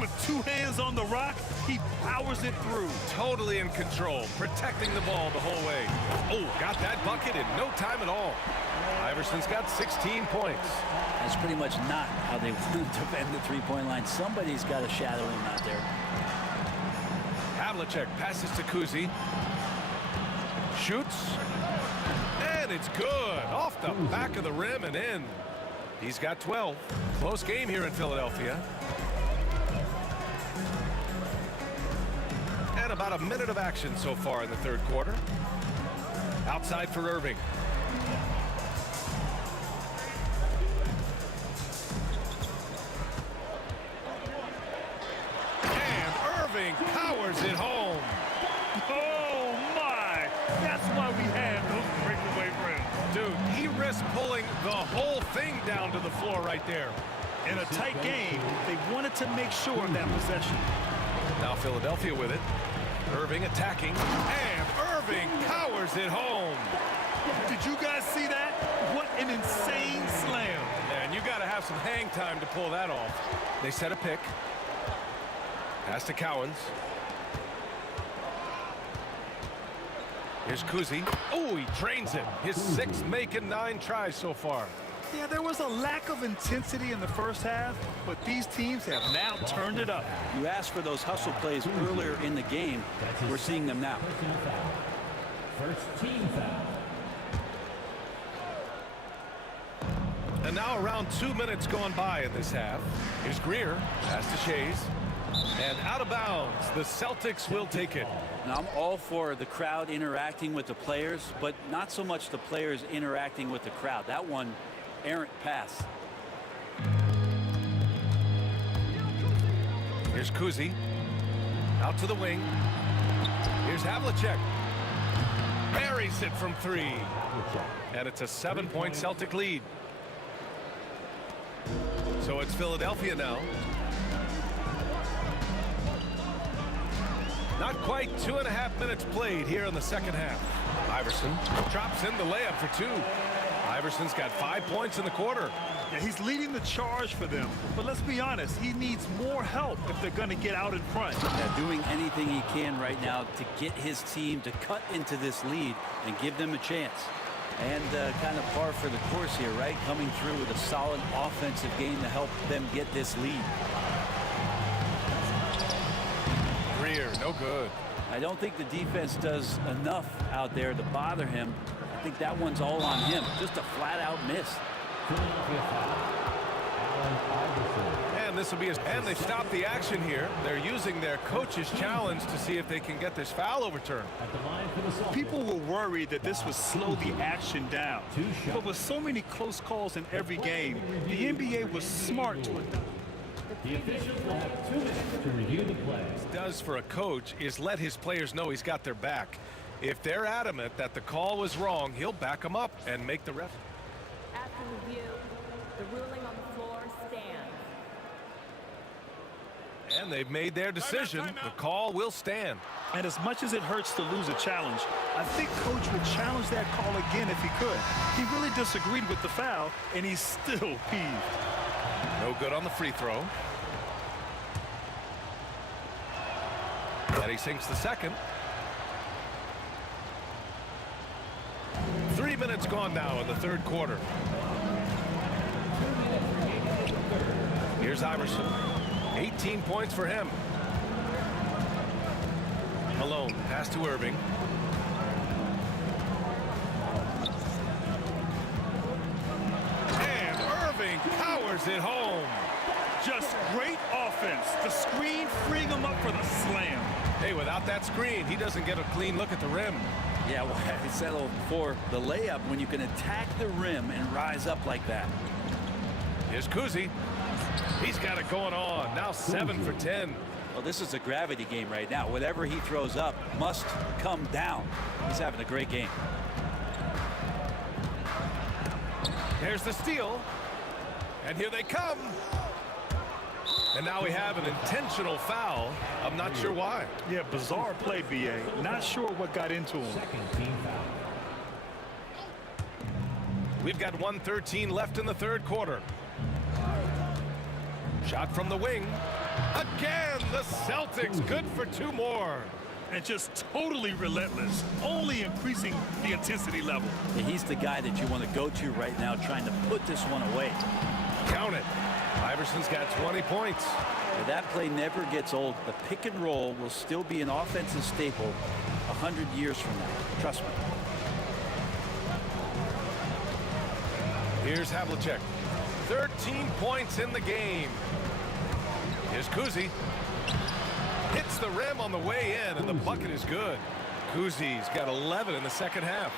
With 2 hands on the rock, he powers it through. Totally in control, protecting the ball the whole way. Oh, got that bucket in no time at all. Iverson's got 16 points. That's pretty much not how they want to defend the three-point line. Somebody's got to shadow him out there. Havlicek passes to Kuzi. Shoots. And it's good. Off the back of the rim and in. He's got 12. Close game here in Philadelphia. And about a minute of action so far in the third quarter. Outside for Irving. Powers it home. Oh my! That's why we have those breakaway rims. Dude, he risked pulling the whole thing down to the floor right there. In a tight game, they wanted to make sure of that possession. Now Philadelphia with it. Irving attacking, and Irving powers it home. Did you guys see that? What an insane slam. And you got to have some hang time to pull that off. They set a pick. Pass to Cowens. Here's Kuzi. Oh, he drains it. His 6th make and 9 tries so far. Yeah, there was a lack of intensity in the first half, but these teams have now turned it up. You asked for those hustle plays earlier in the game. We're seeing them now. First team foul. And now around 2 minutes gone by in this half. Here's Greer, pass to Shays. And out of bounds, the Celtics will take it. Now, I'm all for the crowd interacting with the players, but not so much the players interacting with the crowd. That one, errant pass. Here's Kuzi. Out to the wing. Here's Havlicek. Buries it from 3. And it's a 7-point Celtic lead. So it's Philadelphia now. Not quite 2.5 minutes played here in the second half. Iverson drops in the layup for 2. Iverson's got 5 points in the quarter. Yeah, he's leading the charge for them. But let's be honest, he needs more help if they're going to get out in front. Yeah, doing anything he can right now to get his team to cut into this lead and give them a chance. And kind of par for the course here, right? Coming through with a solid offensive game to help them get this lead. Greer, no good. I don't think the defense does enough out there to bother him. I think that one's all on him. Just a flat-out miss. And this will be and they stop the action here. They're using their coach's challenge to see if they can get this foul overturned. People were worried that this would slow the action down. But with so many close calls in every game, the NBA was smart to it. The officials will have 2 minutes to review the play. What he does for a coach is let his players know he's got their back. If they're adamant that the call was wrong, he'll back them up and make the ref. After review, the ruling on the floor stands. And they've made their decision. The call will stand. And as much as it hurts to lose a challenge, I think Coach would challenge that call again if he could. He really disagreed with the foul, and he's still peeved. No good on the free throw. And he sinks the second. 3 minutes gone now in the third quarter. Here's Iverson. 18 points for him. Malone, pass to Irving. And Irving powers it home. Just great offense. The screen freeing him up for the slam. Hey, without that screen, he doesn't get a clean look at the rim. Yeah, well, I settled for the layup when you can attack the rim and rise up like that. Here's Kuzi. He's got it going on. Now 7 for 10. Well, this is a gravity game right now. Whatever he throws up must come down. He's having a great game. There's the steal. And here they come. And now we have an intentional foul. I'm not sure why. Yeah, bizarre play, BA. Not sure what got into him. We've got 1:13 left in the third quarter. Shot from the wing. Again, the Celtics good for 2 more. And just totally relentless, only increasing the intensity level. Yeah, he's the guy that you want to go to right now, trying to put this one away. Count it. Iverson's got 20 points. Yeah, that play never gets old. The pick and roll will still be an offensive staple 100 years from now. Trust me. Here's Havlicek. 13 points in the game. Here's Kuzi. Hits the rim on the way in, and the bucket is good. Kuzi's got 11 in the second half.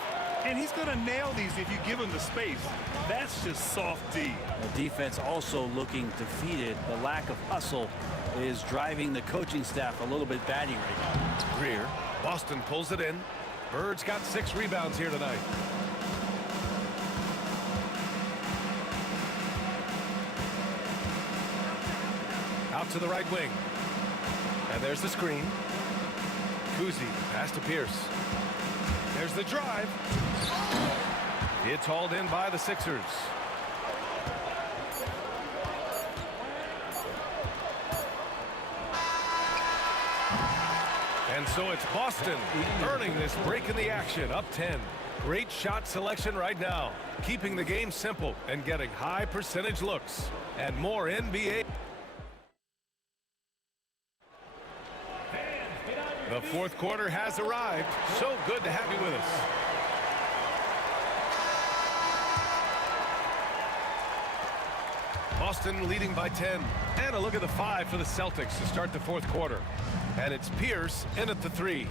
And he's going to nail these if you give him the space. That's just soft D. The defense also looking defeated. The lack of hustle is driving the coaching staff a little bit batty right now. Greer. Boston pulls it in. Bird's got 6 rebounds here tonight. Out to the right wing. And there's the screen. Kuzi, pass to Pierce. There's the drive. It's hauled in by the Sixers. And so it's Boston earning this break in the action, up 10. Great shot selection right now, keeping the game simple and getting high percentage looks. And more NBA. The fourth quarter has arrived. So good to have you with us. Boston leading by 10. And a look at the 5 for the Celtics to start the fourth quarter. And it's Pierce in at the 3.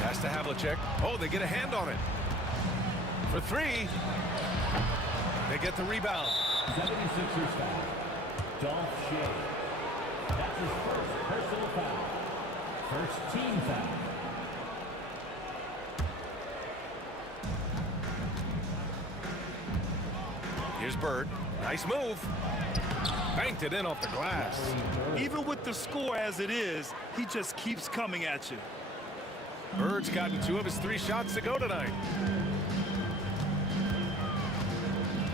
Pass to Havlicek. Oh, they get a hand on it. For 3. They get the rebound. 76ers foul. Dolph Shea. That's his first personal foul. First team foul. Here's Bird. Nice move. Banked it in off the glass. Even with the score as it is, he just keeps coming at you. Bird's gotten 2 of his 3 shots to go tonight.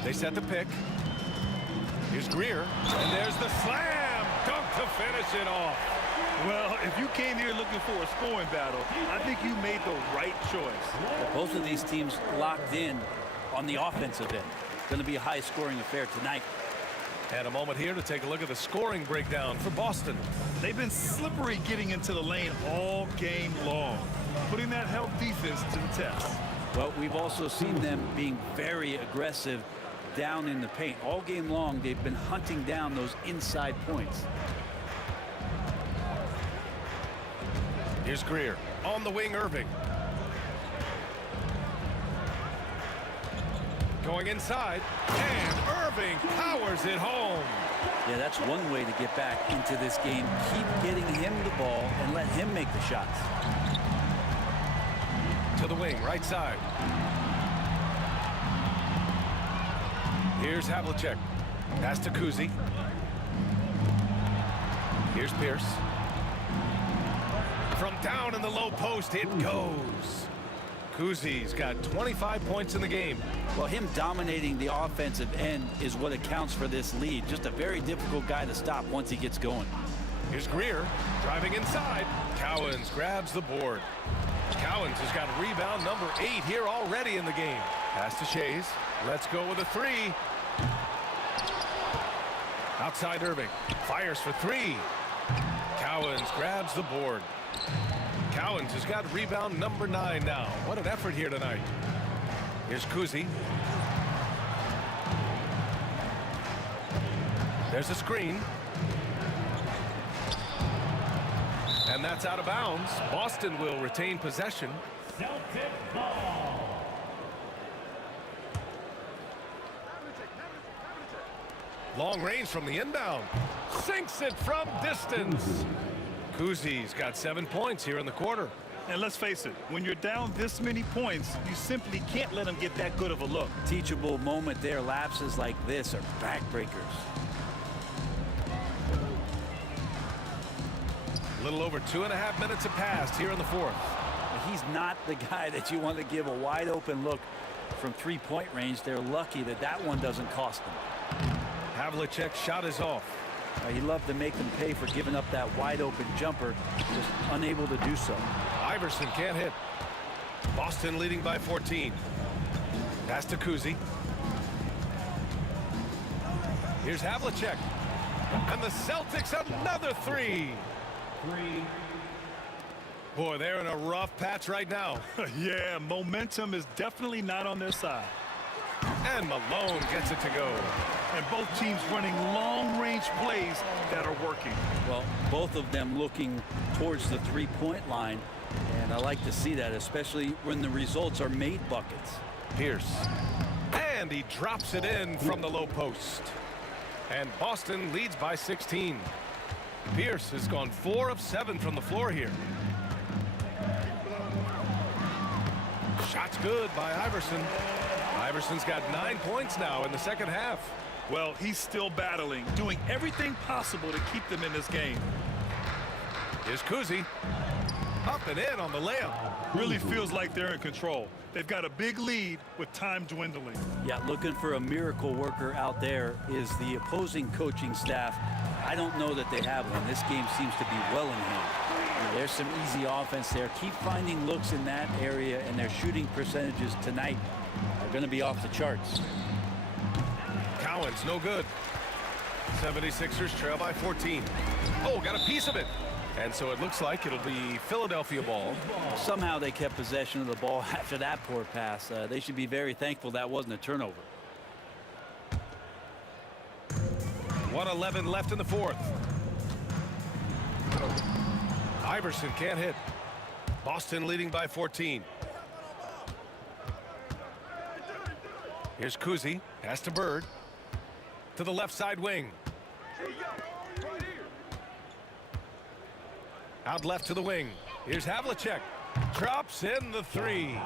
They set the pick. Here's Greer. And there's the slam. Dunk to finish it off. Well, if you came here looking for a scoring battle, I think you made the right choice. Both of these teams locked in on the offensive end. Going to be a high-scoring affair tonight. And a moment here to take a look at the scoring breakdown for Boston. They've been slippery getting into the lane all game long, putting that help defense to the test. Well, we've also seen them being very aggressive down in the paint. All game long, they've been hunting down those inside points. Here's Greer. On the wing, Irving. Going inside, and Irving powers it home. Yeah, that's one way to get back into this game. Keep getting him the ball and let him make the shots. To the wing, right side. Here's Havlicek. Pass to Kuzi. Here's Pierce. From down in the low post, it goes. Kuzi's got 25 points in the game. Well, him dominating the offensive end is what accounts for this lead. Just a very difficult guy to stop once he gets going. Here's Greer driving inside. Cowens grabs the board. Cowens has got rebound number 8 here already in the game. Pass to Shays. Let's go with a 3. Outside Irving. Fires for 3. Cowens grabs the board. Cowens has got rebound number 9 now. What an effort here tonight. Here's Kuzi. There's a screen. And that's out of bounds. Boston will retain possession. Celtic ball. Long range from the inbound. Sinks it from distance. Kuzi's got 7 points here in the quarter. And let's face it, when you're down this many points, you simply can't let them get that good of a look. Teachable moment there. Lapses like this are backbreakers. A little over 2.5 minutes have passed here in the fourth. He's not the guy that you want to give a wide open look from 3-point range. They're lucky that that one doesn't cost them. Havlicek's shot is off. He loved to make them pay for giving up that wide open jumper, just unable to do so. Iverson can't hit. Boston leading by 14. Pass to Kuzi. Here's Havlicek. And the Celtics another 3. Boy, they're in a rough patch right now. Yeah, momentum is definitely not on their side. And Malone gets it to go. And both teams running long-range plays that are working. Well, both of them looking towards the 3-point line. And I like to see that, especially when the results are made buckets. Pierce. And he drops it in from the low post. And Boston leads by 16. Pierce has gone 4 of 7 from the floor here. Shot's good by Iverson. Iverson's got 9 points now in the second half. Well, he's still battling, doing everything possible to keep them in this game. Here's Kuzi. Up and in on the layup. Really feels like they're in control. They've got a big lead with time dwindling. Yeah, looking for a miracle worker out there is the opposing coaching staff. I don't know that they have one. This game seems to be well in hand. There's some easy offense there. Keep finding looks in that area, and their shooting percentages tonight are going to be off the charts. Cowens, no good. 76ers trail by 14. Oh, got a piece of it. And so it looks like it'll be Philadelphia ball. Somehow they kept possession of the ball after that poor pass. They should be very thankful that wasn't a turnover. 1:11 left in the fourth. Iverson can't hit. Boston leading by 14. Here's Kuzi. Pass to Bird. To the left side wing. Out left to the wing. Here's Havlicek. Drops in the three.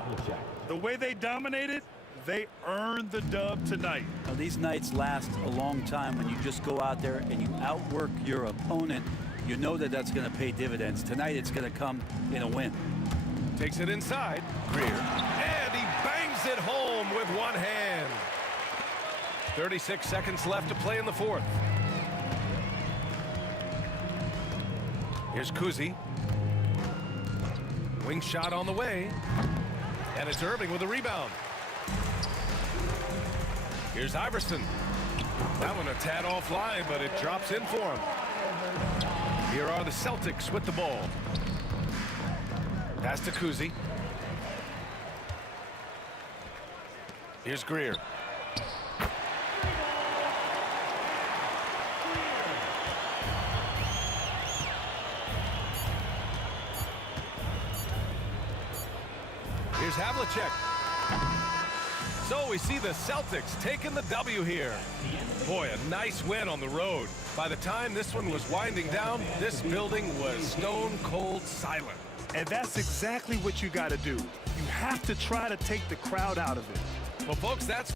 The way they dominated, they earned the dub tonight. Now, these nights last a long time when you just go out there and you outwork your opponent. You know that that's going to pay dividends. Tonight it's going to come in a win. Takes it inside. Greer. And he bangs it home with one hand. 36 seconds left to play in the fourth. Here's Kuzi. Wing shot on the way. And it's Irving with a rebound. Here's Iverson. That one a tad offline, but it drops in for him. Here are the Celtics with the ball. Pass to Kuzi. Here's Greer. Here's Havlicek. So we see the Celtics taking the W here. Boy, a nice win on the road. By the time this one was winding down, this building was stone cold silent. And that's exactly what you got to do. You have to try to take the crowd out of it. Well, folks, that's